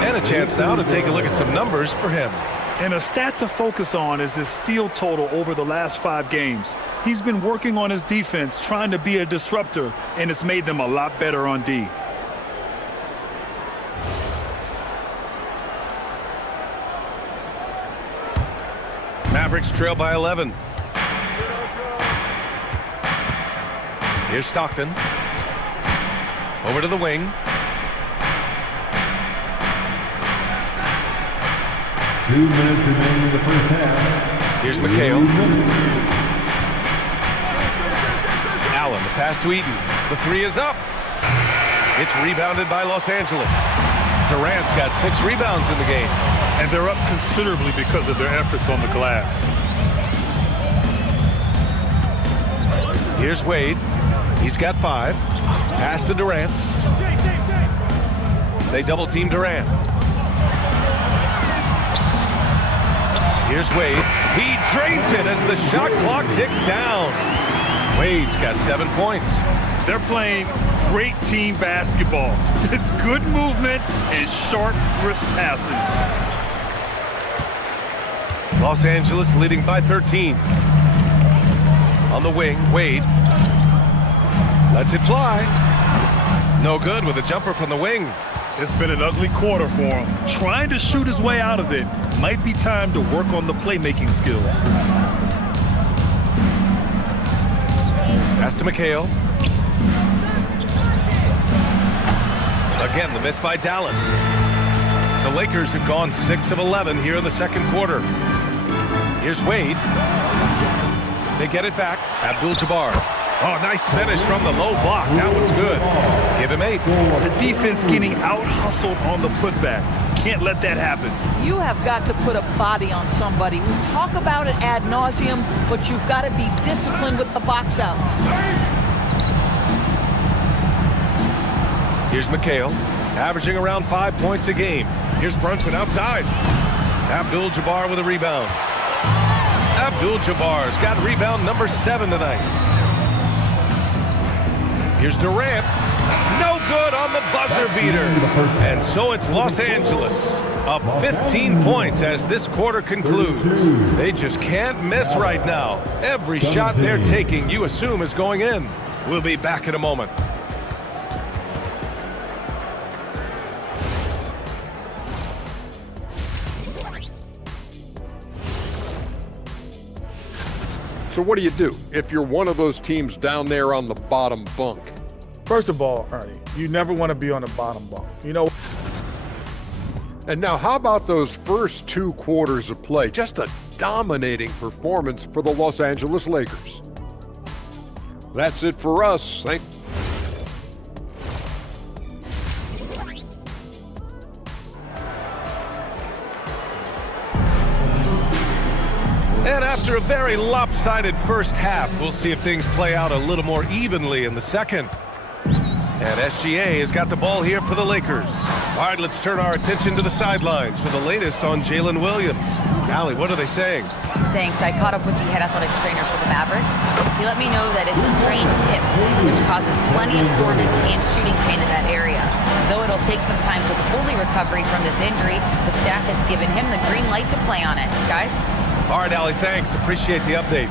And a chance now to take a look at some numbers for him. And a stat to focus on is his steal total over the last 5 games. He's been working on his defense, trying to be a disruptor, and it's made them a lot better on D. Mavericks trail by 11. Here's Stockton. Over to the wing. 2 minutes remaining in the first half. Here's McHale. Allen, the pass to Eaton. The 3 is up. It's rebounded by Los Angeles. Durant's got 6 rebounds in the game. And they're up considerably because of their efforts on the glass. Here's Wade. He's got 5. Pass to Durant. They double team Durant. Here's Wade. He drains it as the shot clock ticks down. Wade's got 7 points. They're playing great team basketball. It's good movement and sharp, crisp passing. Los Angeles leading by 13. On the wing, Wade. Lets it fly. No good with a jumper from the wing. It's been an ugly quarter for him. Trying to shoot his way out of it. Might be time to work on the playmaking skills. Pass to McHale. Again, the miss by Dallas. The Lakers have gone 6 of 11 here in the second quarter. Here's Wade. They get it back. Abdul-Jabbar. Oh, nice finish from the low block. That one's good. Give him 8. The defense getting out-hustled on the putback. Can't let that happen. You have got to put a body on somebody. We talk about it ad nauseum, but you've got to be disciplined with the box outs. Here's McHale, averaging around 5 points a game. Here's Brunson outside. Abdul-Jabbar with a rebound. Abdul-Jabbar's got rebound number 7 tonight. Here's Durant. No good on the buzzer beater. And so it's Los Angeles up 15 points as this quarter concludes. They just can't miss right now. Every shot they're taking, you assume, is going in. We'll be back in a moment. So what do you do if you're one of those teams down there on the bottom bunk? First of all, Ernie, you never want to be on the bottom bunk. You know, And now how about those first 2 quarters of play? Just a dominating performance for the Los Angeles Lakers. That's it for us. And after a very lopsided first half, we'll see if things play out a little more evenly in the second. And SGA has got the ball here for the Lakers. All right, let's turn our attention to the sidelines for the latest on Jalen Williams. Allie, what are they saying? Thanks. I caught up with the head athletic trainer for the Mavericks. He let me know that it's a strained hip, which causes plenty of soreness and shooting pain in that area. Though it'll take some time to fully recovery from this injury, the staff has given him the green light to play on it. Guys? All right, Allie, thanks. Appreciate the update.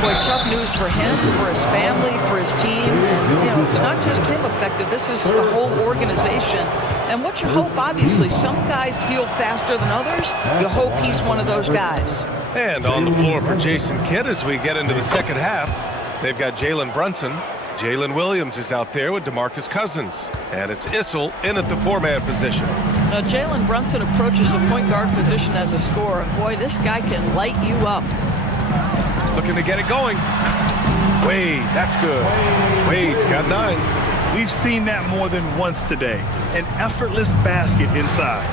Boy, tough news for him, for his family, for his team. And, it's not just him affected. This is the whole organization. And what you hope, obviously, some guys heal faster than others. You hope he's one of those guys. And on the floor for Jason Kidd as we get into the second half, they've got Jalen Brunson. Jalen Williams is out there with DeMarcus Cousins. And it's Issel in at the 4-man position. Now, Jalen Brunson approaches the point guard position as a scorer. And boy, this guy can light you up. Looking to get it going. Wade, that's good. Wade's got 9. We've seen that more than once today. An effortless basket inside.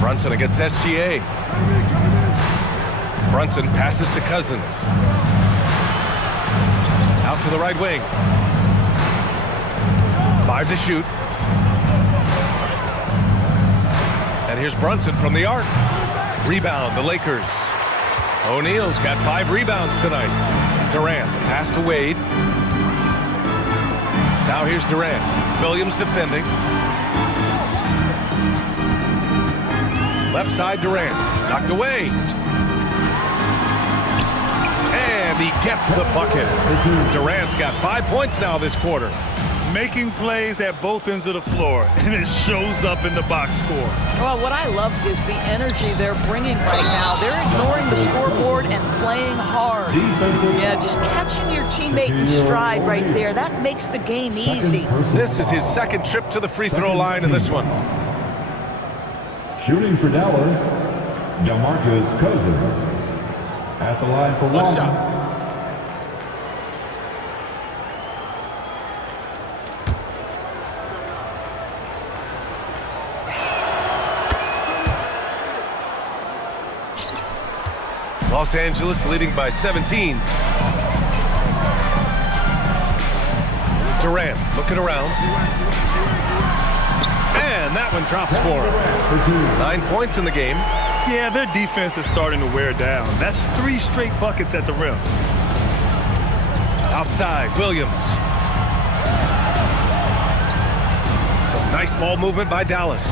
Brunson against SGA. Brunson passes to Cousins. Out to the right wing. 5 to shoot. And here's Brunson from the arc. Rebound, the Lakers. O'Neal's got 5 rebounds tonight. Durant, the pass to Wade. Now here's Durant. Williams defending. Left side, Durant. Knocked away. And he gets the bucket. Durant's got 5 points now this quarter. Making plays at both ends of the floor, and it shows up in the box score. Well, what I love is the energy they're bringing right now. They're ignoring the scoreboard and playing hard. Yeah, just catching your teammate in stride right there. That makes the game easy. This is his second trip to the free throw line in this one. Shooting for Dallas, DeMarcus Cousins. At the line for one shot. Los Angeles leading by 17. Durant looking around. And that one drops for him. 9 points in the game. Yeah, their defense is starting to wear down. That's 3 straight buckets at the rim. Outside, Williams. Some nice ball movement by Dallas.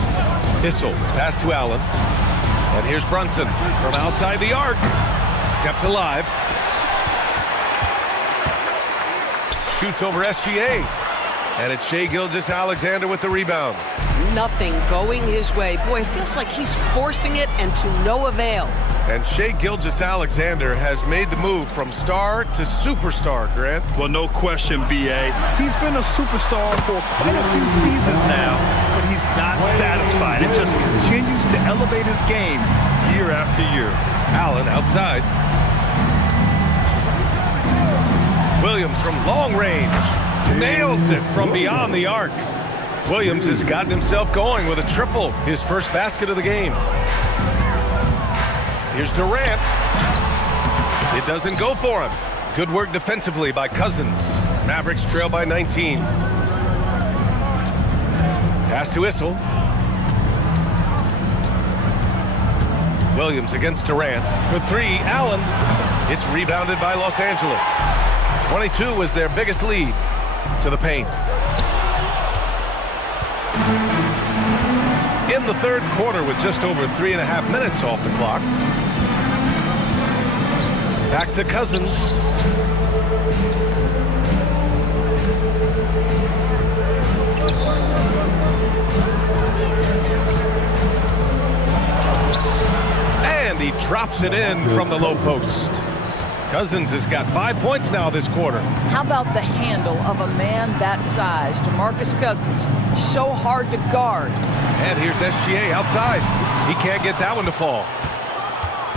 Issel, pass to Allen. And here's Brunson from outside the arc. Kept alive. Shoots over SGA. And it's Shai Gilgeous-Alexander with the rebound. Nothing going his way. Boy, it feels like he's forcing it and to no avail. And Shai Gilgeous-Alexander has made the move from star to superstar, Grant. Well, no question, B.A. He's been a superstar for quite a few seasons now, but he's not satisfied. It just continues to elevate his game year after year. Allen outside. Williams from long range. Nails it from beyond the arc. Williams has gotten himself going with a triple, his first basket of the game. Here's Durant. It doesn't go for him. Good work defensively by Cousins. Mavericks trail by 19. Pass to Issel. Williams against Durant. For 3, Allen. It's rebounded by Los Angeles. 22 was their biggest lead. To the paint. In the third quarter with just over 3.5 minutes off the clock. Back to Cousins. And he drops it in from the low post. Cousins has got 5 points now this quarter. How about the handle of a man that size? DeMarcus Cousins, so hard to guard. And here's SGA outside. He can't get that one to fall.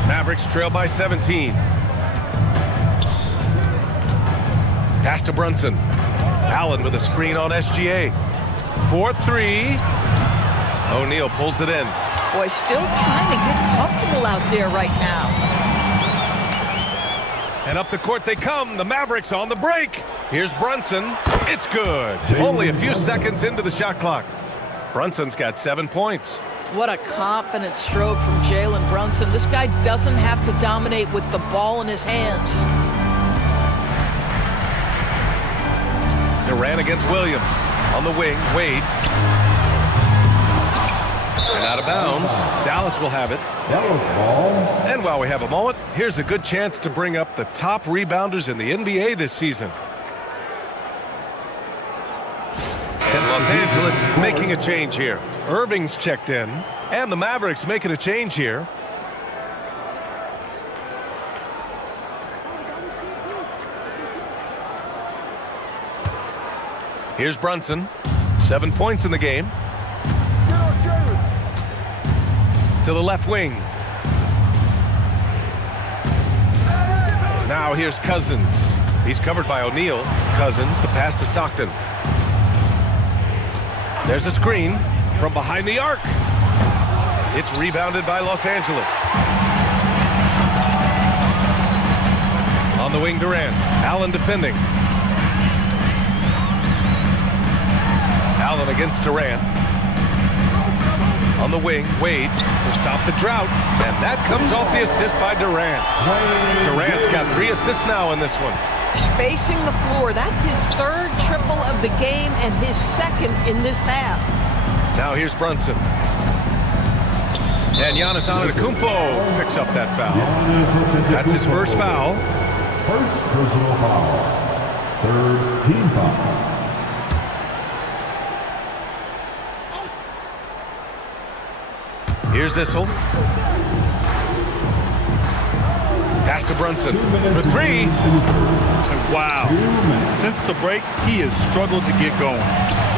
Mavericks trail by 17. Pass to Brunson. Allen with a screen on SGA. 4-3. O'Neal pulls it in. Boy, still trying to get comfortable out there right now. And up the court they come. The Mavericks on the break. Here's Brunson. It's good. Only a few seconds into the shot clock. Brunson's got 7 points. What a confident stroke from Jalen Brunson. This guy doesn't have to dominate with the ball in his hands. Durant against Williams. On the wing, Wade. And out of bounds. Dallas will have it. And while we have a moment, here's a good chance to bring up the top rebounders in the NBA this season. And Los Angeles making a change here. Irving's checked in. And the Mavericks making a change here. Here's Brunson. 7 points in the game. To the left wing. Now here's Cousins. He's covered by O'Neal. Cousins, the pass to Stockton. There's a screen from behind the arc. It's rebounded by Los Angeles. On the wing, Durant. Allen defending. Allen against Durant. On the wing, Wade to stop the drought. And that comes off the assist by Durant. Durant's got 3 assists now in this one. Spacing the floor. That's his 3rd triple of the game and his 2nd in this half. Now here's Brunson. And Giannis Antetokounmpo picks up that foul. That's his first foul. First personal foul. 3rd team foul. Here's Issel. Pass to Brunson for 3. Wow. Since the break, he has struggled to get going.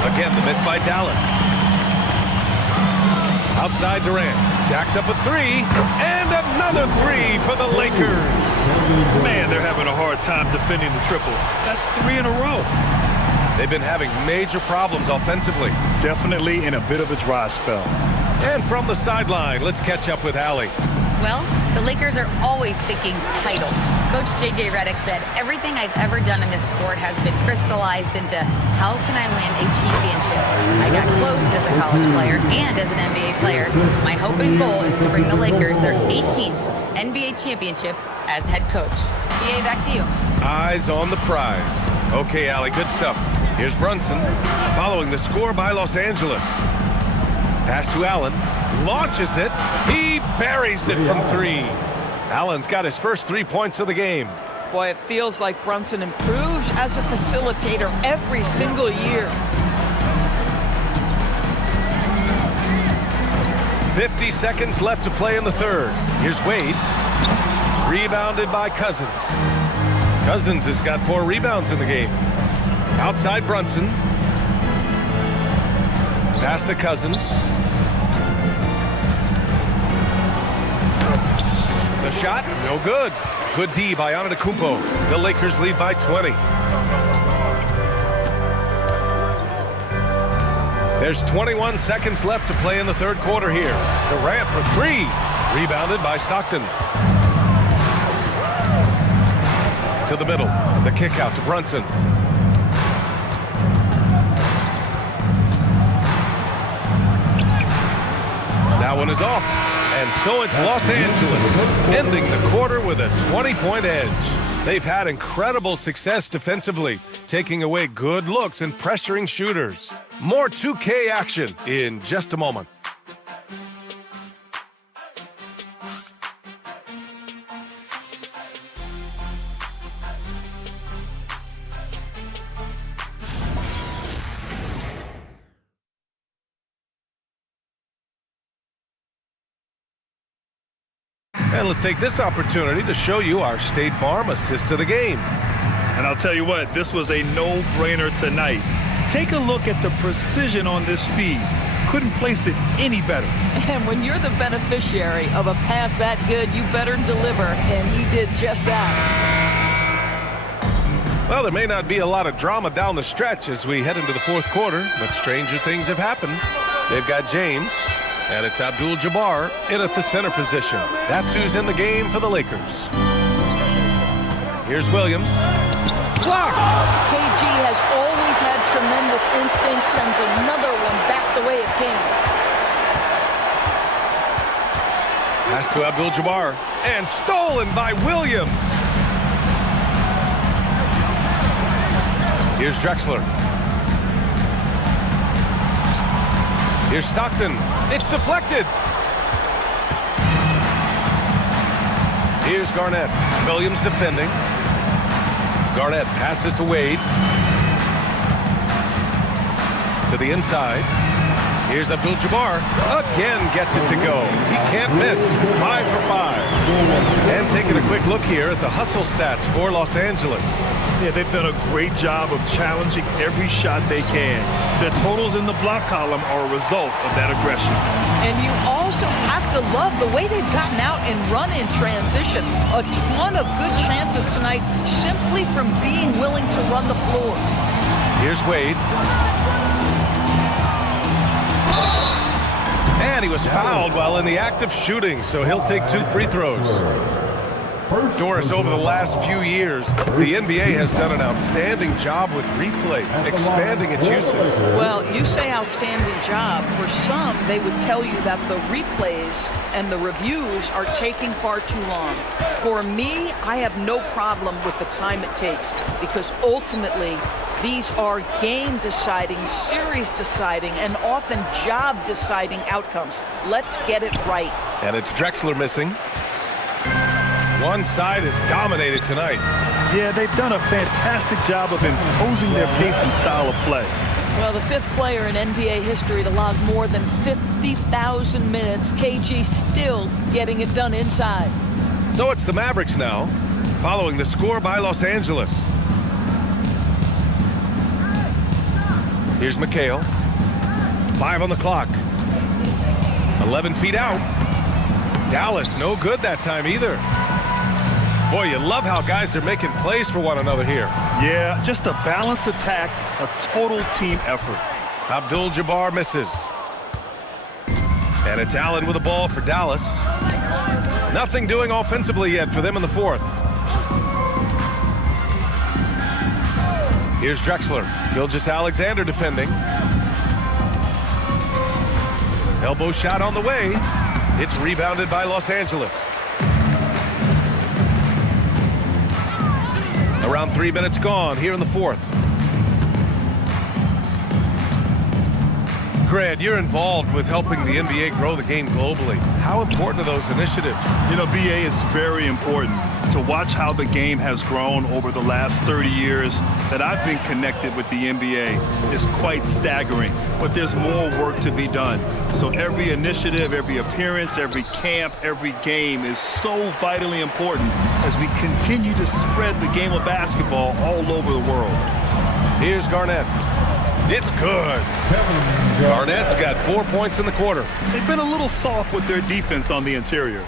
Again, the miss by Dallas. Outside Durant. Jacks up a 3. And another 3 for the Lakers. Man, they're having a hard time defending the triple. That's 3 in a row. They've been having major problems offensively. Definitely in a bit of a dry spell. And from the sideline, let's catch up with Allie. Well, the Lakers are always thinking title. Coach J.J. Redick said, everything I've ever done in this sport has been crystallized into how can I win a championship. I got close as a college player and as an NBA player. My hope and goal is to bring the Lakers their 18th NBA championship as head coach. BA, back to you. Eyes on the prize. Okay, Allie, good stuff. Here's Brunson, following the score by Los Angeles. Pass to Allen, launches it, he buries it from 3. Allen's got his first 3 points of the game. Boy, it feels like Brunson improves as a facilitator every single year. 50 seconds left to play in the 3rd. Here's Wade, rebounded by Cousins. Cousins has got 4 rebounds in the game. Outside Brunson. Pass to Cousins. The shot, no good. Good D by Antetokounmpo. The Lakers lead by 20. There's 21 seconds left to play in the 3rd quarter here. Durant for 3. Rebounded by Stockton. To the middle. The kick out to Brunson. That one is off. And so it's Los Angeles, ending the quarter with a 20-point edge. They've had incredible success defensively, taking away good looks and pressuring shooters. More 2K action in just a moment. And let's take this opportunity to show you our State Farm assist of the game. And I'll tell you what, this was a no-brainer tonight. Take a look at the precision on this feed. Couldn't place it any better. And when you're the beneficiary of a pass that good, you better deliver, and he did just that. Well, there may not be a lot of drama down the stretch as we head into the fourth quarter, but stranger things have happened. They've got James, and it's Abdul-Jabbar in at the center position. That's who's in the game for the Lakers. Here's Williams. Blocked! KG has always had tremendous instincts, sends another one back the way it came. Pass to Abdul-Jabbar, and stolen by Williams. Here's Drexler. Here's Stockton. It's deflected. Here's Garnett. Williams defending. Garnett passes to Wade. To the inside. Here's Abdul-Jabbar. Again gets it to go. He can't miss. 5 for 5. And taking a quick look here at the hustle stats for Los Angeles. Yeah, they've done a great job of challenging every shot they can. Their totals in the block column are a result of that aggression. And you also have to love the way they've gotten out and run in transition. A ton of good chances tonight simply from being willing to run the floor. Here's Wade. And he was fouled while in the act of shooting, so he'll take 2 free throws. Doris, over the last few years, the NBA has done an outstanding job with replay, expanding its uses. Well, you say outstanding job. For some, they would tell you that the replays and the reviews are taking far too long. For me, I have no problem with the time it takes because ultimately, these are game-deciding, series-deciding, and often job-deciding outcomes. Let's get it right. And it's Drexler missing. One side is dominated tonight. Yeah, they've done a fantastic job of imposing their pace and style of play. Well, the 5th player in NBA history to log more than 50,000 minutes. KG still getting it done inside. So it's the Mavericks now, following the score by Los Angeles. Here's McHale. 5 on the clock. 11 feet out. Dallas, no good that time either. Boy, you love how guys are making plays for one another here. Yeah, just a balanced attack, a total team effort. Abdul-Jabbar misses. And it's Allen with the ball for Dallas. Nothing doing offensively yet for them in the fourth. Here's Drexler. Gilgeous-Alexander defending. Elbow shot on the way. It's rebounded by Los Angeles. Around 3 minutes gone here in the fourth. Grant, you're involved with helping the NBA grow the game globally. How important are those initiatives? You know, BA is very important. To watch how the game has grown over the last 30 years that I've been connected with the NBA is quite staggering. But there's more work to be done. So every initiative, every appearance, every camp, every game is so vitally important as we continue to spread the game of basketball all over the world. Here's Garnett. It's good. Garnett's got 4 points in the quarter. They've been a little soft with their defense on the interior.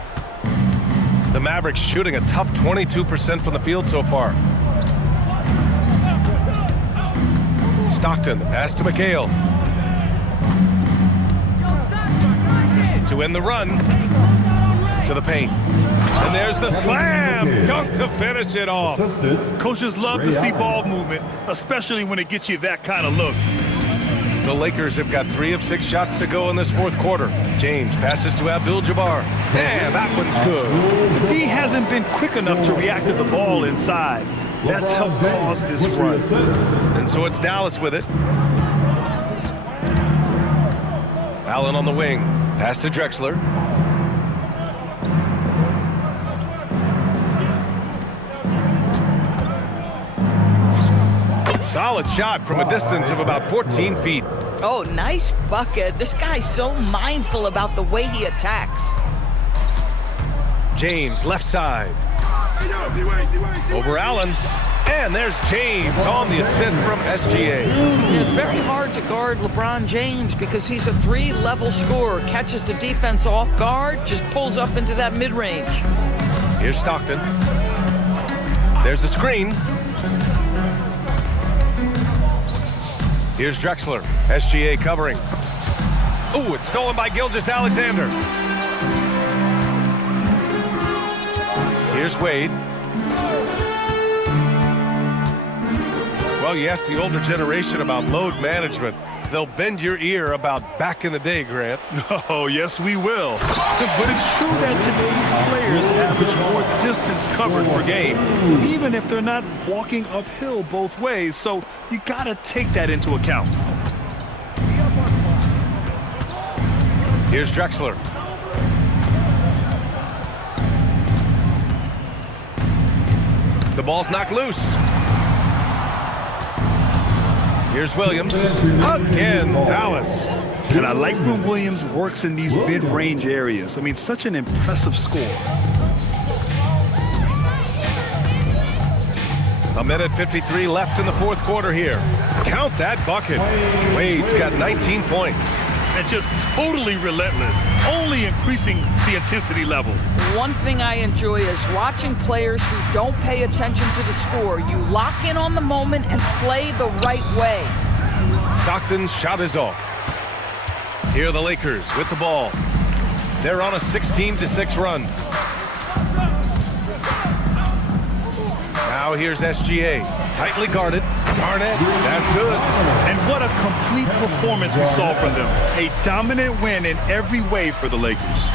The Mavericks shooting a tough 22% from the field so far. Stockton, the pass to McHale. To end the run. To the paint. And there's the slam dunk to finish it off. Coaches love to see ball movement, especially when it gets you that kind of look. The Lakers have got 3 of 6 shots to go in this fourth quarter. James passes to Abdul-Jabbar. And that one's good. He hasn't been quick enough to react to the ball inside. That's helped cause this run. And so it's Dallas with it. Allen on the wing. Pass to Drexler. Solid shot from a distance of about 14 feet. Oh, nice bucket. This guy's so mindful about the way he attacks. James, left side. Over Allen. And there's James on the assist from SGA. It's very hard to guard LeBron James because he's a three-level scorer. Catches the defense off guard, just pulls up into that mid-range. Here's Stockton. There's a screen. Here's Drexler. SGA covering. Ooh, it's stolen by Gilgeous-Alexander. Here's Wade. Well, you ask the older generation about load management. They'll bend your ear about back in the day, Grant. Oh, yes, we will. But it's true that today's players average more distance covered per game, even if they're not walking uphill both ways. So you got to take that into account. Here's Drexler. The ball's knocked loose. Here's Williams. Again, Dallas. And I like when Williams works in these mid-range areas. I mean, such an impressive score. A minute 53 left in the fourth quarter here. Count that bucket. Wade's got 19 points. And just totally relentless, only increasing the intensity level. One thing I enjoy is watching players who don't pay attention to the score. You lock in on the moment and play the right way. Stockton's shot is off. Here are the Lakers with the ball. They're on a 16-6 run. Now here's SGA. Tightly guarded. Garnett, that's good. And what a complete performance we saw from them. A dominant win in every way for the Lakers.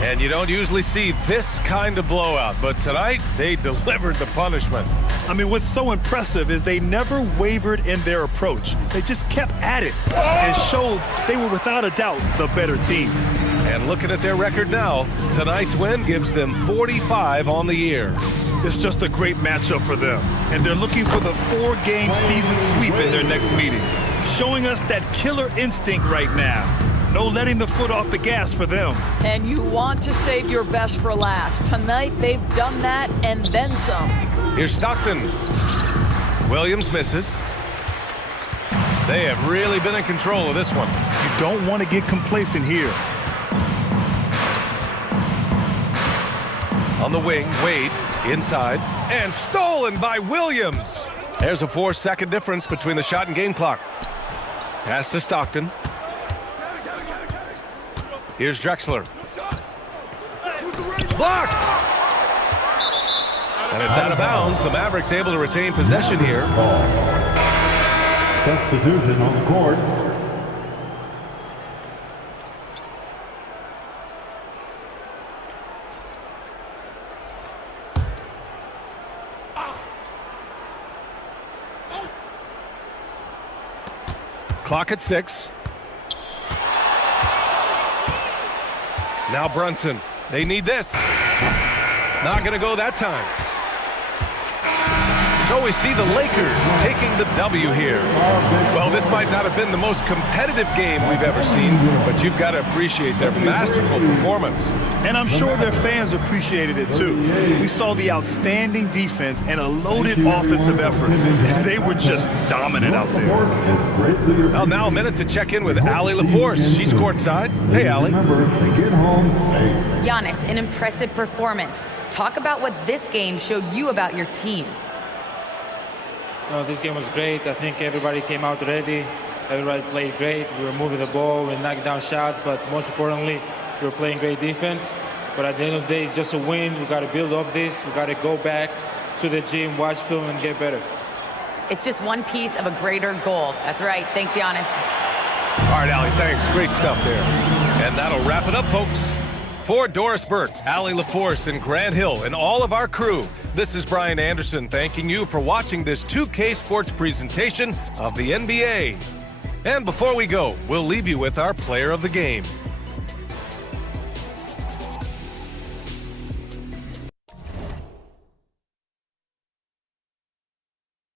And you don't usually see this kind of blowout, but tonight they delivered the punishment. I mean, what's so impressive is they never wavered in their approach. They just kept at it and showed they were without a doubt the better team. And looking at their record now, tonight's win gives them 45 on the year. It's just a great matchup for them. And they're looking for the 4-game season sweep in their next meeting. Showing us that killer instinct right now. No letting the foot off the gas for them. And you want to save your best for last. Tonight, they've done that and then some. Here's Stockton. Williams misses. They have really been in control of this one. You don't want to get complacent here. On the wing, Wade, inside, and stolen by Williams. There's a 4-second difference between the shot and game clock. Pass to Stockton. Here's Drexler. Blocked! And it's out of bounds. The Mavericks able to retain possession here. Substitution on the court. Clock at 6. Now Brunson. They need this. Not going to go that time. So we see the Lakers taking the W here. Well, this might not have been the most competitive game we've ever seen, but you've got to appreciate their masterful performance. And I'm sure their fans appreciated it too. We saw the outstanding defense and a loaded offensive effort. They were just dominant out there. Well, now a minute to check in with Allie LaForce. She's courtside. Hey, Allie. Giannis, an impressive performance. Talk about what this game showed you about your team. This game was great. I think everybody came out ready. Everybody played great. We were moving the ball, we knocked down shots, but most importantly, we were playing great defense. But at the end of the day, it's just a win. We got to build off this. We got to go back to the gym, watch film, and get better. It's just one piece of a greater goal. That's right. Thanks, Giannis. All right, Allie, thanks. Great stuff there. And that'll wrap it up, folks. For Doris Burke, Allie LaForce, and Grant Hill, and all of our crew, this is Brian Anderson thanking you for watching this 2K Sports presentation of the NBA. And before we go, we'll leave you with our player of the game.